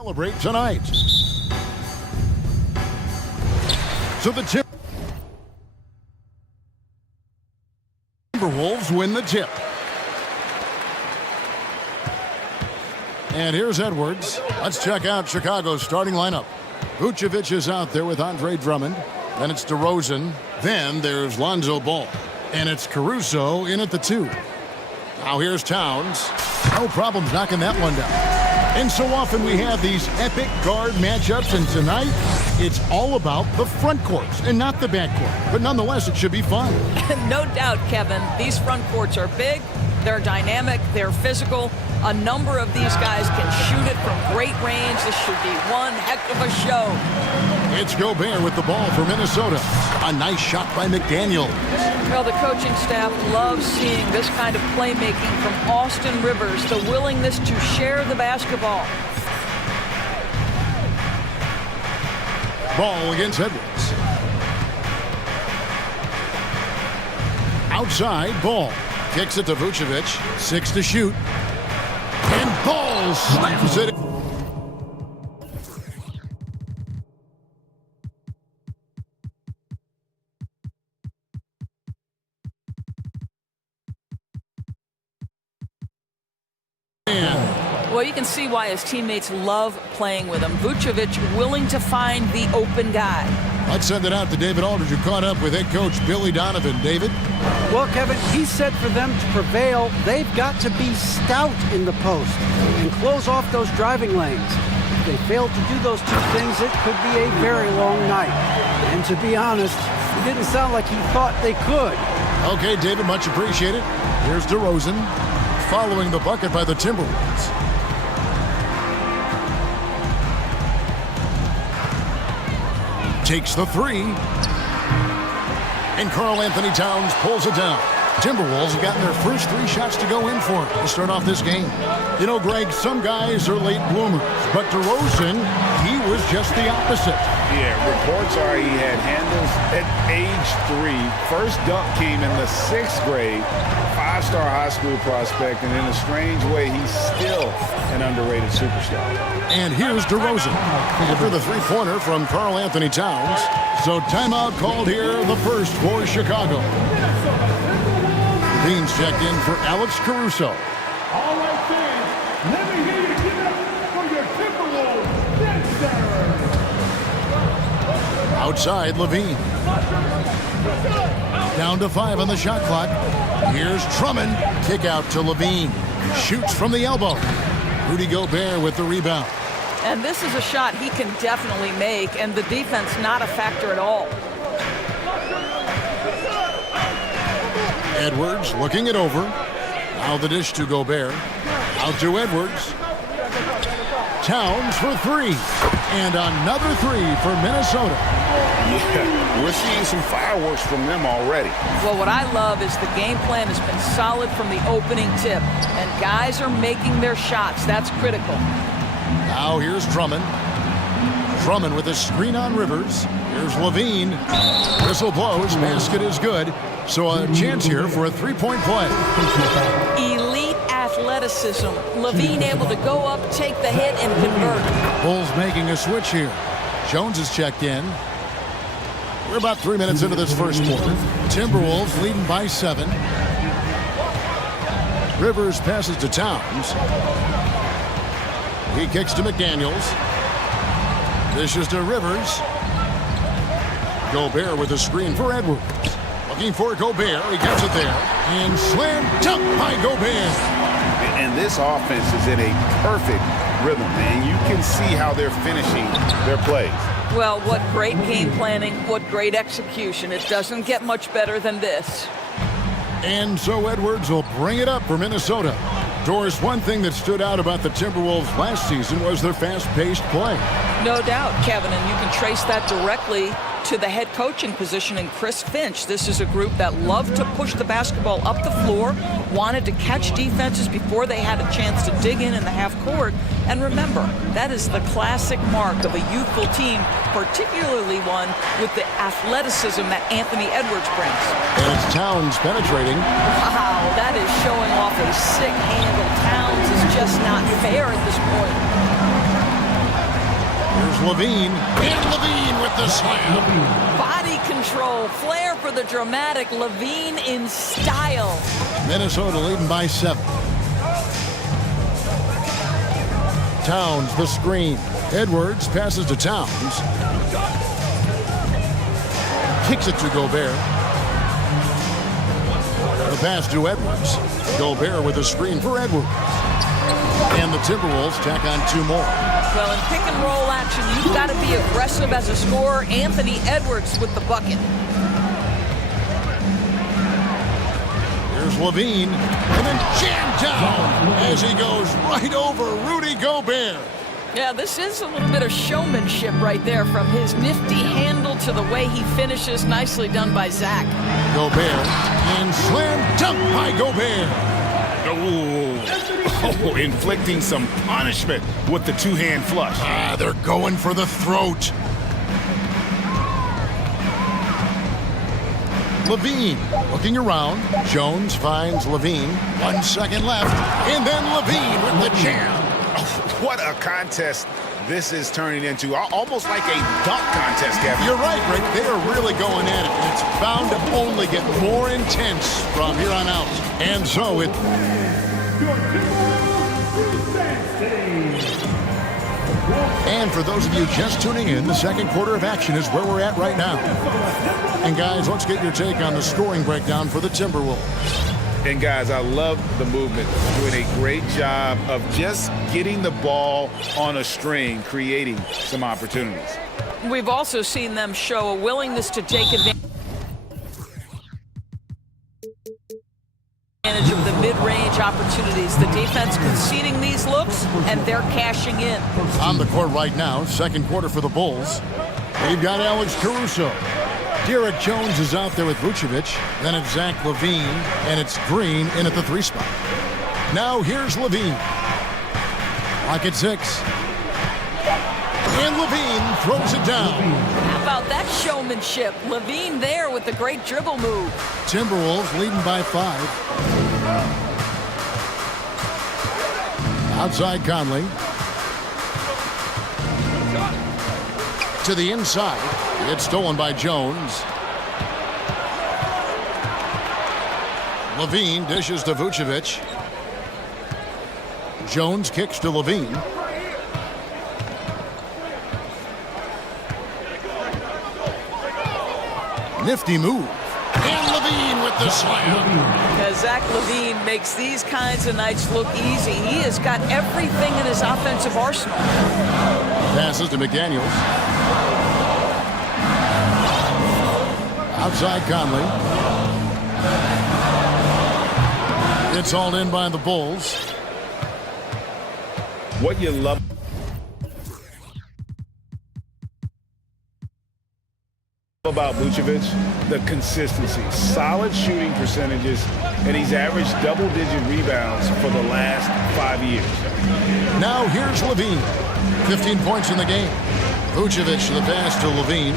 Celebrate tonight. So the Timberwolves win the tip. And here's Edwards. Let's check out Chicago's starting lineup. Vucevic is out there with Andre Drummond. Then it's DeRozan. Then there's Lonzo Ball. And it's Caruso in at the 2. Now here's Towns. No problems knocking that one down. And so often we have these epic guard matchups, and tonight it's all about the front courts and not the back court. But nonetheless, it should be fun. No doubt, Kevin. These front courts are big, they're dynamic, they're physical. A number of these guys can shoot it from great range. This should be one heck of a show. It's Gobert with the ball for Minnesota. A nice shot by McDaniels. Well, the coaching staff loves seeing this kind of playmaking from Austin Rivers, the willingness to share the basketball. Ball against Edwards. Outside, Ball. Kicks it to Vucevic. 6 to shoot. And Ball slams it. Well, you can see why his teammates love playing with him. Vucevic willing to find the open guy. Let's send it out to David Aldridge, who caught up with head coach Billy Donovan. David? Well, Kevin, he said for them to prevail, they've got to be stout in the post and close off those driving lanes. If they fail to do those two things, it could be a very long night. And to be honest, it didn't sound like he thought they could. Okay, David, much appreciated. Here's DeRozan following the bucket by the Timberwolves. Takes the 3. And Karl Anthony Towns pulls it down. Timberwolves have gotten their first 3 shots to go in for it to start off this game. You know, Greg, some guys are late bloomers, but DeRozan, he was just the opposite. Yeah, reports are he had handles at age 3. First dunk came in the 6th grade. 5-star high school prospect, and in a strange way, he's still an underrated superstar. And here's DeRozan after the 3-pointer from Karl Anthony Towns. So timeout called here, the first for Chicago. Dean's checked in for Alex Caruso. All right, fans, let me hear you give it up for your Timberwolves. Yes, sir. Outside, Levine. Down to 5 on the shot clock. Here's Drummond. Kick out to Levine. Shoots from the elbow. Rudy Gobert with the rebound. And this is a shot he can definitely make, and the defense not a factor at all. Edwards looking it over. Now the dish to Gobert. Out to Edwards. Towns for 3. And another 3 for Minnesota. Yeah, we're seeing some fireworks from them already. Well, what I love is the game plan has been solid from the opening tip, and guys are making their shots. That's critical. Now here's Drummond. Drummond with a screen on Rivers. Here's Levine. Whistle blows. Basket is good. So a chance here for a 3-point play. Elite athleticism. Levine able to go up, take the hit, and convert. Bulls making a switch here. Jones is checked in. We're about 3 minutes into this first quarter. Timberwolves leading by 7. Rivers passes to Towns. He kicks to McDaniels. Dishes to Rivers. Gobert with a screen for Edwards. Looking for Gobert. He gets it there. And slam dunk by Gobert. And this offense is in a perfect rhythm, and you can see how they're finishing their plays. Well, what great game planning, what great execution. It doesn't get much better than this. And so Edwards will bring it up for Minnesota. Doris, one thing that stood out about the Timberwolves last season was their fast-paced play. No doubt, Kevin, and you can trace that directly to the head coaching position in Chris Finch. This is a group that loved to push the basketball up the floor, wanted to catch defenses before they had a chance to dig in the half court. And remember, that is the classic mark of a youthful team, particularly one with the athleticism that Anthony Edwards brings. And it's Towns penetrating. Wow, that is showing off a sick handle. Towns is just not fair at this point. Levine, and Levine with the slam. Body control, flair for the dramatic. Levine in style. Minnesota leading by 7. Towns, the screen. Edwards passes to Towns. Kicks it to Gobert. The pass to Edwards. Gobert with a screen for Edwards. And the Timberwolves tack on 2 more. Well, in pick and roll action, you've got to be aggressive as a scorer. Anthony Edwards with the bucket. Here's Levine, and then jammed down as he goes right over Rudy Gobert. Yeah, this is a little bit of showmanship right there, from his nifty handle to the way he finishes. Nicely done by Zach. Gobert, and slam dunk by Gobert. Oh, inflicting some punishment with the two-hand flush. They're going for the throat. Levine looking around. Jones finds Levine. 1 second left. And then Levine with the jam. What a contest this is turning into. Almost like a dunk contest, Kevin. You're right, Rick. They are really going at it. It's bound to only get more intense from here on out. And so it... And for those of you just tuning in, the second quarter of action is where we're at right now. And guys, let's get your take on the scoring breakdown for the Timberwolves. And guys, I love the movement. Doing a great job of just getting the ball on a string, creating some opportunities. We've also seen them show a willingness to take advantage of the mid-range opportunities. The defense conceding these looks, and they're cashing in. On the court right now, second quarter for the Bulls. They've got Alex Caruso. Derek Jones is out there with Vucevic. Then it's Zach Levine, and it's Green in at the 3 spot. Now here's Levine. Lock at 6. And Levine throws it down. How about that showmanship? Levine there with the great dribble move. Timberwolves leading by 5. Outside Conley. To the inside. It's stolen by Jones. Levine dishes to Vucevic. Jones kicks to Levine. Nifty move. And Levine with the slam. As Zach Levine makes these kinds of nights look easy, he has got everything in his offensive arsenal. Passes to McDaniels. Outside Conley. It's all in by the Bulls. What you love about Vucevic, the consistency, solid shooting percentages, and he's averaged double-digit rebounds for the last 5 years. Now here's Levine. 15 points in the game. Vucevic the pass to Levine.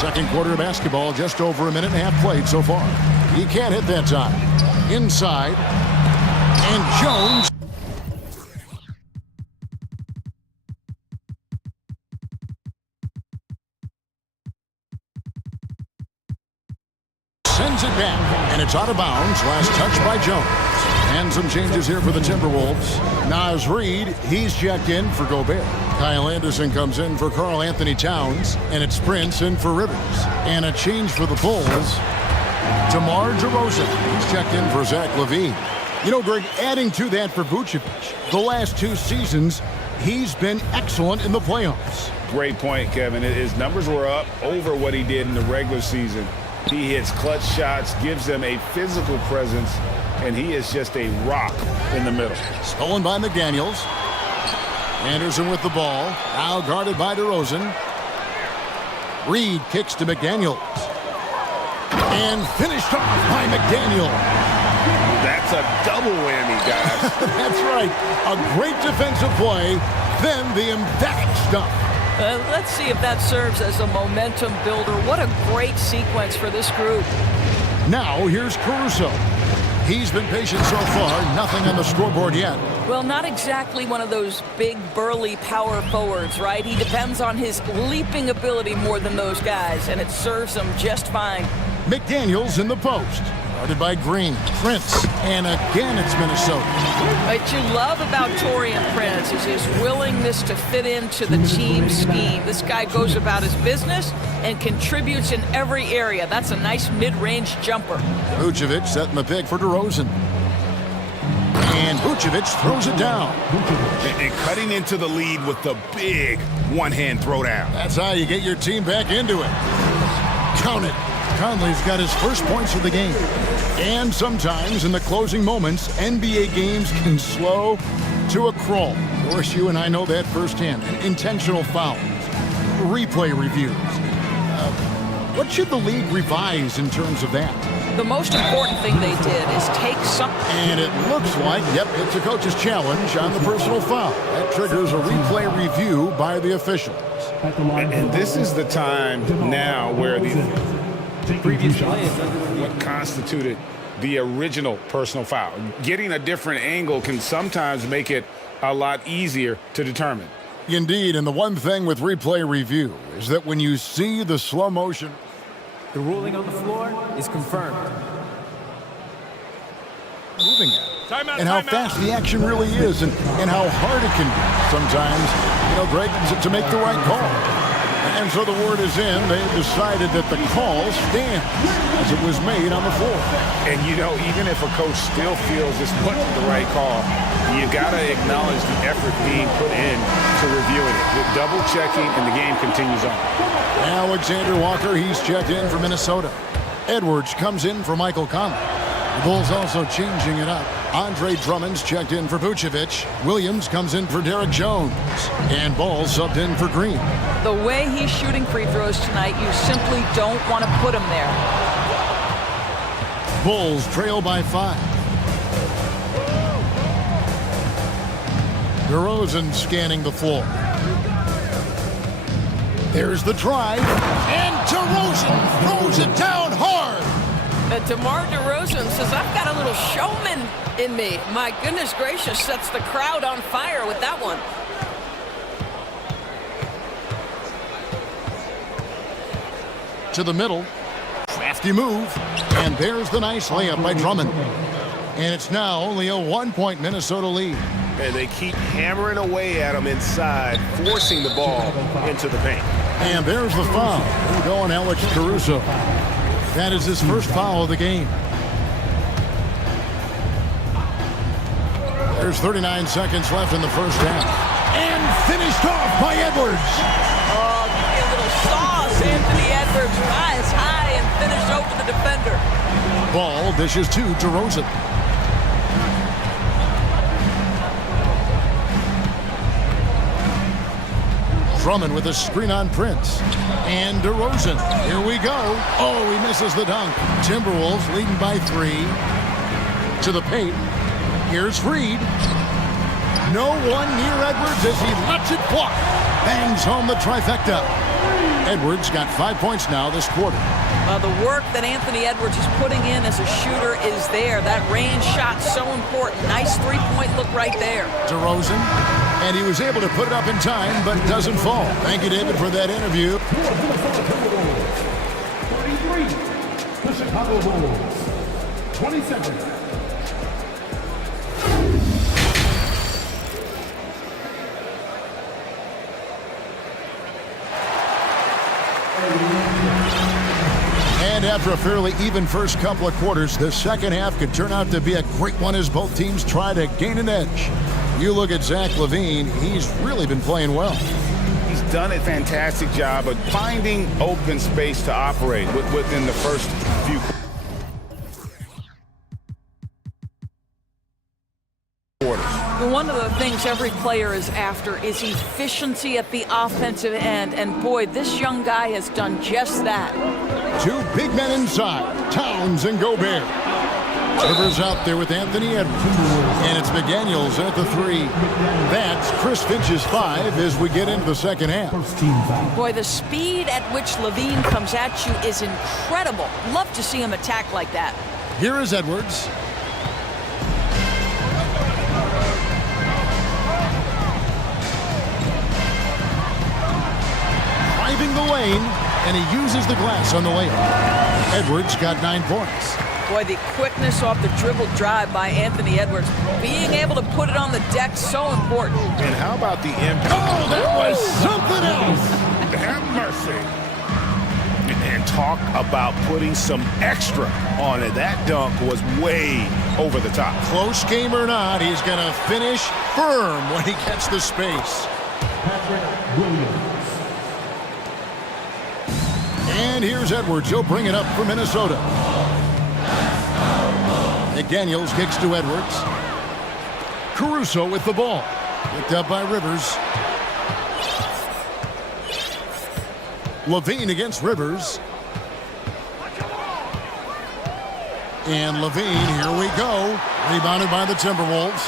Second quarter of basketball, just over a minute and a half played so far. He can't hit that time. Inside. And Jones. Sends it back, and it's out of bounds. Last touch by Jones. And some changes here for the Timberwolves. Naz Reid, he's checked in for Gobert. Kyle Anderson comes in for Karl Anthony Towns, and it's Prince in for Rivers. And a change for the Bulls. DeMar DeRozan, he's checked in for Zach Levine. You know, Greg, adding to that for Vucevic, the last 2 seasons, he's been excellent in the playoffs. Great point, Kevin. His numbers were up over what he did in the regular season. He hits clutch shots, gives them a physical presence, and he is just a rock in the middle. Stolen by McDaniels. Anderson with the ball. Now guarded by DeRozan. Reid kicks to McDaniels. And finished off by McDaniel. That's a double whammy, guys. That's right. A great defensive play, then the emphatic stuff. Let's see if that serves as a momentum builder. What a great sequence for this group. Now here's Caruso. He's been patient so far. Nothing on the scoreboard yet. Well, not exactly one of those big, burly power forwards, right? He depends on his leaping ability more than those guys, and it serves him just fine. McDaniels in the post. Guarded by Green, Prince, and again it's Minnesota. What you love about Taurean Prince is his willingness to fit into the team scheme. This guy goes about his business and contributes in every area. That's a nice mid-range jumper. Vucevic setting the pick for DeRozan. And Vucevic throws it down. And cutting into the lead with the big one-hand throwdown. That's how you get your team back into it. Count it. Conley's got his first points of the game. And sometimes in the closing moments, NBA games can slow to a crawl. Of course, you and I know that firsthand. Intentional fouls, replay reviews. What should the league revise in terms of that? The most important thing they did is take some... And it looks like, yep, it's a coach's challenge on the personal foul. That triggers a replay review by the officials. And this is the time now where the previous play what constituted the original personal foul. Getting a different angle can sometimes make it a lot easier to determine. Indeed, and the one thing with replay review is that when you see the slow motion... The ruling on the floor is confirmed. Moving it. And how fast the action really is and how hard it can be sometimes, Greg, to make the right call. And so the word is in. They've decided that the call stands as it was made on the floor. And, even if a coach still feels this wasn't the right call, you got to acknowledge the effort being put in to reviewing it. With double-checking, and the game continues on. Alexander Walker, he's checked in for Minnesota. Edwards comes in for Michael Conley. The Bulls also changing it up. Andre Drummond's checked in for Vucevic. Williams comes in for Derek Jones. And Ball subbed in for Green. The way he's shooting free throws tonight, you simply don't want to put him there. Bulls trail by 5. DeRozan scanning the floor. There's the drive. And DeRozan throws it down hard. DeMar DeRozan says, I've got a little showman in me. My goodness gracious, sets the crowd on fire with that one. To the middle. Crafty move. And there's the nice layup by Drummond. And it's now only a 1-point Minnesota lead. And they keep hammering away at him inside, forcing the ball into the paint. And there's the foul. Going Alex Caruso. That is his first foul of the game. There's 39 seconds left in the first half. And finished off by Edwards. Oh, give me a little sauce. Anthony Edwards rise high and finish over the defender. Ball dishes to DeRozan. Drummond with a screen on Prince. And DeRozan. Here we go. Oh, he misses the dunk. Timberwolves leading by 3. To the paint. Here's Reed. No one near Edwards as he lets it fly. Bangs home the trifecta. Edwards got 5 points now this quarter. The work that Anthony Edwards is putting in as a shooter is there. That range shot so important. Nice three-point look right there. DeRozan. And he was able to put it up in time, but doesn't fall. Thank you, David, for that interview. 33, the Chicago Bulls. 27. And after a fairly even first couple of quarters, the second half could turn out to be a great one as both teams try to gain an edge. You look at Zach LaVine, he's really been playing well. He's done a fantastic job of finding open space to operate within the first few quarters. One of the things every player is after is efficiency at the offensive end, and boy, this young guy has done just that. 2 big men inside, Towns and Gobert. Rivers out there with Anthony Edwards. And it's McDaniels at the 3. That's Chris Finch's 5 as we get into the second half. Boy, the speed at which LaVine comes at you is incredible. Love to see him attack like that. Here is Edwards. Levine, and he uses the glass on the layup. Edwards got 9 points. Boy, the quickness off the dribble drive by Anthony Edwards. Being able to put it on the deck, so important. And how about the impact? Oh, that was something else. Have mercy. And talk about putting some extra on it. That dunk was way over the top. Close game or not, he's going to finish firm when he gets the space. And here's Edwards. He'll bring it up for Minnesota. McDaniels kicks to Edwards. Caruso with the ball. Picked up by Rivers. Levine against Rivers. And Levine, here we go. Rebounded by the Timberwolves.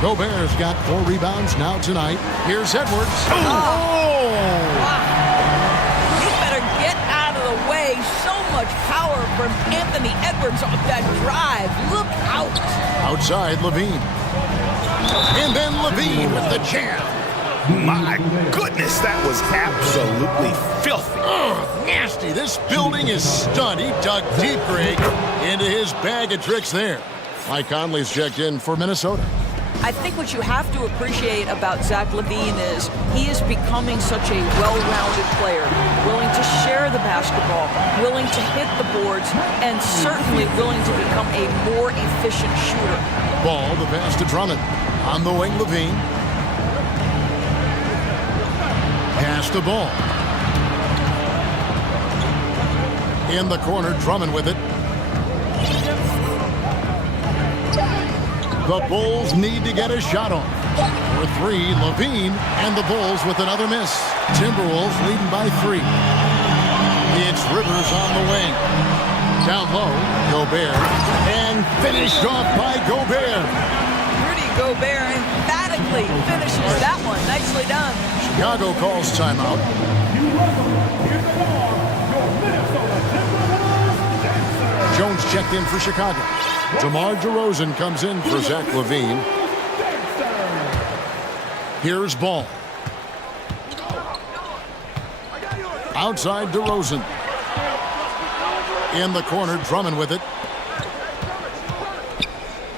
Gobert's got 4 rebounds now tonight. Here's Edwards. Oh! Wow. You better get out of the way. So much power from Anthony Edwards off that drive. Look out. Outside, Levine. And then Levine with the jam. My goodness, that was absolutely filthy. Nasty. This building is stunned. He dug deep, Greg, into his bag of tricks there. Mike Conley's checked in for Minnesota. I think what you have to appreciate about Zach LaVine is he is becoming such a well-rounded player, willing to share the basketball, willing to hit the boards, and certainly willing to become a more efficient shooter. Ball, the pass to Drummond. On the wing, Levine. Pass the ball. In the corner, Drummond with it. The Bulls need to get a shot on. For 3, Levine, and the Bulls with another miss. Timberwolves leading by 3. It's Rivers on the wing. Down low, Gobert, and finished off by Gobert. Rudy Gobert emphatically finishes that one. Nicely done. Chicago calls timeout. Jones checked in for Chicago. DeMar DeRozan comes in for Zach LaVine. Here's Ball. Outside DeRozan. In the corner, Drummond with it.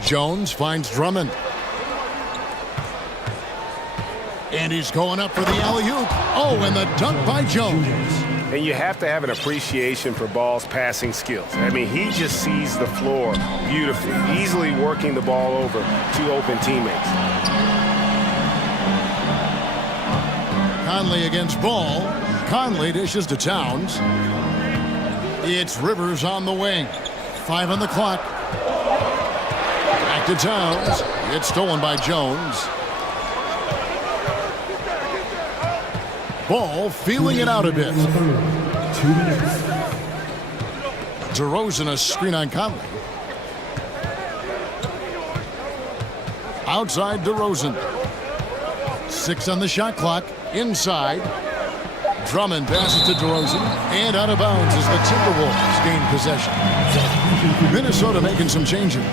Jones finds Drummond. And he's going up for the alley-oop. Oh, and the dunk by Jones. And you have to have an appreciation for Ball's passing skills. I mean, he just sees the floor beautifully, easily working the ball over to open teammates. Conley against Ball. Conley dishes to Towns. It's Rivers on the wing. 5 on the clock. Back to Towns. It's stolen by Jones. Ball feeling it out a bit. DeRozan a screen on Conley. Outside DeRozan. 6 on the shot clock. Inside. Drummond passes to DeRozan. And out of bounds as the Timberwolves gain possession. Minnesota making some changes.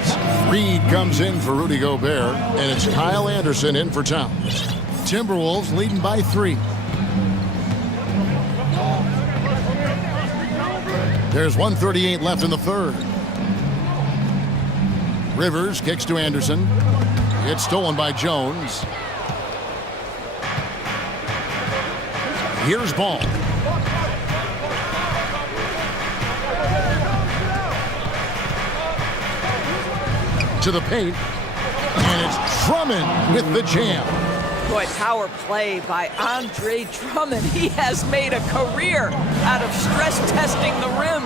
Reed comes in for Rudy Gobert. And it's Kyle Anderson in for Towns. Timberwolves leading by 3. There's 1:38 left in the third. Rivers kicks to Anderson. It's stolen by Jones. Here's Ball. To the paint. And it's Drummond with the jam. Boy, power play by Andre Drummond. He has made a career out of stress testing the rim.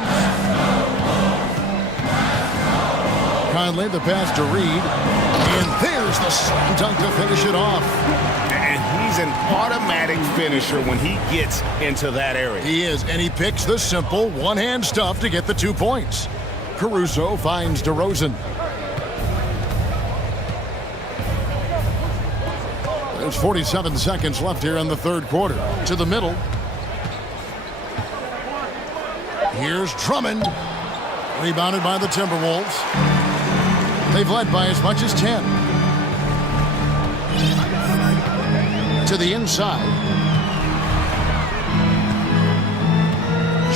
Conley, the pass to Reed. And there's the slam dunk to finish it off. And he's an automatic finisher when he gets into that area. He is, and he picks the simple one-hand stuff to get the 2 points. Caruso finds DeRozan. There's 47 seconds left here in the third quarter. To the middle. Here's Drummond. Rebounded by the Timberwolves. They've led by as much as 10. To the inside.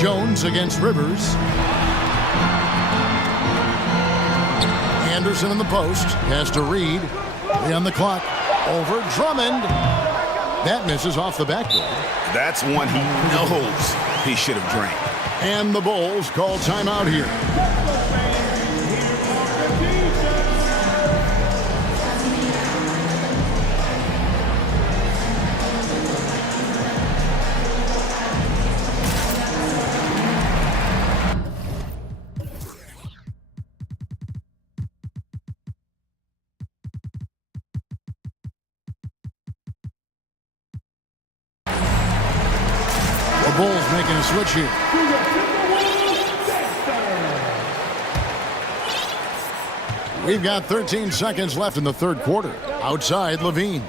Jones against Rivers. Anderson in the post. Has to Reed. 3 on the clock. Over Drummond. That misses off the backboard. That's one he knows he should have drained. And the Bulls call timeout here. Bulls making a switch here. We've got 13 seconds left in the third quarter. Outside, Levine.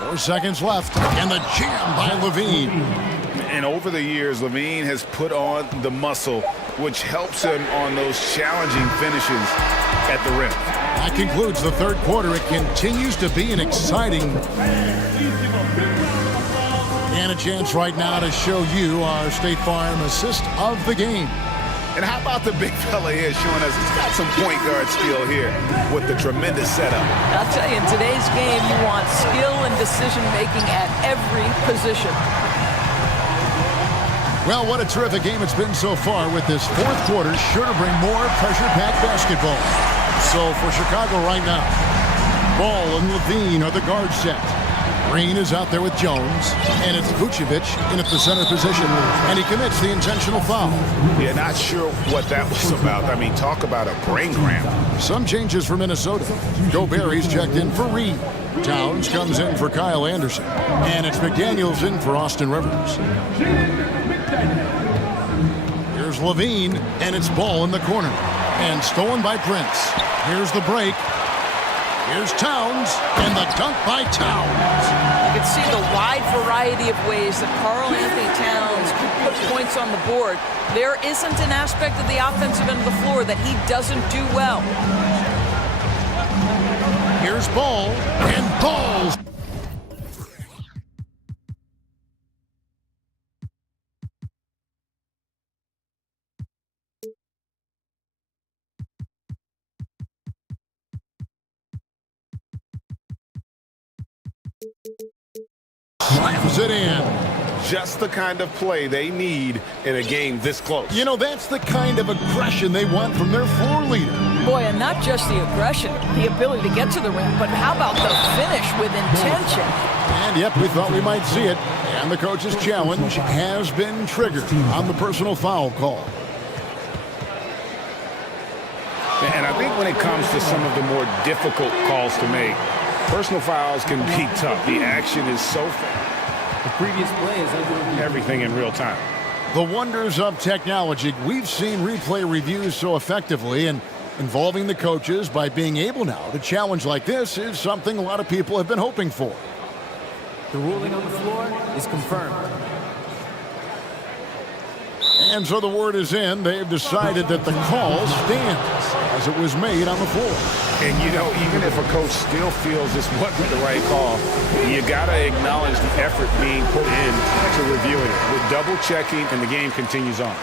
4 seconds left, and the jam by Levine. And over the years, Levine has put on the muscle, which helps him on those challenging finishes at the rim. That concludes the third quarter. It continues to be an exciting and a chance right now to show you our State Farm assist of the game. And how about the big fella here showing us he's got some point guard skill here with the tremendous setup. I'll tell you, in today's game, you want skill and decision-making at every position. Well, what a terrific game it's been so far, with this fourth quarter sure to bring more pressure-packed basketball. So for Chicago right now, Ball and Levine are the guard set. Green is out there with Jones, and it's Vucevic in at the center position, and he commits the intentional foul. Yeah, not sure what that was about. I mean, talk about a brain cramp. Some changes for Minnesota. Gobert checked in for Reed. Towns comes in for Kyle Anderson, and it's McDaniels in for Austin Rivers. Here's Levine, and it's Ball in the corner, and stolen by Prince. Here's the break. Here's Towns, and the dunk by Towns. You can see the wide variety of ways that Karl-Anthony Towns can put points on the board. There isn't an aspect of the offensive end of the floor that he doesn't do well. Here's Ball, and Ball. Slams it in. Just the kind of play they need in a game this close. You know, that's the kind of aggression they want from their floor leader. Boy, and not just the aggression, the ability to get to the rim, but how about the finish with intention? And yep, we thought we might see it. And the coach's challenge has been triggered on the personal foul call. And I think when it comes to some of the more difficult calls to make, personal fouls can be tough. The action is so fast. The previous play is under review. Everything in real time. The wonders of technology. We've seen replay reviews so effectively, and involving the coaches by being able now to challenge like this is something a lot of people have been hoping for. The ruling on the floor is confirmed. And so the word is in. They've decided that the call stands as it was made on the floor. And, you know, even if a coach still feels this wasn't the right call, you got to acknowledge the effort being put in to reviewing it. With double-checking, and the game continues on.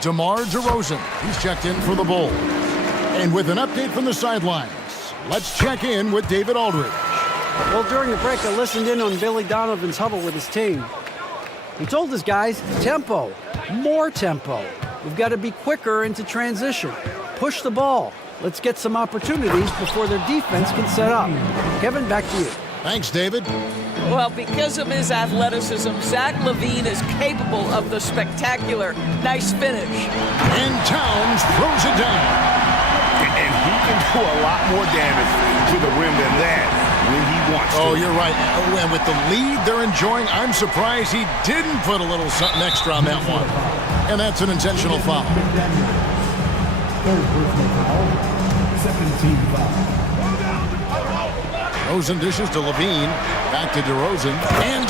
DeMar DeRozan, he's checked in for the Bulls. And with an update from the sidelines, let's check in with David Aldridge. Well, during the break, I listened in on Billy Donovan's huddle with his team. He told his guys, tempo, more tempo. We've got to be quicker into transition. Push the ball. Let's get some opportunities before their defense can set up. Kevin, back to you. Thanks, David. Well, because of his athleticism, Zach LaVine is capable of the spectacular nice finish. And Towns throws it down. And he can do a lot more damage to the rim than that when he wants to. Oh, you're right. And with the lead they're enjoying, I'm surprised he didn't put a little something extra on that one. And that's an intentional foul. Third personal foul. Second team foul. DeRozan dishes to Levine. Back to DeRozan. And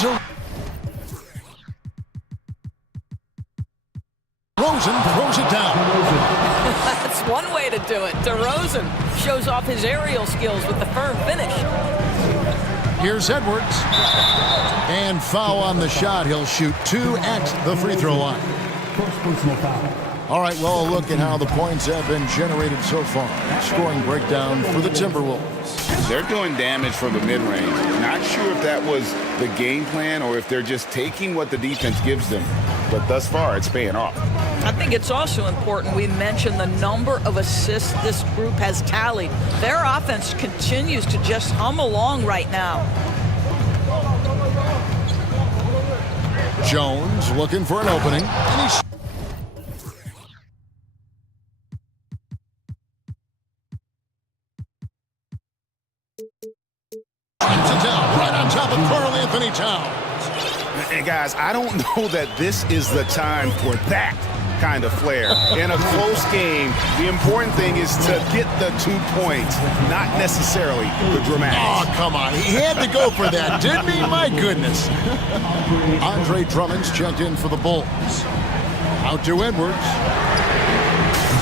DeRozan throws it down. That's one way to do it. DeRozan shows off his aerial skills with the firm finish. Here's Edwards. And foul on the shot. He'll shoot 2 at the free throw line. First personal foul. All right, well, look at how the points have been generated so far. Scoring breakdown for the Timberwolves. They're doing damage from the mid-range. Not sure if that was the game plan or if they're just taking what the defense gives them. But thus far, it's paying off. I think it's also important we mention the number of assists this group has tallied. Their offense continues to just hum along right now. Jones looking for an opening, and he's it down right on top of Karl Anthony Towns. And guys, I don't know that this is the time for that kind of flair. In a close game, the important thing is to get the 2 points, not necessarily the dramatics. Oh, come on. He had to go for that, didn't he? My goodness. Andre Drummond's checked in for the Bulls. Out to Edwards.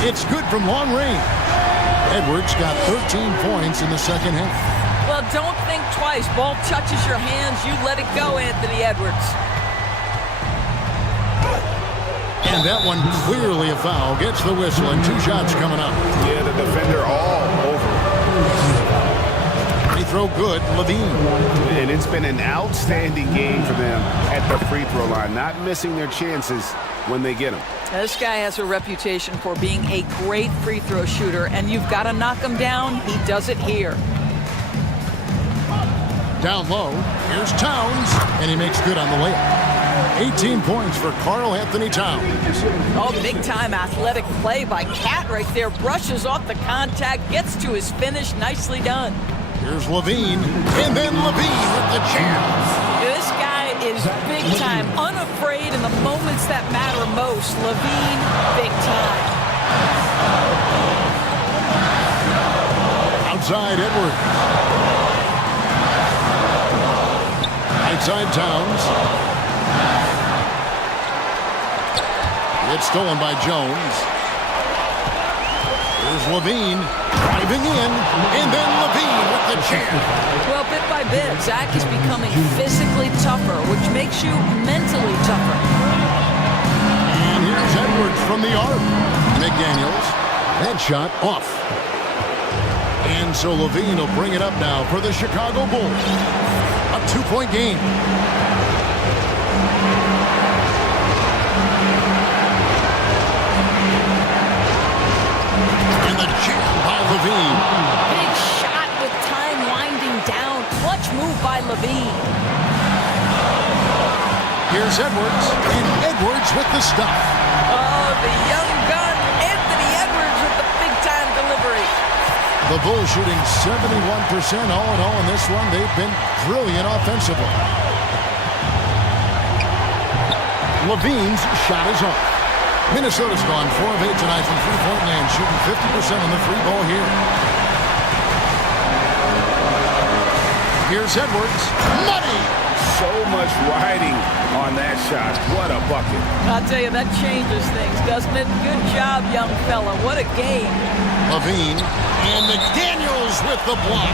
It's good from long range. Edwards got 13 points in the second half. Well, don't think twice. Ball touches your hands, you let it go, Anthony Edwards. And that one clearly a foul. Gets the whistle and 2 shots coming up. Yeah, the defender all over. Free throw good, Levine. And it's been an outstanding game for them at the free throw line. Not missing their chances when they get them. This guy has a reputation for being a great free throw shooter, and you've got to knock him down. He does it here. Down low, here's Towns, and he makes good on the layup. 18 points for Karl Anthony Towns. Oh, big-time athletic play by Cat right there. Brushes off the contact, gets to his finish. Nicely done. Here's Levine, and then Levine with the jam. This guy is big-time, unafraid in the moments that matter most. Levine, big-time. Outside Edwards. Outside Towns. It's stolen by Jones. Here's Levine driving in, and then Levine with the jam. Well, bit by bit, Zach is becoming physically tougher, which makes you mentally tougher. And here's Edwards from the arc. McDaniels, that shot off. And so Levine will bring it up now for the Chicago Bulls. A 2-point game. And the jam by Levine. Big shot with time winding down. Clutch move by Levine. Here's Edwards, and Edwards with the stop. Oh, the young gun, Anthony Edwards with the big-time delivery. The Bulls shooting 71% all in all in this one. They've been brilliant offensively. Levine's shot is off. Minnesota's gone 4 of 8 tonight from three-point land, shooting 50% on the free ball here. Here's Edwards. Money! So much riding on that shot. What a bucket. I'll tell you, that changes things, doesn't it? Good job, young fella. What a game. Levine and McDaniels with the block.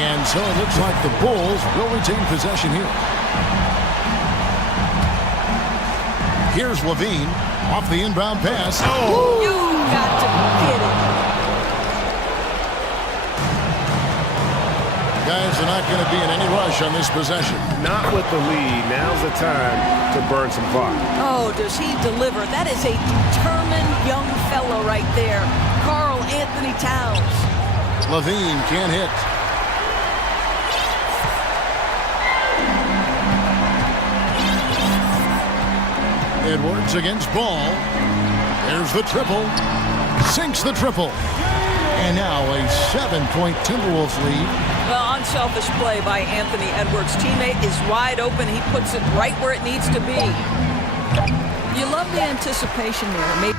And so it looks like the Bulls will retain possession here. Here's Levine off the inbound pass. Oh! You got to get it. Guys are not going to be in any rush on this possession. Not with the lead. Now's the time to burn some clock. Oh, does he deliver? That is a determined young fellow right there. Karl Anthony Towns. Levine can't hit. Edwards against Ball. There's the triple. Sinks the triple. And now a 7-point Timberwolves lead. Well, unselfish play by Anthony Edwards. Teammate is wide open. He puts it right where it needs to be. You love the anticipation there. Maybe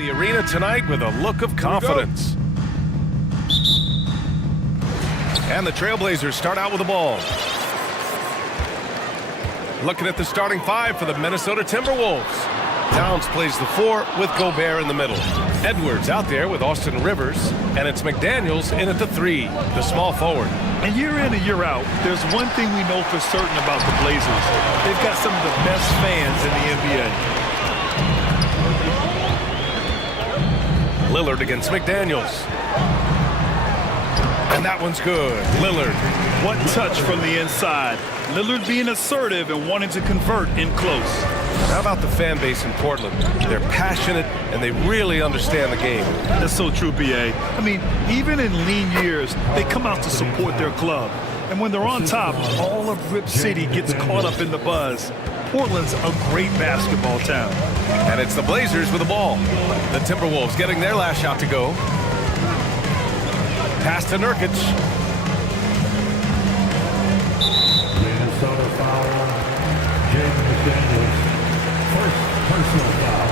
the arena tonight with a look of confidence. And the Trailblazers start out with the ball. Looking at the starting five for the Minnesota Timberwolves. Towns plays the 4 with Gobert in the middle. Edwards out there with Austin Rivers, and it's McDaniels in at the 3, the small forward. And year in and year out, there's one thing we know for certain about the Blazers. They've got some of the best fans in the NBA. Lillard against McDaniels. And that one's good. Lillard. What touch from the inside. Lillard being assertive and wanting to convert in close. How about the fan base in Portland? They're passionate and they really understand the game. That's so true, B.A. I mean, even in lean years, they come out to support their club. And when they're on top, all of Rip City gets caught up in the buzz. Portland's a great basketball town. And it's the Blazers with the ball. The Timberwolves getting their last shot to go. Pass to Nurkic. Minnesota foul. James McDaniels. First personal foul.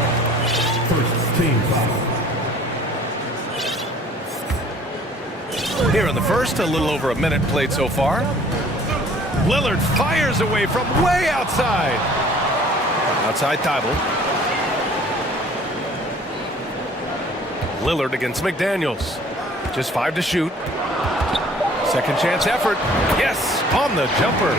First team foul. Here in the first, a little over a minute played so far. Lillard fires away from way outside. Outside Thibault. Lillard against McDaniels. Just 5 to shoot. Second chance effort. Yes, on the jumper.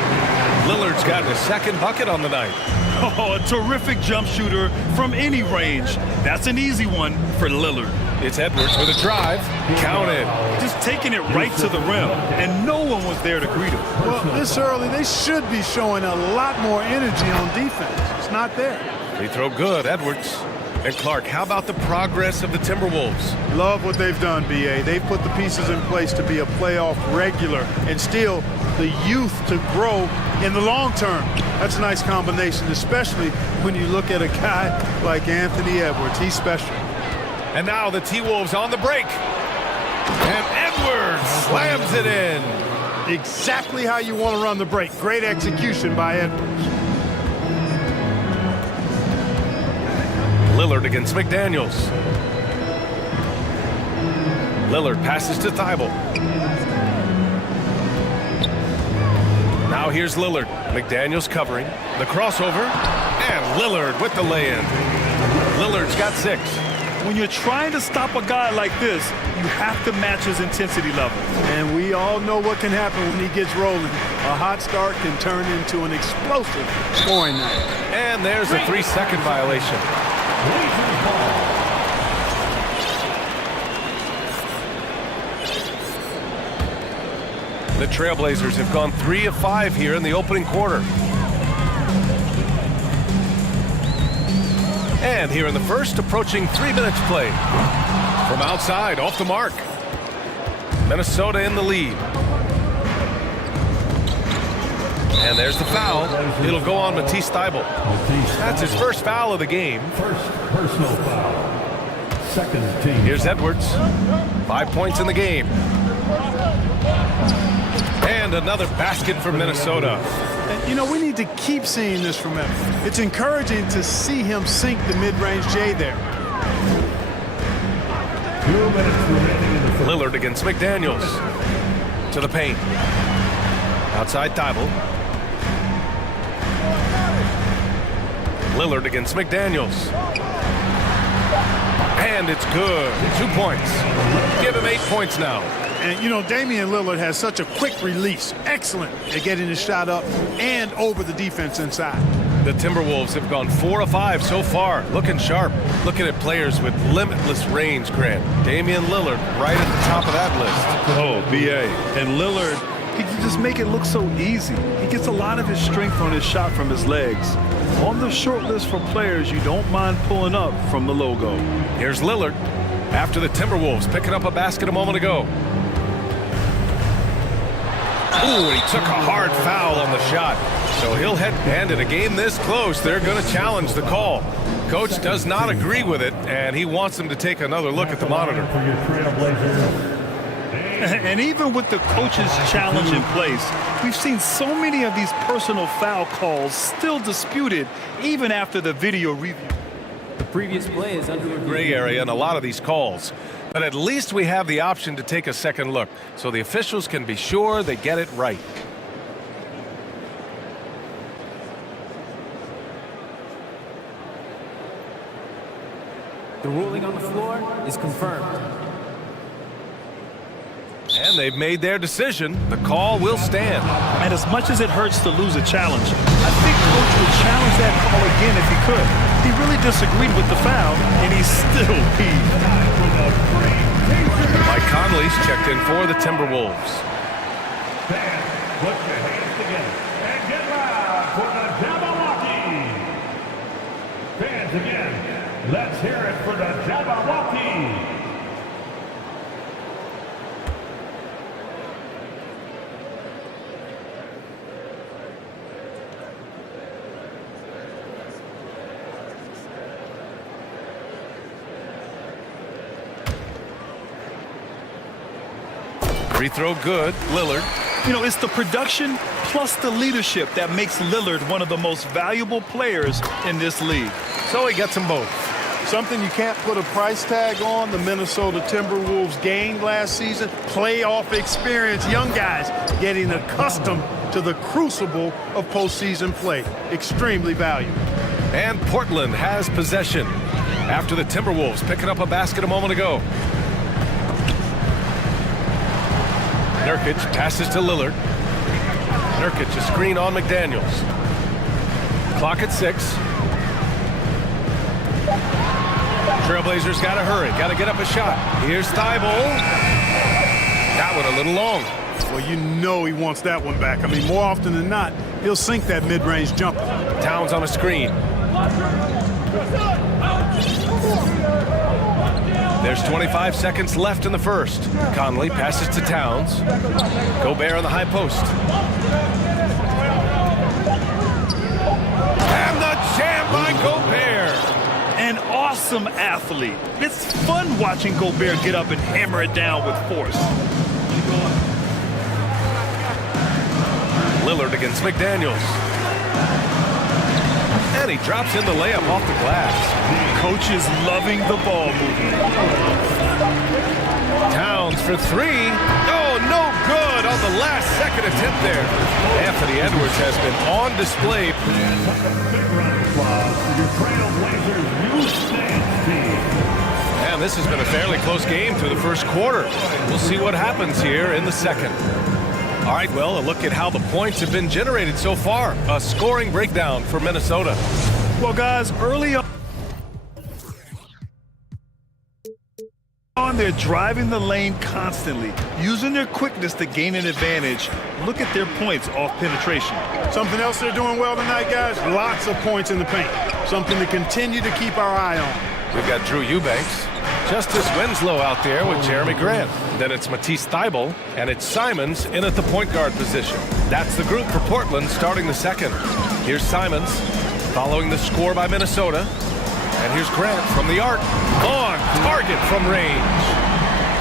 Lillard's gotten his second bucket on the night. Oh, a terrific jump shooter from any range. That's an easy one for Lillard. It's Edwards with a drive. Counted. Just taking it right to the rim, and no one was there to greet him. Well, this early, they should be showing a lot more energy on defense. It's not there. Free throw good, Edwards. And Clark, how about the progress of the Timberwolves? Love what they've done, B.A. They've put the pieces in place to be a playoff regular and still the youth to grow in the long term. That's a nice combination, especially when you look at a guy like Anthony Edwards. He's special. And now the T-Wolves on the break. And Edwards slams it in. Exactly how you want to run the break. Great execution by Edwards. Lillard against McDaniels. Lillard passes to Thibault. Now here's Lillard. McDaniels covering. The crossover. And Lillard with the lay-in. Lillard's got 6. When you're trying to stop a guy like this, you have to match his intensity level. And we all know what can happen when he gets rolling. A hot start can turn into an explosive scoring night. And there's a 3-second violation. The Trailblazers have gone 3 of 5 here in the opening quarter. And here in the first, approaching 3 minutes played. From outside, off the mark. Minnesota in the lead. And there's the foul. It'll go on Matisse Thybulle. That's his first foul of the game. First personal foul. Second team. Here's Edwards. 5 points in the game. And another basket for Minnesota. And, you know, we need to keep seeing this from him. It's encouraging to see him sink the mid-range J there. 2 minutes remaining in the first. Lillard against McDaniels. To the paint. Outside Thibault. Lillard against McDaniels. And it's good. 2 points. Give him 8 points now. And, you know, Damian Lillard has such a quick release. Excellent at getting his shot up and over the defense inside. The Timberwolves have gone 4 of 5 so far. Looking sharp. Looking at players with limitless range, Grant. Damian Lillard right at the top of that list. Oh, B.A. And Lillard, he can just make it look so easy. He gets a lot of his strength on his shot from his legs. On the short list for players you don't mind pulling up from the logo. Here's Lillard after the Timberwolves picking up a basket a moment ago. Ooh, he took a hard foul on the shot. So he'll and in a game this close, they're going to challenge the call. Coach does not agree with it, and he wants them to take another look at the monitor. And even with the coach's challenge in place, we've seen so many of these personal foul calls still disputed even after the video review. previous play is under review. Gray area in a lot of these calls. But at least we have the option to take a second look, so the officials can be sure they get it right. The ruling on the floor is confirmed. And they've made their decision. The call will stand. And as much as it hurts to lose a challenge, I think Coach would challenge that call again if he could. He really disagreed with the foul, and he's still peeved. Mike Conley's checked in for the Timberwolves. Fans, put your hands together and get loud for the Jabberwocky. Fans again, let's hear it for the Jabberwocky. Free throw good, Lillard. You know, it's the production plus the leadership that makes Lillard one of the most valuable players in this league. So he gets them both. Something you can't put a price tag on, the Minnesota Timberwolves gained last season. Playoff experience, young guys getting accustomed to the crucible of postseason play. Extremely valuable. And Portland has possession after the Timberwolves picking up a basket a moment ago. Nurkic passes to Lillard. Nurkic a screen on McDaniels. Clock at 6. Trailblazers got to hurry. Got to get up a shot. Here's Thibault. That one a little long. Well, you know he wants that one back. I mean, more often than not, he'll sink that mid-range jumper. Towns on a screen. There's 25 seconds left in the first. Conley passes to Towns. Gobert on the high post. And the jam by Gobert. An awesome athlete. It's fun watching Gobert get up and hammer it down with force. Lillard against McDaniels. And he drops in the layup off the glass. Coach is loving the ball movement. Towns for 3. Oh, no good on the last second attempt there. Anthony Edwards has been on display. Big round of applause for your Trailblazers Youth Stance team. And this has been a fairly close game through the first quarter. We'll see what happens here in the second. All right, well, a look at how the points have been generated so far. A scoring breakdown for Minnesota. Well, guys, early on, they're driving the lane constantly, using their quickness to gain an advantage. Look at their points off penetration. Something else they're doing well tonight, guys? Lots of points in the paint. Something to continue to keep our eye on. We've got Drew Eubanks, Justice Winslow out there with Jeremy Grant. Then it's Matisse Thybulle, and it's Simons in at the point guard position. That's the group for Portland starting the second. Here's Simons following the score by Minnesota. And here's Grant from the arc. On target from range.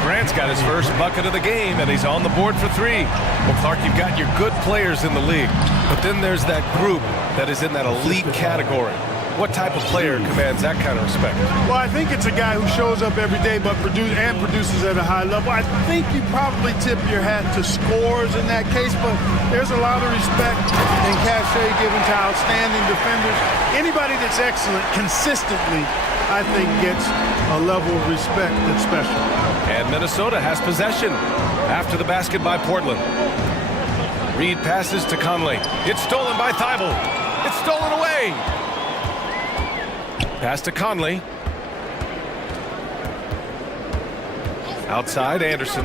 Grant's got his first bucket of the game, and he's on the board for 3. Well, Clark, you've got your good players in the league, but then there's that group that is in that elite category. What type of player commands that kind of respect? Well, I think it's a guy who shows up every day but produces at a high level. I think you probably tip your hat to scores in that case, but there's a lot of respect and cachet given to outstanding defenders. Anybody that's excellent consistently, I think, gets a level of respect that's special. And Minnesota has possession after the basket by Portland. Reed passes to Conley. It's stolen by Thybulle. It's stolen away. Pass to Conley. Outside, Anderson.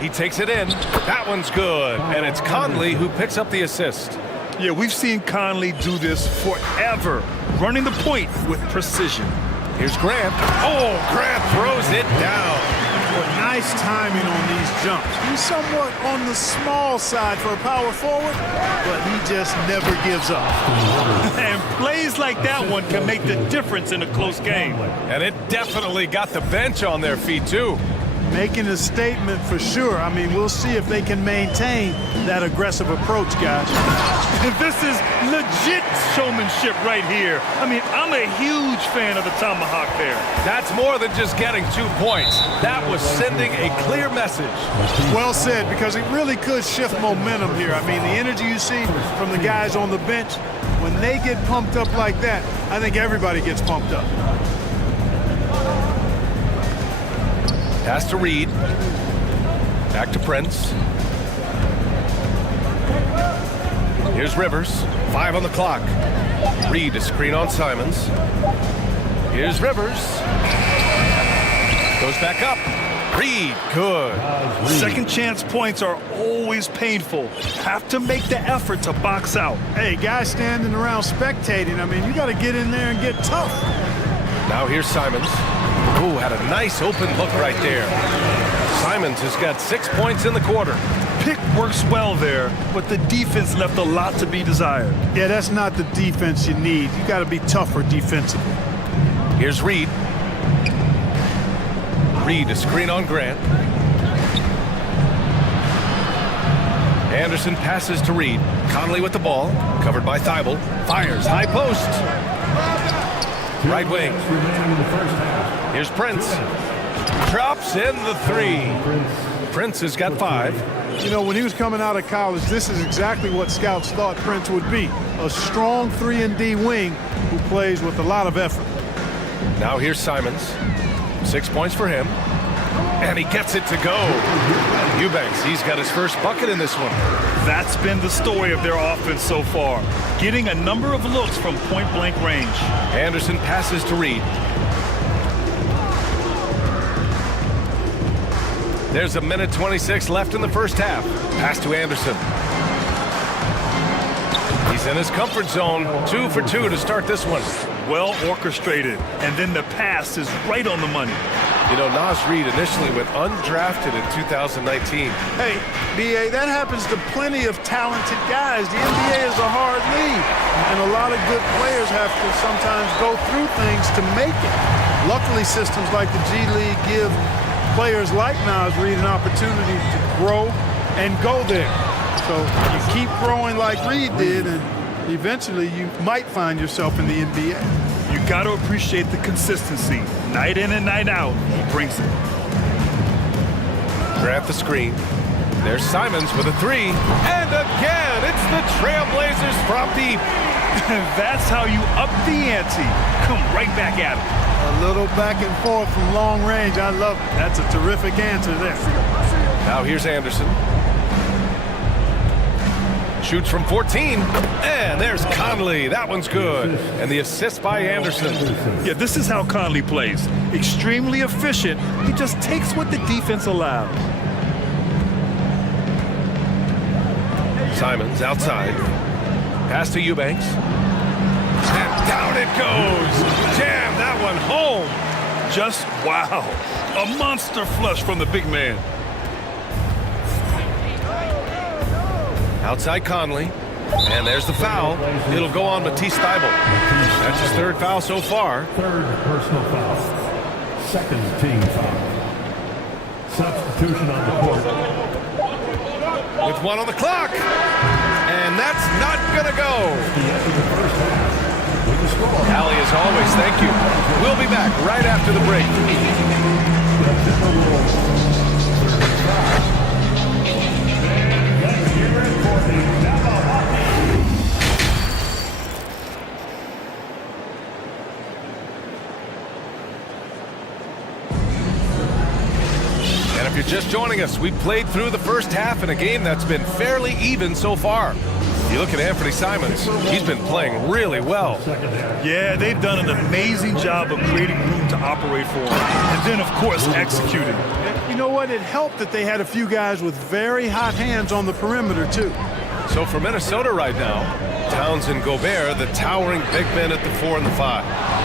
He takes it in. That one's good. And it's Conley who picks up the assist. Yeah, we've seen Conley do this forever, running the point with precision. Here's Grant. Oh, Grant throws it down. Well, nice timing on these jumps. He's somewhat on the small side for a power forward, but he just never gives up. And plays like that one can make the difference in a close game. And it definitely got the bench on their feet, too. Making a statement for sure. I mean, we'll see if they can maintain that aggressive approach, guys. This is legit showmanship right here. I mean, I'm a huge fan of the tomahawk there. That's more than just getting 2 points. That was sending a clear message. Well said, because it really could shift momentum here. I mean, the energy you see from the guys on the bench, when they get pumped up like that, I think everybody gets pumped up. Pass to Reed. Back to Prince. Here's Rivers. 5 on the clock. Reed to screen on Simons. Here's Rivers. Goes back up. Reed, good. Second chance points are always painful. Have to make the effort to box out. Hey, guys standing around spectating, I mean, you got to get in there and get tough. Now here's Simons. Ooh, had a nice open look right there. Simons has got 6 points in the quarter. Pick works well there, but the defense left a lot to be desired. Yeah, that's not the defense you need. You got to be tougher defensively. Here's Reed. Reed to screen on Grant. Anderson passes to Reed. Conley with the ball, covered by Thibault. Fires, high post. Right wing. Here's Prince. Drops in the 3. Prince has got 5. You know, when he was coming out of college, this is exactly what scouts thought Prince would be. A strong 3-and-D wing who plays with a lot of effort. Now here's Simons. 6 points for him. And he gets it to go. Eubanks, he's got his first bucket in this one. That's been the story of their offense so far. Getting a number of looks from point-blank range. Anderson passes to Reed. There's 1:26 left in the first half. Pass to Anderson. He's in his comfort zone. 2 for 2 to start this one. Well orchestrated. And then the pass is right on the money. You know, Naz Reid initially went undrafted in 2019. Hey, B.A., that happens to plenty of talented guys. The NBA is a hard league, and a lot of good players have to sometimes go through things to make it. Luckily, systems like the G League give players like Naz Reid an opportunity to grow and go there. So you keep growing like Reid did, and eventually you might find yourself in the NBA. You got to appreciate the consistency. Night in and night out, he brings it. Grant the screen. There's Simons with a 3. And again, it's the Trailblazers from deep. That's how you up the ante. Come right back at him. A little back and forth from long range. I love it. That's a terrific answer there. Now here's Anderson. Shoots from 14, and there's Conley. That one's good. And the assist by Anderson. Yeah, this is how Conley plays. Extremely efficient. He just takes what the defense allows. Simons outside. Pass to Eubanks. And down it goes. Jam that one home. Just wow. A monster flush from the big man. Outside Conley. And there's the foul. It'll go on Matisse Thibault. That's his 3rd foul so far. 3rd personal foul. 2nd team foul. Substitution on the court. With 1 on the clock. And that's not going to go. Allie, as always, thank you. We'll be back right after the break. And if you're just joining us, we played through the first half in a game that's been fairly even so far. You look at Anthony Simons, he's been playing really well. Yeah, they've done an amazing job of creating room to operate for him. And then, of course, executing. You know what? It helped that they had a few guys with very hot hands on the perimeter, too. So for Minnesota right now, Towns and Gobert, the towering big men at the 4 and the 5.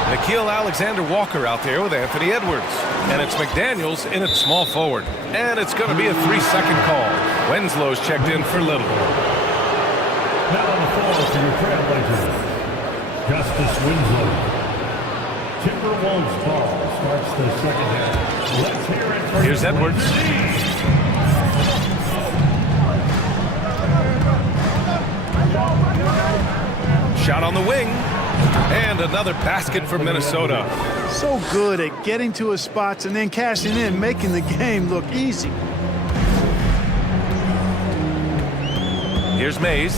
Nickeil Alexander-Walker out there with Anthony Edwards. And it's McDaniels in at small forward. And it's going to be a 3-second call. Winslow's checked in for Little. Now on the floor for your Trailblazers, Justice Winslow. Timberwolves ball starts the second half. Let's hear it for Here's Edwards. Shot on the wing. And another basket for Minnesota. So good at getting to his spots and then cashing in, making the game look easy. Here's Mays.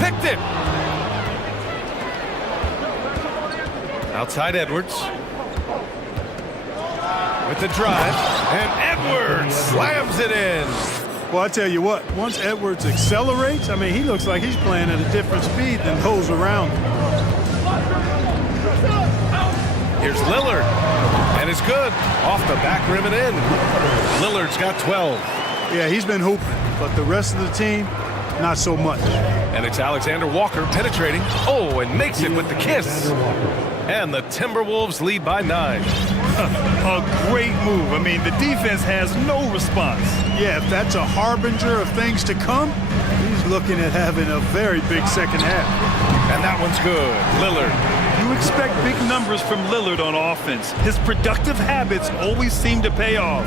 Picked it. Outside Edwards. With the drive. And Edwards slams it in. Well, I tell you what, once Edwards accelerates, I mean, he looks like he's playing at a different speed than those around him. Here's Lillard. And it's good. Off the back rim and in. Lillard's got 12. Yeah, he's been hooping, but the rest of the team, not so much. And it's Alexander Walker penetrating. Oh, and makes it with the kiss. And the Timberwolves lead by 9. A great move. I mean, the defense has no response. Yeah, if that's a harbinger of things to come, he's looking at having a very big second half. And that one's good. Lillard. You expect big numbers from Lillard on offense. His productive habits always seem to pay off.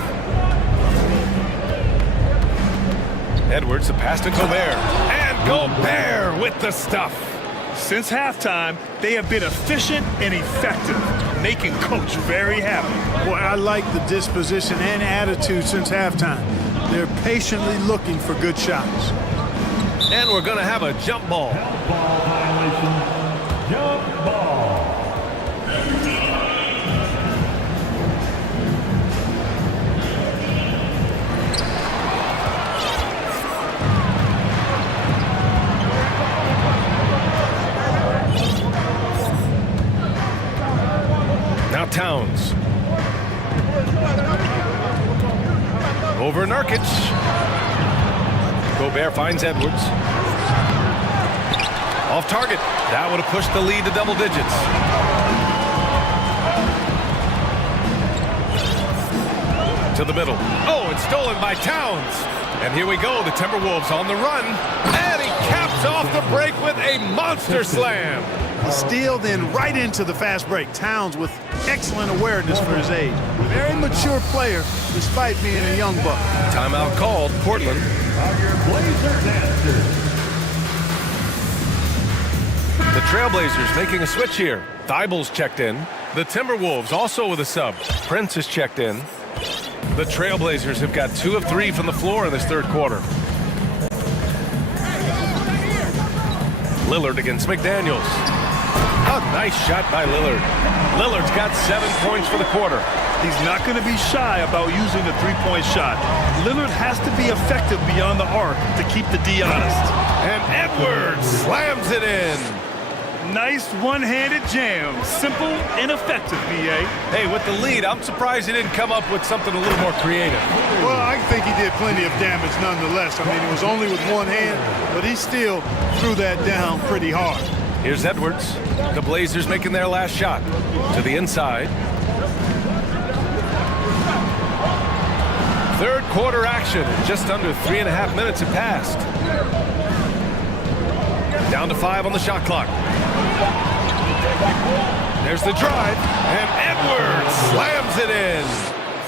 Edwards, the pass to Gobert. And Gobert with the stuff. Since halftime, they have been efficient and effective, making Coach very happy. Boy, I like the disposition and attitude since halftime. They're patiently looking for good shots. And we're going to have a jump ball. ball violation. Jump ball. Now Towns. Over Nurkic. Gobert finds Edwards. Off target. That would have pushed the lead to double digits. To the middle. Oh, it's stolen by Towns. And here we go. The Timberwolves on the run. And he caps off the break with a monster slam. Steal, then right into the fast break. Towns with excellent awareness for his age. Very mature player, despite being a young buck. Timeout called. Portland. The Trailblazers making a switch here. Thybulle's checked in. The Timberwolves also with a sub. Prince is checked in. The Trailblazers have got 2 of 3 from the floor in this third quarter. Lillard against McDaniels. A nice shot by Lillard. Lillard's got 7 points for the quarter. He's not going to be shy about using the three-point shot. Lillard has to be effective beyond the arc to keep the D honest. And Edwards slams it in. Nice one-handed jam. Simple and effective, B.A. Hey, with the lead, I'm surprised he didn't come up with something a little more creative. Well, I think he did plenty of damage nonetheless. I mean, it was only with one hand, but he still threw that down pretty hard. Here's Edwards. The Blazers making their last shot. To the inside. Third quarter action. Just under 3.5 minutes have passed. Down to 5 on the shot clock. There's the drive. And Edwards slams it in.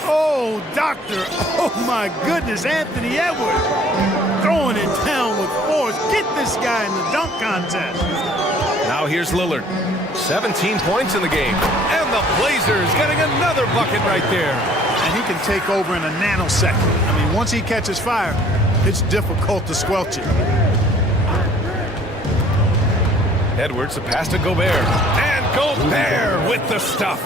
Oh, doctor. Oh, my goodness. Anthony Edwards throwing it down with force. Get this guy in the dunk contest. Now here's Lillard. 17 points in the game. And the Blazers getting another bucket right there. And he can take over in a nanosecond. I mean, once he catches fire, it's difficult to squelch it. Edwards, the pass to Gobert. And Gobert with the stuff.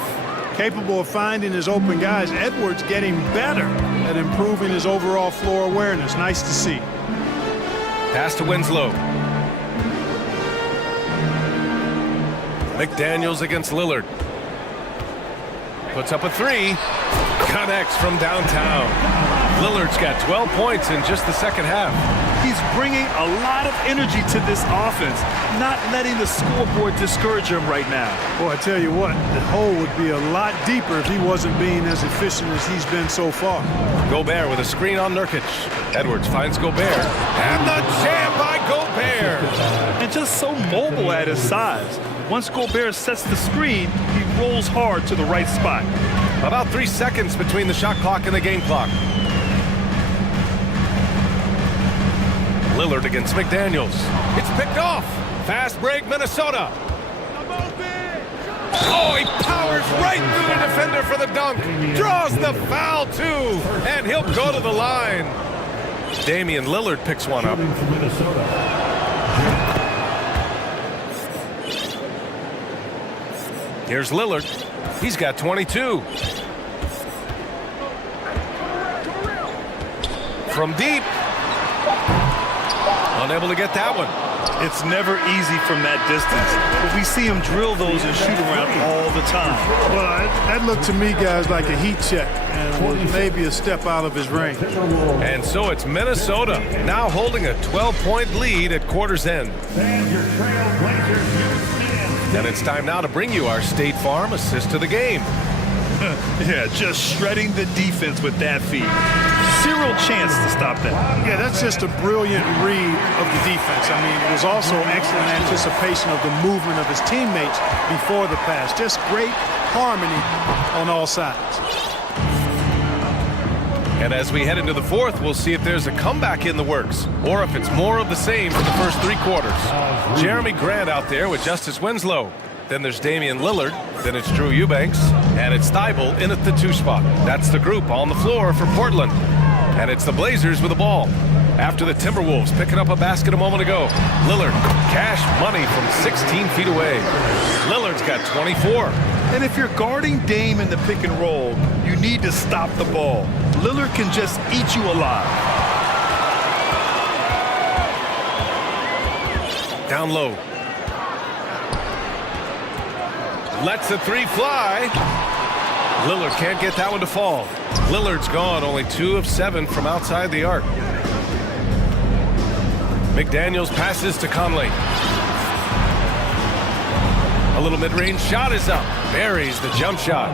Capable of finding his open guys, Edwards getting better at improving his overall floor awareness. Nice to see. Pass to Winslow. McDaniels against Lillard. Puts up a 3. Connects from downtown. Lillard's got 12 points in just the second half. He's bringing a lot of energy to this offense, not letting the scoreboard discourage him right now. Boy, I tell you what, the hole would be a lot deeper if he wasn't being as efficient as he's been so far. Gobert with a screen on Nurkic. Edwards finds Gobert. And the jam by Gobert. And just so mobile at his size. Once Gobert sets the screen, he rolls hard to the right spot. About 3 seconds between the shot clock and the game clock. Lillard against McDaniels. It's picked off. Fast break, Minnesota. Oh, he powers right through the defender for the dunk. Draws the foul, too. And he'll go to the line. Damian Lillard picks one up. Here's Lillard. He's got 22. From deep. Unable to get that one. It's never easy from that distance, but we see him drill those and shoot around all the time. Well, that looked to me, guys, like a heat check and was maybe a step out of his range. And so it's Minnesota now holding a 12-point lead at quarter's end. And it's time now to bring you our State Farm assist to the game. Yeah, just shredding the defense with that feed. Zero chance to stop that. Yeah, that's just a brilliant read of the defense. I mean, it was also excellent anticipation of the movement of his teammates before the pass. Just great harmony on all sides. And as we head into the fourth, we'll see if there's a comeback in the works or if it's more of the same for the first 3 quarters. Jeremy Grant out there with Justice Winslow. Then there's Damian Lillard. Then it's Drew Eubanks. And it's Thibault in at the 2 spot. That's the group on the floor for Portland. And it's the Blazers with the ball. After the Timberwolves picking up a basket a moment ago. Lillard, cash money from 16 feet away. Lillard's got 24. And if you're guarding Dame in the pick and roll, you need to stop the ball. Lillard can just eat you alive. Down low. Lets the 3 fly. Lillard can't get that one to fall. Lillard's gone, only 2 of 7 from outside the arc. McDaniels passes to Conley. A little mid-range shot is up. Buries the jump shot.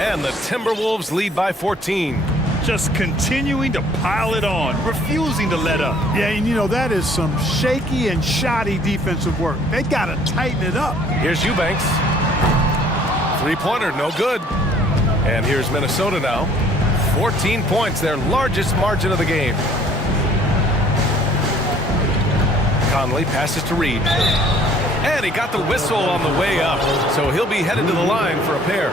And the Timberwolves lead by 14. Just continuing to pile it on, refusing to let up. Yeah, and you know, that is some shaky and shoddy defensive work. They got to tighten it up. Here's Eubanks. 3-pointer, no good. And here's Minnesota now. 14 points, their largest margin of the game. Conley passes to Reed. And he got the whistle on the way up. So he'll be headed to the line for a pair.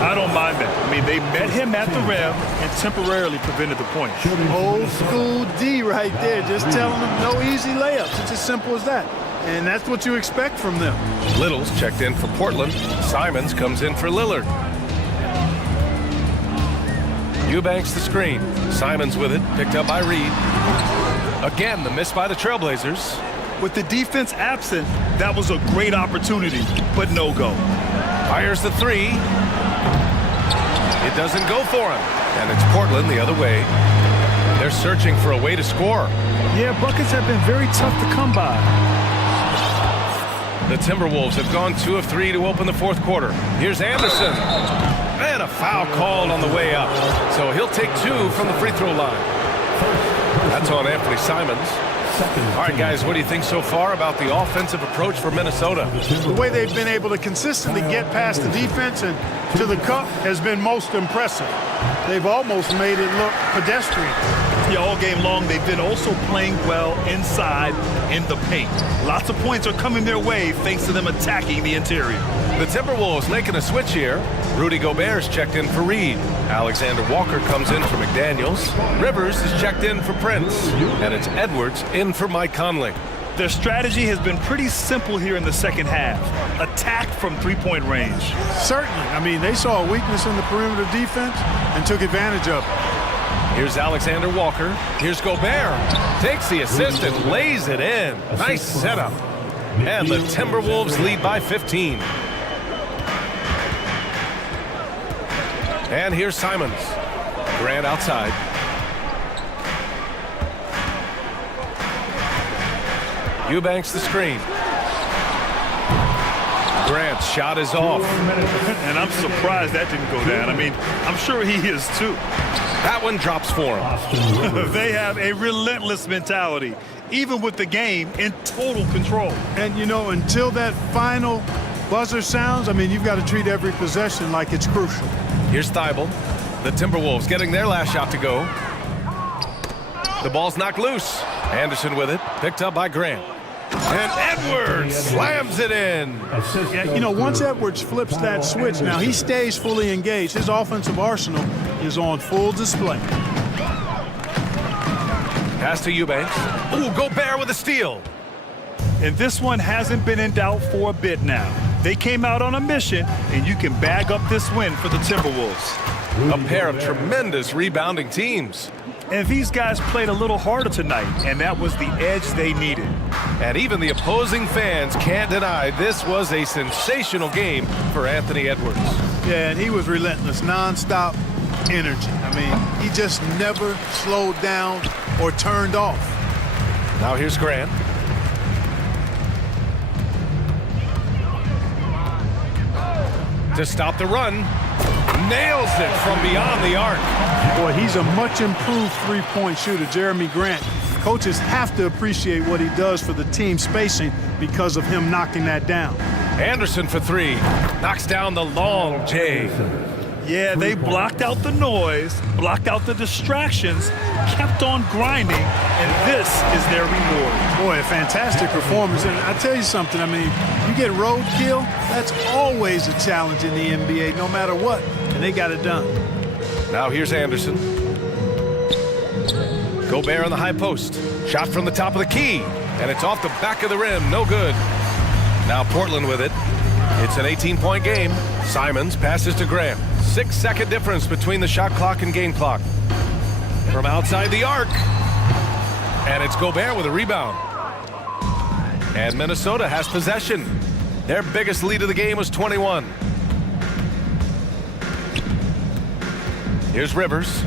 I don't mind that. I mean, they met him at the rim and temporarily prevented the point. Old school D right there, just telling them no easy layups. It's as simple as that. And that's what you expect from them. Little's checked in for Portland. Simons comes in for Lillard. Eubanks the screen. Simons with it, picked up by Reed. Again, the miss by the Trailblazers. With the defense absent, that was a great opportunity, but no go. Fires the 3. It doesn't go for him. And it's Portland the other way. They're searching for a way to score. Yeah, buckets have been very tough to come by. The Timberwolves have gone 2 of 3 to open the fourth quarter. Here's Anderson. And a foul called on the way up. So he'll take 2 from the free throw line. That's on Anthony Simons. All right, guys, what do you think so far about the offensive approach for Minnesota? The way they've been able to consistently get past the defense and to the cup has been most impressive. They've almost made it look pedestrian. Yeah, all game long, they've been also playing well inside in the paint. Lots of points are coming their way thanks to them attacking the interior. The Timberwolves making a switch here. Rudy Gobert's checked in for Reed. Alexander Walker comes in for McDaniels. Rivers is checked in for Prince. And it's Edwards in for Mike Conley. Their strategy has been pretty simple here in the second half. Attack from 3-point range. Certainly. I mean, they saw a weakness in the perimeter defense and took advantage of it. Here's Alexander Walker. Here's Gobert. Takes the assist and lays it in. Nice setup. And the Timberwolves lead by 15. And here's Simons. Grant outside. Eubanks the screen. Grant's shot is off. And I'm surprised that didn't go down. I mean, I'm sure he is too. That one drops for him. They have a relentless mentality, even with the game in total control. And, you know, until that final buzzer sounds, I mean, you've got to treat every possession like it's crucial. Here's Thibault. The Timberwolves getting their last shot to go. The ball's knocked loose. Anderson with it, picked up by Grant. And Edwards slams it in. Yeah, you know, once Edwards flips that switch, now he stays fully engaged. His offensive arsenal is on full display. Pass to Eubanks. Ooh, Gobert with a steal. And this one hasn't been in doubt for a bit now. They came out on a mission, and you can bag up this win for the Timberwolves. A pair of tremendous rebounding teams. And these guys played a little harder tonight, and that was the edge they needed. And even the opposing fans can't deny this was a sensational game for Anthony Edwards. Yeah, and he was relentless, nonstop energy. I mean, he just never slowed down or turned off. Now here's Grant. To stop the run. Nails it from beyond the arc. Boy, he's a much improved three-point shooter, Jeremy Grant. Coaches have to appreciate what he does for the team spacing because of him knocking that down. Anderson for three. Knocks down the long J. Yeah, they blocked out the noise, blocked out the distractions, kept on grinding, and this is their reward. Boy, a fantastic performance. And I tell you something, I mean, you get roadkill, that's always a challenge in the NBA, no matter what, and they got it done. Now here's Anderson. Gobert on the high post. Shot from the top of the key, and it's off the back of the rim, no good. Now Portland with it. It's an 18-point game. Simons passes to Grant. 6-second difference between the shot clock and game clock. From outside the arc. And it's Gobert with a rebound. And Minnesota has possession. Their biggest lead of the game was 21. Here's Rivers.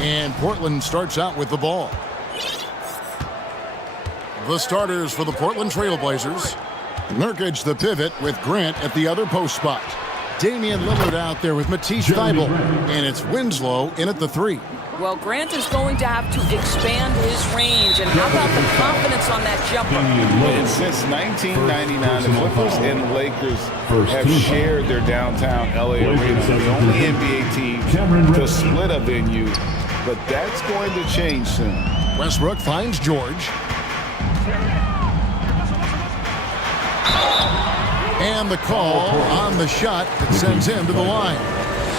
And Portland starts out with the ball. The starters for the Portland Trailblazers. Nurkic the pivot with Grant at the other post spot. Damian Lillard out there with Matisse Thybulle. And it's Winslow in at the 3. Well, Grant is going to have to expand his range. And how about the confidence on that jumper? And since 1999, the Clippers and the Lakers have shared their downtown LA arena. The only NBA team to split a venue, but that's going to change soon. Westbrook finds George. And the call on the shot that sends him to the line.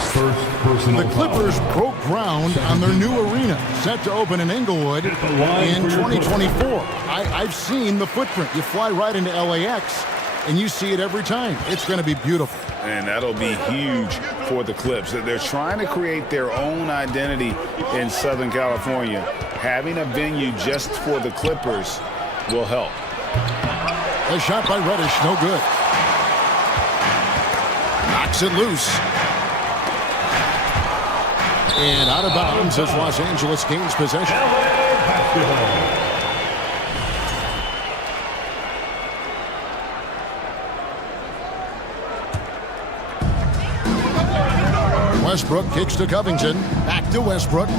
The Clippers broke ground on their new arena, set to open in Inglewood in 2024. I've seen the footprint. You fly right into LAX, and you see it every time. It's going to be beautiful. And that'll be huge for the Clips. They're trying to create their own identity in Southern California. Having a venue just for the Clippers will help. A shot by Reddish, no good. Knocks it loose. And out of bounds as Los Angeles gains possession. Westbrook kicks to Covington. Back to Westbrook.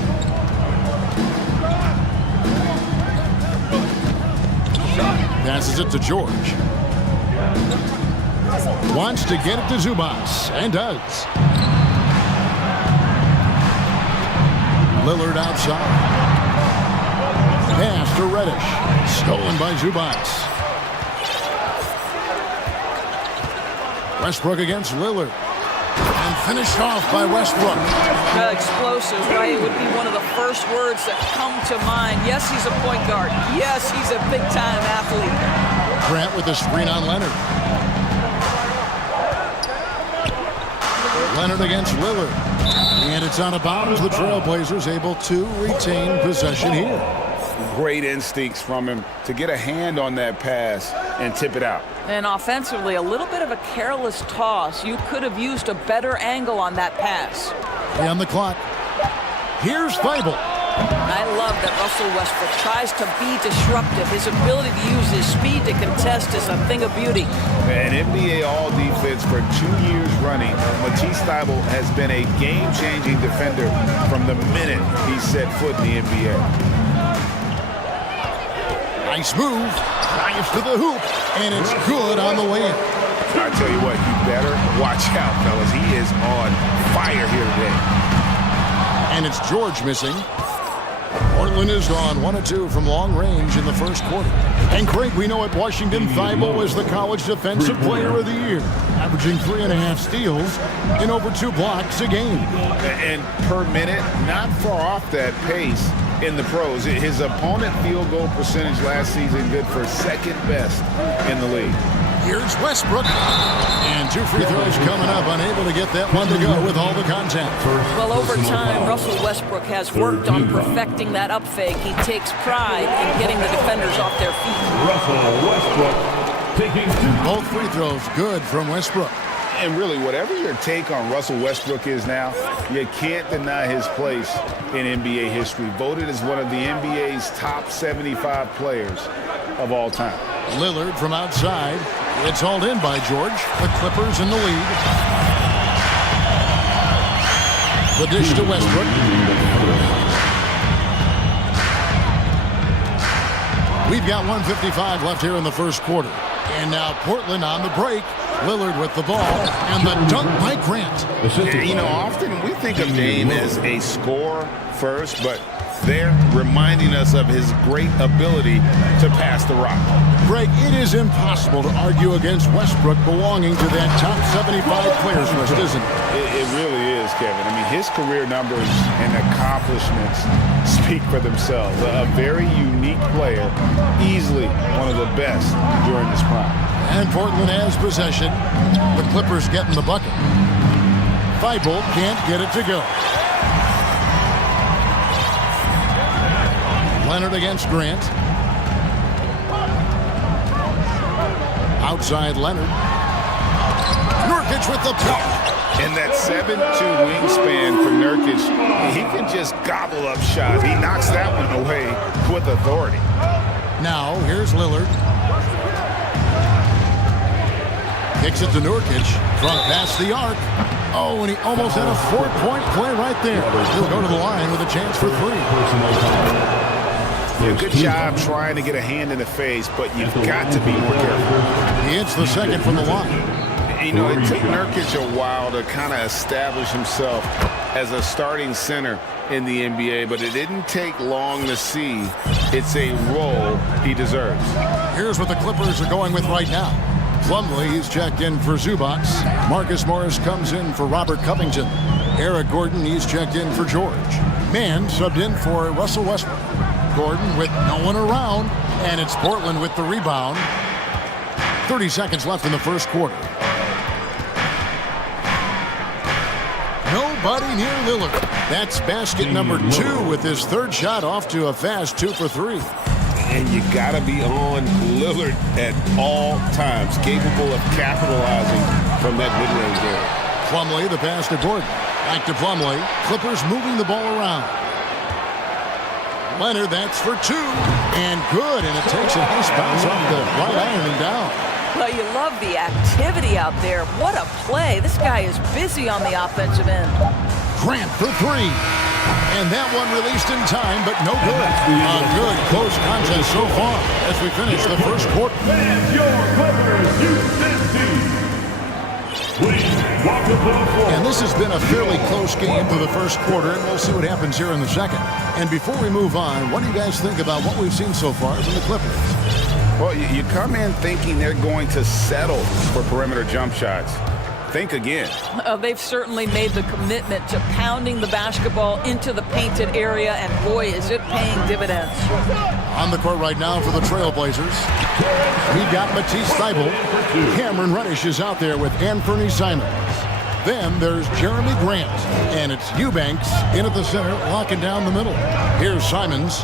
Passes it to George. Wants to get it to Zubats, and does. Lillard outside. Pass to Reddish. Stolen by Zubats. Westbrook against Lillard. And finished off by Westbrook. Explosive, right? It would be one of the first words that come to mind. Yes, he's a point guard. Yes, he's a big-time athlete. Grant with the screen on Leonard. Leonard against Lillard. And it's out of bounds. The Trailblazers able to retain possession here. Great instincts from him to get a hand on that pass and tip it out. And offensively, a little bit of a careless toss. You could have used a better angle on that pass. On the clock. Here's Thybulle. I love that Russell Westbrook tries to be disruptive. His ability to use his speed to contest is a thing of beauty. And NBA All-Defense for 2 years running, Matisse Thybulle has been a game-changing defender from the minute he set foot in the NBA. Nice move. Drives to the hoop, and it's good on the way in. I tell you what, you better watch out, fellas. He is on fire here today. And it's George missing. Portland is gone 1 of 2 from long range in the first quarter. And Craig, we know at Washington, Thybulle was the College Defensive Player of the Year, averaging 3.5 steals and over 2 blocks a game. And per minute, not far off that pace in the pros. His opponent field goal percentage last season good for second best in the league. Here's Westbrook. And 2 free throws coming up. Unable to get that one to go with all the contact. Well, over time, Russell Westbrook has worked on perfecting that up fake. He takes pride in getting the defenders off their feet. Russell Westbrook taking 2. Both free throws good from Westbrook. And really, whatever your take on Russell Westbrook is now, you can't deny his place in NBA history. Voted as one of the NBA's top 75 players of all time. Lillard from outside. It's hauled in by George. The Clippers in the lead. The dish to Westbrook. We've got 1:55 left here in the first quarter. And now Portland on the break. Lillard with the ball. And the dunk by Grant. You know, often we think of Dame as a scorer first, but they're reminding us of his great ability to pass the rock. Greg, it is impossible to argue against Westbrook belonging to that top 75 players list, isn't it? It really is, Kevin. I mean, his career numbers and accomplishments speak for themselves. A very unique player, easily one of the best during his prime. And Portland has possession. The Clippers getting the bucket. Thybulle can't get it to go. Leonard against Grant. Outside Leonard. Nurkic with the block. And that 7'2" wingspan for Nurkic, he can just gobble up shots. He knocks that one away with authority. Now, here's Lillard. Kicks it to Nurkic. Front past the arc. Oh, and he almost had a 4-point play right there. He'll go to the line with a chance for 3. Yeah, good job trying to get a hand in the face, but you've got to be more careful. He hits the second from the line. You know, it took Nurkic a while to kind of establish himself as a starting center in the NBA, but it didn't take long to see it's a role he deserves. Here's what the Clippers are going with right now. Plumlee, he's checked in for Zubac. Marcus Morris comes in for Robert Covington. Eric Gordon, he's checked in for George. Mann subbed in for Russell Westbrook. Gordon with no one around, and it's Portland with the rebound. 30 seconds left in the first quarter. Nobody near Lillard. That's basket number 2 with his third shot off to a fast 2 for 3. And you got to be on Lillard at all times, capable of capitalizing from that mid-range area. Plumlee, the pass to Gordon. Back to Plumlee. Clippers moving the ball around. Leonard, that's for 2. And good, and it takes a nice bounce off the right iron and down. Well, you love the activity out there. What a play. This guy is busy on the offensive end. Grant for 3. And that one released in time, but no good. A good close contest so far as we finish the first quarter. And your Clippers Houston team. Please welcome to the floor. And this has been a fairly close game to the first quarter, and we'll see what happens here in the second. And before we move on, what do you guys think about what we've seen so far from the Clippers? Well, you come in thinking they're going to settle for perimeter jump shots. Think again. They've certainly made the commitment to pounding the basketball into the painted area, and boy, is it paying dividends. On the court right now for the Trailblazers, we've got Matisse Thybulle. Cameron Reddish is out there with Anthony Simons. Then there's Jeremy Grant, and it's Eubanks in at the center, locking down the middle. Here's Simons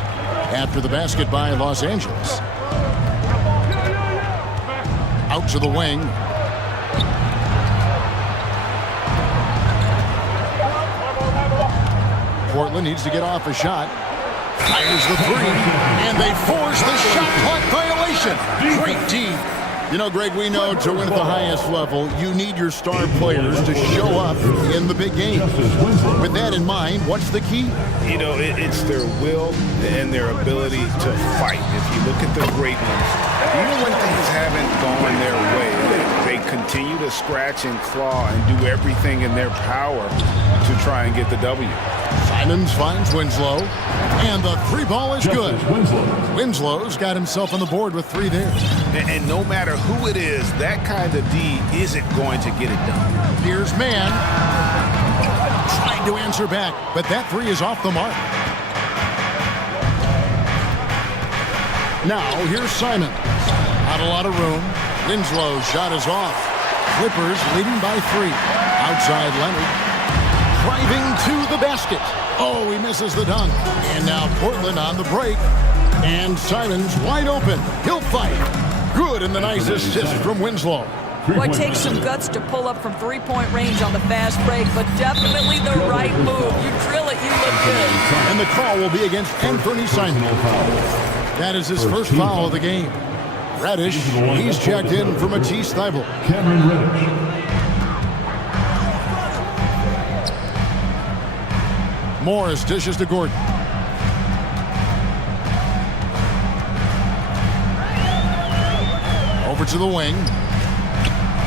after the basket by Los Angeles. Out to the wing. Portland needs to get off a shot. Fires the 3, and they force the shot clock violation. Great D. You know, Greg, we know to win at the highest level, you need your star players to show up in the big game. With that in mind, what's the key? You know, it's their will and their ability to fight. If you look at the great ones, even when things haven't gone their way, they continue to scratch and claw and do everything in their power to try and get the W. Simons finds Winslow, and the 3 ball is good. Winslow's got himself on the board with 3 there. And no matter who it is, that kind of D isn't going to get it done. Here's Mann. Trying to answer back, but that 3 is off the mark. Now, here's Simons. Not a lot of room. Winslow's shot is off. Clippers leading by 3. Outside Leonard. Driving to the basket. Oh, he misses the dunk. And now Portland on the break. And Simons wide open. He'll fight. Good, and the nice assist from Winslow. Well, it takes some guts to pull up from 3-point range on the fast break, but definitely the right move. You drill it, you look good. And the call will be against Anthony Simons. That is his first foul of the game. Reddish, he's checked in for Matisse Thybulle. Cameron Reddish. Morris dishes to Gordon. Over to the wing.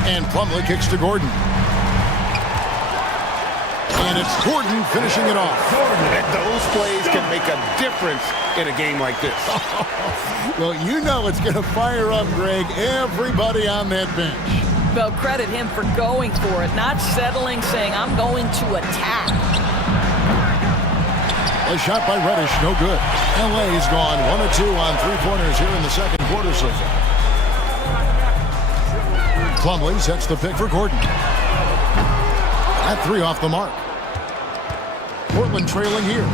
And Plumlee kicks to Gordon. And it's Gordon finishing it off. And those plays can make a difference in a game like this. Well, you know it's going to fire up, Greg, everybody on that bench. Well, credit him for going for it, not settling, saying, I'm going to attack. A shot by Reddish, no good. LA's gone 1 of 2 on 3-pointers here in the second quarter so far. Plumlee sets the pick for Gordon. That 3 off the mark. Portland trailing here.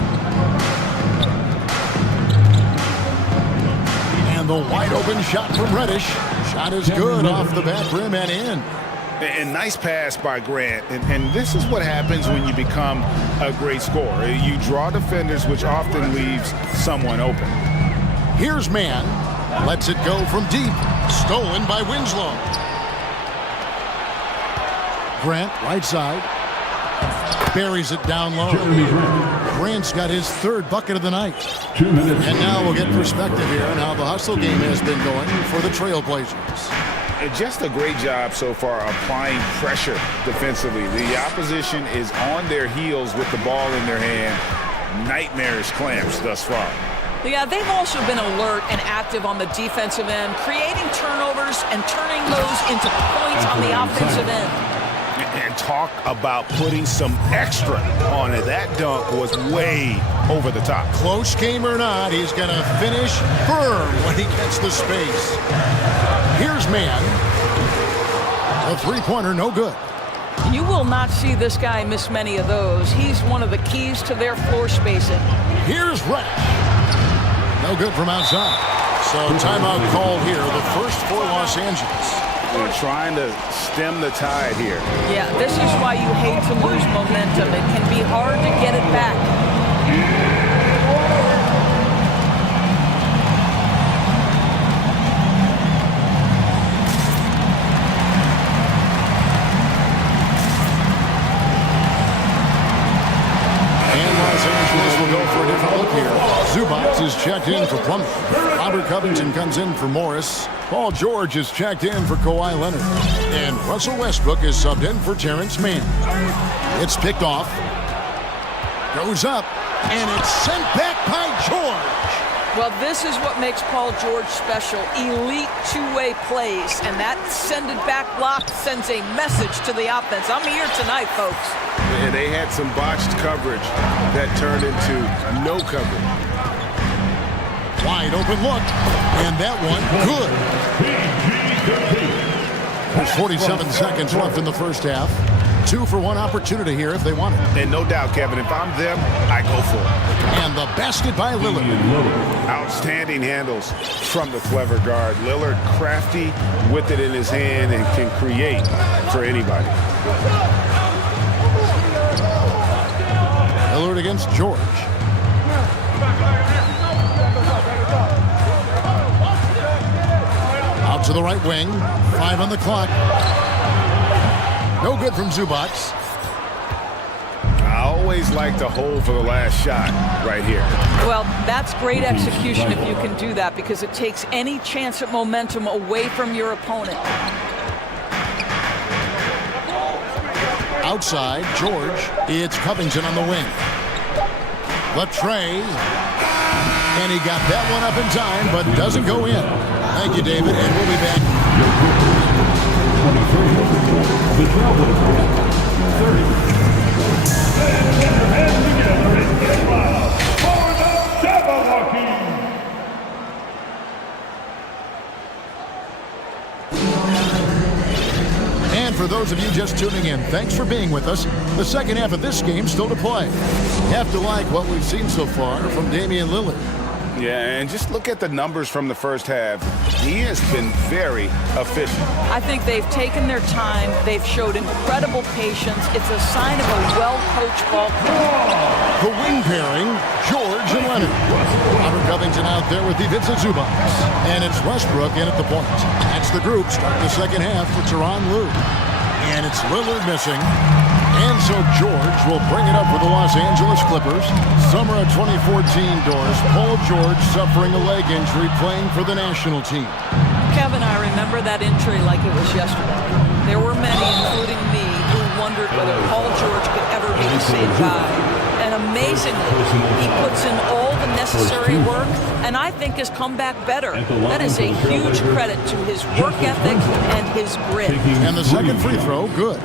And the wide open shot from Reddish. Shot is good off the back rim and in. And nice pass by Grant. And this is what happens when you become a great scorer. You draw defenders, which often leaves someone open. Here's Mann. Lets it go from deep. Stolen by Winslow. Grant, right side. Buries it down low. Grant's got his third bucket of the night. 2 minutes. And now we'll get perspective here on how the hustle game has been going for the Trailblazers. Just a great job so far applying pressure defensively. The opposition is on their heels with the ball in their hand. Nightmarish clamps thus far. Yeah, they've also been alert and active on the defensive end, creating turnovers and turning those into points on the offensive end. And talk about putting some extra on it. That dunk was way over the top. Close game or not, he's going to finish firm when he gets the space. Here's Mann. A three-pointer, no good. You will not see this guy miss many of those. He's one of the keys to their floor spacing. Here's Reddish. No good from outside. So timeout called here, the first for Los Angeles. They're trying to stem the tide here. Yeah, this is why you hate to lose momentum. It can be hard to get it back. And Los Angeles will go for a different look here. Zubac is checked in for Plummer. Robert Covington comes in for Morris. Paul George is checked in for Kawhi Leonard. And Russell Westbrook is subbed in for Terrence Mann. It's picked off. Goes up. And it's sent back by George. Well, this is what makes Paul George special. Elite two-way plays. And that send-it-back block sends a message to the offense. I'm here tonight, folks. And they had some botched coverage that turned into no coverage. Wide open look. And that one, good. There's 47 seconds left in the first half. 2-for-1 opportunity here if they want it. And no doubt, Kevin, if I'm them, I go for it. And the basket by Lillard. Outstanding handles from the clever guard. Lillard crafty with it in his hand and can create for anybody. Lillard against George. Out to the right wing. 5 on the clock. No good from Zubac. I always like to hold for the last shot right here. Well, that's great execution if you can do that, because it takes any chance at momentum away from your opponent. Outside, George. It's Covington on the wing. Latre. And he got that one up in time, but doesn't go in. Thank you, David, and we'll be back. 23, the Trailblazers, 30. And get your hands together and get loud for the Jabberwocky. And for those of you just tuning in, thanks for being with us. The second half of this game still to play. Have to like what we've seen so far from Damian Lillard. Yeah, and just look at the numbers from the first half. He has been very efficient. I think they've taken their time. They've showed incredible patience. It's a sign of a well-coached ball club. The wing pairing, George and Leonard. Robert Covington out there with Ivica Zubac. And it's Westbrook in at the point. That's the group starting the second half for Tyronn Lue. And it's Lillard missing. And so George will bring it up for the Los Angeles Clippers. Summer of 2014, Doris. Paul George suffering a leg injury playing for the national team. Kevin, I remember that injury like it was yesterday. There were many, including me, who wondered whether Paul George could ever be the same guy. And amazingly, he puts in all the necessary work, and I think has come back better. That is a huge credit to his work ethic and his grit. And the second free throw, good.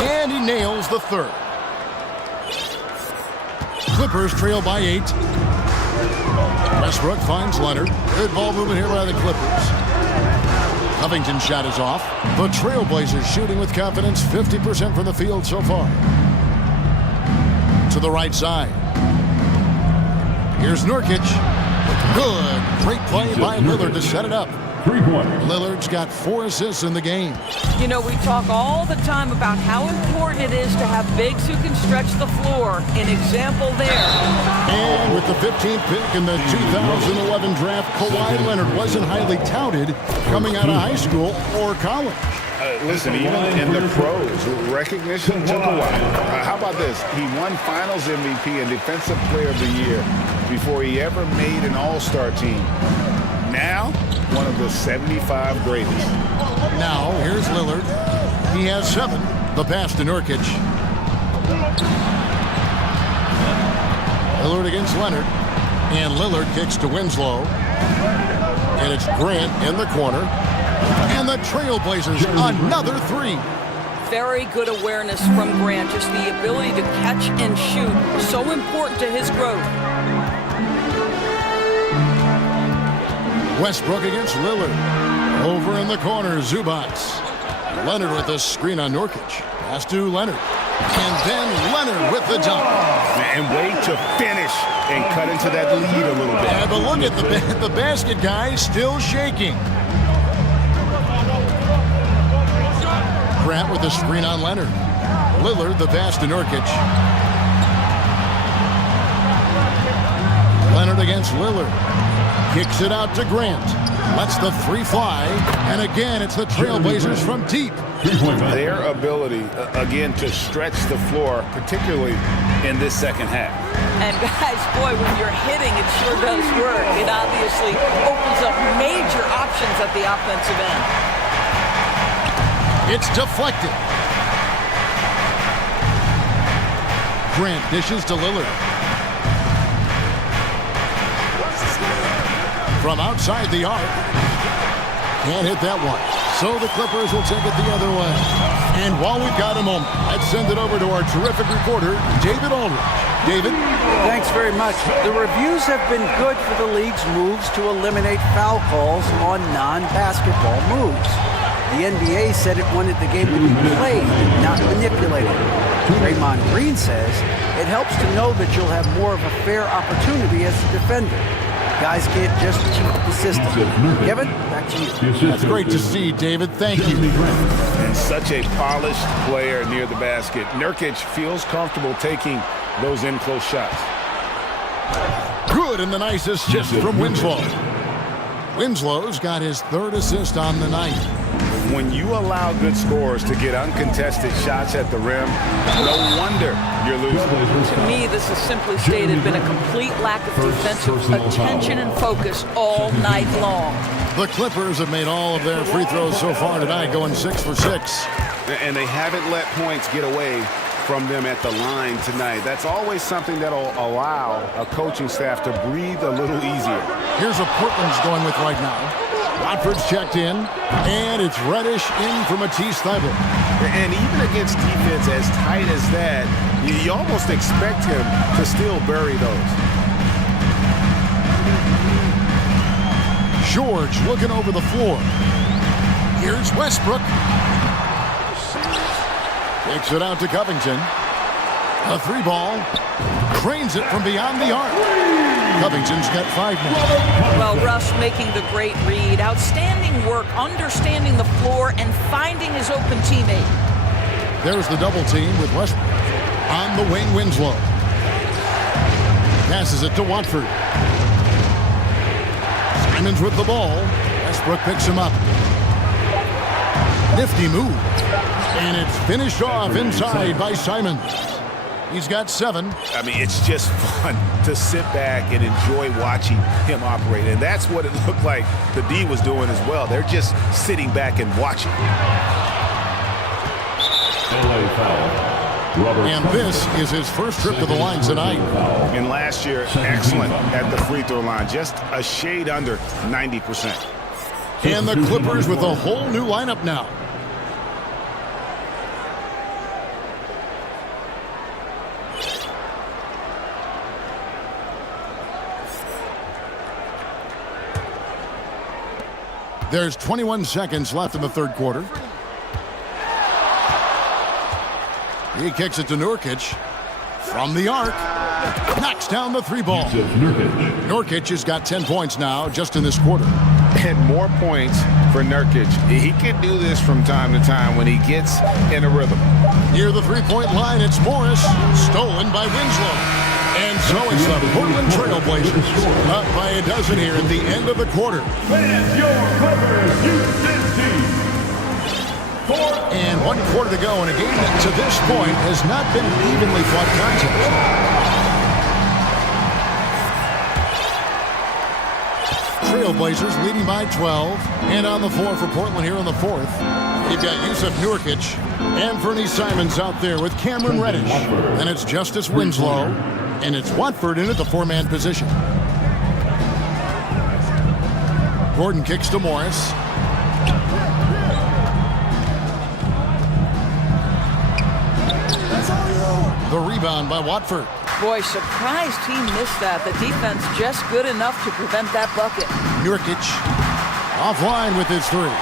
And he nails the third. Clippers trail by 8. Westbrook finds Leonard. Good ball movement here by the Clippers. Covington's shot is off. The Trailblazers shooting with confidence, 50% from the field so far. To the right side. Here's Nurkic. Good. Great play by Lillard to set it up. 3-pointer. Lillard's got 4 assists in the game. You know, we talk all the time about how important it is to have bigs who can stretch the floor. An example there. And with the 15th pick in the 2011 draft, Kawhi Leonard wasn't highly touted coming out of high school or college. Listen, even in the pros, recognition took a while. How about this? He won Finals MVP and Defensive Player of the Year before he ever made an All-Star team. Now, one of the 75 greatest. Now, here's Lillard. He has 7. The pass to Nurkic. Lillard against Leonard. And Lillard kicks to Winslow. And it's Grant in the corner. And the Trailblazers, another 3. Very good awareness from Grant. Just the ability to catch and shoot. So important to his growth. Westbrook against Lillard. Over in the corner, Zubac. Leonard with the screen on Nurkic. Pass to Leonard. And then Leonard with the dunk. And way to finish and cut into that lead a little bit. Yeah, but look at the basket guy still shaking. Grant with the screen on Leonard. Lillard the pass to Nurkic. Leonard against Lillard. Kicks it out to Grant. Lets the 3 fly. And again, it's the Trailblazers from deep. Their ability, again, to stretch the floor, particularly in this second half. And guys, boy, when you're hitting, it sure does work. It obviously opens up major options at the offensive end. It's deflected. Grant dishes to Lillard. From outside the arc. Can't hit that one. So the Clippers will take it the other way. And while we've got a moment, let's send it over to our terrific reporter, David Aldridge. David? Thanks very much. The reviews have been good for the league's moves to eliminate foul calls on non-basketball moves. The NBA said it wanted the game to be played, not manipulated. Draymond Green says it helps to know that you'll have more of a fair opportunity as a defender. Guys can't just cheat the system. Kevin, back to you. That's great to see, David. Thank you. And such a polished player near the basket. Nurkic feels comfortable taking those in-close shots. Good, and the nice assist from Winslow. Winslow's got his 3rd assist on the night. When you allow good scorers to get uncontested shots at the rim, no wonder you're losing. To me, this has simply stated been a complete lack of defensive attention and focus all night long. The Clippers have made all of their free throws so far tonight, going 6 for 6. And they haven't let points get away from them at the line tonight. That's always something that'll allow a coaching staff to breathe a little easier. Here's what Portland's going with right now. Watford's checked in, and it's Reddish in for Matisse Thybulle. And even against defense as tight as that, you almost expect him to still bury those. George looking over the floor. Here's Westbrook. Takes it out to Covington. A 3 ball. Cranes it from beyond the arc. Covington's got 5 now. Well, Russ making the great read. Outstanding work, understanding the floor, and finding his open teammate. There's the double team with Westbrook. On the wing, Winslow. Passes it to Watford. Simons with the ball. Westbrook picks him up. Nifty move. And it's finished off inside by Simons. He's got 7. I mean, it's just fun to sit back and enjoy watching him operate. And that's what it looked like the D was doing as well. They're just sitting back and watching. And this is his first trip to the line tonight. And last year, excellent at the free throw line. Just a shade under 90%. And the Clippers with a whole new lineup now. There's 21 seconds left in the 3rd quarter. He kicks it to Nurkic. From the arc. Knocks down the 3 ball. Nurkic has got 10 points now just in this quarter. and more points for Nurkic. He can do this from time to time when he gets in a rhythm. Near the three-point line, it's Morris, stolen by Winslow. And so it's the Portland Trailblazers, up by a dozen here at the end of the quarter. Fans, your Clippers, Houston team. And 1 quarter to go in a game that to this point has not been an evenly fought contest. Trailblazers leading by 12. And on the floor for Portland here in the fourth, you've got Yusuf Nurkic and Fernie Simons out there with Cameron Reddish. And it's Justice Winslow. And it's Watford in at the four-man position. Gordon kicks to Morris. The rebound by Watford. Boy, surprised he missed that. The defense just good enough to prevent that bucket. Nurkic offline with his three.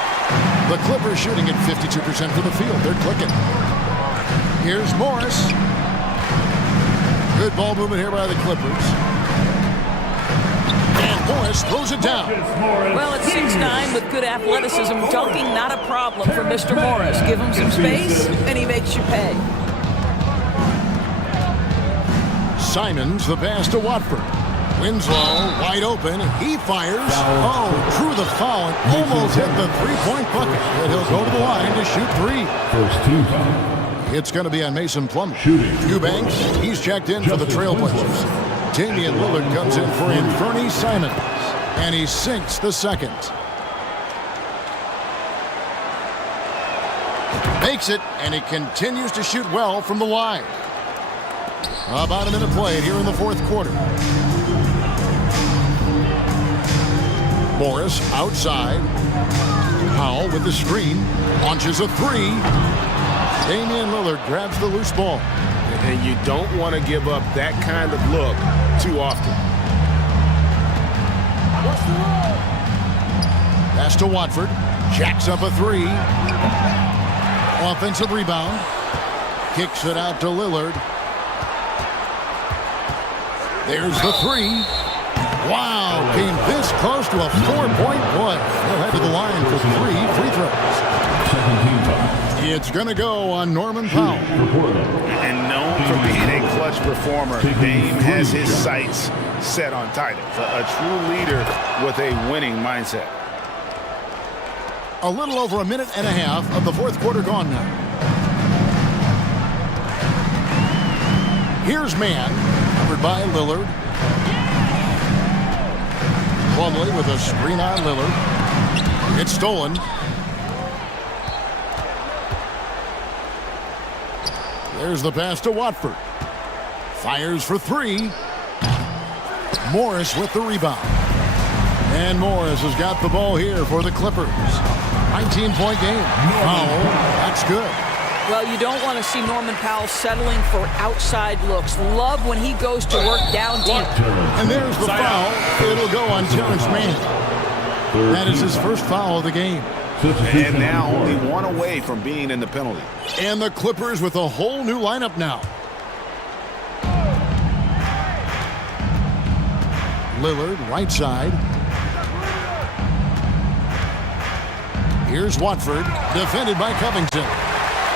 The Clippers shooting at 52% for the field. They're clicking. Here's Morris. Good ball movement here by the Clippers. And Morris throws it down. Well, at 6'9", with good athleticism, dunking not a problem for Mr. Morris. Give him some space, and he makes you pay. Simons, the pass to Watford. Winslow, wide open. He fires. Oh, drew the foul and almost hit the three-point bucket. But he'll go to the line to shoot three. First team foul. It's going to be on Mason Plumlee. Shooting. Eubanks, he's checked in for the Trailblazers. Damian Lillard comes in for Fernie Simons. And he sinks the second. Makes it, and he continues to shoot well from the line. About a minute played here in the fourth quarter. Morris outside. Powell with the screen. Launches a three. Damian Lillard grabs the loose ball. And you don't want to give up that kind of look too often. Pass to Watford. Jacks up a three. Offensive rebound. Kicks it out to Lillard. There's the three. Wow, came this close to a four-point play. He'll head to the line for 3 free throws. It's going to go on Norman Powell. And known for being a clutch performer, Dame has his sights set on titles. A true leader with a winning mindset. A little over a minute and a half of the fourth quarter gone now. Here's man, covered by Lillard. Plumlee with a screen on Lillard. It's stolen. There's the pass to Watford. Fires for three. Morris with the rebound. And Morris has got the ball here for the Clippers. 19-point game. Powell, that's good. Well, you don't want to see Norman Powell settling for outside looks. Love when he goes to work down deep. And there's the foul. It'll go on Terrence Mann. That is his first foul of the game. And now only one away from being in the penalty. And the Clippers with a whole new lineup now. Lillard, right side. Here's Watford, defended by Covington.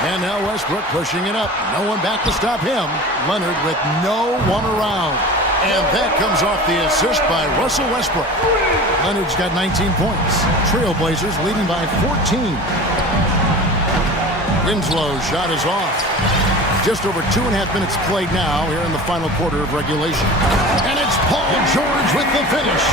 And now Westbrook pushing it up. No one back to stop him. Leonard with no one around. And that comes off the assist by Russell Westbrook. Leonard's got 19 points. Trailblazers leading by 14. Winslow's shot is off. Just over 2.5 minutes played now here in the final quarter of regulation. And it's Paul George with the finish.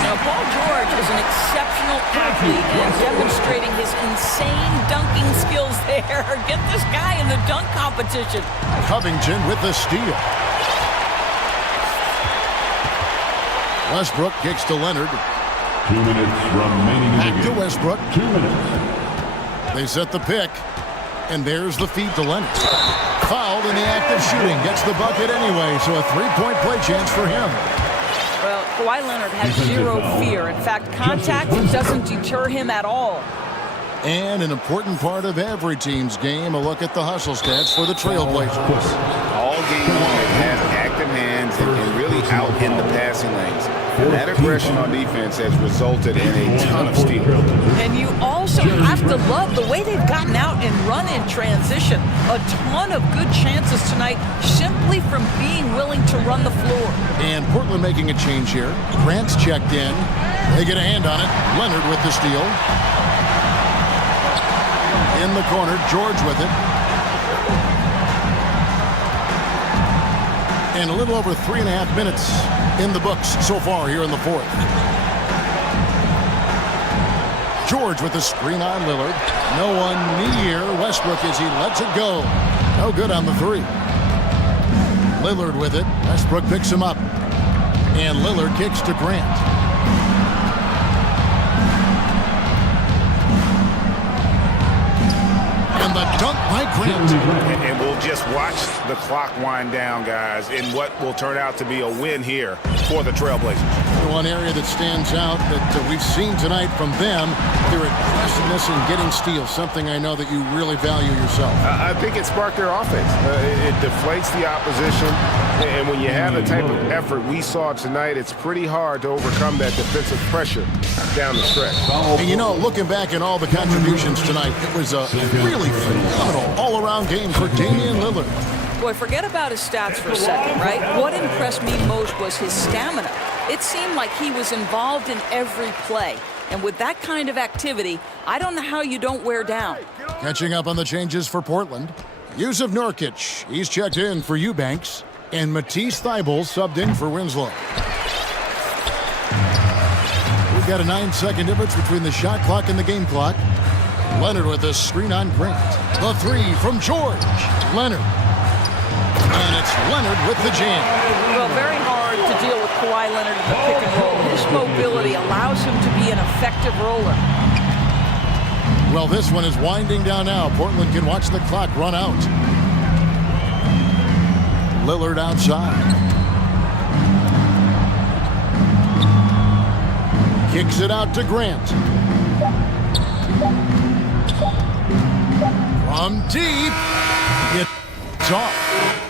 Now, Paul George is an exceptional athlete and demonstrating his insane dunking skills there. Get this guy in the dunk competition. Covington with the steal. Westbrook kicks to Leonard. 2 minutes remaining in the game. Back to Westbrook. 2 minutes. They set the pick. And there's the feed to Leonard. Fouled in the act of shooting. Gets the bucket anyway, so a 3-point play chance for him. Well, Kawhi Leonard has zero fear. In fact, contact doesn't deter him at all. And an important part of every team's game, a look at the hustle stats for the Trailblazers. All game long, they've had active hands and really out in the passing lanes. That aggression on defense has resulted in a ton of steals. And you also have to love the way they've gotten out and run in transition. A ton of good chances tonight simply from being willing to run the floor. And Portland making a change here. Grant's checked in. They get a hand on it. Leonard with the steal. In the corner, George with it. And a little over 3.5 minutes in the books so far here in the fourth. George with the screen on Lillard. No one near Westbrook as he lets it go. No good on the three. Lillard with it. Westbrook picks him up. And Lillard kicks to Grant. And the dunk by Grant. And we'll just watch the clock wind down, guys, in what will turn out to be a win here for the Trailblazers. One area that stands out that we've seen tonight from them, their aggressiveness in getting steals, something I know that you really value yourself. I think it sparked their offense. It deflates the opposition, and when you have the type of effort we saw tonight, it's pretty hard to overcome that defensive pressure down the stretch. And you know, looking back at all the contributions tonight, it was a really phenomenal all-around game for Damian Lillard. Boy, forget about his stats for a second, right? What impressed me most was his stamina. It seemed like he was involved in every play. And with that kind of activity, I don't know how you don't wear down. Catching up on the changes for Portland. Yusuf Nurkic, he's checked in for Eubanks. And Matisse Thybulle subbed in for Winslow. We've got a 9-second difference between the shot clock and the game clock. Leonard with a screen on Grant. The three from George. Leonard. And it's Leonard with the jam. Well, very hard to deal with Kawhi Leonard in the pick and roll. His mobility allows him to be an effective roller. Well, this one is winding down now. Portland can watch the clock run out. Lillard outside. Kicks it out to Grant. From deep. It's off.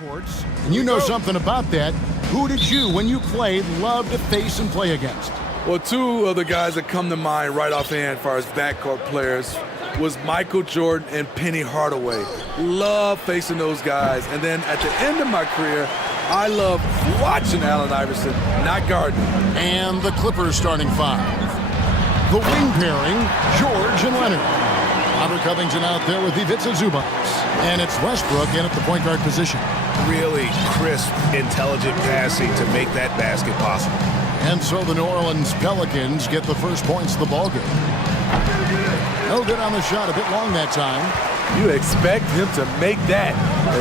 Courts, and you know something about that. Who did you, when you played, love to face and play against? Well, two of the guys that come to mind right offhand as far as backcourt players was Michael Jordan and Penny Hardaway. Love facing those guys. And then at the end of my career, I love watching Allen Iverson, not guarding. And the Clippers starting five. The wing pairing, George and Leonard. Robert Covington out there with Ivica Zubac. And it's Westbrook in at the point guard position. Really crisp, intelligent passing to make that basket possible. And so the New Orleans Pelicans get the first points of the ballgame. No good on the shot, a bit long that time. You expect him to make that,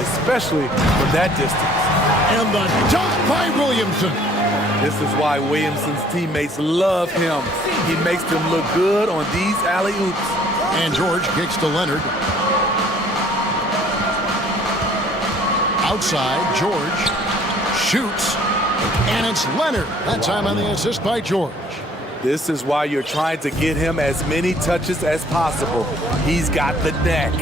especially from that distance. And the dunk by Williamson. This is why Williamson's teammates love him. He makes them look good on these alley-oops. And George kicks to Leonard. Outside, George shoots. And it's Leonard. That time on the assist by George. This is why you're trying to get him as many touches as possible. He's got the neck.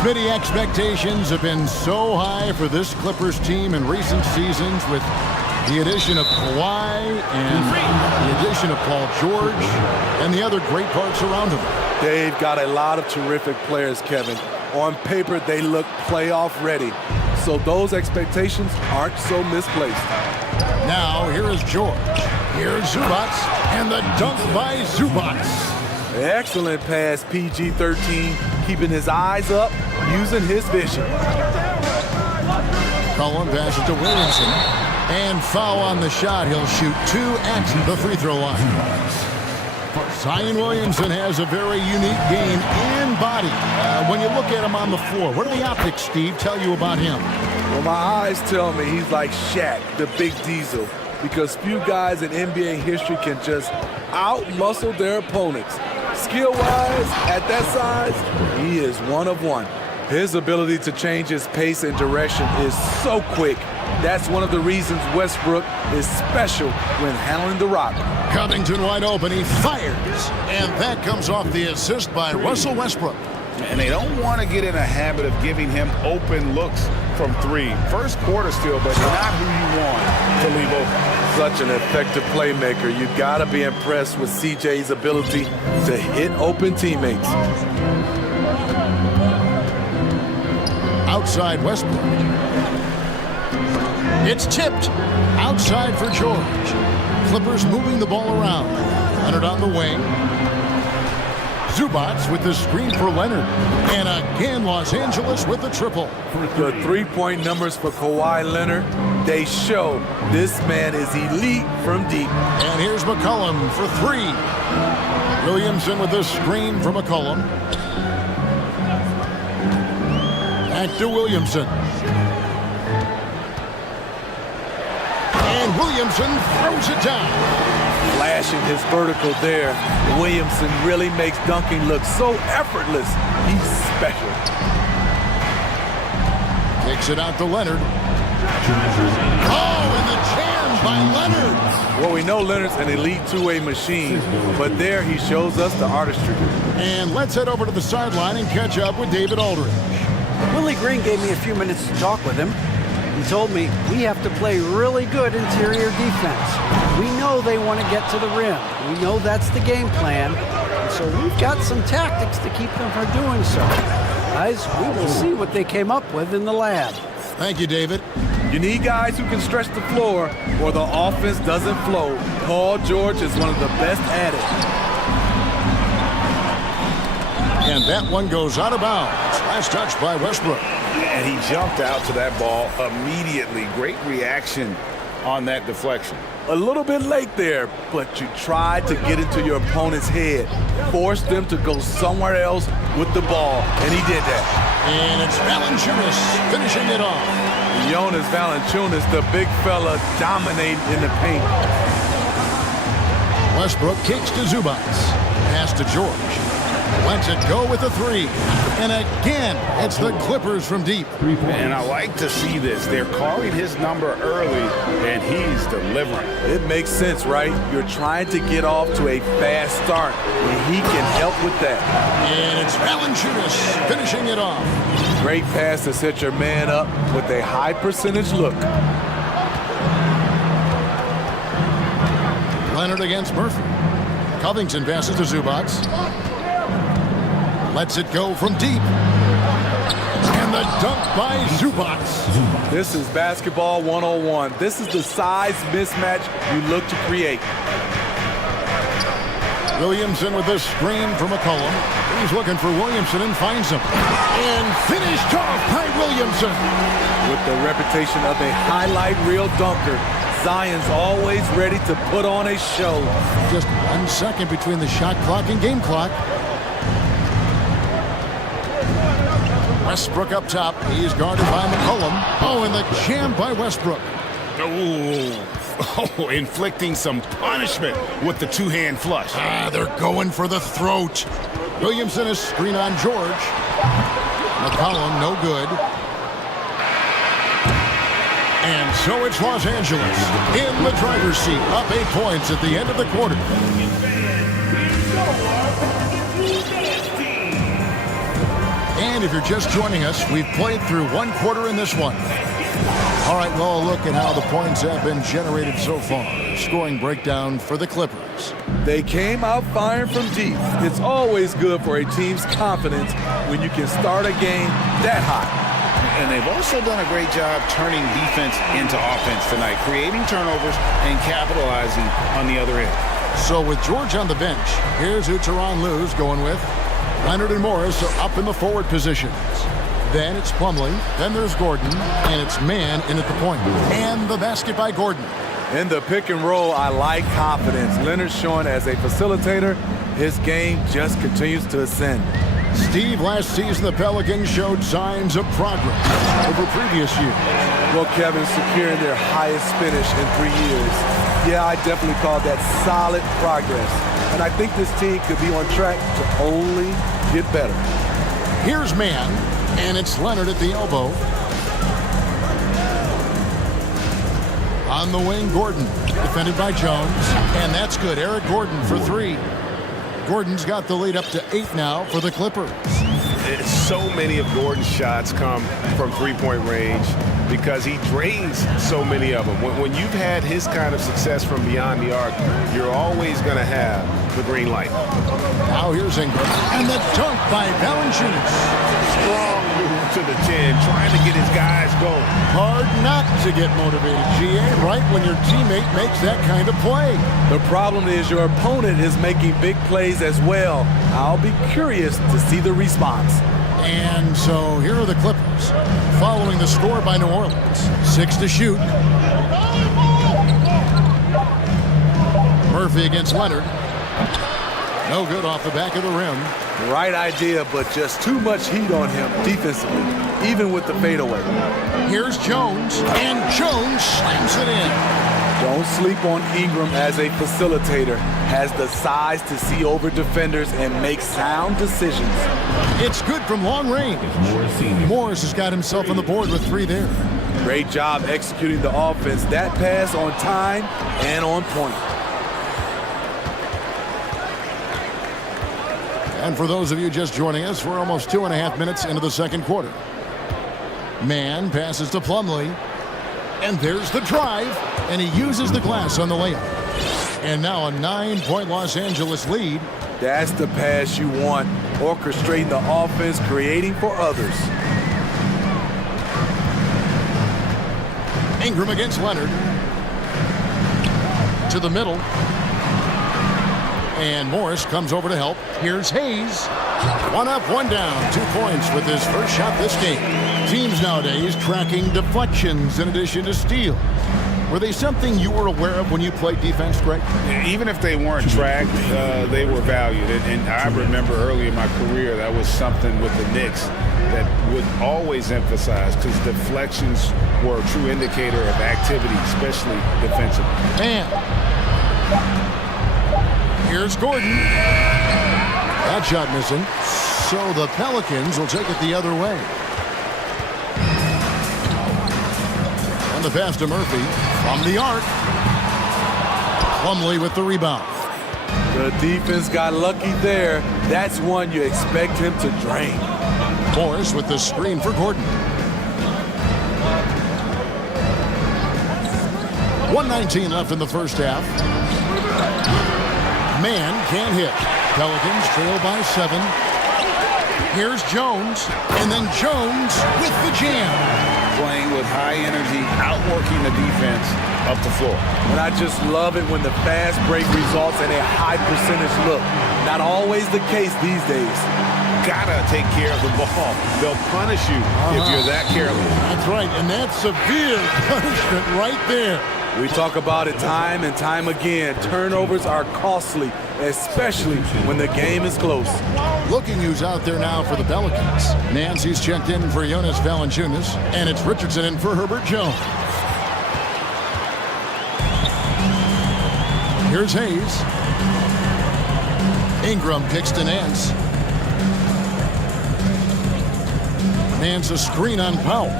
Smitty, expectations have been so high for this Clippers team in recent seasons with the addition of Kawhi and the addition of Paul George and the other great parts around him. They've got a lot of terrific players, Kevin. On paper, they look playoff ready. So those expectations aren't so misplaced. Now, here is George. Here's Zubac, and the dunk by Zubac. Excellent pass, PG-13, keeping his eyes up, using his vision. Cullen passes to Williamson, and foul on the shot. He'll shoot two at the free throw line. Zion Williamson has a very unique game and body. When you look at him on the floor, what do the optics, Steve, tell you about him? Well, my eyes tell me he's like Shaq, the big diesel, because few guys in NBA history can just out-muscle their opponents. Skill-wise, at that size, he is one of one. His ability to change his pace and direction is so quick. That's one of the reasons Westbrook is special when handling the rock. Covington wide open, he fires, and that comes off the assist by Russell Westbrook. And they don't want to get in a habit of giving him open looks from three. First quarter still, but not who you want to leave open. Such an effective playmaker. You got to be impressed with CJ's ability to hit open teammates. Outside Westbrook. It's tipped. Outside for George. Clippers moving the ball around. Leonard on the wing. Zubac with the screen for Leonard. And again, Los Angeles with the triple. The three-point numbers for Kawhi Leonard, they show this man is elite from deep. And here's McCollum for three. Williamson with the screen for McCollum. Back to Williamson. And Williamson throws it down. Flashing his vertical there. Williamson really makes dunking look so effortless. He's special. Takes it out to Leonard. Oh, and the jam by Leonard. Well, we know Leonard's an elite two-way machine, but there he shows us the artistry. And let's head over to the sideline and catch up with David Aldridge. Willie Green gave me a few minutes to talk with him. He told me we have to play really good interior defense. We know they want to get to the rim. We know that's the game plan. And so we've got some tactics to keep them from doing so. Guys, we will see what they came up with in the lab. Thank you, David. You need guys who can stretch the floor or the offense doesn't flow. Paul George is one of the best at it. And that one goes out of bounds. Last touch by Westbrook. And he jumped out to that ball immediately. Great reaction on that deflection. A little bit late there, but you tried to get into your opponent's head. Force them to go somewhere else with the ball, and he did that. And it's Valanciunas finishing it off. Jonas Valanciunas, the big fella, dominating in the paint. Westbrook kicks to Zubac. Pass to George. Lets it go with a three. And again, it's the Clippers from deep. And I like to see this. They're calling his number early, and he's delivering. It makes sense, right? You're trying to get off to a fast start, and he can help with that. And it's Valanciunas finishing it off. Great pass to set your man up with a high percentage look. Leonard against Murphy. Covington passes to Zubac. Lets it go from deep. And the dunk by Zubac. This is basketball 101. This is the size mismatch you look to create. Williamson with this screen from McCollum. He's looking for Williamson and finds him. And finished off by Williamson. With the reputation of a highlight reel dunker, Zion's always ready to put on a show. Just 1 second between the shot clock and game clock. Westbrook up top. He's guarded by McCollum. Oh, and the jam by Westbrook. Oh, inflicting some punishment with the two-hand flush. They're going for the throat. Williamson is screen on George. McCollum, no good. And so it's Los Angeles in the driver's seat, up 8 points at the end of the quarter. And if you're just joining us, we've played through 1 quarter in this one. All right, well, look at how the points have been generated so far. Scoring breakdown for the Clippers. They came out firing from deep. It's always good for a team's confidence when you can start a game that hot. And they've also done a great job turning defense into offense tonight, creating turnovers and capitalizing on the other end. So with George on the bench, here's who Tyronn Lue's going with. Leonard and Morris are up in the forward positions. Then it's Plumlee, then there's Gordon, and it's man in at the point. And the basket by Gordon. In the pick and roll, I like confidence. Leonard's showing as a facilitator, his game just continues to ascend. Steve, last season the Pelicans showed signs of progress over previous years. Well, Kevin, securing their highest finish in 3 years. Yeah, I definitely call that solid progress. And I think this team could be on track to only get better. Here's man, and it's Leonard at the elbow. On the wing, Gordon, defended by Jones, and that's good. Eric Gordon for 3. Gordon's got the lead up to 8 now for the Clippers. So many of Gordon's shots come from three-point range because he drains so many of them. When you've had his kind of success from beyond the arc, you're always going to have the green light. Now here's Ingram, and the dunk by Valanciunas. Strong move to the 10, trying to get his guys going. Hard not to get motivated, GA, right when your teammate makes that kind of play. The problem is your opponent is making big plays as well. I'll be curious to see the response. And so here are the Clippers, following the score by New Orleans. 6 to shoot. Murphy against Leonard. No good off the back of the rim. Right idea, but just too much heat on him defensively, even with the fadeaway. Here's Jones, and Jones slams it in. Don't sleep on Ingram as a facilitator. Has the size to see over defenders and make sound decisions. It's good from long range. Morris has got himself on the board with 3 there. Great job executing the offense. That pass on time and on point. And for those of you just joining us, we're almost 2.5 minutes into the second quarter. Man passes to Plumlee. And there's the drive. And he uses the glass on the layup. And now a 9-point Los Angeles lead. That's the pass you want. Orchestrating the offense, creating for others. Ingram against Leonard. To the middle. And Morris comes over to help. Here's Hayes. 1 up, 1 down. 2 points with his first shot this game. Teams nowadays tracking deflections in addition to steals. Were they something you were aware of when you played defense, Greg? Even if they weren't tracked, they were valued. And I remember early in my career, that was something with the Knicks that would always emphasize, because deflections were a true indicator of activity, especially defensively. And here's Gordon. That shot missing. So the Pelicans will take it the other way. And the pass to Murphy from the arc. Plumlee with the rebound. The defense got lucky there. That's one you expect him to drain. Morris with the screen for Gordon. 1:19 left in the first half. Man can't hit. Pelicans trail by 7. Here's Jones, and then Jones with the jam. Playing with high energy, outworking the defense up the floor. And I just love it when the fast break results in a high percentage look. Not always the case these days. Gotta take care of the ball. They'll punish you if you're that careless. That's right, and that's severe punishment right there. We talk about it time and time again. Turnovers are costly, especially when the game is close. Looking who's out there now for the Pelicans. Nancy's checked in for Jonas Valanciunas, and it's Richardson in for Herbert Jones. Here's Hayes. Ingram kicks to Nance. Nance a screen on Powell.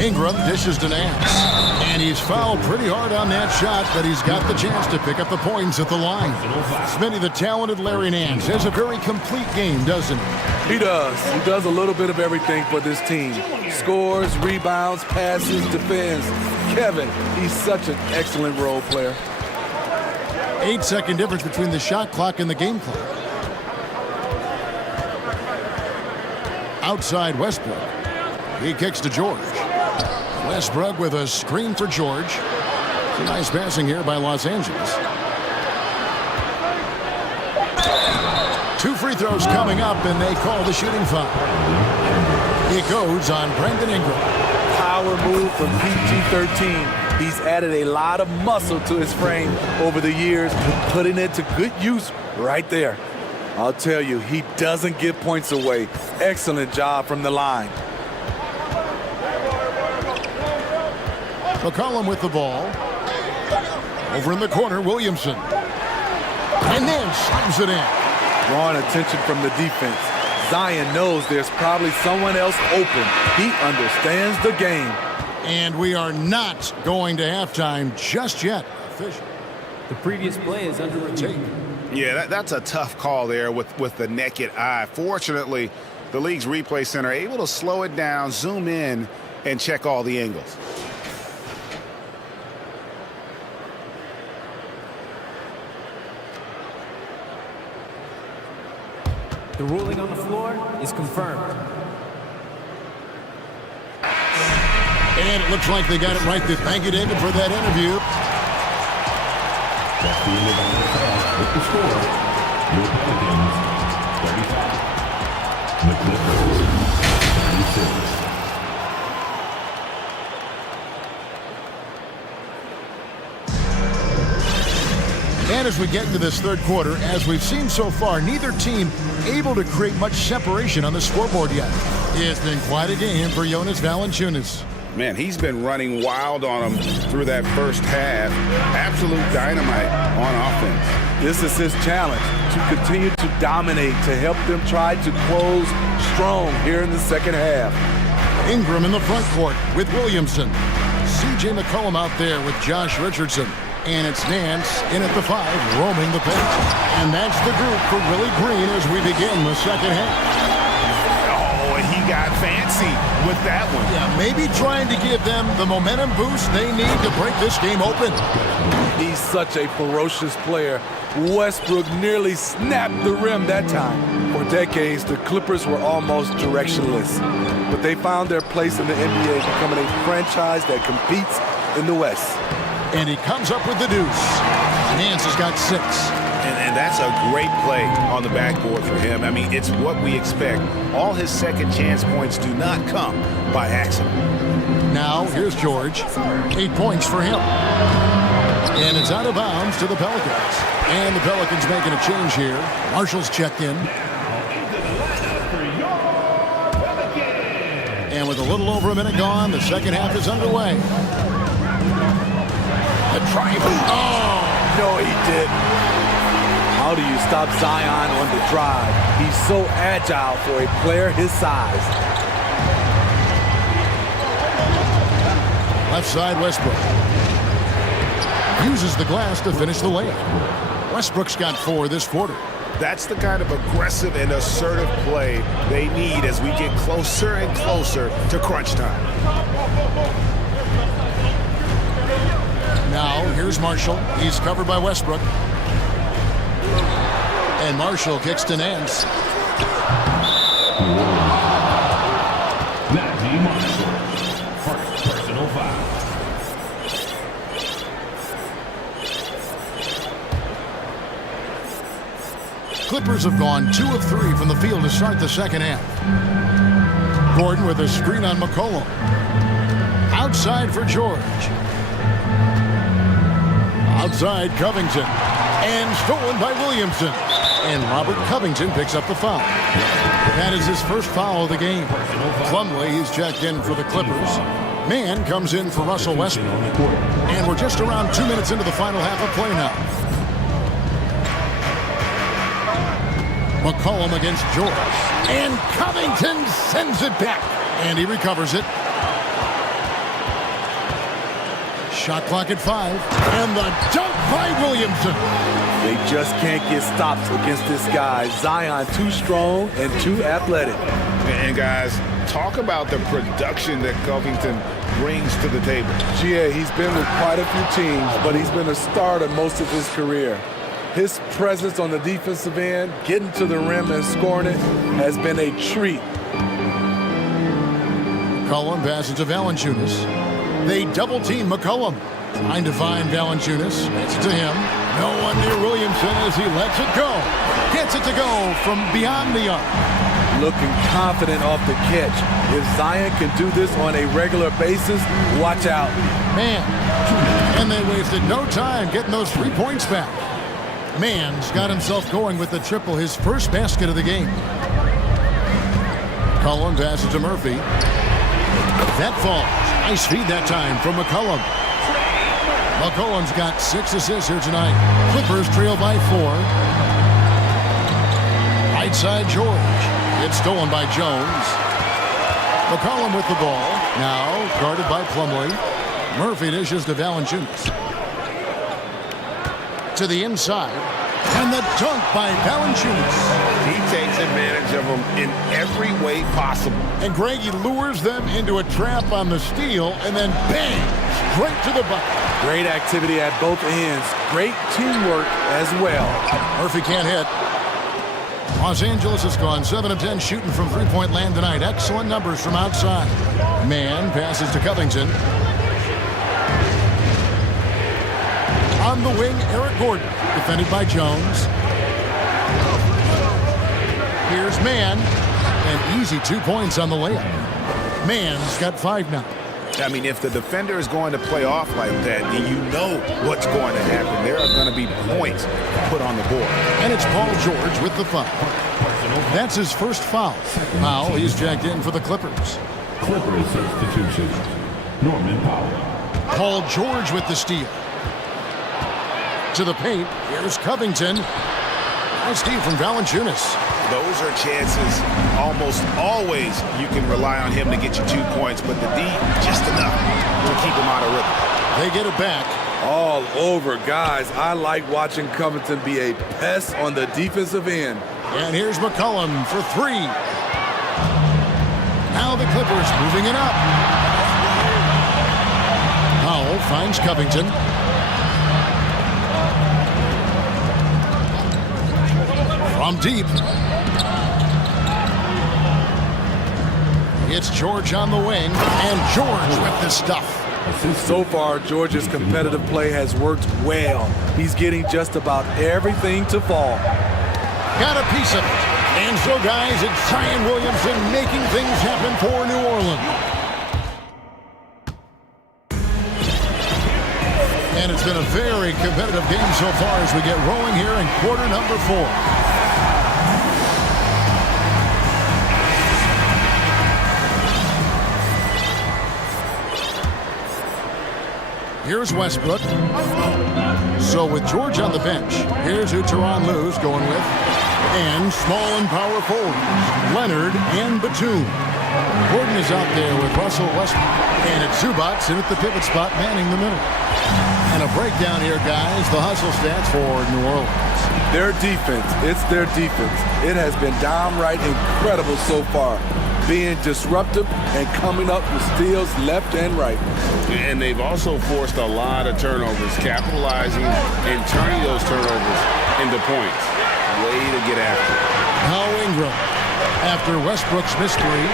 Ingram dishes to Nance. And he's fouled pretty hard on that shot, but he's got the chance to pick up the points at the line. Smitty, the talented Larry Nance, has a very complete game, doesn't he? He does. He does a little bit of everything for this team. Scores, rebounds, passes, defends. Kevin, he's such an excellent role player. 8-second difference between the shot clock and the game clock. Outside Westbrook. He kicks to George. Westbrook with a screen for George. Nice passing here by Los Angeles. 2 free throws coming up, and they call the shooting foul. It goes on Brandon Ingram. Power move from PG-13. He's added a lot of muscle to his frame over the years, putting it to good use right there. I'll tell you, he doesn't give points away. Excellent job from the line. McCollum with the ball. Over in the corner, Williamson. And then slams it in. Drawing attention from the defense. Zion knows there's probably someone else open. He understands the game. And we are not going to halftime just yet. The previous play is under review. Yeah, that's a tough call there with the naked eye. Fortunately, the league's replay center able to slow it down, zoom in, and check all the angles. The ruling on the floor is confirmed. And it looks like they got it right. Thank you, David, for that interview. That's the end of the half with the score. Your Pelicans, 35. The Clippers, 36. And as we get into this third quarter, as we've seen so far, neither team able to create much separation on the scoreboard yet. It's been quite a game for Jonas Valanciunas. Man, he's been running wild on them through that first half. Absolute dynamite on offense. This is his challenge, to continue to dominate, to help them try to close strong here in the second half. Ingram in the front court with Williamson. C.J. McCollum out there with Josh Richardson. And it's Nance in at the 5, roaming the pitch. And that's the group for Willie Green as we begin the second half. Oh, and he got fancy with that one. Yeah, maybe trying to give them the momentum boost they need to break this game open. He's such a ferocious player. Westbrook nearly snapped the rim that time. For decades, the Clippers were almost directionless. But they found their place in the NBA, becoming a franchise that competes in the West. And he comes up with the deuce. Nance has got 6. And that's a great play on the backboard for him. I mean, it's what we expect. All his second chance points do not come by accident. Now, here's George. 8 points for him. And it's out of bounds to the Pelicans. And the Pelicans making a change here. Marshall's checked in. And with a little over a minute gone, the second half is underway. The drive. Oh! No, he didn't. How do you stop Zion on the drive? He's so agile for a player his size. Left side, Westbrook. Uses the glass to finish the layup. Westbrook's got 4 this quarter. That's the kind of aggressive and assertive play they need as we get closer and closer to crunch time. Now, here's Marshall. He's covered by Westbrook. And Marshall kicks to Nance. Matthew Marshall. First personal foul. Clippers have gone 2 of 3 from the field to start the second half. Gordon with a screen on McCollum. Outside for George. Outside Covington. And stolen by Williamson. And Robert Covington picks up the foul. That is his first foul of the game. Plumlee is checked in for the Clippers. Mann comes in for Russell Westbrook. And we're just around 2 minutes into the final half of play now. McCollum against George. And Covington sends it back. And he recovers it. Shot clock at 5. And the dunk by Williamson. They just can't get stops against this guy. Zion too strong and too athletic. And guys, talk about the production that Covington brings to the table. GA, he's been with quite a few teams, but he's been a starter most of his career. His presence on the defensive end, getting to the rim and scoring it, has been a treat. McCollum passes to Valanciunas. They double-team McCollum. Trying to find Valanciunas. It's to him. No one near Williamson as he lets it go. Gets it to go from beyond the arc. Looking confident off the catch. If Zion can do this on a regular basis, watch out. Man. And they wasted no time getting those 3 points back. Mann's got himself going with the triple, his first basket of the game. Cullen passes to Murphy. That falls. Nice feed that time from McCollum. McCollum's got 6 assists here tonight. Clippers trail by 4. Right side George. It's stolen by Jones. McCollum with the ball. Now guarded by Plumlee. Murphy dishes to Valanciunas. To the inside. And the dunk by Valanciunas. He takes advantage of them in every way possible. And Greg, he lures them into a trap on the steal and then bang, straight to the bucket. Great activity at both ends. Great teamwork as well. Murphy can't hit. Los Angeles has gone 7 of 10 shooting from three-point land tonight. Excellent numbers from outside. Mann passes to Covington. On the wing, Eric Gordon, defended by Jones. Here's Mann, and easy 2 points on the layup. Mann's got 5 now. I mean, if the defender is going to play off like that, then you know what's going to happen. There are going to be points put on the board. And it's Paul George with the foul. That's his first foul. Powell, he's jacked in for the Clippers. Clippers substitution. Norman Powell. Paul George with the steal. To the paint, here's Covington. Nice steal from Valanciunas. Those are chances almost always you can rely on him to get you 2 points, but the D, just enough to keep him out of rhythm. They get it back. All over, guys. I like watching Covington be a pest on the defensive end. And here's McCollum for 3. Now the Clippers moving it up. Powell finds Covington. From deep. It's George on the wing, and George with the stuff. So far, George's competitive play has worked well. He's getting just about everything to fall. Got a piece of it. And so, guys, it's Zion Williamson making things happen for New Orleans. And it's been a very competitive game so far as we get rolling here in quarter number 4. Here's Westbrook. So with George on the bench, here's who Tyronn Lue's going with. And small and power forwards, Leonard and Batum. Gordon is out there with Russell Westbrook. And it's Zubats in at the pivot spot, manning the middle. And a breakdown here, guys. The hustle stats for New Orleans. Their defense, it's their defense. It has been downright incredible so far. Being disruptive and coming up with steals left and right. And they've also forced a lot of turnovers, capitalizing and turning those turnovers into points. Way to get after it. Now Ingram, after Westbrook's missed three.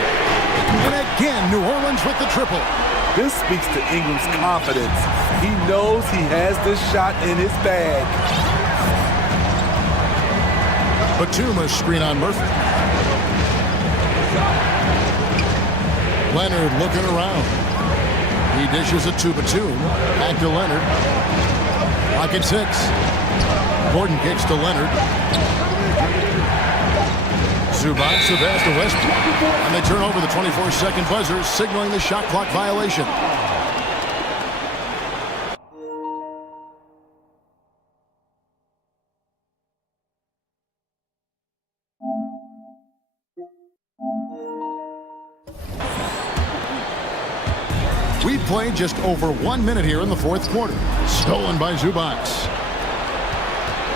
And again, New Orleans with the triple. This speaks to Ingram's confidence. He knows he has this shot in his bag. Batum a screen on Murphy. Leonard looking around. He dishes it to Batum. Back to Leonard. Clock at 6. Gordon kicks to Leonard. Zubats the pass to Westbrook. And they turn over the 24-second buzzer, signaling the shot clock violation. We played just over 1 minute here in the fourth quarter. Stolen by Zubats.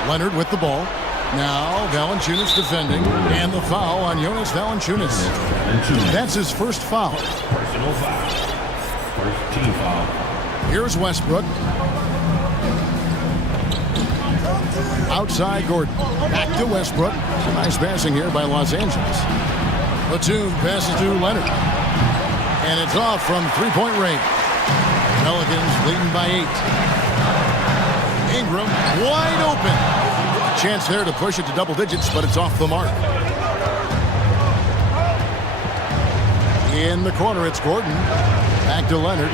Leonard with the ball. Now Valanciunas defending. And the foul on Jonas Valanciunas. That's his first foul. Personal foul. First team foul. Here's Westbrook. Outside Gordon. Back to Westbrook. Nice passing here by Los Angeles. Batum passes to Leonard. And it's off from three-point range. Pelicans leading by 8. Ingram wide open. A chance there to push it to double digits, but it's off the mark. In the corner, it's Gordon. Back to Leonard.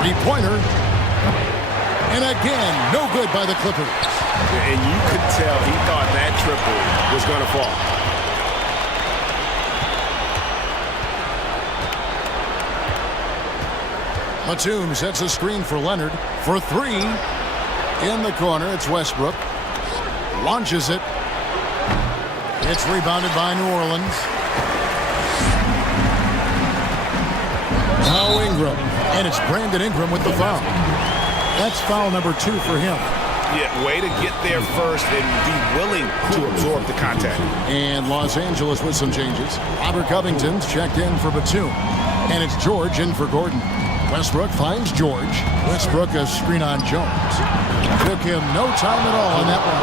Three-pointer. And again, no good by the Clippers. And you could tell he thought that triple was going to fall. Batum sets a screen for Leonard for three. In the corner, it's Westbrook. Launches it. It's rebounded by New Orleans. Now Ingram. And it's Brandon Ingram with the foul. That's foul number 2 for him. Yeah, way to get there first and be willing to absorb the contact. And Los Angeles with some changes. Robert Covington's checked in for Batum. And it's George in for Gordon. Westbrook finds George. Westbrook a screen on Jones. Took him no time at all on that one.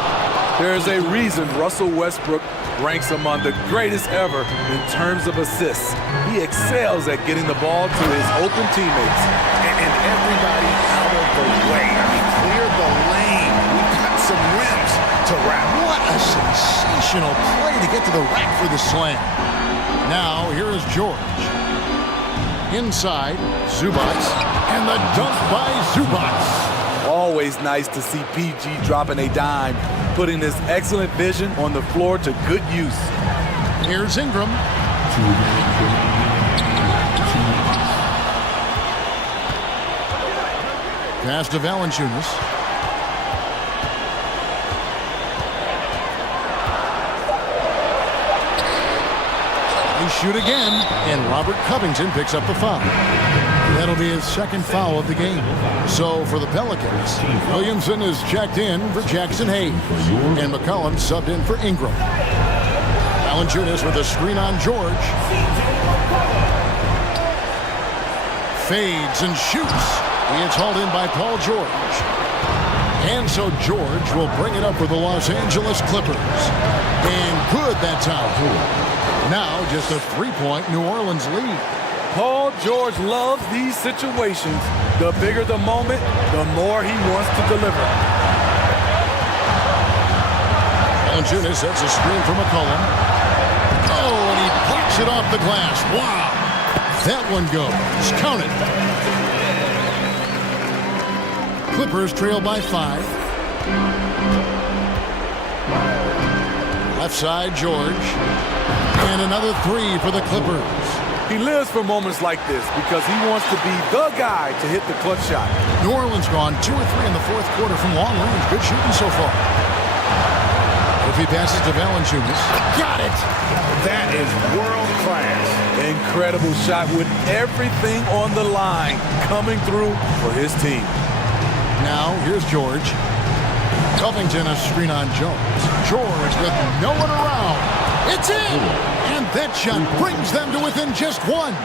There's a reason Russell Westbrook ranks among the greatest ever in terms of assists. He excels at getting the ball to his open teammates. And everybody out of the way. I mean, clear the lane. We've got some rims to wrap. What a sensational play to get to the rack for the slam. Now, here is George. Inside, Zubats, and the dunk by Zubats. Always nice to see PG dropping a dime, putting his excellent vision on the floor to good use. Here's Ingram. Pass to Valanciunas. Shoot again, and Robert Covington picks up the foul. That'll be his second foul of the game. So for the Pelicans, Williamson is checked in for Jackson Hayes, and McCollum subbed in for Ingram. Valanciunas with a screen on George. Fades and shoots. He is hauled in by Paul George. And so George will bring it up for the Los Angeles Clippers. And good that time. Now just a three-point New Orleans lead. Paul George loves these situations. The bigger the moment, the more he wants to deliver. Valanciunas sets a screen for McCollum. Oh, and he pops it off the glass. Wow. That one goes. Count it. Clippers trail by 5. Left side, George. And another three for the Clippers. He lives for moments like this because he wants to be the guy to hit the clutch shot. New Orleans gone 2 or 3 in the fourth quarter from long range. Good shooting so far. If he passes to Valanciunas, got it. That is world class. Incredible shot with everything on the line coming through for his team. Now here's George. Covington a screen on Jones. George with no one around. It's in! And that shot brings them to within just one.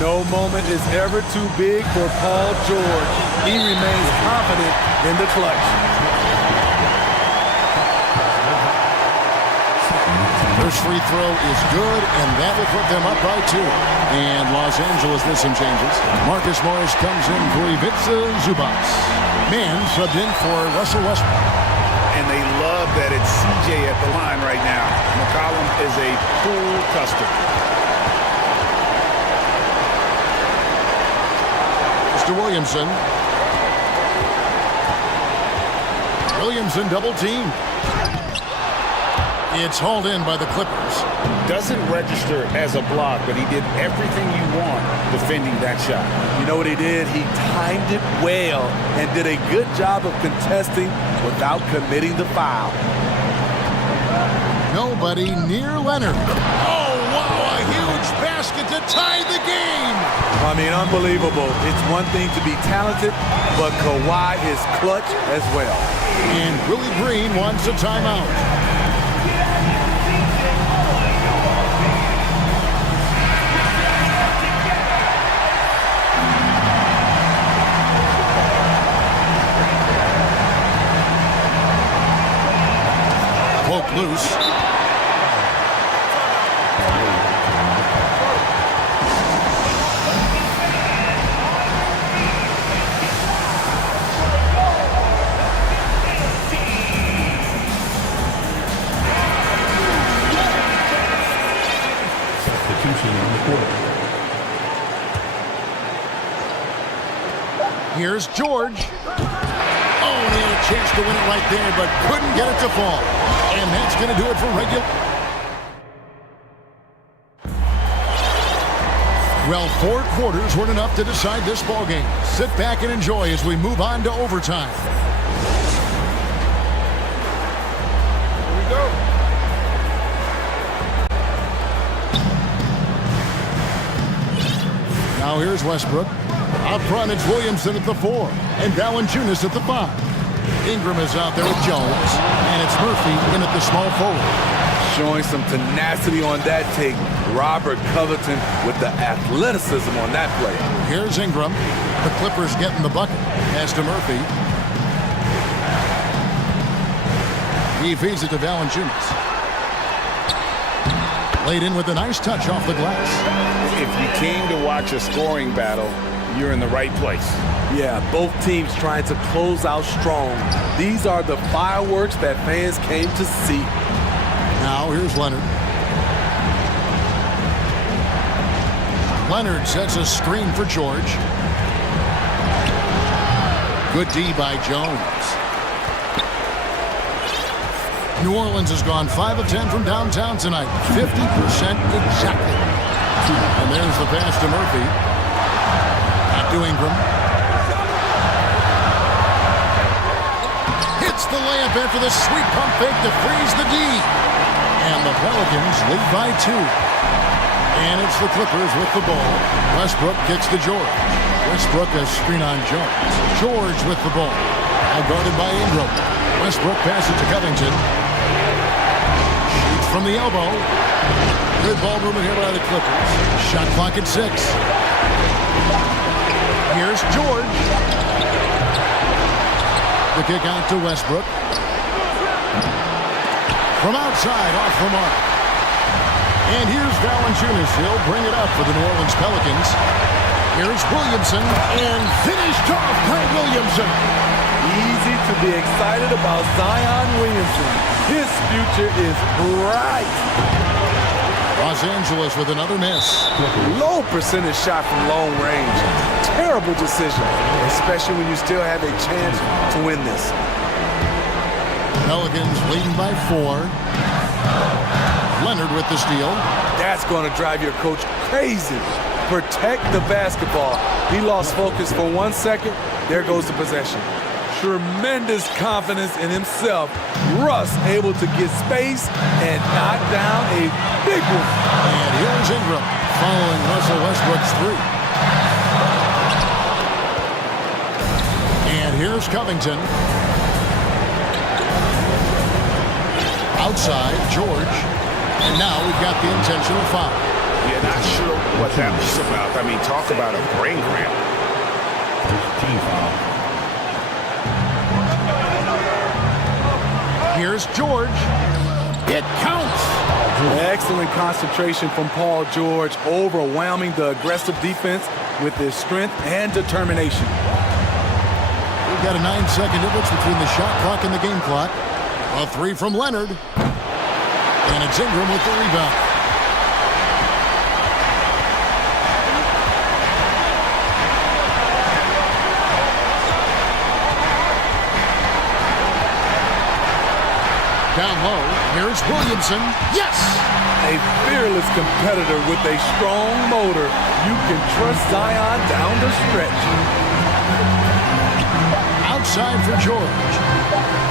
No moment is ever too big for Paul George. He remains confident in the clutch. First free throw is good, and that will put them up by 2. And Los Angeles with some changes. Marcus Morris comes in for Ivica Zubas. Man subbed in for Russell Westbrook. And they love that it's CJ at the line right now. McCollum is a cool customer. Mr. Williamson. Williamson double team. It's hauled in by the Clippers. Doesn't register as a block, but he did everything you want defending that shot. You know what he did? He timed it well and did a good job of contesting without committing the foul. Nobody near Leonard. Oh, wow, a huge basket to tie the game. I mean, unbelievable. It's one thing to be talented, but Kawhi is clutch as well. And Willie Green wants a timeout. Poke loose. Here's George. Oh, and he had a chance to win it right there, but couldn't get it to fall. And that's going to do it for regular. Well, 4 quarters weren't enough to decide this ballgame. Sit back and enjoy as we move on to overtime. Here we go. Now here's Westbrook. Out front, it's Williamson at the 4, and Valanciunas at the 5. Ingram is out there with Jones, and it's Murphy in at the small forward. Showing some tenacity on that take. Robert Covington with the athleticism on that play. Here's Ingram. The Clippers getting the bucket. Pass to Murphy. He feeds it to Valanciunas. Laid in with a nice touch off the glass. If you came to watch a scoring battle, you're in the right place. Yeah, both teams trying to close out strong. These are the fireworks that fans came to see. Now here's Leonard. Leonard sets a screen for George. Good D by Jones. New Orleans has gone 5 of 10 from downtown tonight. 50% exactly. And there's the pass to Murphy. Back to Ingram. Hits the layup after the sweet pump fake to freeze the D. And the Pelicans lead by 2. And it's the Clippers with the ball. Westbrook kicks to George. Westbrook a screen on Jones. George with the ball. Now guarded by Ingram. Westbrook passes to Covington. Shoots from the elbow. Good ball movement here by the Clippers. Shot clock at 6. Here's George. The kick out to Westbrook. From outside, off the mark. And here's Valanciunas. He'll bring it up for the New Orleans Pelicans. Here's Williamson, and finished off by Williamson. Easy to be excited about Zion Williamson. His future is bright. Los Angeles with another miss. Low percentage shot from long range. Terrible decision, especially when you still have a chance to win this. Pelicans leading by 4. Leonard with the steal. That's going to drive your coach crazy. Protect the basketball. He lost focus for 1 second. There goes the possession. Tremendous confidence in himself. Russ able to get space and knock down a big one. And here's Ingram following Russell Westbrook's three. And here's Covington. Outside, George. And now we've got the intentional foul. Yeah, not sure what that was about. I mean, talk about a brain cramp. Team foul. Here's George. It counts. Excellent concentration from Paul George, overwhelming the aggressive defense with his strength and determination. We've got a 9-second difference between the shot clock and the game clock. A three from Leonard. And it's Ingram with the rebound. Down low, here's Williamson. Yes! A fearless competitor with a strong motor. You can trust Zion down the stretch. Outside for George.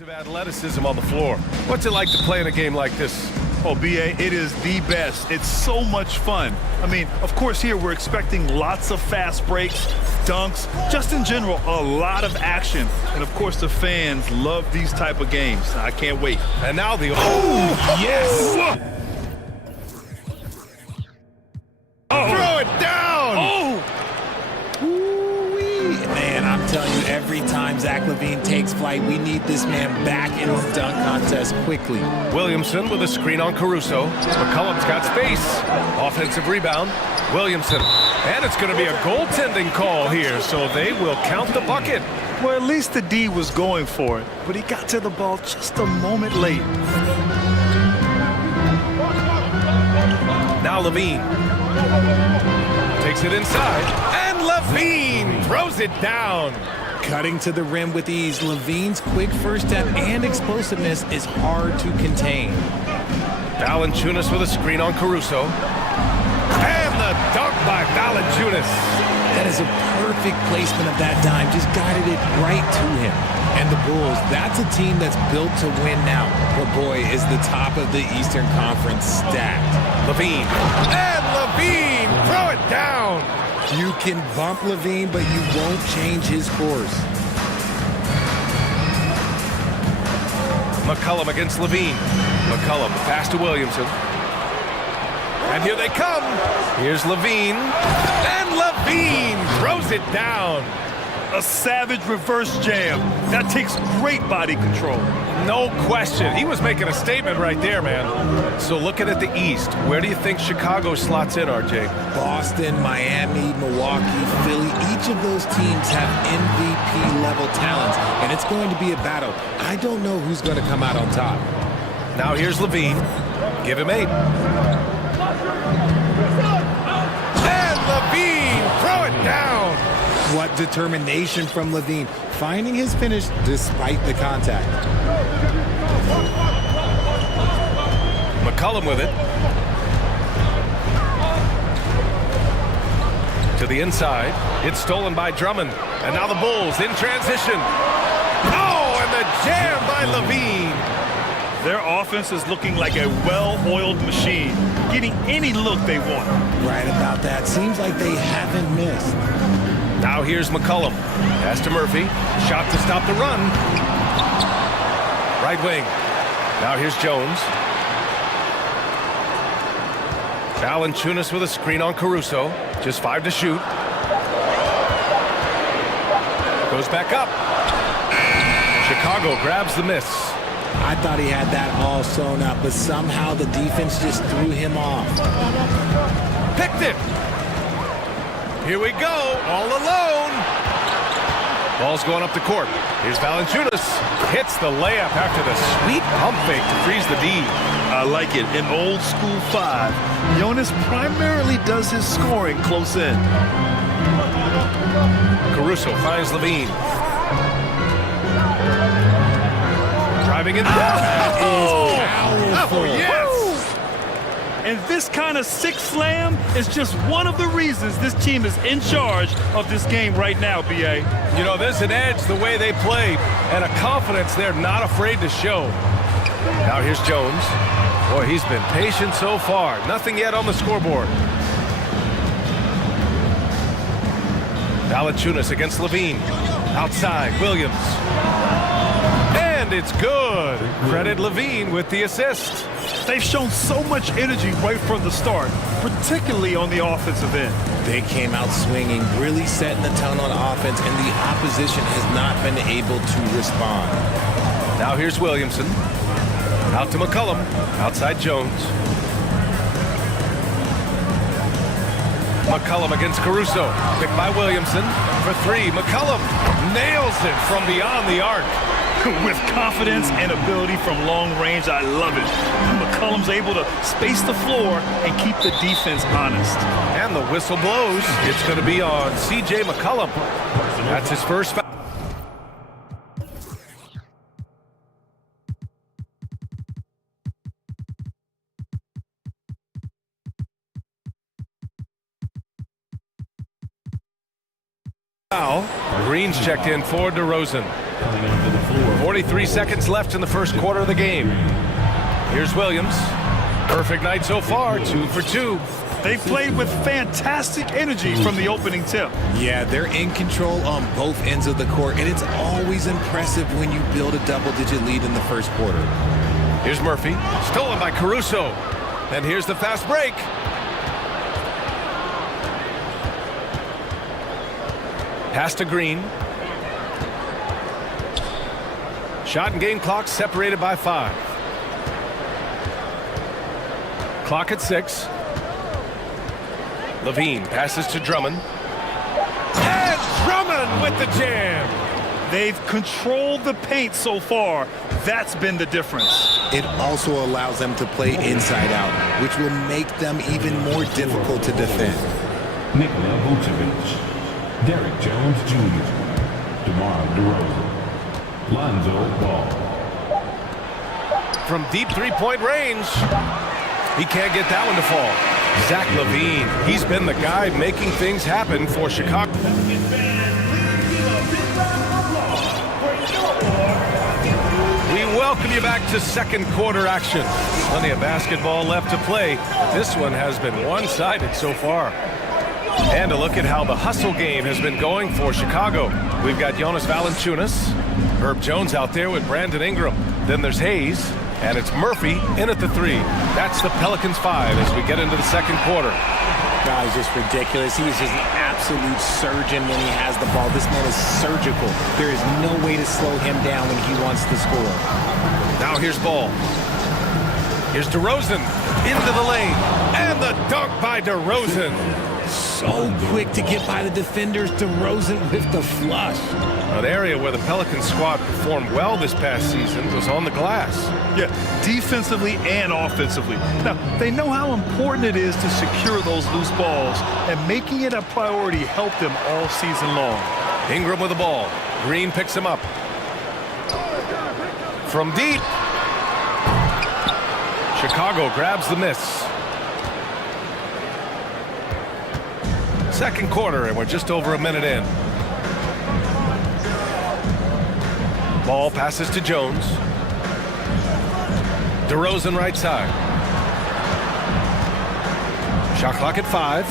Of athleticism on the floor. What's it like to play in a game like this? Oh, BA, it is the best. It's so much fun. I mean, of course, here we're expecting lots of fast breaks, dunks, just in general, a lot of action. And of course, the fans love these type of games. I can't wait. And now the... Oh, yes! Oh. Throw it down! Oh! Man, I'm telling you, every time Zach LaVine takes flight, we need this man back in the dunk contest quickly. Williamson with a screen on Caruso. McCollum's got space. Offensive rebound. Williamson. And it's going to be a goaltending call here, so they will count the bucket. Well, at least the D was going for it, but he got to the ball just a moment late. Now LaVine. Takes it inside. And LaVine throws it down. Cutting to the rim with ease, LaVine's quick first step and explosiveness is hard to contain. Valanciunas with a screen on Caruso. And the dunk by Valanciunas. That is a perfect placement of that dime. Just guided it right to him. And the Bulls, that's a team that's built to win now. But boy, is the top of the Eastern Conference stacked. LaVine. And LaVine! Throw it down! You can bump LaVine, but you won't change his course. McCollum against LaVine. McCollum, pass to Williamson. And here they come. Here's LaVine. And LaVine throws it down. A savage reverse jam. That takes great body control. No question. He was making a statement right there, man. So looking at the East, where do you think Chicago slots in, RJ? Boston, Miami, Milwaukee, Philly, each of those teams have MVP-level talents, and it's going to be a battle. I don't know who's going to come out on top. Now here's LaVine. Give him 8. And LaVine, throw it down. What determination from LaVine, finding his finish despite the contact. McCollum with it. To the inside. It's stolen by Drummond. And now the Bulls in transition. Oh, and the jam by LaVine. Their offense is looking like a well-oiled machine, getting any look they want. Right about that. Seems like they haven't missed. Now here's McCollum. Pass to Murphy. Shot to stop the run. Right wing. Now here's Jones. Valanciunas with a screen on Caruso. Just 5 to shoot. Goes back up. Chicago grabs the miss. I thought he had that all sewn up, but somehow the defense just threw him off. Picked it. Here we go, all alone. Ball's going up the court. Here's Valanciunas. Hits the layup after the sweet pump fake to freeze the D. I like it. In old school 5, Jonas primarily does his scoring close in. Caruso finds LaVine. Driving in. Oh, yes! And this kind of sick slam is just one of the reasons this team is in charge of this game right now, BA. You know, there's an edge the way they play and a confidence they're not afraid to show. Now here's Jones. Boy, he's been patient so far. Nothing yet on the scoreboard. Valanciunas against LaVine. Outside, Williams. And it's good. Credit LaVine with the assist. They've shown so much energy right from the start, particularly on the offensive end. They came out swinging, really setting the tone on offense, and the opposition has not been able to respond. Now here's Williamson. Out to McCollum. Outside Jones. McCollum against Caruso. Picked by Williamson. For 3, McCollum nails it from beyond the arc. With confidence and ability from long range, I love it. McCollum's able to space the floor and keep the defense honest. And the whistle blows. It's going to be on C.J. McCollum. That's his first foul. Green's checked in for DeRozan. 40 23 seconds left in the first quarter of the game. Here's Williams. Perfect night so far, 2 for 2. They played with fantastic energy from the opening tip. Yeah, they're in control on both ends of the court, and it's always impressive when you build a double-digit lead in the first quarter. Here's Murphy, stolen by Caruso. And here's the fast break. Pass to Green. Shot and game clock separated by 5. Clock at 6. Levine passes to Drummond. And Drummond with the jam. They've controlled the paint so far. That's been the difference. It also allows them to play inside out, which will make them even more difficult to defend. Nikola Vucevic, Derek Jones Jr., DeMar DeRozan, Lonzo Ball. From deep three-point range. He can't get that one to fall. Zach LaVine, he's been the guy making things happen for Chicago. We welcome you back to second quarter action. Plenty of basketball left to play. This one has been one-sided so far. And a look at how the hustle game has been going for Chicago. We've got Jonas Valanciunas, Herb Jones out there with Brandon Ingram. Then there's Hayes, and it's Murphy in at the 3. That's the Pelicans 5 as we get into the second quarter. Guy's just ridiculous. He is just an absolute surgeon when he has the ball. This man is surgical. There is no way to slow him down when he wants to score. Now here's Ball. Here's DeRozan into the lane. And the dunk by DeRozan. So quick to get by the defenders. DeRozan with the flush. An area where the Pelicans squad performed well this past season was on the glass. Yeah, defensively and offensively. Now, they know how important it is to secure those loose balls, and making it a priority helped them all season long. Ingram with the ball. Green picks him up. From deep. Chicago grabs the miss. Second quarter, and we're just over a minute in. Ball passes to Jones. DeRozan right side. Shot clock at 5.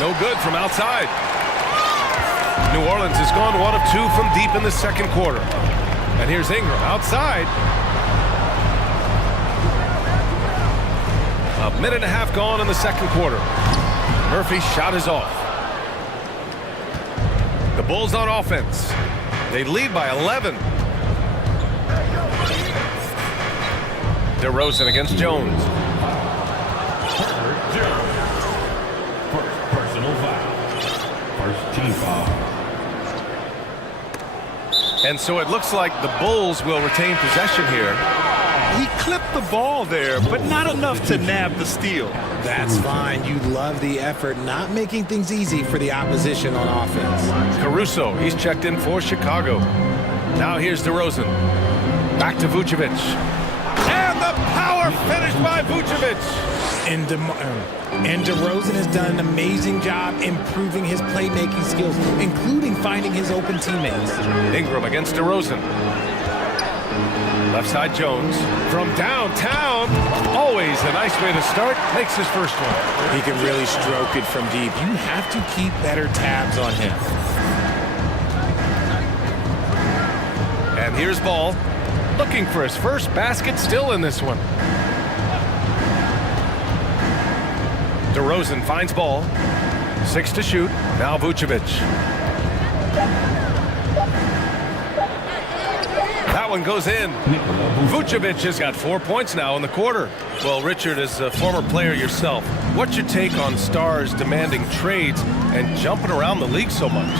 No good from outside. New Orleans has gone 1 of 2 from deep in the second quarter. And here's Ingram outside. A minute and a half gone in the second quarter. Murphy's shot is off. The Bulls on offense. They lead by 11. DeRozan against Jones. First personal foul. First team foul. And so it looks like the Bulls will retain possession here. He clipped the ball there, but not enough to nab the steal. That's fine. You love the effort, not making things easy for the opposition on offense. Caruso, he's checked in for Chicago. Now here's DeRozan. Back to Vucevic. And the power finish by Vucevic. And DeRozan has done an amazing job improving his playmaking skills, including finding his open teammates. Ingram against DeRozan. Left side Jones from downtown. Always a nice way to start. Makes his first one. He can really stroke it from deep. You have to keep better tabs on him. And here's Ball. Looking for his first basket still in this one. DeRozan finds Ball. 6 to shoot. Now Vucevic. That one goes in. Vucevic has got 4 points now in the quarter. Well, Richard, as a former player yourself, what's your take on stars demanding trades and jumping around the league so much?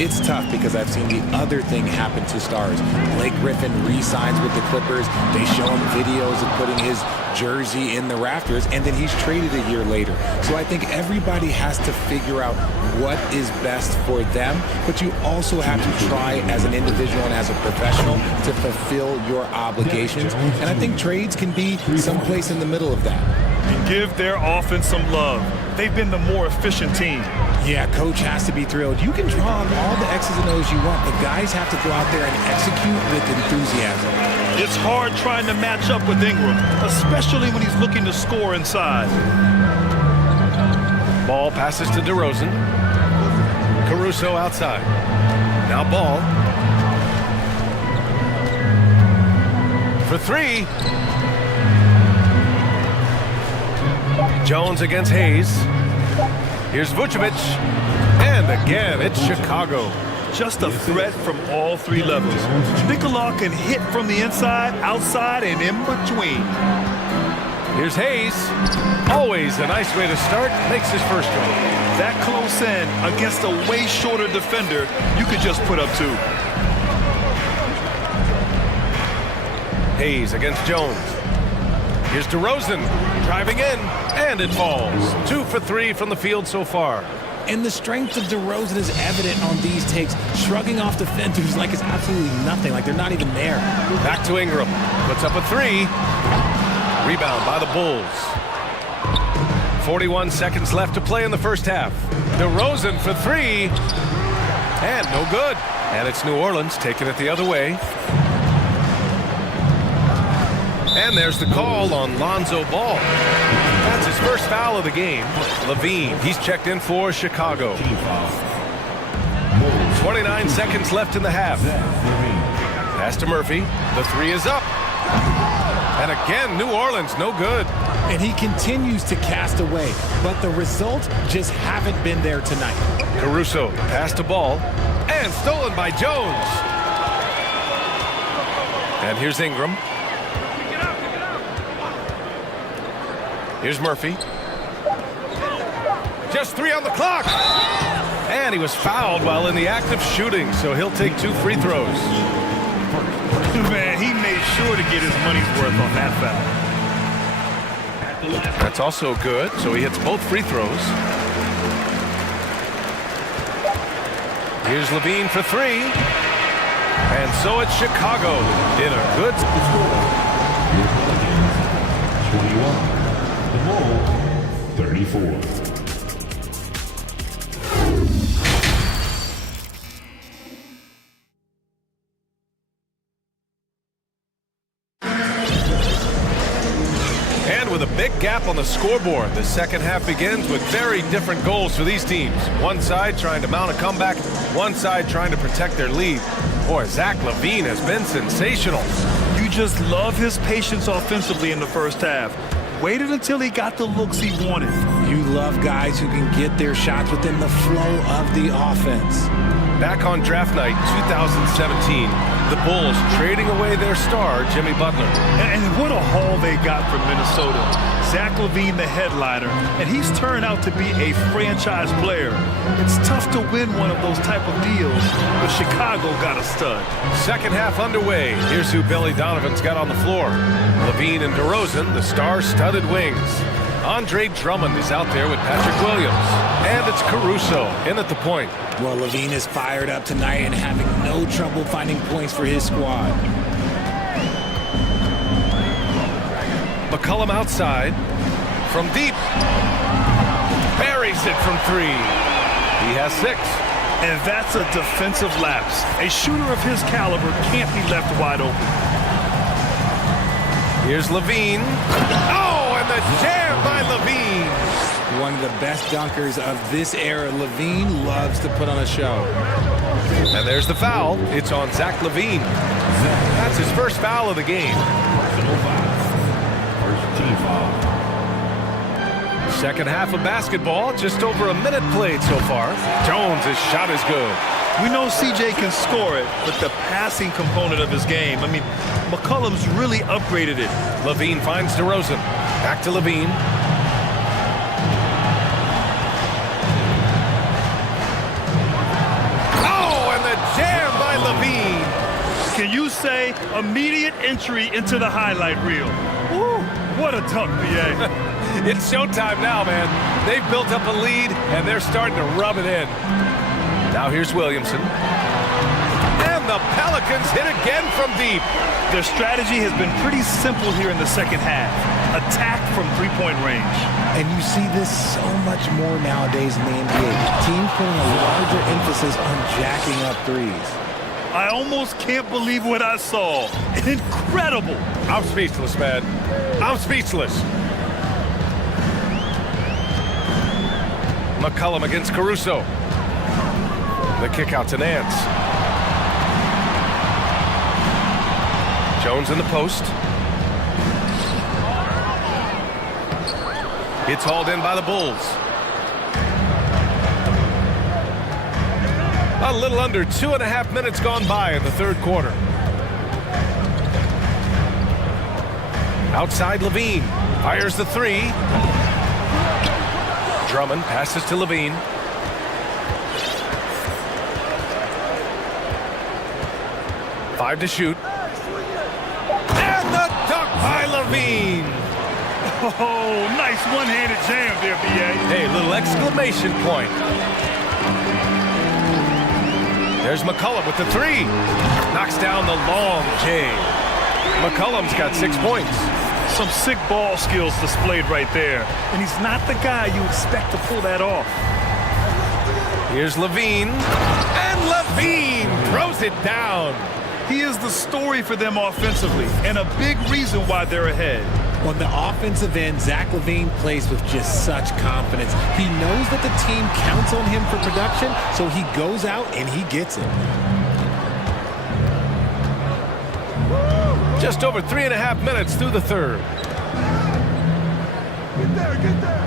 It's tough because I've seen the other thing happen to stars. Blake Griffin re-signs with the Clippers. They show him videos of putting his jersey in the rafters, and then he's traded a year later. So I think everybody has to figure out what is best for them, but you also have to try as an individual and as a professional to fulfill your obligations. And I think trades can be someplace in the middle of that. And give their offense some love. They've been the more efficient team. Yeah, coach has to be thrilled. You can draw on all the X's and O's you want, but guys have to go out there and execute with enthusiasm. It's hard trying to match up with Ingram, especially when he's looking to score inside. Ball passes to DeRozan. Caruso outside. Now ball. For three. Jones against Hayes. Here's Vucevic. And again, it's Chicago. Just a threat from all three levels. Nikola can hit from the inside, outside, and in between. Here's Hayes. Always a nice way to start. Makes his first one. That close in against a way shorter defender, you could just put up two. Hayes against Jones. Here's DeRozan driving in, and it falls. 2 for 3 from the field so far. And the strength of DeRozan is evident on these takes, shrugging off defenders like it's absolutely nothing, like they're not even there. Back to Ingram. Puts up a three. Rebound by the Bulls. 41 seconds left to play in the first half. DeRozan for three. And no good. And it's New Orleans taking it the other way. And there's the call on Lonzo Ball. That's his first foul of the game. Levine, he's checked in for Chicago. 29 seconds left in the half. Pass to Murphy. The three is up. And again, New Orleans, no good. And he continues to cast away, but the results just haven't been there tonight. Caruso, pass to Ball. And stolen by Jones. And here's Ingram. Here's Murphy. Just 3 on the clock. And he was fouled while in the act of shooting, so he'll take 2 free throws. Man, he made sure to get his money's worth on that foul. That's also good, so he hits both free throws. Here's Levine for 3. And so it's Chicago in a good... 21. The ball, 34. And with a big gap on the scoreboard, the second half begins with very different goals for these teams. One side trying to mount a comeback, one side trying to protect their lead. Boy, Zach LaVine has been sensational. You just love his patience offensively in the first half. Waited until he got the looks he wanted. You love guys who can get their shots within the flow of the offense. Back on draft night 2017, the Bulls trading away their star, Jimmy Butler. And what a haul they got from Minnesota. Zach LaVine, the headliner, and he's turned out to be a franchise player. It's tough to win one of those type of deals, but Chicago got a stud. Second half underway. Here's who Billy Donovan's got on the floor. LaVine and DeRozan, the star-studded wings. Andre Drummond is out there with Patrick Williams. And it's Caruso in at the point. Well, LaVine is fired up tonight and having no trouble finding points for his squad. McCollum outside. From deep. Buries it from 3. He has 6. And that's a defensive lapse. A shooter of his caliber can't be left wide open. Here's Levine. Oh, and the jam by Levine. One of the best dunkers of this era. Levine loves to put on a show. And there's the foul. It's on Zach LaVine. That's his first foul of the game. First team foul. Second half of basketball, just over a minute played so far. Jones' shot is good. We know CJ can score it, but the passing component of his game, I mean, McCollum's really upgraded it. LaVine finds DeRozan. Back to LaVine. Oh, and the jam by LaVine. Can you say immediate entry into the highlight reel? Woo, what a dunk, BA. It's showtime now, man. They've built up a lead, and they're starting to rub it in. Now here's Williamson. And the Pelicans hit again from deep. Their strategy has been pretty simple here in the second half. attack from three-point range. And you see this so much more nowadays in the NBA. Teams putting a larger emphasis on jacking up threes. I almost can't believe what I saw. Incredible. I'm speechless, man. I'm speechless. McCollum against Caruso. The kick out to Nance. Jones in the post. It's hauled in by the Bulls. A little under 2.5 minutes gone by in the third quarter. Outside Levine. Fires the three. Drummond passes to Levine. Five to shoot. And the dunk by Levine. Oh, nice one-handed jam there, B.A. Hey, little exclamation point. There's McCollum with the three. Knocks down the long J. McCollum's got 6 points. Some sick ball skills displayed right there. And he's not the guy you expect to pull that off. Here's Levine. And Levine throws it down. He is the story for them offensively, and a big reason why they're ahead. On the offensive end, Zach LaVine plays with just such confidence. He knows that the team counts on him for production, so he goes out and he gets it. Just over 3.5 minutes through the third. Get there, get there.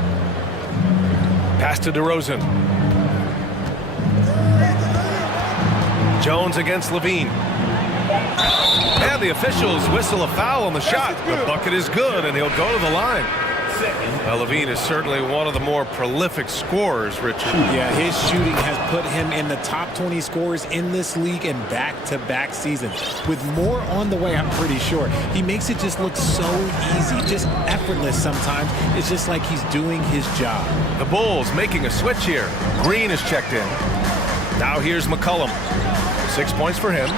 Pass to DeRozan. Jones against Levine. And the officials whistle a foul on the shot. The bucket is good, and he'll go to the line. Levine is certainly one of the more prolific scorers, Richard. Yeah, his shooting has put him in the top 20 scorers in this league in back-to-back seasons. With more on the way, I'm pretty sure. He makes it just look so easy, just effortless sometimes. It's just like he's doing his job. The Bulls making a switch here. Green is checked in. Now here's McCollum. 6 points for him.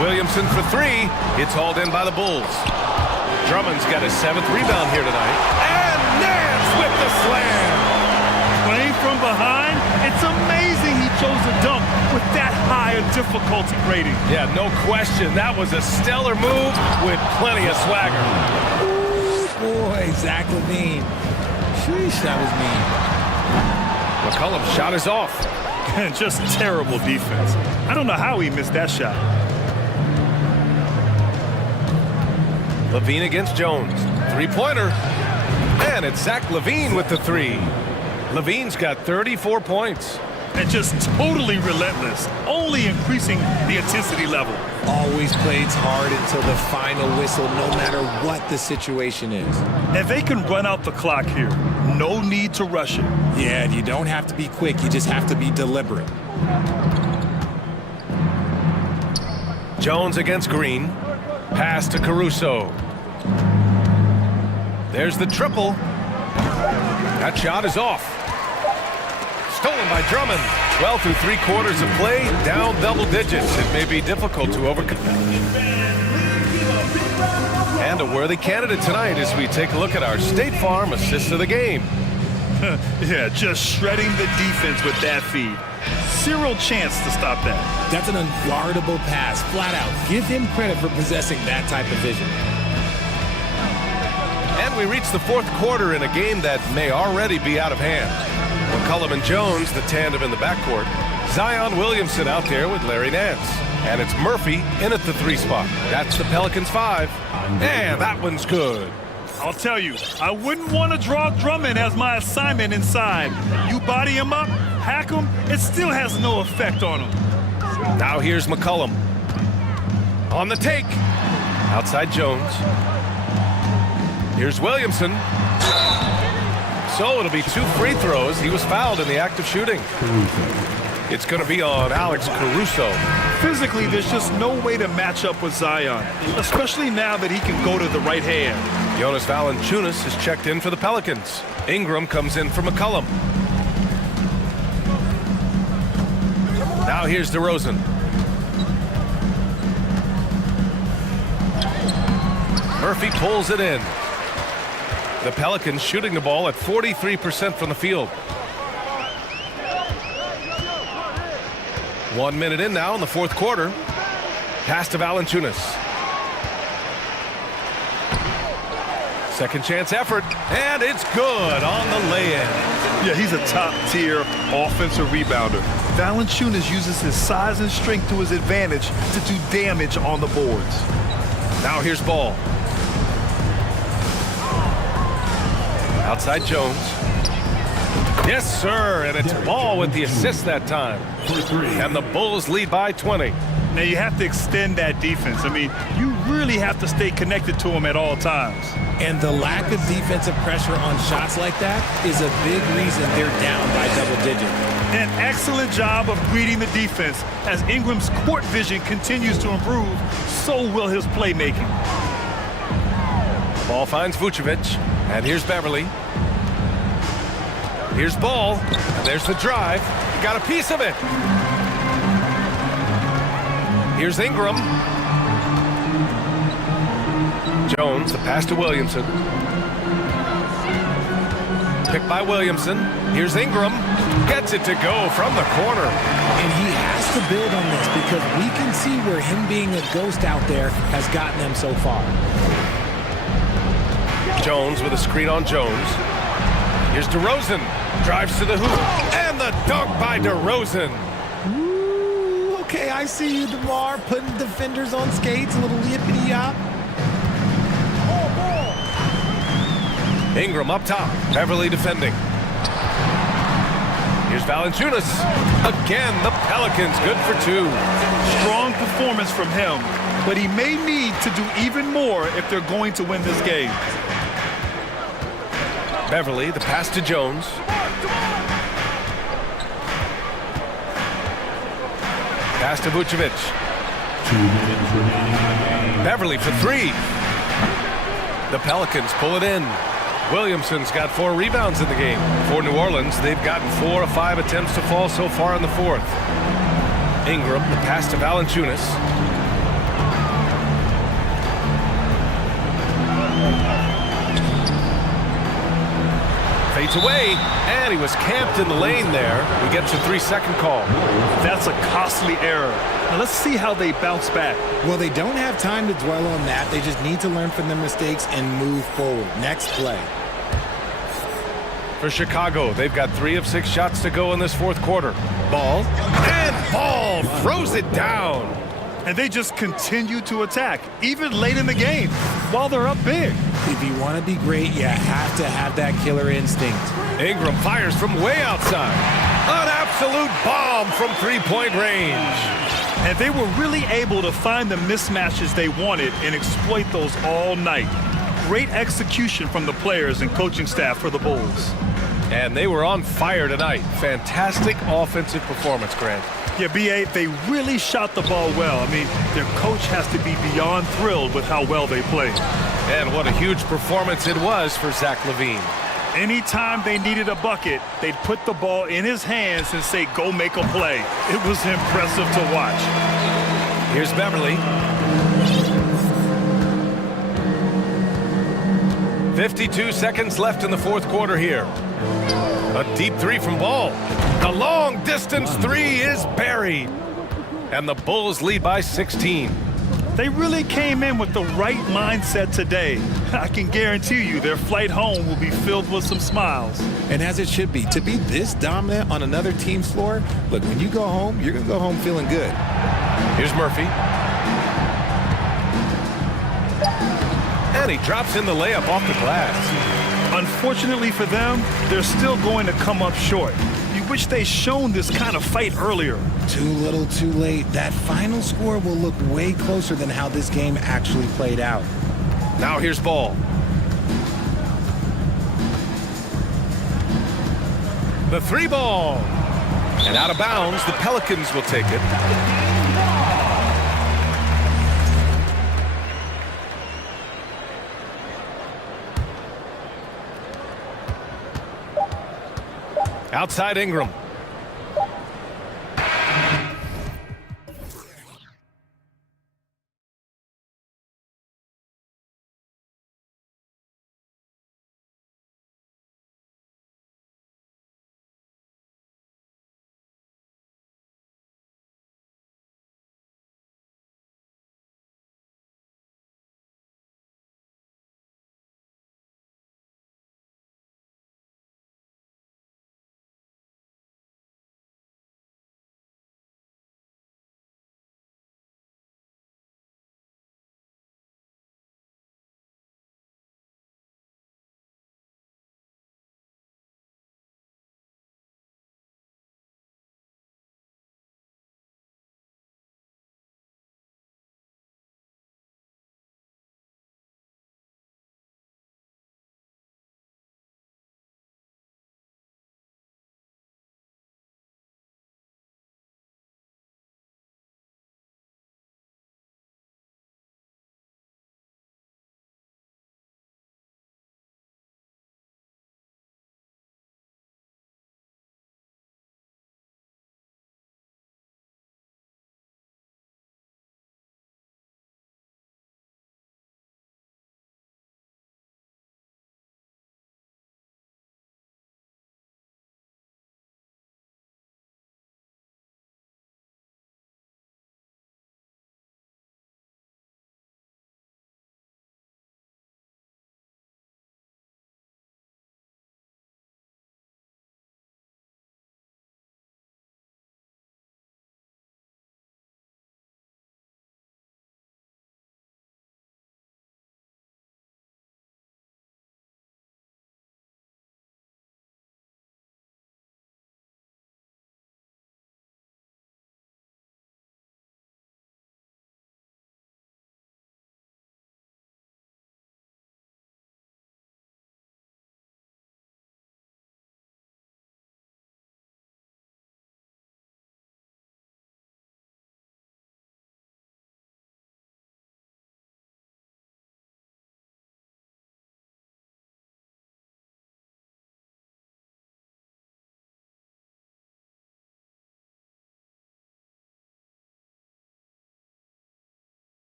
Williamson for three. It's hauled in by the Bulls. Drummond's got his 7th rebound here tonight. And Nance with the slam. Playing from behind, it's amazing he chose a dunk with that high a difficulty rating. Yeah, no question. That was a stellar move with plenty of swagger. Ooh, boy, Zach LaVine. Sheesh, that was mean. McCollum's shot is off. Just terrible defense. I don't know how he missed that shot. Levine against Jones. Three-pointer. And it's Zach LaVine with the three. Levine's got 34 points. And just totally relentless, only increasing the intensity level. Always plays hard until the final whistle, no matter what the situation is. And they can run out the clock here. No need to rush it. Yeah, you don't have to be quick. You just have to be deliberate. Jones against Green. Pass to Caruso. There's the triple. That shot is off. Stolen by Drummond. Well, through 3 quarters of play, down double digits. It may be difficult to overcome. And a worthy candidate tonight as we take a look at our State Farm assist of the game. Yeah, just shredding the defense with that feed. Zero chance to stop that. That's an unguardable pass, flat out. Give him credit for possessing that type of vision. And we reach the 4th quarter in a game that may already be out of hand. McCollum and Jones, the tandem in the backcourt. Zion Williamson out there with Larry Nance. And it's Murphy in at the 3 spot. That's the Pelicans 5. And that one's good. I'll tell you, I wouldn't want to draw Drummond as my assignment inside. You body him up, hack him, it still has no effect on him. Now here's McCollum. On the take. Outside Jones. Here's Williamson. So it'll be 2 free throws. He was fouled in the act of shooting. It's going to be on Alex Caruso. Physically, there's just no way to match up with Zion, especially now that he can go to the right hand. Jonas Valanciunas is checked in for the Pelicans. Ingram comes in for McCollum. Now here's DeRozan. Murphy pulls it in. The Pelicans shooting the ball at 43% from the field. 1 minute in now in the fourth quarter. Pass to Valanciunas. Second chance effort, and it's good on the lay-in. Yeah, he's a top-tier offensive rebounder. Valanciunas uses his size and strength to his advantage to do damage on the boards. Now here's Ball. Outside Jones. Yes, sir, and it's Ball with the assist that time. And the Bulls lead by 20. Now you have to extend that defense. I mean, you really have to stay connected to him at all times. And the lack of defensive pressure on shots like that is a big reason they're down by double digits. An excellent job of reading the defense. As Ingram's court vision continues to improve, so will his playmaking. Ball finds Vucevic, and here's Beverly. Here's Ball, and there's the drive. Got a piece of it. Here's Ingram. Jones, the pass to Williamson. Picked by Williamson. Here's Ingram. Gets it to go from the corner. And he has to build on this because we can see where him being a ghost out there has gotten them so far. Jones with a screen on Jones. Here's DeRozan. Drives to the hoop. And the dunk by DeRozan. Ooh, okay, I see you, DeMar, putting defenders on skates, a little yippity-yop. Ingram up top. Beverly defending. Here's Valanciunas. Again, the Pelicans good for two. Strong performance from him, but he may need to do even more if they're going to win this game. Beverly, the pass to Jones. Pass to Vucevic. 2 minutes remaining in the game. Beverly for three. The Pelicans pull it in. Williamson's got 4 rebounds in the game. For New Orleans, they've gotten 4 of 5 attempts to fall so far in the fourth. Ingram, the pass to Valanciunas. Fades away, and he was camped in the lane there. He gets a 3-second call. That's a costly error. Now let's see how they bounce back. Well, they don't have time to dwell on that. They just need to learn from their mistakes and move forward. Next play. For Chicago, they've got 3 of 6 shots to go in this fourth quarter. Ball, and Ball throws it down. And they just continue to attack, even late in the game, while they're up big. If you want to be great, you have to have that killer instinct. Ingram fires from way outside. An absolute bomb from 3-point range. And they were really able to find the mismatches they wanted and exploit those all night. Great execution from the players and coaching staff for the Bulls. And they were on fire tonight. Fantastic offensive performance, Grant. Yeah, B.A., they really shot the ball well. I mean, their coach has to be beyond thrilled with how well they played. And what a huge performance it was for Zach LaVine. Anytime they needed a bucket, they'd put the ball in his hands and say, go make a play. It was impressive to watch. Here's Beverly. 52 seconds left in the fourth quarter here. A deep 3 from Ball. The long distance 3 is buried. And the Bulls lead by 16. They really came in with the right mindset today. I can guarantee you their flight home will be filled with some smiles. And as it should be. To be this dominant on another team's floor, look, when you go home, you're going to go home feeling good. Here's Murphy. And he drops in the layup off the glass. Unfortunately for them, they're still going to come up short. You wish they'd shown this kind of fight earlier. Too little, too late. That final score will look way closer than how this game actually played out. Now here's Ball. The 3 ball. And out of bounds, the Pelicans will take it. Outside Ingram.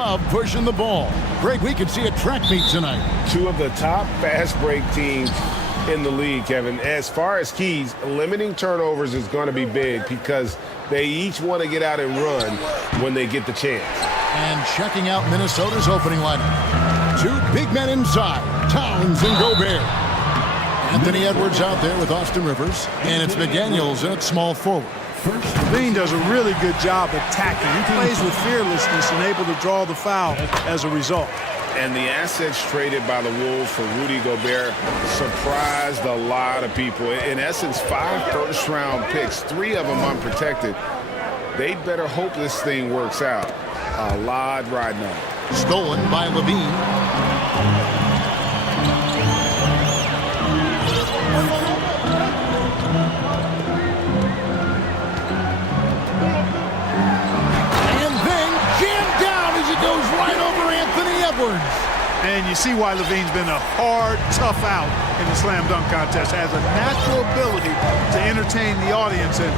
love pushing the ball. Greg, we could see a track meet tonight. Two of the top fast break teams in the league, Kevin. As far as keys, limiting turnovers is going to be big because they each want to get out and run when they get the chance. And checking out Minnesota's opening lineup. Two big men inside, Towns and Gobert. Anthony Edwards out there with Austin Rivers, and it's McDaniels in at small forward. Levine does a really good job attacking. He plays with fearlessness and able to draw the foul as a result. And the assets traded by the Wolves for Rudy Gobert surprised a lot of people. In essence, 5 first-round picks, 3 of them unprotected. They'd better hope this thing works out. A lot riding on it. Stolen by Levine. And you see why Levine's been a hard, tough out in the slam dunk contest. Has a natural ability to entertain the audience, and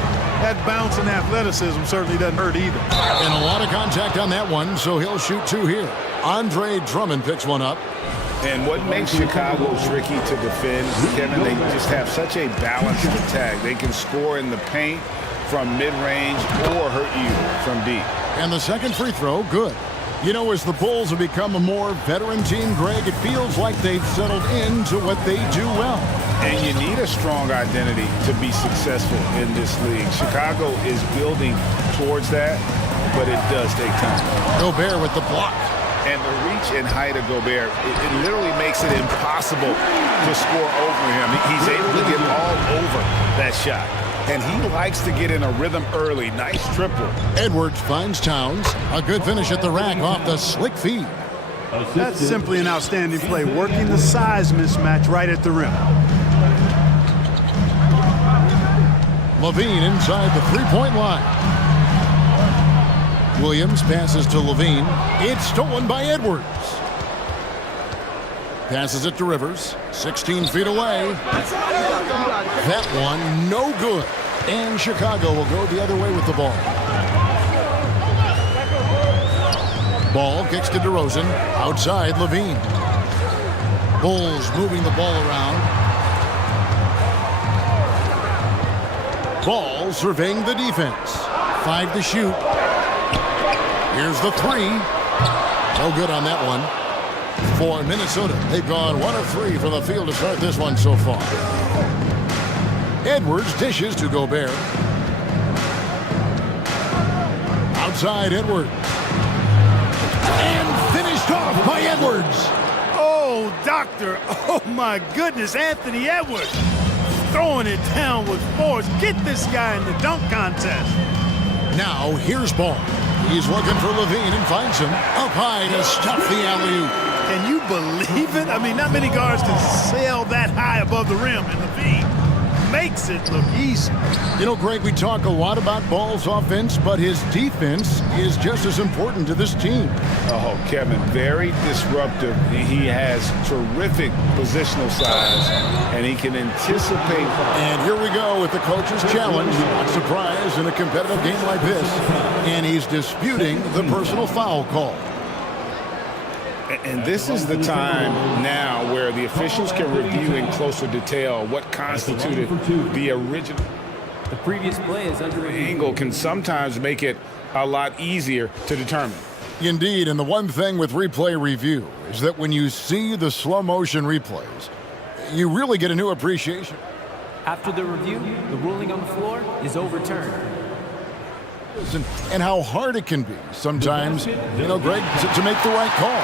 that bounce and athleticism certainly doesn't hurt either. And a lot of contact on that one, so he'll shoot 2 here. Andre Drummond picks one up. And what makes Chicago tricky to defend, Kevin, they just have such a balanced attack. They can score in the paint from mid-range or hurt you from deep. And the second free throw, good. You know, as the Bulls have become a more veteran team, Greg, it feels like they've settled into what they do well. And you need a strong identity to be successful in this league. Chicago is building towards that, but it does take time. Gobert with the block. And the reach and height of Gobert, it literally makes it impossible to score over him. He's able to get all over that shot. And he likes to get in a rhythm early. Nice triple. Edwards finds Towns. A good finish at the rack off the slick feed. That's simply an outstanding play, working the size mismatch right at the rim. Levine inside the three-point line. Williams passes to Levine. It's stolen by Edwards. Passes it to Rivers. 16 feet away. That one, no good. And Chicago will go the other way with the ball. Ball kicks to DeRozan. Outside, Levine. Bulls moving the ball around. Ball surveying the defense. 5 to shoot. Here's the 3. No good on that one. For Minnesota, they've gone 1 of 3 from the field to start this one so far. Edwards dishes to Gobert. Outside Edwards. And finished off by Edwards. Oh, doctor. Oh, my goodness. Anthony Edwards throwing it down with force. Get this guy in the dunk contest. Now, here's Ball. He's looking for Levine and finds him. Up high to stuff the alley-oop. Can you believe it? I mean, not many guards can sail that high above the rim, and Levine makes it look easy. You know, Greg, we talk a lot about Ball's offense, but his defense is just as important to this team. Oh, Kevin, very disruptive. He has terrific positional size, and he can anticipate. And here we go with the coach's challenge. Not surprised in a competitive game like this. And he's disputing the personal foul call. And this is the time now where the officials can review in closer detail what constituted the original. The previous play is under angle can sometimes make it a lot easier to determine. Indeed, and the one thing with replay review is that when you see the slow motion replays, you really get a new appreciation. After the review, the ruling on the floor is overturned. And how hard it can be sometimes, you know, Greg, to make the right call.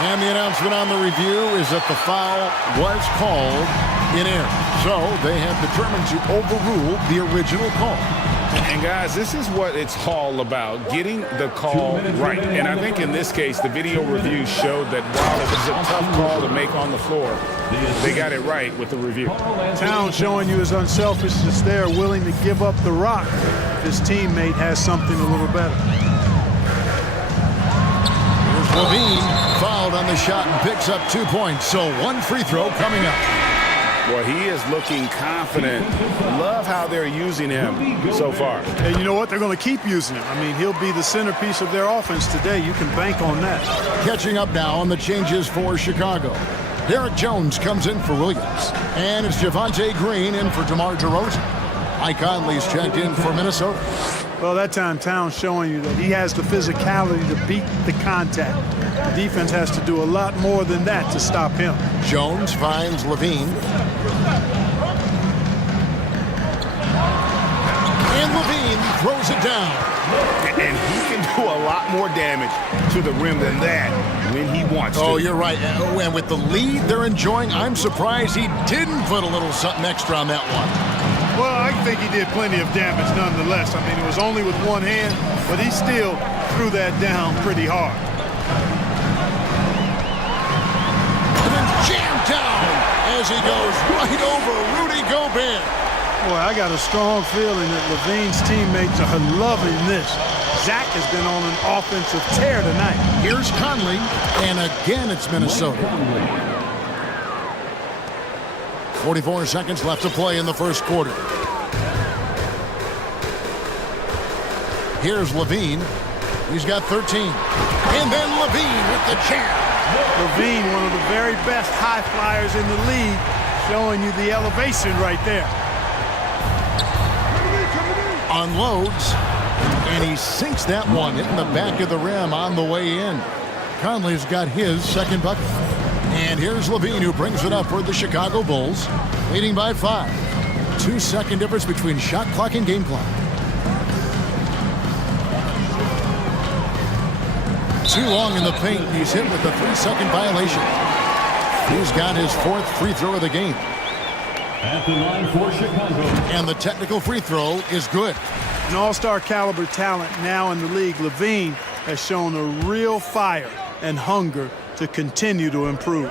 And the announcement on the review is that the foul was called in error. So they have determined to overrule the original call. And guys, this is what it's all about, getting the call right. And I think in this case, the video review showed that while it was a tough call to make on the floor, they got it right with the review. Towns showing you his unselfishness there, willing to give up the rock if his teammate has something a little better. Here's Levine, fouled on the shot and picks up 2 points. So 1 free throw coming up. Well, he is looking confident. Love how they're using him so far. And you know what? They're going to keep using him. I mean, he'll be the centerpiece of their offense today. You can bank on that. Catching up now on the changes for Chicago. Derek Jones comes in for Williams. And it's Javonte Green in for DeMar DeRozan. Mike Conley's checked in for Minnesota. Well, that time Towns showing you that he has the physicality to beat the contact. The defense has to do a lot more than that to stop him. Jones finds Levine. And Levine throws it down. And he can do a lot more damage to the rim than that when he wants to. Oh, you're right. And with the lead they're enjoying, I'm surprised he didn't put a little something extra on that one. Well, I think he did plenty of damage nonetheless. I mean, it was only with one hand, but he still threw that down pretty hard. And then jammed down as he goes right over Rudy Gobert. Boy, I got a strong feeling that Levine's teammates are loving this. Zach has been on an offensive tear tonight. Here's Conley, and again it's Minnesota. 44 seconds left to play in the first quarter. Here's Levine. He's got 13. And then Levine with the jam. Levine, one of the very best high flyers in the league, showing you the elevation right there. Unloads, and he sinks that one, hitting the back of the rim on the way in. Conley's got his second bucket. And here's Levine, who brings it up for the Chicago Bulls, leading by 5. 2-second difference between shot clock and game clock. Too long in the paint. He's hit with the 3-second violation. He's got his 4th free throw of the game. At the line for Chicago. And the technical free throw is good. An all-star caliber talent now in the league, Levine has shown a real fire and hunger to continue to improve.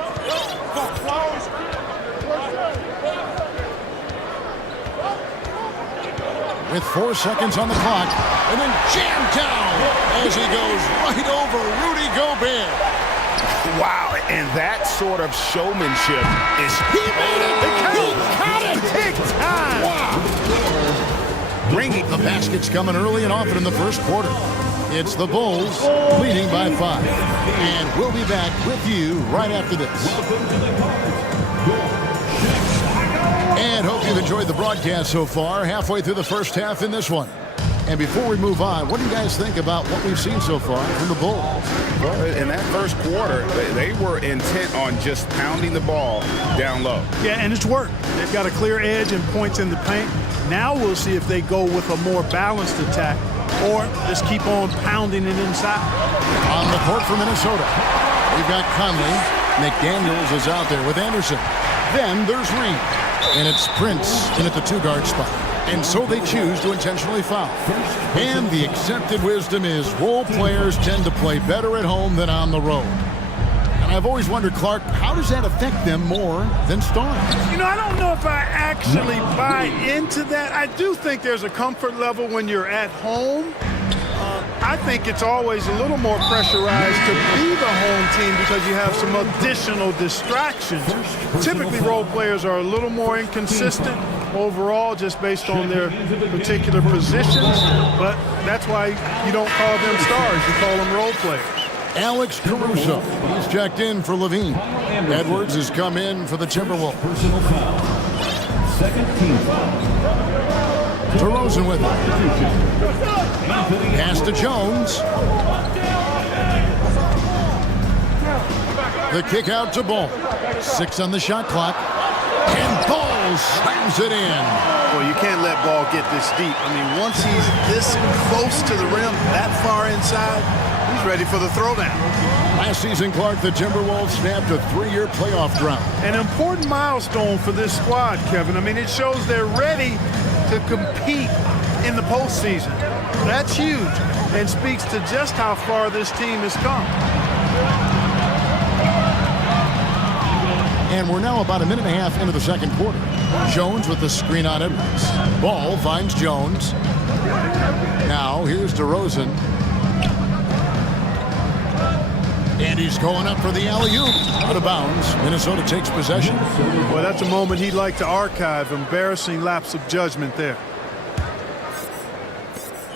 With 4 seconds on the clock, and then jammed down as he goes right over Rudy Gobert. Wow, and that sort of showmanship is... He made it! He caught it! Big time! Wow! Bringing the baskets coming early and often in the first quarter. It's the Bulls leading by 5. And we'll be back with you right after this. And hope you've enjoyed the broadcast so far, halfway through the first half in this one. And before we move on, what do you guys think about what we've seen so far from the Bulls? Well, in that first quarter, they were intent on just pounding the ball down low. Yeah, and it's worked. They've got a clear edge and points in the paint. Now we'll see if they go with a more balanced attack or just keep on pounding it inside. On the court for Minnesota, we've got Conley. McDaniels is out there with Anderson. Then there's Reed. And it's Prince in at the 2-guard spot. And so they choose to intentionally foul. And the accepted wisdom is role players tend to play better at home than on the road. And I've always wondered, Clark, how does that affect them more than stars? You know, I don't know if I actually buy into that. I do think there's a comfort level when you're at home. I think it's always a little more pressurized to be the home team because you have some additional distractions. Typically, role players are a little more inconsistent overall just based on their particular positions, but that's why you don't call them stars, you call them role players. Alex Caruso, he's checked in for Levine. Edwards has come in for the Timberwolves. Personal foul. Second team foul. DeRozan with it. Pass to Jones. The kick out to Ball. 6 on the shot clock. And Ball slams it in. Well, you can't let Ball get this deep. I mean, once he's this close to the rim, that far inside, he's ready for the throwdown. Last season, Clark, the Timberwolves snapped a 3-year playoff drought. An important milestone for this squad, Kevin. I mean, it shows they're ready to compete in the postseason. That's huge and speaks to just how far this team has come. And we're now about a minute and a half into the second quarter. Jones with the screen on Edwards. Ball finds Jones. Now here's DeRozan. And And he's going up for the alley-oop. Out of bounds. Minnesota takes possession. Well, that's a moment he'd like to archive. Embarrassing lapse of judgment there.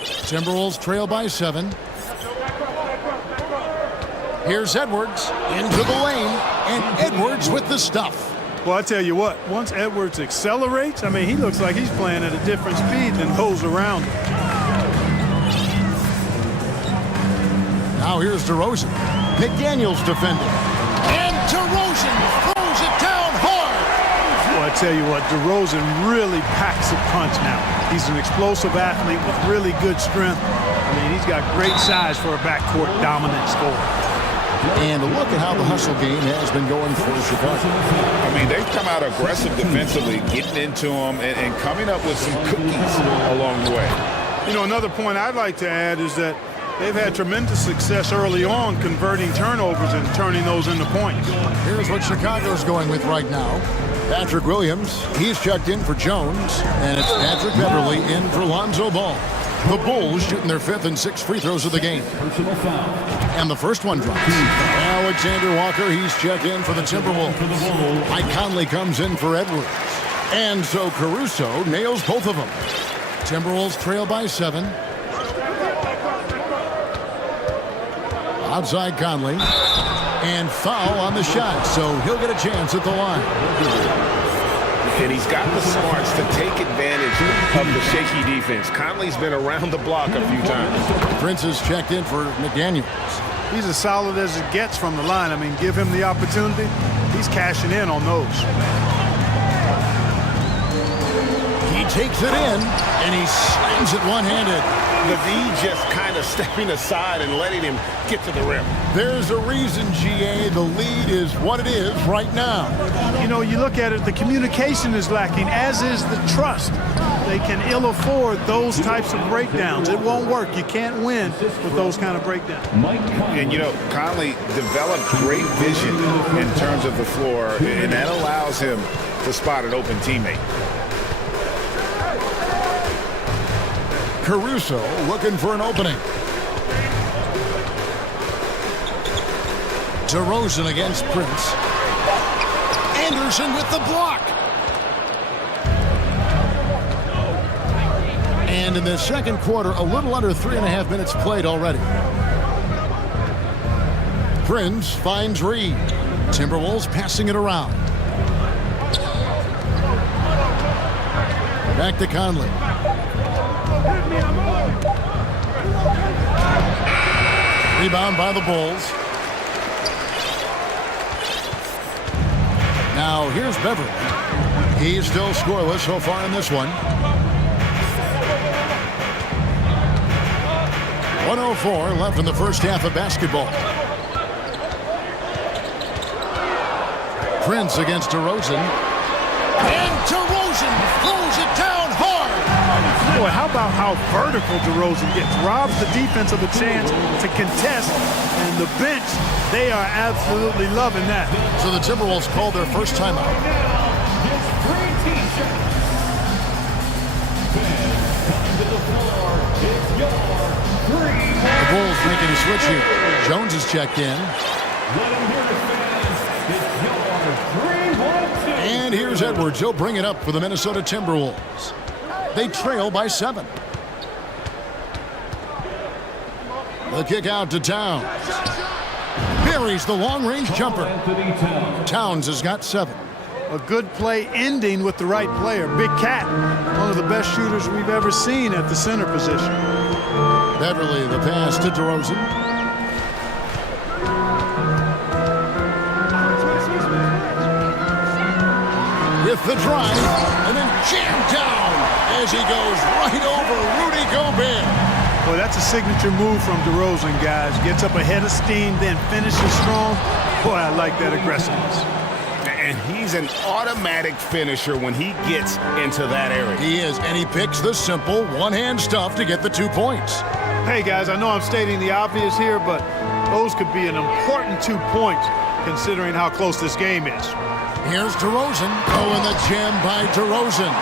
Timberwolves trail by 7. Here's Edwards into the lane, and Edwards with the stuff. Well, I tell you what, once Edwards accelerates, I mean, he looks like he's playing at a different speed than those around him. Now here's DeRozan. McDaniels defending. And DeRozan throws it down hard. Well, I tell you what, DeRozan really packs a punch now. He's an explosive athlete with really good strength. I mean, he's got great size for a backcourt dominant scorer. And look at how the hustle game has been going for Chicago. I mean, they've come out aggressive defensively, getting into them and coming up with some cookies along the way. You know, another point I'd like to add is that they've had tremendous success early on converting turnovers and turning those into points. Here's what Chicago's going with right now. Patrick Williams, he's checked in for Jones, and it's Patrick Beverly in for Lonzo Ball. The Bulls shooting their 5th and 6th free throws of the game. And the first one drops. Alexander Walker, he's checked in for the Timberwolves. Mike Conley comes in for Edwards. And so Caruso nails both of them. Timberwolves trail by 7. Outside Conley. And foul on the shot, so he'll get a chance at the line. And he's got the smarts to take advantage of the shaky defense. Conley's been around the block a few times. Prince is checked in for McDaniels. He's as solid as it gets from the line. I mean, give him the opportunity. He's cashing in on those. He takes it in, and he slams it one-handed. The D just kind of stepping aside and letting him get to the rim. There's a reason, GA, the lead is what it is right now. You know, you look at it, the communication is lacking, as is the trust. They can ill afford those types of breakdowns. It won't work. You can't win with those kind of breakdowns. And, you know, Conley developed great vision in terms of the floor, and that allows him to spot an open teammate. Caruso looking for an opening. DeRozan against Prince. Anderson with the block. And in the second quarter, a little under 3.5 minutes played already. Prince finds Reed. Timberwolves passing it around. Back to Conley. Rebound by the Bulls. Now here's Beverly. He's still scoreless so far in this one. 1:04 left in the first half of basketball. Prince against DeRozan. And DeRozan throws it down hard. Boy, how about how vertical DeRozan gets? Robs the defense of a chance to contest, and the bench, they are absolutely loving that. So the Timberwolves call their first timeout. The Bulls making a switch here. Jones is checked in. And here's Edwards. He'll bring it up for the Minnesota Timberwolves. They trail by 7. The kick out to Towns. Buries the long-range jumper. Towns has got 7. A good play ending with the right player. Big Cat, one of the best shooters we've ever seen at the center position. Beverly, the pass to DeRozan. With the drive, and then jammed down as he goes right over Rudy Gobert. Well, that's a signature move from DeRozan, guys. Gets up ahead of steam, then finishes strong. Boy, I like that aggressiveness. And he's an automatic finisher when he gets into that area. He is, and he picks the simple one-hand stuff to get the 2 points. Hey, guys, I know I'm stating the obvious here, but those could be an important 2 points considering how close this game is. Here's DeRozan. Oh, and the jam by DeRozan.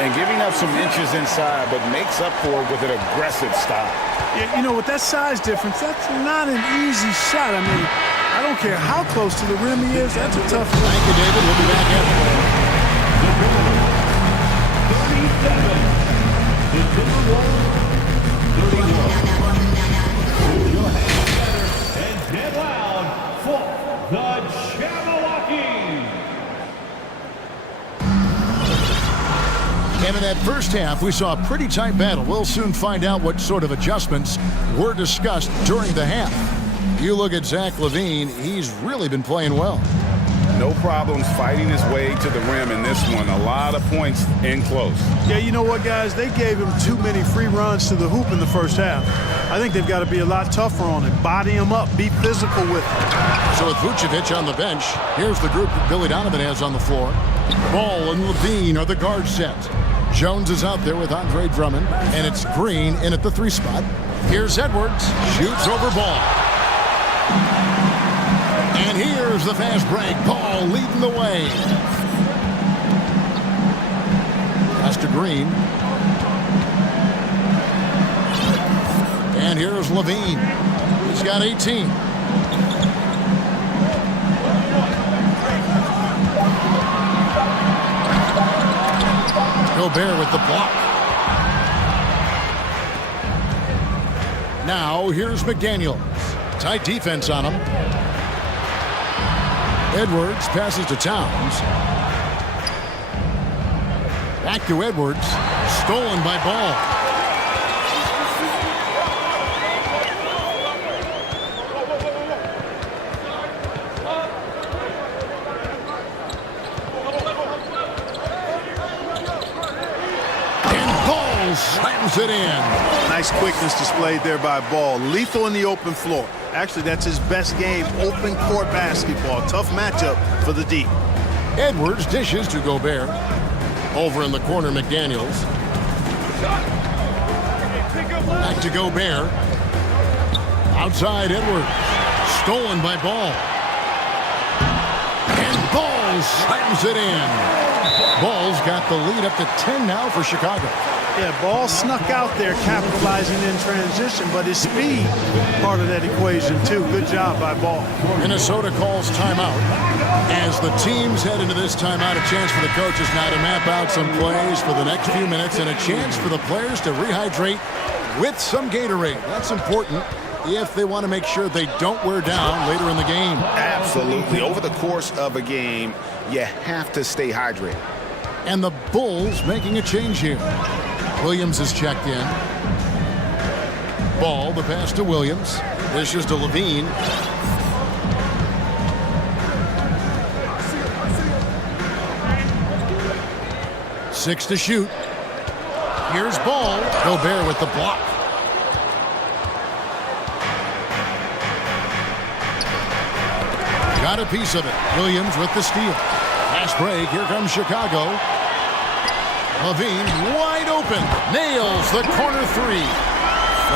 And giving up some inches inside, but makes up for it with an aggressive style. Yeah, you know, with that size difference, that's not an easy shot. I mean, I don't care how close to the rim he is. That's a tough one. Thank you, David. We'll be back after. And get loud for the Jabberwocky. And in that first half, we saw a pretty tight battle. We'll soon find out what sort of adjustments were discussed during the half. You look at Zach LaVine, he's really been playing well. No problems fighting his way to the rim in this one. A lot of points in close. Yeah, you know what, guys? They gave him too many free runs to the hoop in the first half. I think they've got to be a lot tougher on him. Body him up. Be physical with him. So with Vucevic on the bench, here's the group that Billy Donovan has on the floor. Ball and LaVine are the guard set. Jones is out there with Andre Drummond, and it's Green in at the 3 spot. Here's Edwards, shoots over Ball. And here's the fast break. Ball leading the way. Pass to Green. And here's LaVine. He's got 18. Gobert with the block. Now here's McDaniels. Tight defense on him. Edwards passes to Towns. Back to Edwards. Stolen by Ball. And Ball slams it in. Nice quickness displayed there by Ball. Lethal in the open floor. Actually, that's his best game, open court basketball. Tough matchup for the D. Edwards dishes to Gobert. Over in the corner, McDaniels. Back to Gobert. Outside, Edwards. Stolen by Ball. And Ball slams it in. Ball's got the lead up to 10 now for Chicago. Yeah, Ball snuck out there capitalizing in transition, but his speed, part of that equation too. Good job by Ball. Minnesota calls timeout. As the teams head into this timeout, a chance for the coaches now to map out some plays for the next few minutes and a chance for the players to rehydrate with some Gatorade. That's important if they want to make sure they don't wear down later in the game. Absolutely. Over the course of a game, you have to stay hydrated. And the Bulls making a change here. Williams is checked in. Ball, the pass to Williams. This is to LaVine. Six to shoot. Here's Ball. Gobert with the block. Got a piece of it. Williams with the steal. Fast break. Here comes Chicago. LaVine wide open. Nails the corner 3.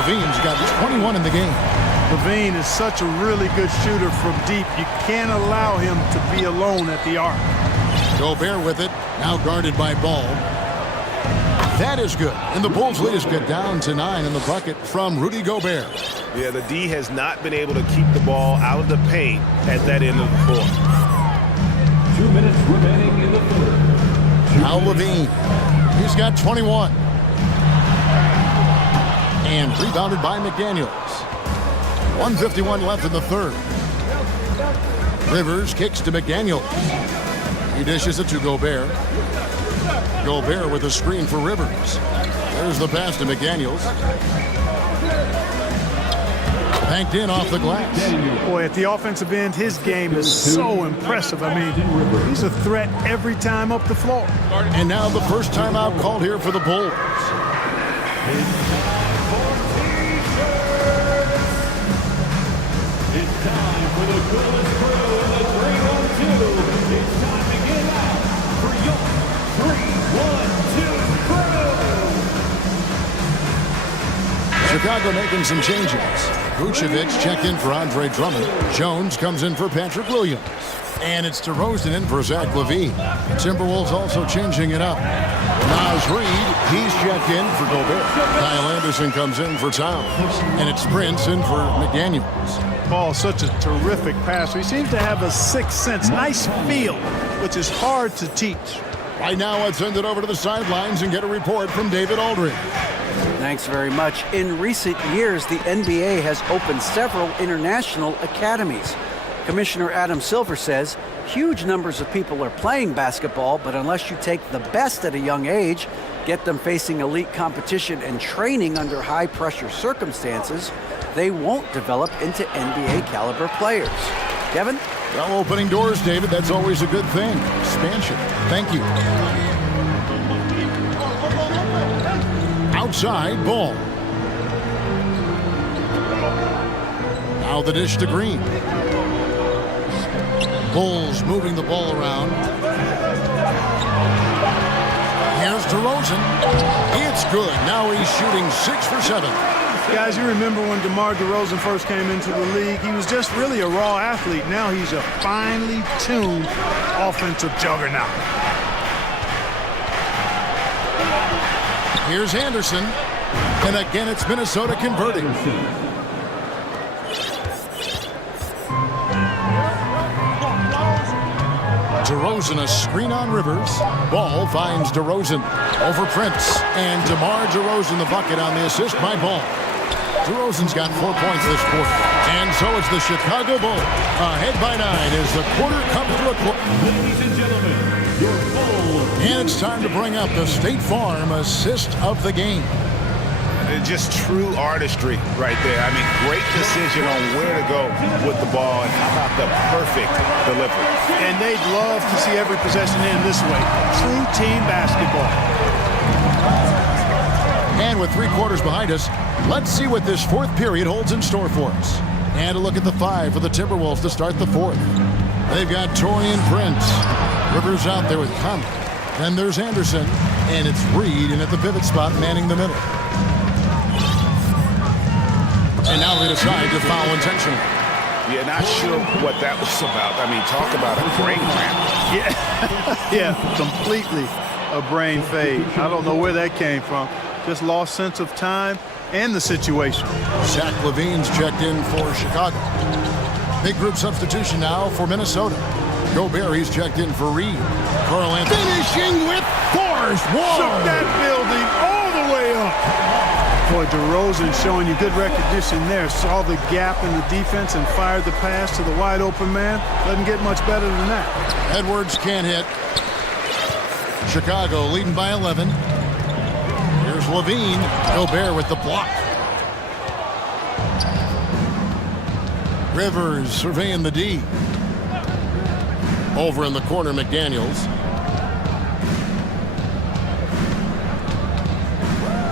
LaVine's got 21 in the game. LaVine is such a really good shooter from deep. You can't allow him to be alone at the arc. Gobert with it. Now guarded by Ball. That is good. And the Bulls lead is get down to 9 in the bucket from Rudy Gobert. Yeah, the D has not been able to keep the ball out of the paint at that end of the court. 2 minutes remaining in the third. Now LaVine. He's got 21. And rebounded by McDaniels. 1:51 left in the third. Rivers kicks to McDaniels. He dishes it to Gobert. Gobert with a screen for Rivers. There's the pass to McDaniels. Banked in off the glass. Boy, at the offensive end, his game is so impressive. I mean, he's a threat every time up the floor. And now the first timeout called here for the Bulls. It's time for the coolest crew in the 3-1-2. It's time to get out for your 3-1-2 crew. Chicago making some changes. Vucevic checked in for Andre Drummond. Jones comes in for Patrick Williams. And it's DeRozan in for Zach LaVine. Timberwolves also changing it up. Naz Reid, he's checked in for Gobert. Kyle Anderson comes in for Towns. And it's Prince in for McDaniels. Paul, such a terrific passer. He seems to have a sixth sense, nice feel, which is hard to teach. Right now, let's send it over to the sidelines and get a report from David Aldridge. Thanks very much. In recent years, the NBA has opened several international academies. Commissioner Adam Silver says huge numbers of people are playing basketball, but unless you take the best at a young age, get them facing elite competition and training under high-pressure circumstances, they won't develop into NBA-caliber players. Kevin? Well, opening doors, David, that's always a good thing. Expansion. Thank you. Outside ball. Now the dish to Green. Bulls moving the ball around. Here's DeRozan. It's good. Now he's shooting 6 for 7. Guys, you remember when DeMar DeRozan first came into the league, he was just really a raw athlete. Now he's a finely tuned offensive juggernaut. Here's Anderson. And again, it's Minnesota converting. DeRozan, a screen on Rivers. Ball finds DeRozan over Prince. And DeMar DeRozan the bucket on the assist by Ball. DeRozan's got 4 points this quarter. And so is the Chicago Bulls. Ahead by 9 as the quarter comes to a close. Ladies and gentlemen, your Bulls. And it's time to bring up the State Farm assist of the game. Just true artistry right there. I mean, great decision on where to go with the ball, and how about the perfect delivery. And they'd love to see every possession end this way. True team basketball. And with 3 quarters behind us, let's see what this fourth period holds in store for us. And a look at the 5 for the Timberwolves to start the fourth. They've got Taurean Prince. Rivers out there with Conley. Then there's Anderson, and it's Reed in at the pivot spot manning the middle. And now they decide to foul intentionally. Yeah, not sure what that was about. I mean, talk about a brain cramp. Yeah, completely a brain fade. I don't know where that came from. Just lost sense of time and the situation. Zach LaVine's checked in for Chicago. Big group substitution now for Minnesota. Gobert, he's checked in for Reed. Carl Anthony finishing with force. Shook that building all the way up. Boy, DeRozan showing you good recognition there. Saw the gap in the defense and fired the pass to the wide open man. Doesn't get much better than that. Edwards can't hit. Chicago leading by 11. Here's LaVine. Gobert with the block. Rivers surveying the D. Over in the corner, McDaniels.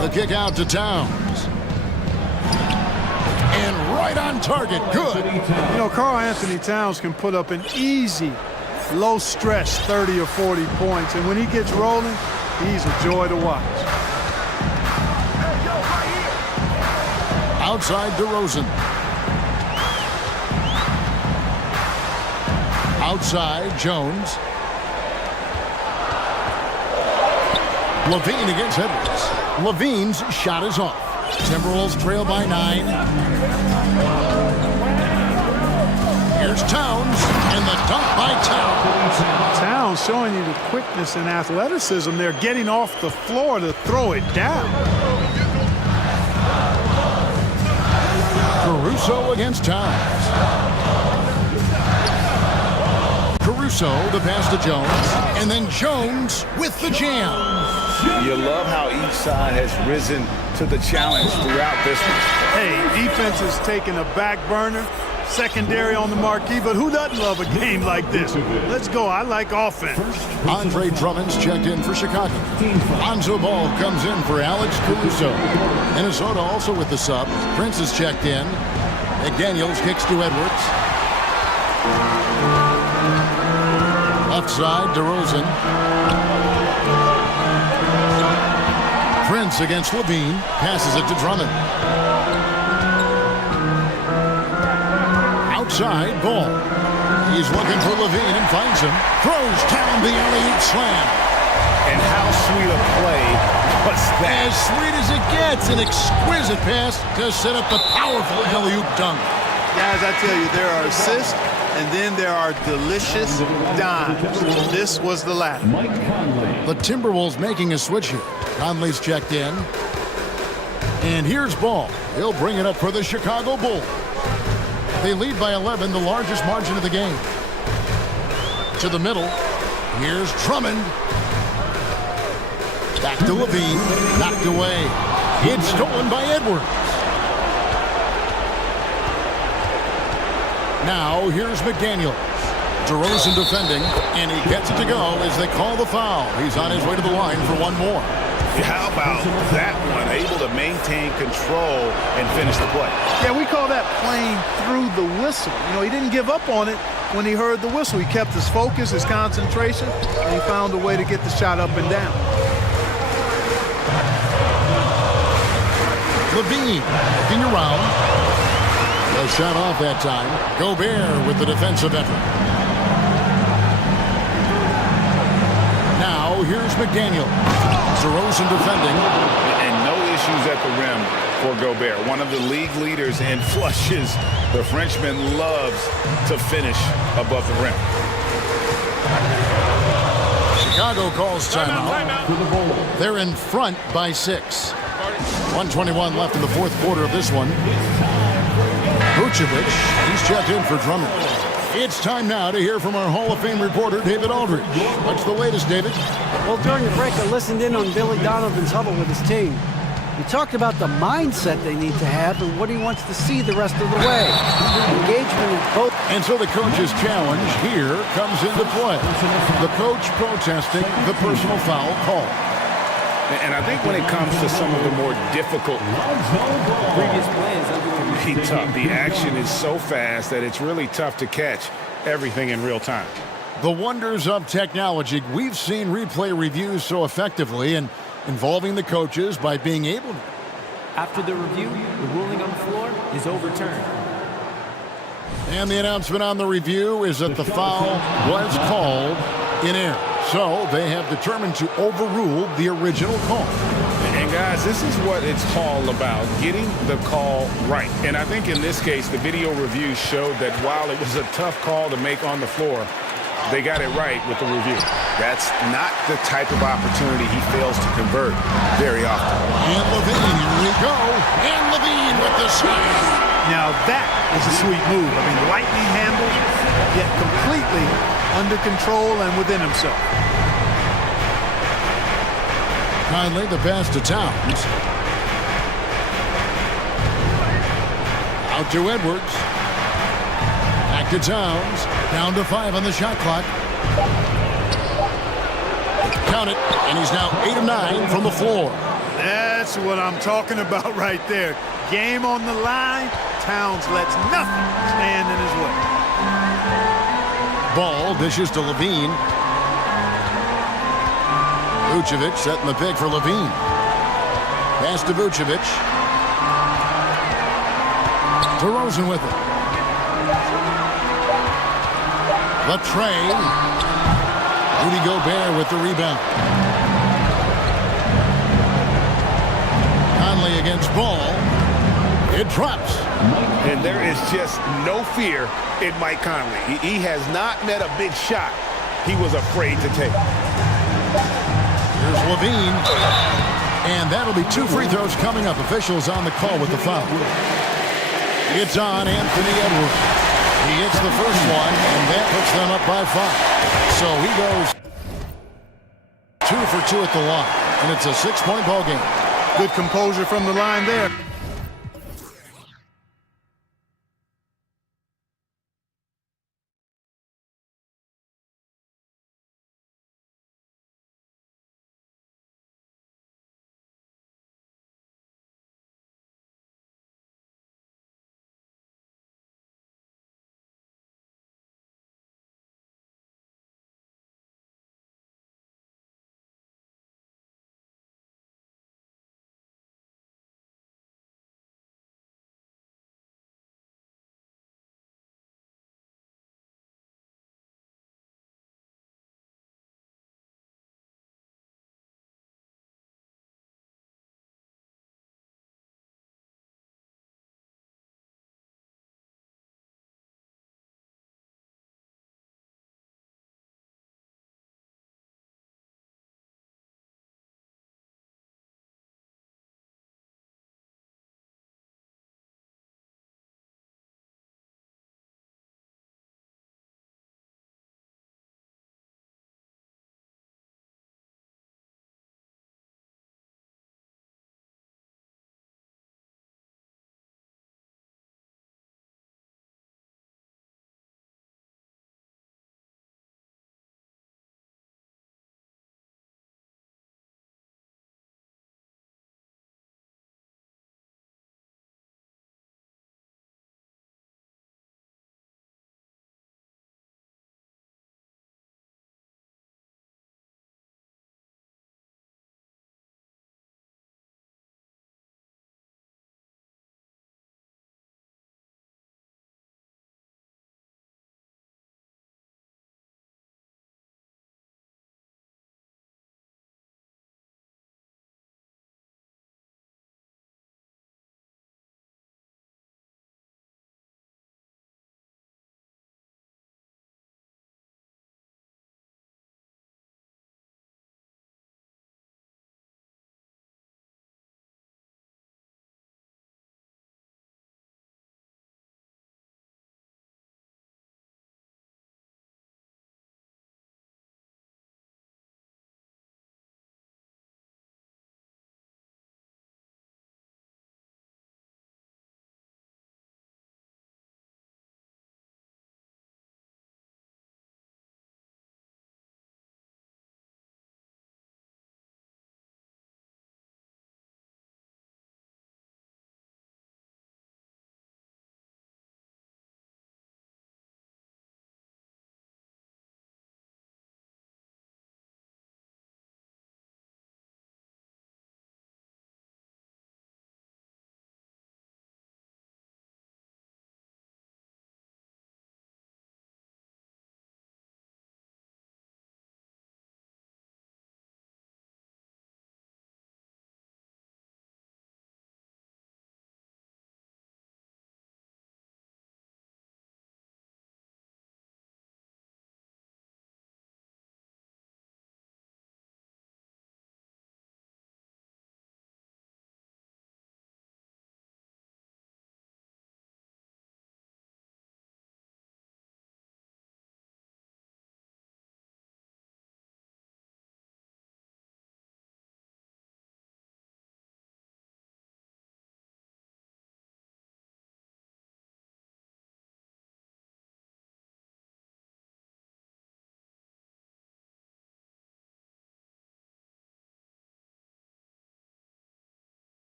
The kick out to Towns. And right on target. Good. You know, Karl Anthony Towns can put up an easy, low-stress 30 or 40 points. And when he gets rolling, he's a joy to watch. Outside DeRozan. Outside Jones. LaVine against Edwards. LaVine's shot is off. Timberwolves trail by 9. Here's Towns, and the dunk by Towns. Towns showing you the quickness and athleticism there, getting off the floor to throw it down. Caruso against Towns. Caruso, the pass to Jones, and then Jones with the jam. You love how each side has risen to the challenge throughout this one. Hey, defense is taking a back burner, secondary on the marquee, but who doesn't love a game like this? Let's go. I like offense. Andre Drummond's checked in for Chicago. Lonzo Ball comes in for Alex Caruso. Minnesota also with the sub. Prince is checked in. McDaniels kicks to Edwards. Left side, DeRozan. Prince against LaVine. Passes it to Drummond. side, Ball. He's looking for Levine and finds him. Throws down the alley-oop slam. And how sweet a play was that? As sweet as it gets. An exquisite pass to set up the powerful alley-oop dunk. Guys, I tell you, there are assists, and then there are delicious dimes. This was the latter. The Timberwolves making a switch here. Conley's checked in. And here's Ball. He'll bring it up for the Chicago Bulls. They lead by 11, the largest margin of the game. To the middle. Here's Drummond. Back to Levine. Knocked away. It's stolen by Edwards. Now here's McDaniels. DeRozan defending, and he gets it to go as they call the foul. He's on his way to the line for one more. How about that one? Able to maintain control and finish the play. Yeah, we call that playing through the whistle. You know, he didn't give up on it when he heard the whistle. He kept his focus, his concentration, and he found a way to get the shot up and down. Levine looking around. The shot off that time. Gobert with the defensive effort. Now here's McDaniel. DeRozan defending. And no issues at the rim for Gobert. One of the league leaders in flushes. The Frenchman loves to finish above the rim. Chicago calls timeout. They're in front by 6. 1:21 left in the fourth quarter of this one. Vucevic, he's checked in for Drummond. It's time now to hear from our Hall of Fame reporter, David Aldridge. What's the latest, David? Well, during the break, I listened in on Billy Donovan's huddle with his team. He talked about the mindset they need to have and what he wants to see the rest of the way. Engagement in both. And so the coach's challenge here comes into play. The coach protesting the personal foul call. And I think when it comes to some of the more difficult Previous play is underway. tough. The action is so fast that it's really tough to catch everything in real time. The wonders of technology. We've seen replay reviews so effectively and involving the coaches by being able to. After the review, the ruling on the floor is overturned. And the announcement on the review is that the foul was called in error. So they have determined to overrule the original call. And guys, this is what it's all about, getting the call right. And I think in this case, the video review showed that while it was a tough call to make on the floor, they got it right with the review. That's not the type of opportunity he fails to convert very often. And Levine, here we go. And Levine with the slam. Now that is a sweet move. I mean, lightning handle, yet completely under control and within himself. Conley, the pass to Towns. Out to Edwards. Back to Towns. Down to 5 on the shot clock. Count it, and he's now 8 of 9 from the floor. That's what I'm talking about right there. Game on the line. Towns lets nothing stand in his way. Ball dishes to Levine. Vucevic setting the pick for Levine. Pass to Vucevic. DeRozan with it. The tray. Rudy Gobert with the rebound. Conley against Ball. It drops. And there is just no fear in Mike Conley. He has not met a big shot he was afraid to take. Here's Levine. And that'll be 2 free throws coming up. Officials on the call with the foul. It's on Anthony Edwards. He hits the first one, and that puts them up by 5. So he goes 2 for 2 at the line. And it's a 6-point ball game. Good composure from the line there.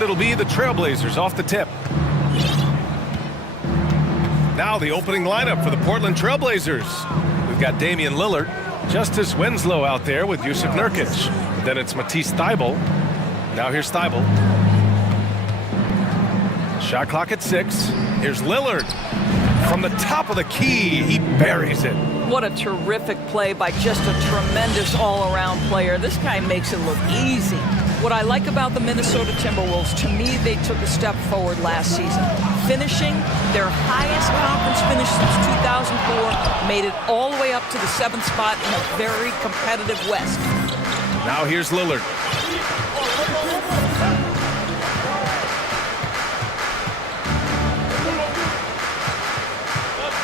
And it'll be the Trailblazers off the tip. Now the opening lineup for the Portland Trailblazers. We've got Damian Lillard, Justice Winslow out there with Yusuf Nurkic. Then it's Matisse Thybulle. Now here's Thybulle. Shot clock at 6. Here's Lillard. From the top of the key, he buries it. What a terrific play by just a tremendous all-around player. This guy makes it look easy. What I like about the Minnesota Timberwolves, to me, they took a step forward last season. Finishing their highest conference finish since 2004, made it all the way up to the 7th spot in a very competitive West. Now here's Lillard.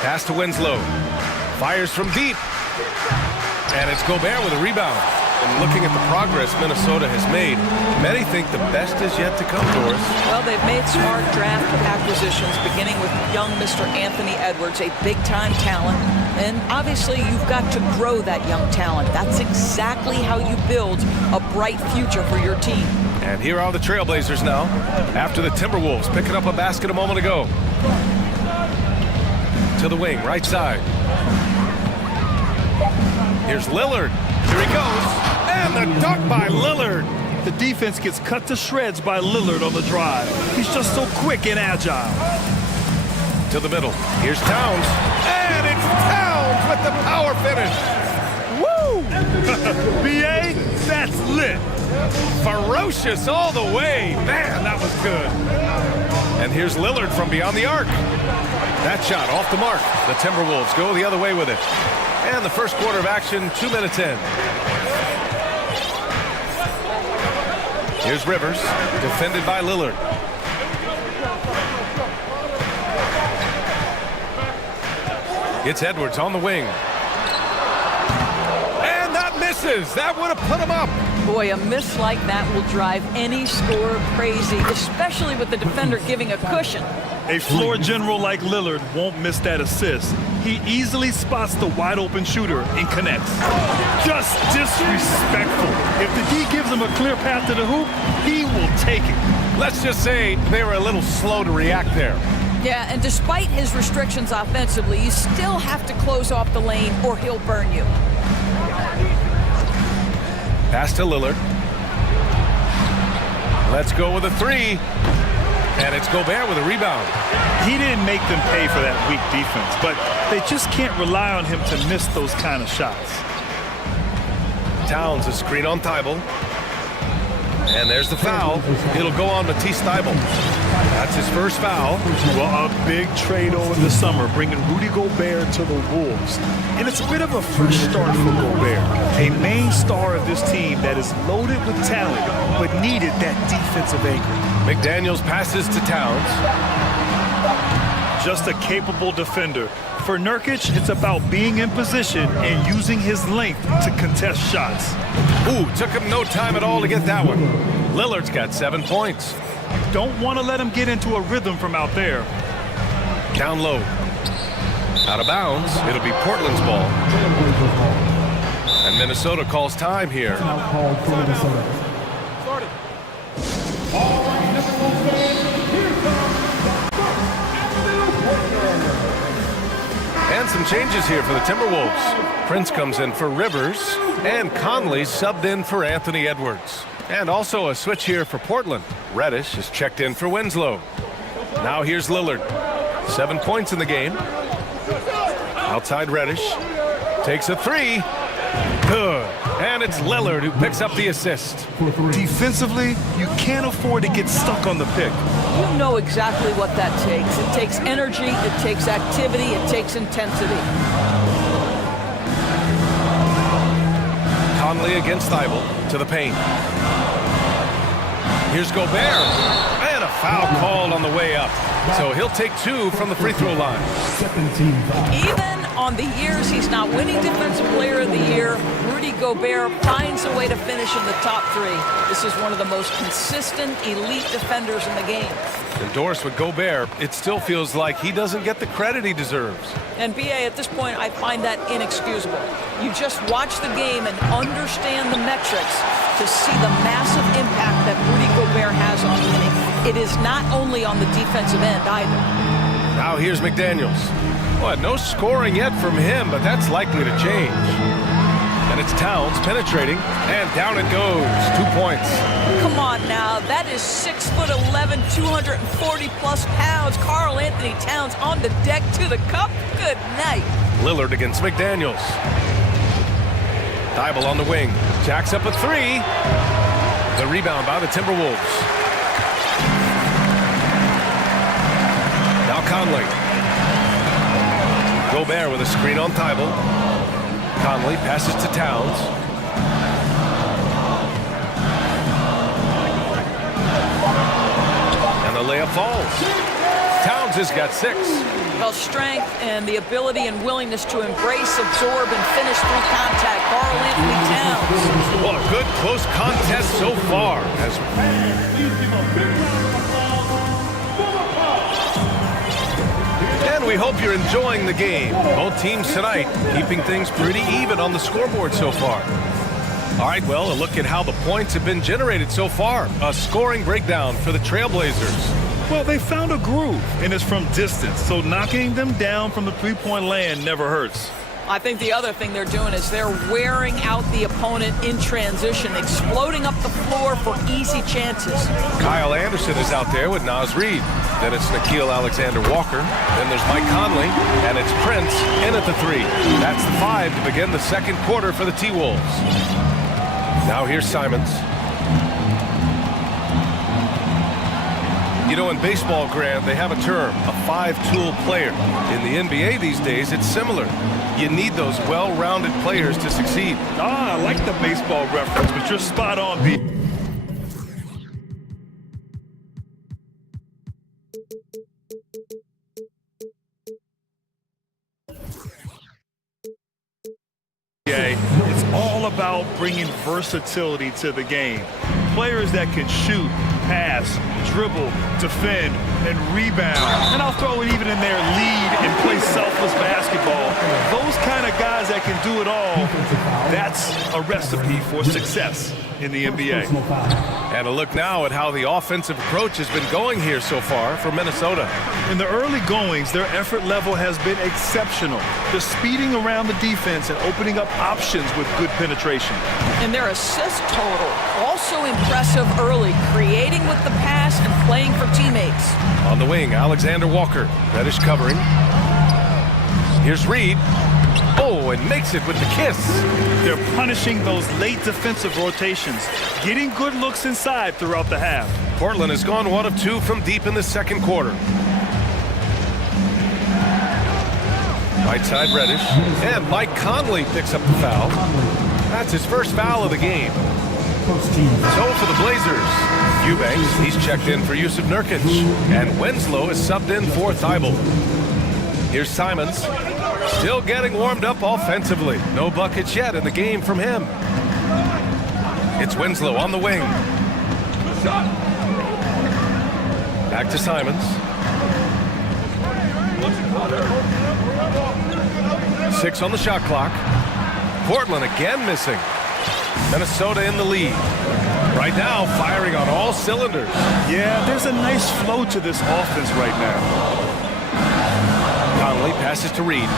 Pass to Winslow. Fires from deep. And it's Gobert with a rebound. And looking at the progress Minnesota has made, many think the best is yet to come, Doris. Well, they've made smart draft acquisitions, beginning with young Mr. Anthony Edwards, a big-time talent. And obviously, you've got to grow that young talent. That's exactly how you build a bright future for your team. And here are the Trailblazers now, after the Timberwolves picking up a basket a moment ago. To the wing, right side. Here's Lillard. Here he goes. And the dunk by Lillard. The defense gets cut to shreds by Lillard on the drive. He's just so quick and agile. To the middle. Here's Towns. And it's Towns with the power finish. Woo! BA, that's lit. Ferocious all the way. Man, that was good. And here's Lillard from beyond the arc. That shot off the mark. The Timberwolves go the other way with it. And the first quarter of action, 2 minutes in. Here's Rivers, defended by Lillard. It's Edwards on the wing. And that misses. That would have put him up. Boy, a miss like that will drive any scorer crazy, especially with the defender giving a cushion. A floor general like Lillard won't miss that assist. He easily spots the wide open shooter and connects. Just disrespectful. If the D gives him a clear path to the hoop, he will take it. Let's just say they were a little slow to react there. Yeah, and despite his restrictions offensively, you still have to close off the lane or he'll burn you. Pass to Lillard. Let's go with a 3. And it's Gobert with a rebound. He didn't make them pay for that weak defense, but they just can't rely on him to miss those kind of shots. Towns, a screen on Thybulle. And there's the foul. It'll go on Matisse Thybulle. That's his first foul. Well, a big trade over the summer, bringing Rudy Gobert to the Wolves. And it's a bit of a fresh start for Gobert, a main star of this team that is loaded with talent, but needed that defensive anchor. McDaniels passes to Towns. Just a capable defender. For Nurkic, it's about being in position and using his length to contest shots. Ooh, took him no time at all to get that one. Lillard's got 7 points. Don't want to let him get into a rhythm from out there. Down low. Out of bounds. It'll be Portland's ball. And Minnesota calls time here. And some changes here for the Timberwolves. Prince comes in for Rivers, and Conley subbed in for Anthony Edwards. And also a switch here for Portland. Reddish is checked in for Winslow. Now here's Lillard. 7 points in the game. Outside Reddish. Takes a 3. Good. And it's Lillard who picks up the assist. Defensively, you can't afford to get stuck on the pick. You know exactly what that takes. It takes energy, it takes activity, it takes intensity. Conley against Thybulle to the paint. Here's Gobert. And a foul called on the way up. So he'll take 2 from the free throw line. Even on the years he's not winning Defensive Player of the Year, Rudy Gobert finds a way to finish in the top three. This is one of the most consistent, elite defenders in the game. Endorsed with Gobert, it still feels like he doesn't get the credit he deserves. And BA, at this point, I find that inexcusable. You just watch the game and understand the metrics to see the massive impact that Rudy Gobert has on winning. It is not only on the defensive end either. Now here's McDaniels. Well, no scoring yet from him, but that's likely to change. And it's Towns penetrating, and down it goes. 2 points. Come on now, that is 6'11", 240-plus pounds. Karl Anthony Towns on the deck to the cup. Good night. Lillard against McDaniels. Thibault on the wing. Jacks up a three. The rebound by the Timberwolves. Now Conley. Gobert with a screen on Thibault. Conley passes to Towns. And the layup falls. Towns has got 6. Well, strength and the ability and willingness to embrace, absorb, and finish through contact. Karl Anthony Towns. Well, a good close contest so far. And we hope you're enjoying the game. Both teams tonight keeping things pretty even on the scoreboard so far. All right, well, a look at how the points have been generated so far. A scoring breakdown for the Trailblazers. Well, they found a groove, and it's from distance, so knocking them down from the three-point land never hurts. I think the other thing they're doing is they're wearing out the opponent in transition, exploding up the floor for easy chances. Kyle Anderson is out there with Naz Reid. Then it's Nickeil Alexander-Walker. Then there's Mike Conley, and it's Prince in at the 3. That's the 5 to begin the second quarter for the T-Wolves. Now here's Simons. You know, in baseball, Grant, they have a term, a 5-tool player. In the NBA these days, it's similar. You need those well-rounded players to succeed. I like the baseball reference, but you're spot on, B. It's all about bringing versatility to the game. Players that can shoot, pass, dribble, defend, and rebound. And I'll throw it even in there, lead and play selfless basketball. Those kind of guys that can do it all, that's a recipe for success in the NBA. And a look now at how the offensive approach has been going here so far for Minnesota. In the early goings, their effort level has been exceptional. They're speeding around the defense and opening up options with good penetration. And their assist total, also impressive early, creating with the pass and playing for teammates. On the wing, Alexander Walker. Reddish covering. Here's Reid. Oh, and makes it with the kiss. They're punishing those late defensive rotations, getting good looks inside throughout the half. Portland has gone 1 of 2 from deep in the second quarter. Right side Reddish. And Mike Conley picks up the foul. That's his first foul of the game. So for the Blazers, Eubanks, he's checked in for Yusuf Nurkic. And Winslow is subbed in for Thibault. Here's Simons. Still getting warmed up offensively. No buckets yet in the game from him. It's Winslow on the wing. Back to Simons. 6 on the shot clock. Portland again missing. Minnesota in the lead. Right now, firing on all cylinders. Yeah, there's a nice flow to this offense right now. Conley passes to Reid.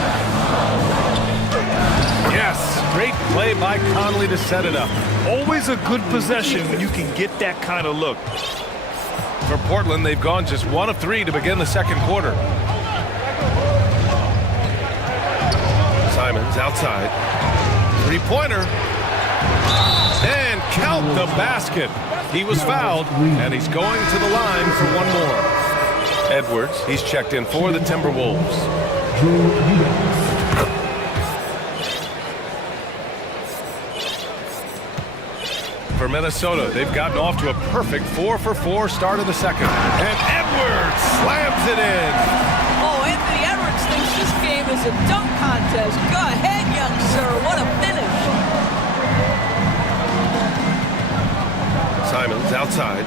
Yes, great play by Conley to set it up. Always a good possession when you can get that kind of look. For Portland, they've gone just 1 of 3 to begin the second quarter. Simons outside. 3-pointer. And count the basket. He was fouled, and he's going to the line for one more. Edwards, he's checked in for the Timberwolves. For Minnesota, they've gotten off to a perfect 4-for-4 start of the second. And Edwards slams it in. Oh, Anthony Edwards thinks this game is a dunk contest. Go ahead, young sir. What a finish. Outside.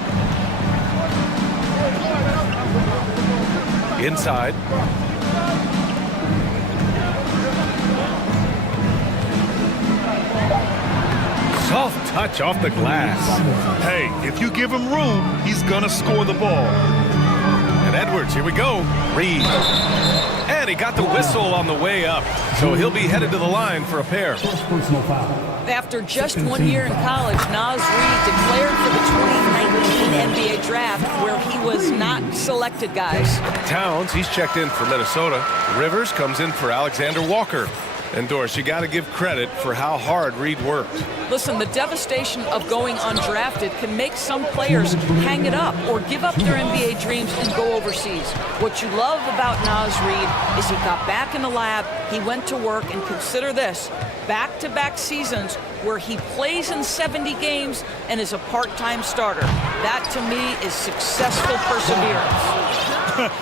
Inside. Soft touch off the glass. Hey, if you give him room, he's gonna score the ball. And Edwards, here we go. Reed. And he got the whistle on the way up. So he'll be headed to the line for a pair. After just 1 year in college, Naz Reid declared for the 2019 NBA draft, where he was not selected, guys. Towns, he's checked in for Minnesota. Rivers comes in for Alexander Walker. And Doris, you got to give credit for how hard Reed worked. Listen, the devastation of going undrafted can make some players hang it up or give up their NBA dreams and go overseas. What you love about Naz Reid is he got back in the lab, he went to work, and consider this, back-to-back seasons where he plays in 70 games and is a part-time starter. That, to me, is successful perseverance.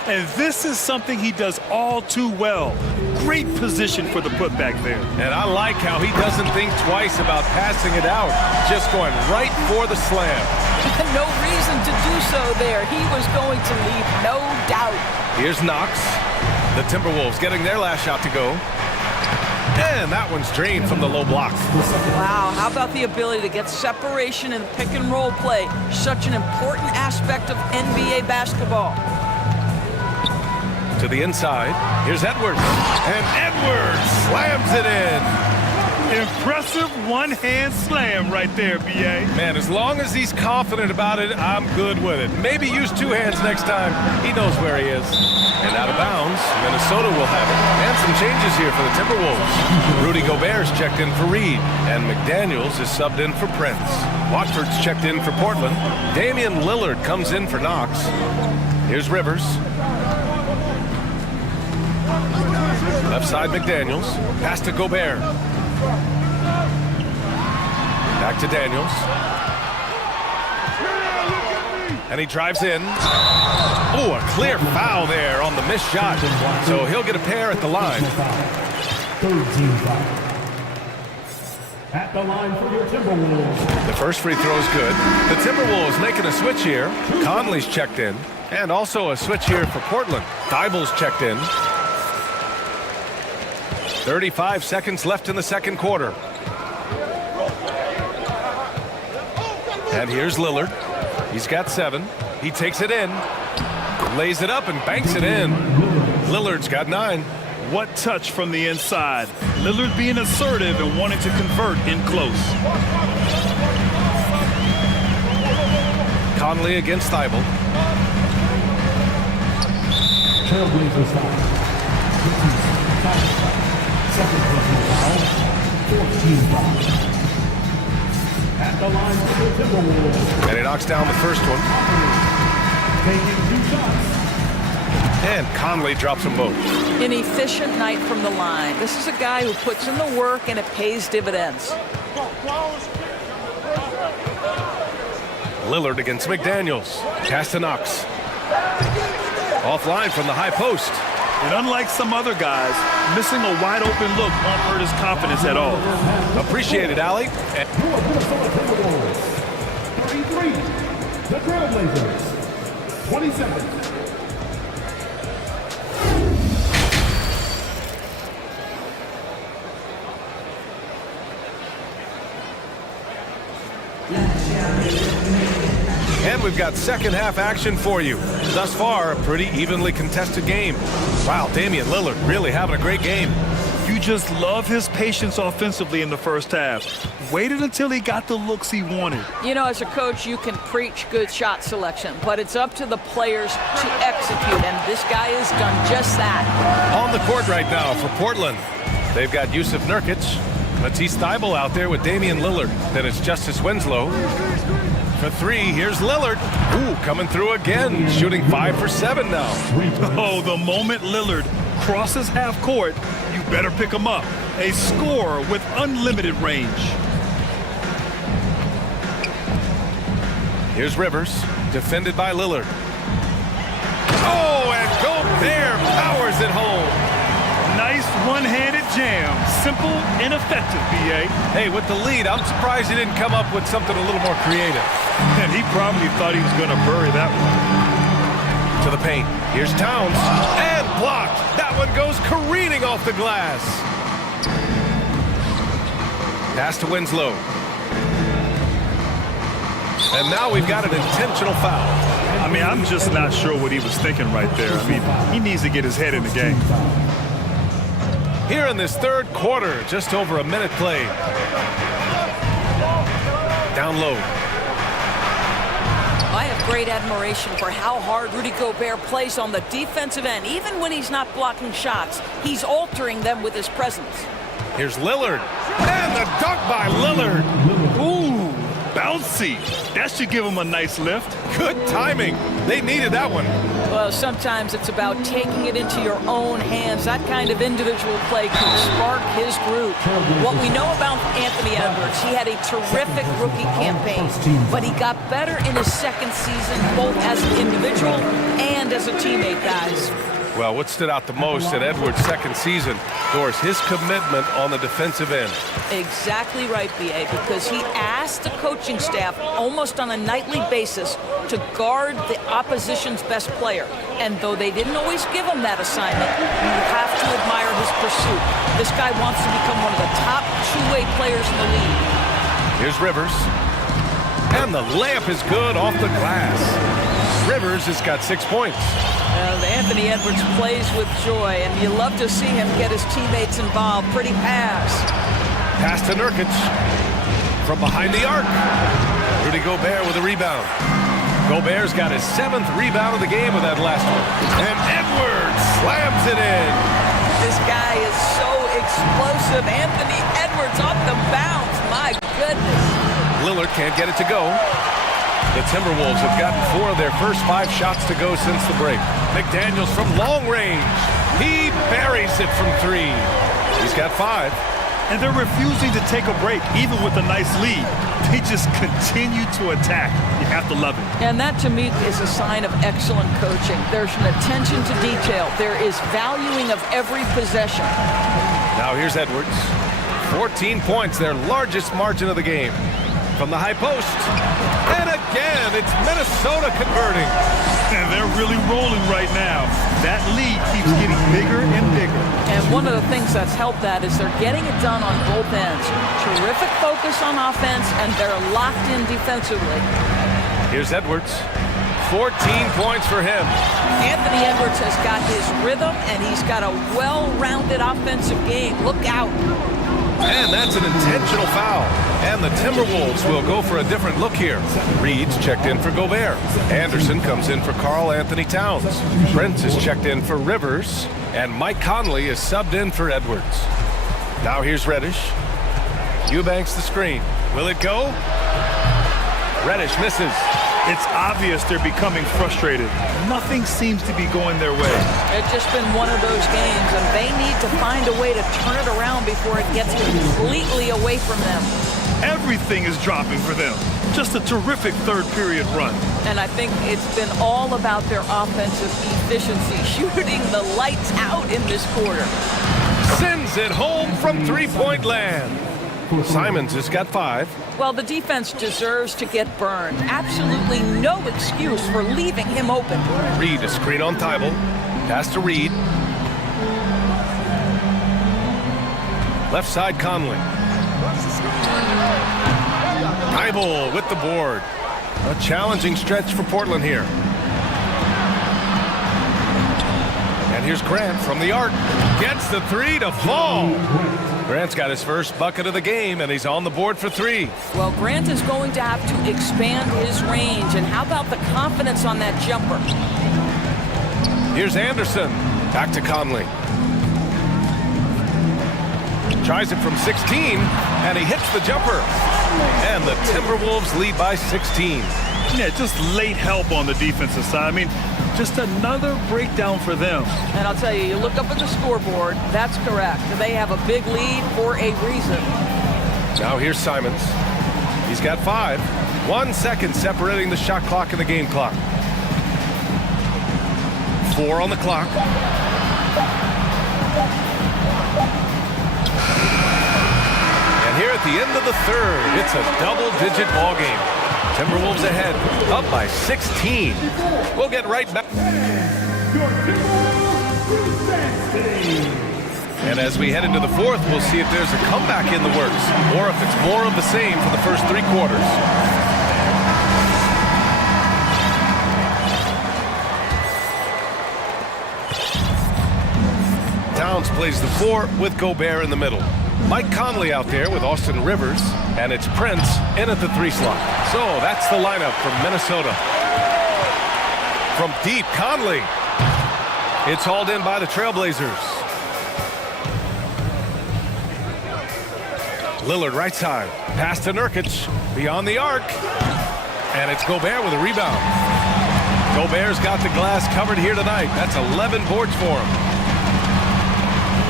And this is something he does all too well. Great position for the putback there. And I like how he doesn't think twice about passing it out, just going right for the slam. No reason to do so there. He was going to leave, no doubt. Here's Knox. The Timberwolves getting their last shot to go. And that one's drained from the low block. Wow, how about the ability to get separation in pick and roll play? Such an important aspect of NBA basketball. To the inside, here's Edwards. And Edwards slams it in. Impressive one-hand slam right there, B.A. Man, as long as he's confident about it, I'm good with it. Maybe use two hands next time. He knows where he is. And out of bounds, Minnesota will have it. And some changes here for the Timberwolves. Rudy Gobert's checked in for Reed. And McDaniels is subbed in for Prince. Watford's checked in for Portland. Damian Lillard comes in for Knox. Here's Rivers. Left side McDaniels. Pass to Gobert. Back to Daniels. And he drives in. Oh, a clear foul there on the missed shot. So he'll get a pair at the line. Third team foul. At the line for your Timberwolves. The first free throw is good. The Timberwolves making a switch here. Conley's checked in. And also a switch here for Portland. Dyble's checked in. 35 seconds left in the second quarter. And here's Lillard. He's got 7. He takes it in, lays it up and banks it in. Lillard's got 9. What touch from the inside. Lillard being assertive and wanting to convert in close. Conley against Thibault. Trailblazers foul. Second personal foul. 14 foul. At the line for the Timberwolves. And he knocks down the first one. Taking 2 shots. And Conley drops them both. An efficient night from the line. This is a guy who puts in the work and it pays dividends. Lillard against McDaniels. Pass to Knox. Offline from the high post. And unlike some other guys, missing a wide open look won't hurt his confidence at all. Appreciate it, Allie. 33, the Trailblazers. 27. And we've got second half action for you. Thus far, a pretty evenly contested game. Wow, Damian Lillard really having a great game. You just love his patience offensively in the first half. Waited until he got the looks he wanted. You know, as a coach, you can preach good shot selection, but it's up to the players to execute, and this guy has done just that. On the court right now for Portland, they've got Yusuf Nurkic, Matisse Thybulle out there with Damian Lillard. Then it's Justice Winslow. For 3, here's Lillard. Ooh, coming through again, shooting 5 for 7 now. Oh, the moment Lillard crosses half court, you better pick him up. A scorer with unlimited range. Here's Rivers, defended by Lillard. Oh, and Gobert powers it home. Nice one-handed jam. Simple and effective, B.A. Hey, with the lead, I'm surprised he didn't come up with something a little more creative. And he probably thought he was going to bury that one. To the paint. Here's Towns. And blocked. That one goes careening off the glass. Pass to Winslow. And now we've got an intentional foul. I mean, I'm just not sure what he was thinking right there. I mean, he needs to get his head in the game. Here in this third quarter, just over a minute played. Down low. I have great admiration for how hard Rudy Gobert plays on the defensive end. Even when he's not blocking shots, he's altering them with his presence. Here's Lillard. And the dunk by Lillard. Ooh, bouncy. That should give him a nice lift. Good timing. They needed that one. Well, sometimes it's about taking it into your own hands. That kind of individual play can spark his group. What we know about Anthony Edwards, he had a terrific rookie campaign, but he got better in his second season, both as an individual and as a teammate, guys. Well, what stood out the most in Edwards' second season, Doris, his commitment on the defensive end. Exactly right, B.A., because he asked the coaching staff almost on a nightly basis to guard the opposition's best player. And though they didn't always give him that assignment, you have to admire his pursuit. This guy wants to become one of the top two-way players in the league. Here's Rivers. And the layup is good off the glass. Rivers has got 6 points. Anthony Edwards plays with joy, and you love to see him get his teammates involved. Pretty pass. Pass to Nurkic. From behind the arc. Rudy Gobert with a rebound. Gobert's got his 7th rebound of the game with that last one. And Edwards slams it in. This guy is so explosive. Anthony Edwards off the bounce. My goodness. Lillard can't get it to go. The Timberwolves have gotten 4 of their first 5 shots to go since the break. McDaniels from long range. He buries it from 3. He's got 5. And they're refusing to take a break, even with a nice lead. They just continue to attack. You have to love it. And that, to me, is a sign of excellent coaching. There's an attention to detail. There is valuing of every possession. Now here's Edwards. 14 points, their largest margin of the game. From the high post. And again, it's Minnesota converting. And they're really rolling right now. That lead keeps getting bigger and bigger. And one of the things that's helped that is they're getting it done on both ends. Terrific focus on offense, and they're locked in defensively. Here's Edwards. 14 points for him. Anthony Edwards has got his rhythm, and he's got a well-rounded offensive game. Look out. And that's an intentional foul. And the Timberwolves will go for a different look here. Reed's checked in for Gobert. Anderson comes in for Karl Anthony Towns. Prince is checked in for Rivers. And Mike Conley is subbed in for Edwards. Now here's Reddish. Eubanks the screen. Will it go? Reddish misses. It's obvious they're becoming frustrated. Nothing seems to be going their way. It's just been one of those games, and they need to find a way to turn it around before it gets completely away from them. Everything is dropping for them. Just a terrific third period run. And I think it's been all about their offensive efficiency, shooting the lights out in this quarter. Sends it home from three-point land. Simons has got 5. Well, the defense deserves to get burned. Absolutely no excuse for leaving him open. Reed, a screen on Thibault. Pass to Reed. Left side, Conley. Thibault with the board. A challenging stretch for Portland here. And here's Grant from the arc. Gets the 3 to fall. Grant's got his first bucket of the game, and he's on the board for 3. Well, Grant is going to have to expand his range. And how about the confidence on that jumper? Here's Anderson. Back to Conley. Tries it from 16, and he hits the jumper. And the Timberwolves lead by 16. Yeah, just late help on the defensive side. I mean, just another breakdown for them. And I'll tell you, you look up at the scoreboard, that's correct. They have a big lead for a reason. Now here's Simons. He's got 5. 1 second separating the shot clock and the game clock. 4 on the clock. here at the end of the third. It's a double-digit ball game. Timberwolves ahead, up by 16. We'll get right back. And as we head into the fourth, we'll see if there's a comeback in the works, or if it's more of the same for the first three quarters. Towns plays the 4 with Gobert in the middle. Mike Conley out there with Austin Rivers, and it's Prince in at the 3 slot. So that's the lineup from Minnesota. From deep, Conley. It's hauled in by the Trailblazers. Lillard right side. Pass to Nurkic. Beyond the arc. And it's Gobert with a rebound. Gobert's got the glass covered here tonight. That's 11 boards for him.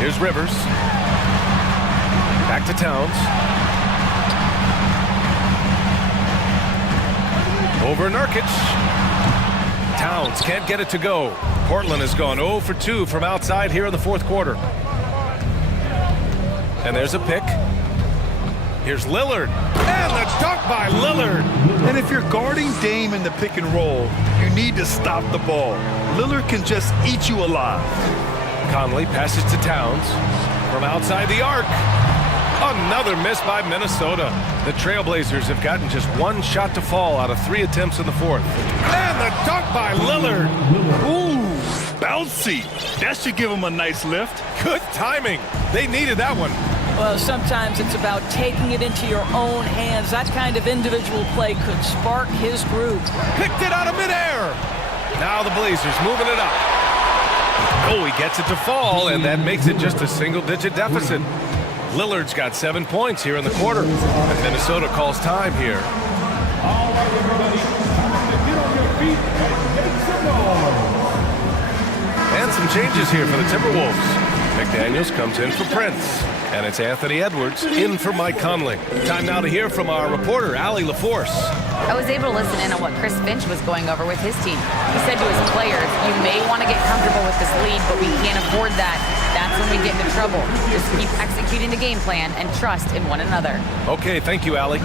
Here's Rivers. Back to Towns. Over Nurkic. Towns can't get it to go. Portland has gone 0 for 2 from outside here in the fourth quarter. And there's a pick. Here's Lillard. And the dunk by Lillard. And if you're guarding Dame in the pick and roll, you need to stop the ball. Lillard can just eat you alive. Conley passes to Towns from outside the arc. Another miss by Minnesota. The Trailblazers have gotten just one shot to fall out of 3 attempts in the fourth. And the dunk by Lillard. Ooh, bouncy. That should give him a nice lift. Good timing. They needed that one. Well, sometimes it's about taking it into your own hands. That kind of individual play could spark his groove. Picked it out of midair. Now the Blazers moving it up. Oh, he gets it to fall, and that makes it just a single-digit deficit. Lillard's got 7 points here in the quarter, and Minnesota calls time here. All right, everybody, time to get on your feet and make some noise. And some changes here for the Timberwolves. McDaniels comes in for Prince, and it's Anthony Edwards in for Mike Conley. Time now to hear from our reporter, Allie LaForce. I was able to listen in on what Chris Finch was going over with his team. He said to his players, you may want to get comfortable with this lead, but we can't afford that. That's when we get into trouble. Just keep executing the game plan and trust in one another. Okay, thank you, Allie.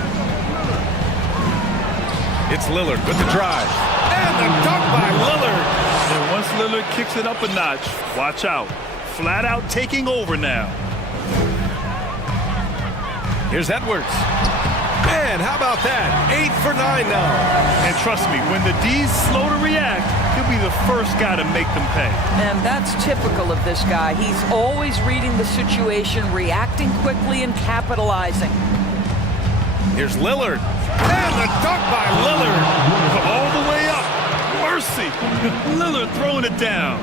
It's Lillard with the drive. And the dunk by Lillard. And once Lillard kicks it up a notch, watch out. Flat out taking over now. Here's Edwards. And how about that? 8 for 9 now. And trust me, when the D's slow to react, he'll be the first guy to make them pay. And that's typical of this guy. He's always reading the situation, reacting quickly, and capitalizing. Here's Lillard. And the dunk by Lillard. All the way up. Mercy. Lillard throwing it down.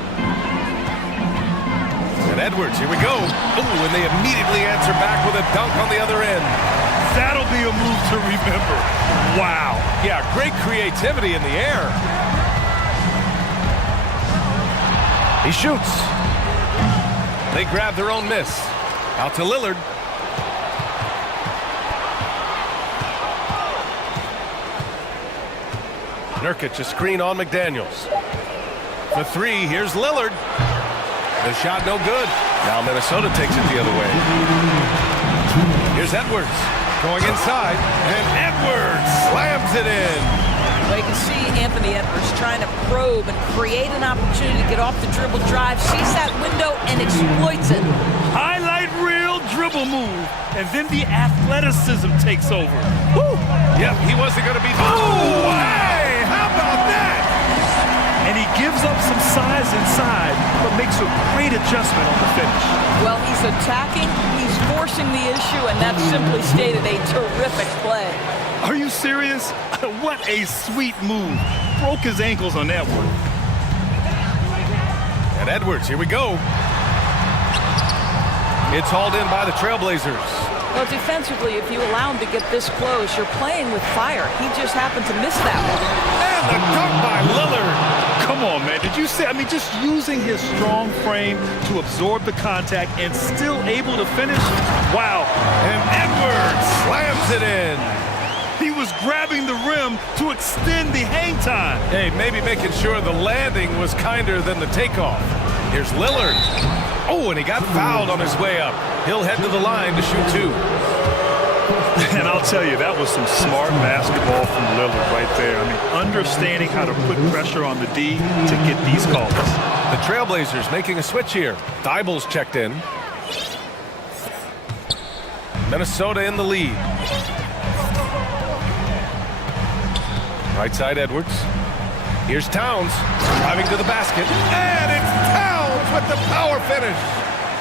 And Edwards, here we go. Ooh, and they immediately answer back with a dunk on the other end. That'll be a move to remember. Wow. Yeah, great creativity in the air. He shoots. They grab their own miss. Out to Lillard. Nurkic, a screen on McDaniels. For 3, here's Lillard. The shot no good. Now Minnesota takes it the other way. Here's Edwards going inside, and Edwards slams it in. Well, you can see Anthony Edwards trying to probe and create an opportunity to get off the dribble drive, sees that window and exploits it. Highlight reel dribble move, and then the athleticism takes over. Woo! Yep, he wasn't going to be. Oh, hey! How about that? And he gives up some size inside, but makes a great adjustment on the finish. Well, he's attacking, he's forcing the issue, and that's simply stated a terrific play. Are you serious? What a sweet move. Broke his ankles on that one. And Edwards, here we go. It's hauled in by the Trailblazers. Well, defensively, if you allow him to get this close, you're playing with fire. He just happened to miss that one. And the dunk by Lillard. Come on, man. Did you see? I mean, just using his strong frame to absorb the contact and still able to finish. Wow. And Edwards slams it in. He was grabbing the rim to extend the hang time. Hey, maybe making sure the landing was kinder than the takeoff. Here's Lillard. Oh, and he got fouled on his way up. He'll head to the line to shoot 2. And I'll tell you, that was some smart basketball from Lillard right there. I mean, understanding how to put pressure on the D to get these calls. The Trailblazers making a switch here. Dible's checked in. Minnesota in the lead. Right side Edwards. Here's Towns driving to the basket. And it's Towns with the power finish.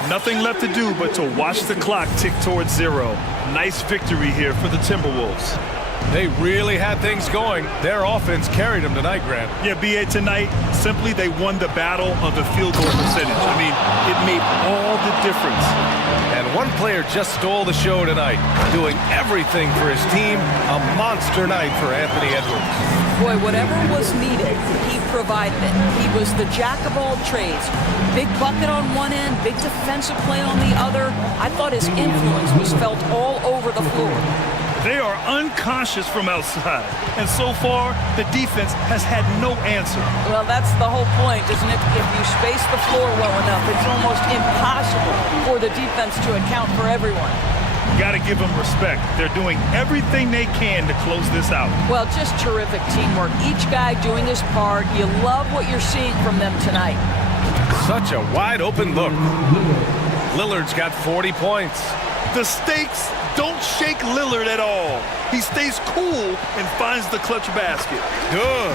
Nothing left to do but to watch the clock tick towards 0. Nice victory here for the Timberwolves. They really had things going. Their offense carried them tonight, Grant. Yeah, BA, tonight, simply they won the battle of the field goal percentage. I mean, it made all the difference. And one player just stole the show tonight, doing everything for his team. A monster night for Anthony Edwards. Boy, whatever was needed, he provided it. He was the jack of all trades. Big bucket on one end, big defensive play on the other. I thought his influence was felt all over the floor. They are unconscious from outside. And so far, the defense has had no answer. Well, that's the whole point, isn't it? If you space the floor well enough, it's almost impossible for the defense to account for everyone. Got to give them respect. They're doing everything they can to close this out. Well, just terrific teamwork. Each guy doing his part. You love what you're seeing from them tonight. Such a wide open look. Lillard's got 40 points. The stakes don't shake Lillard at all. He stays cool and finds the clutch basket. Good.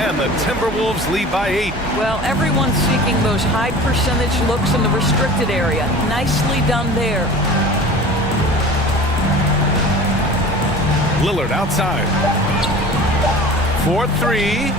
And the Timberwolves lead by 8. Well, everyone's seeking those high percentage looks in the restricted area. Nicely done there. Lillard outside. 4-3.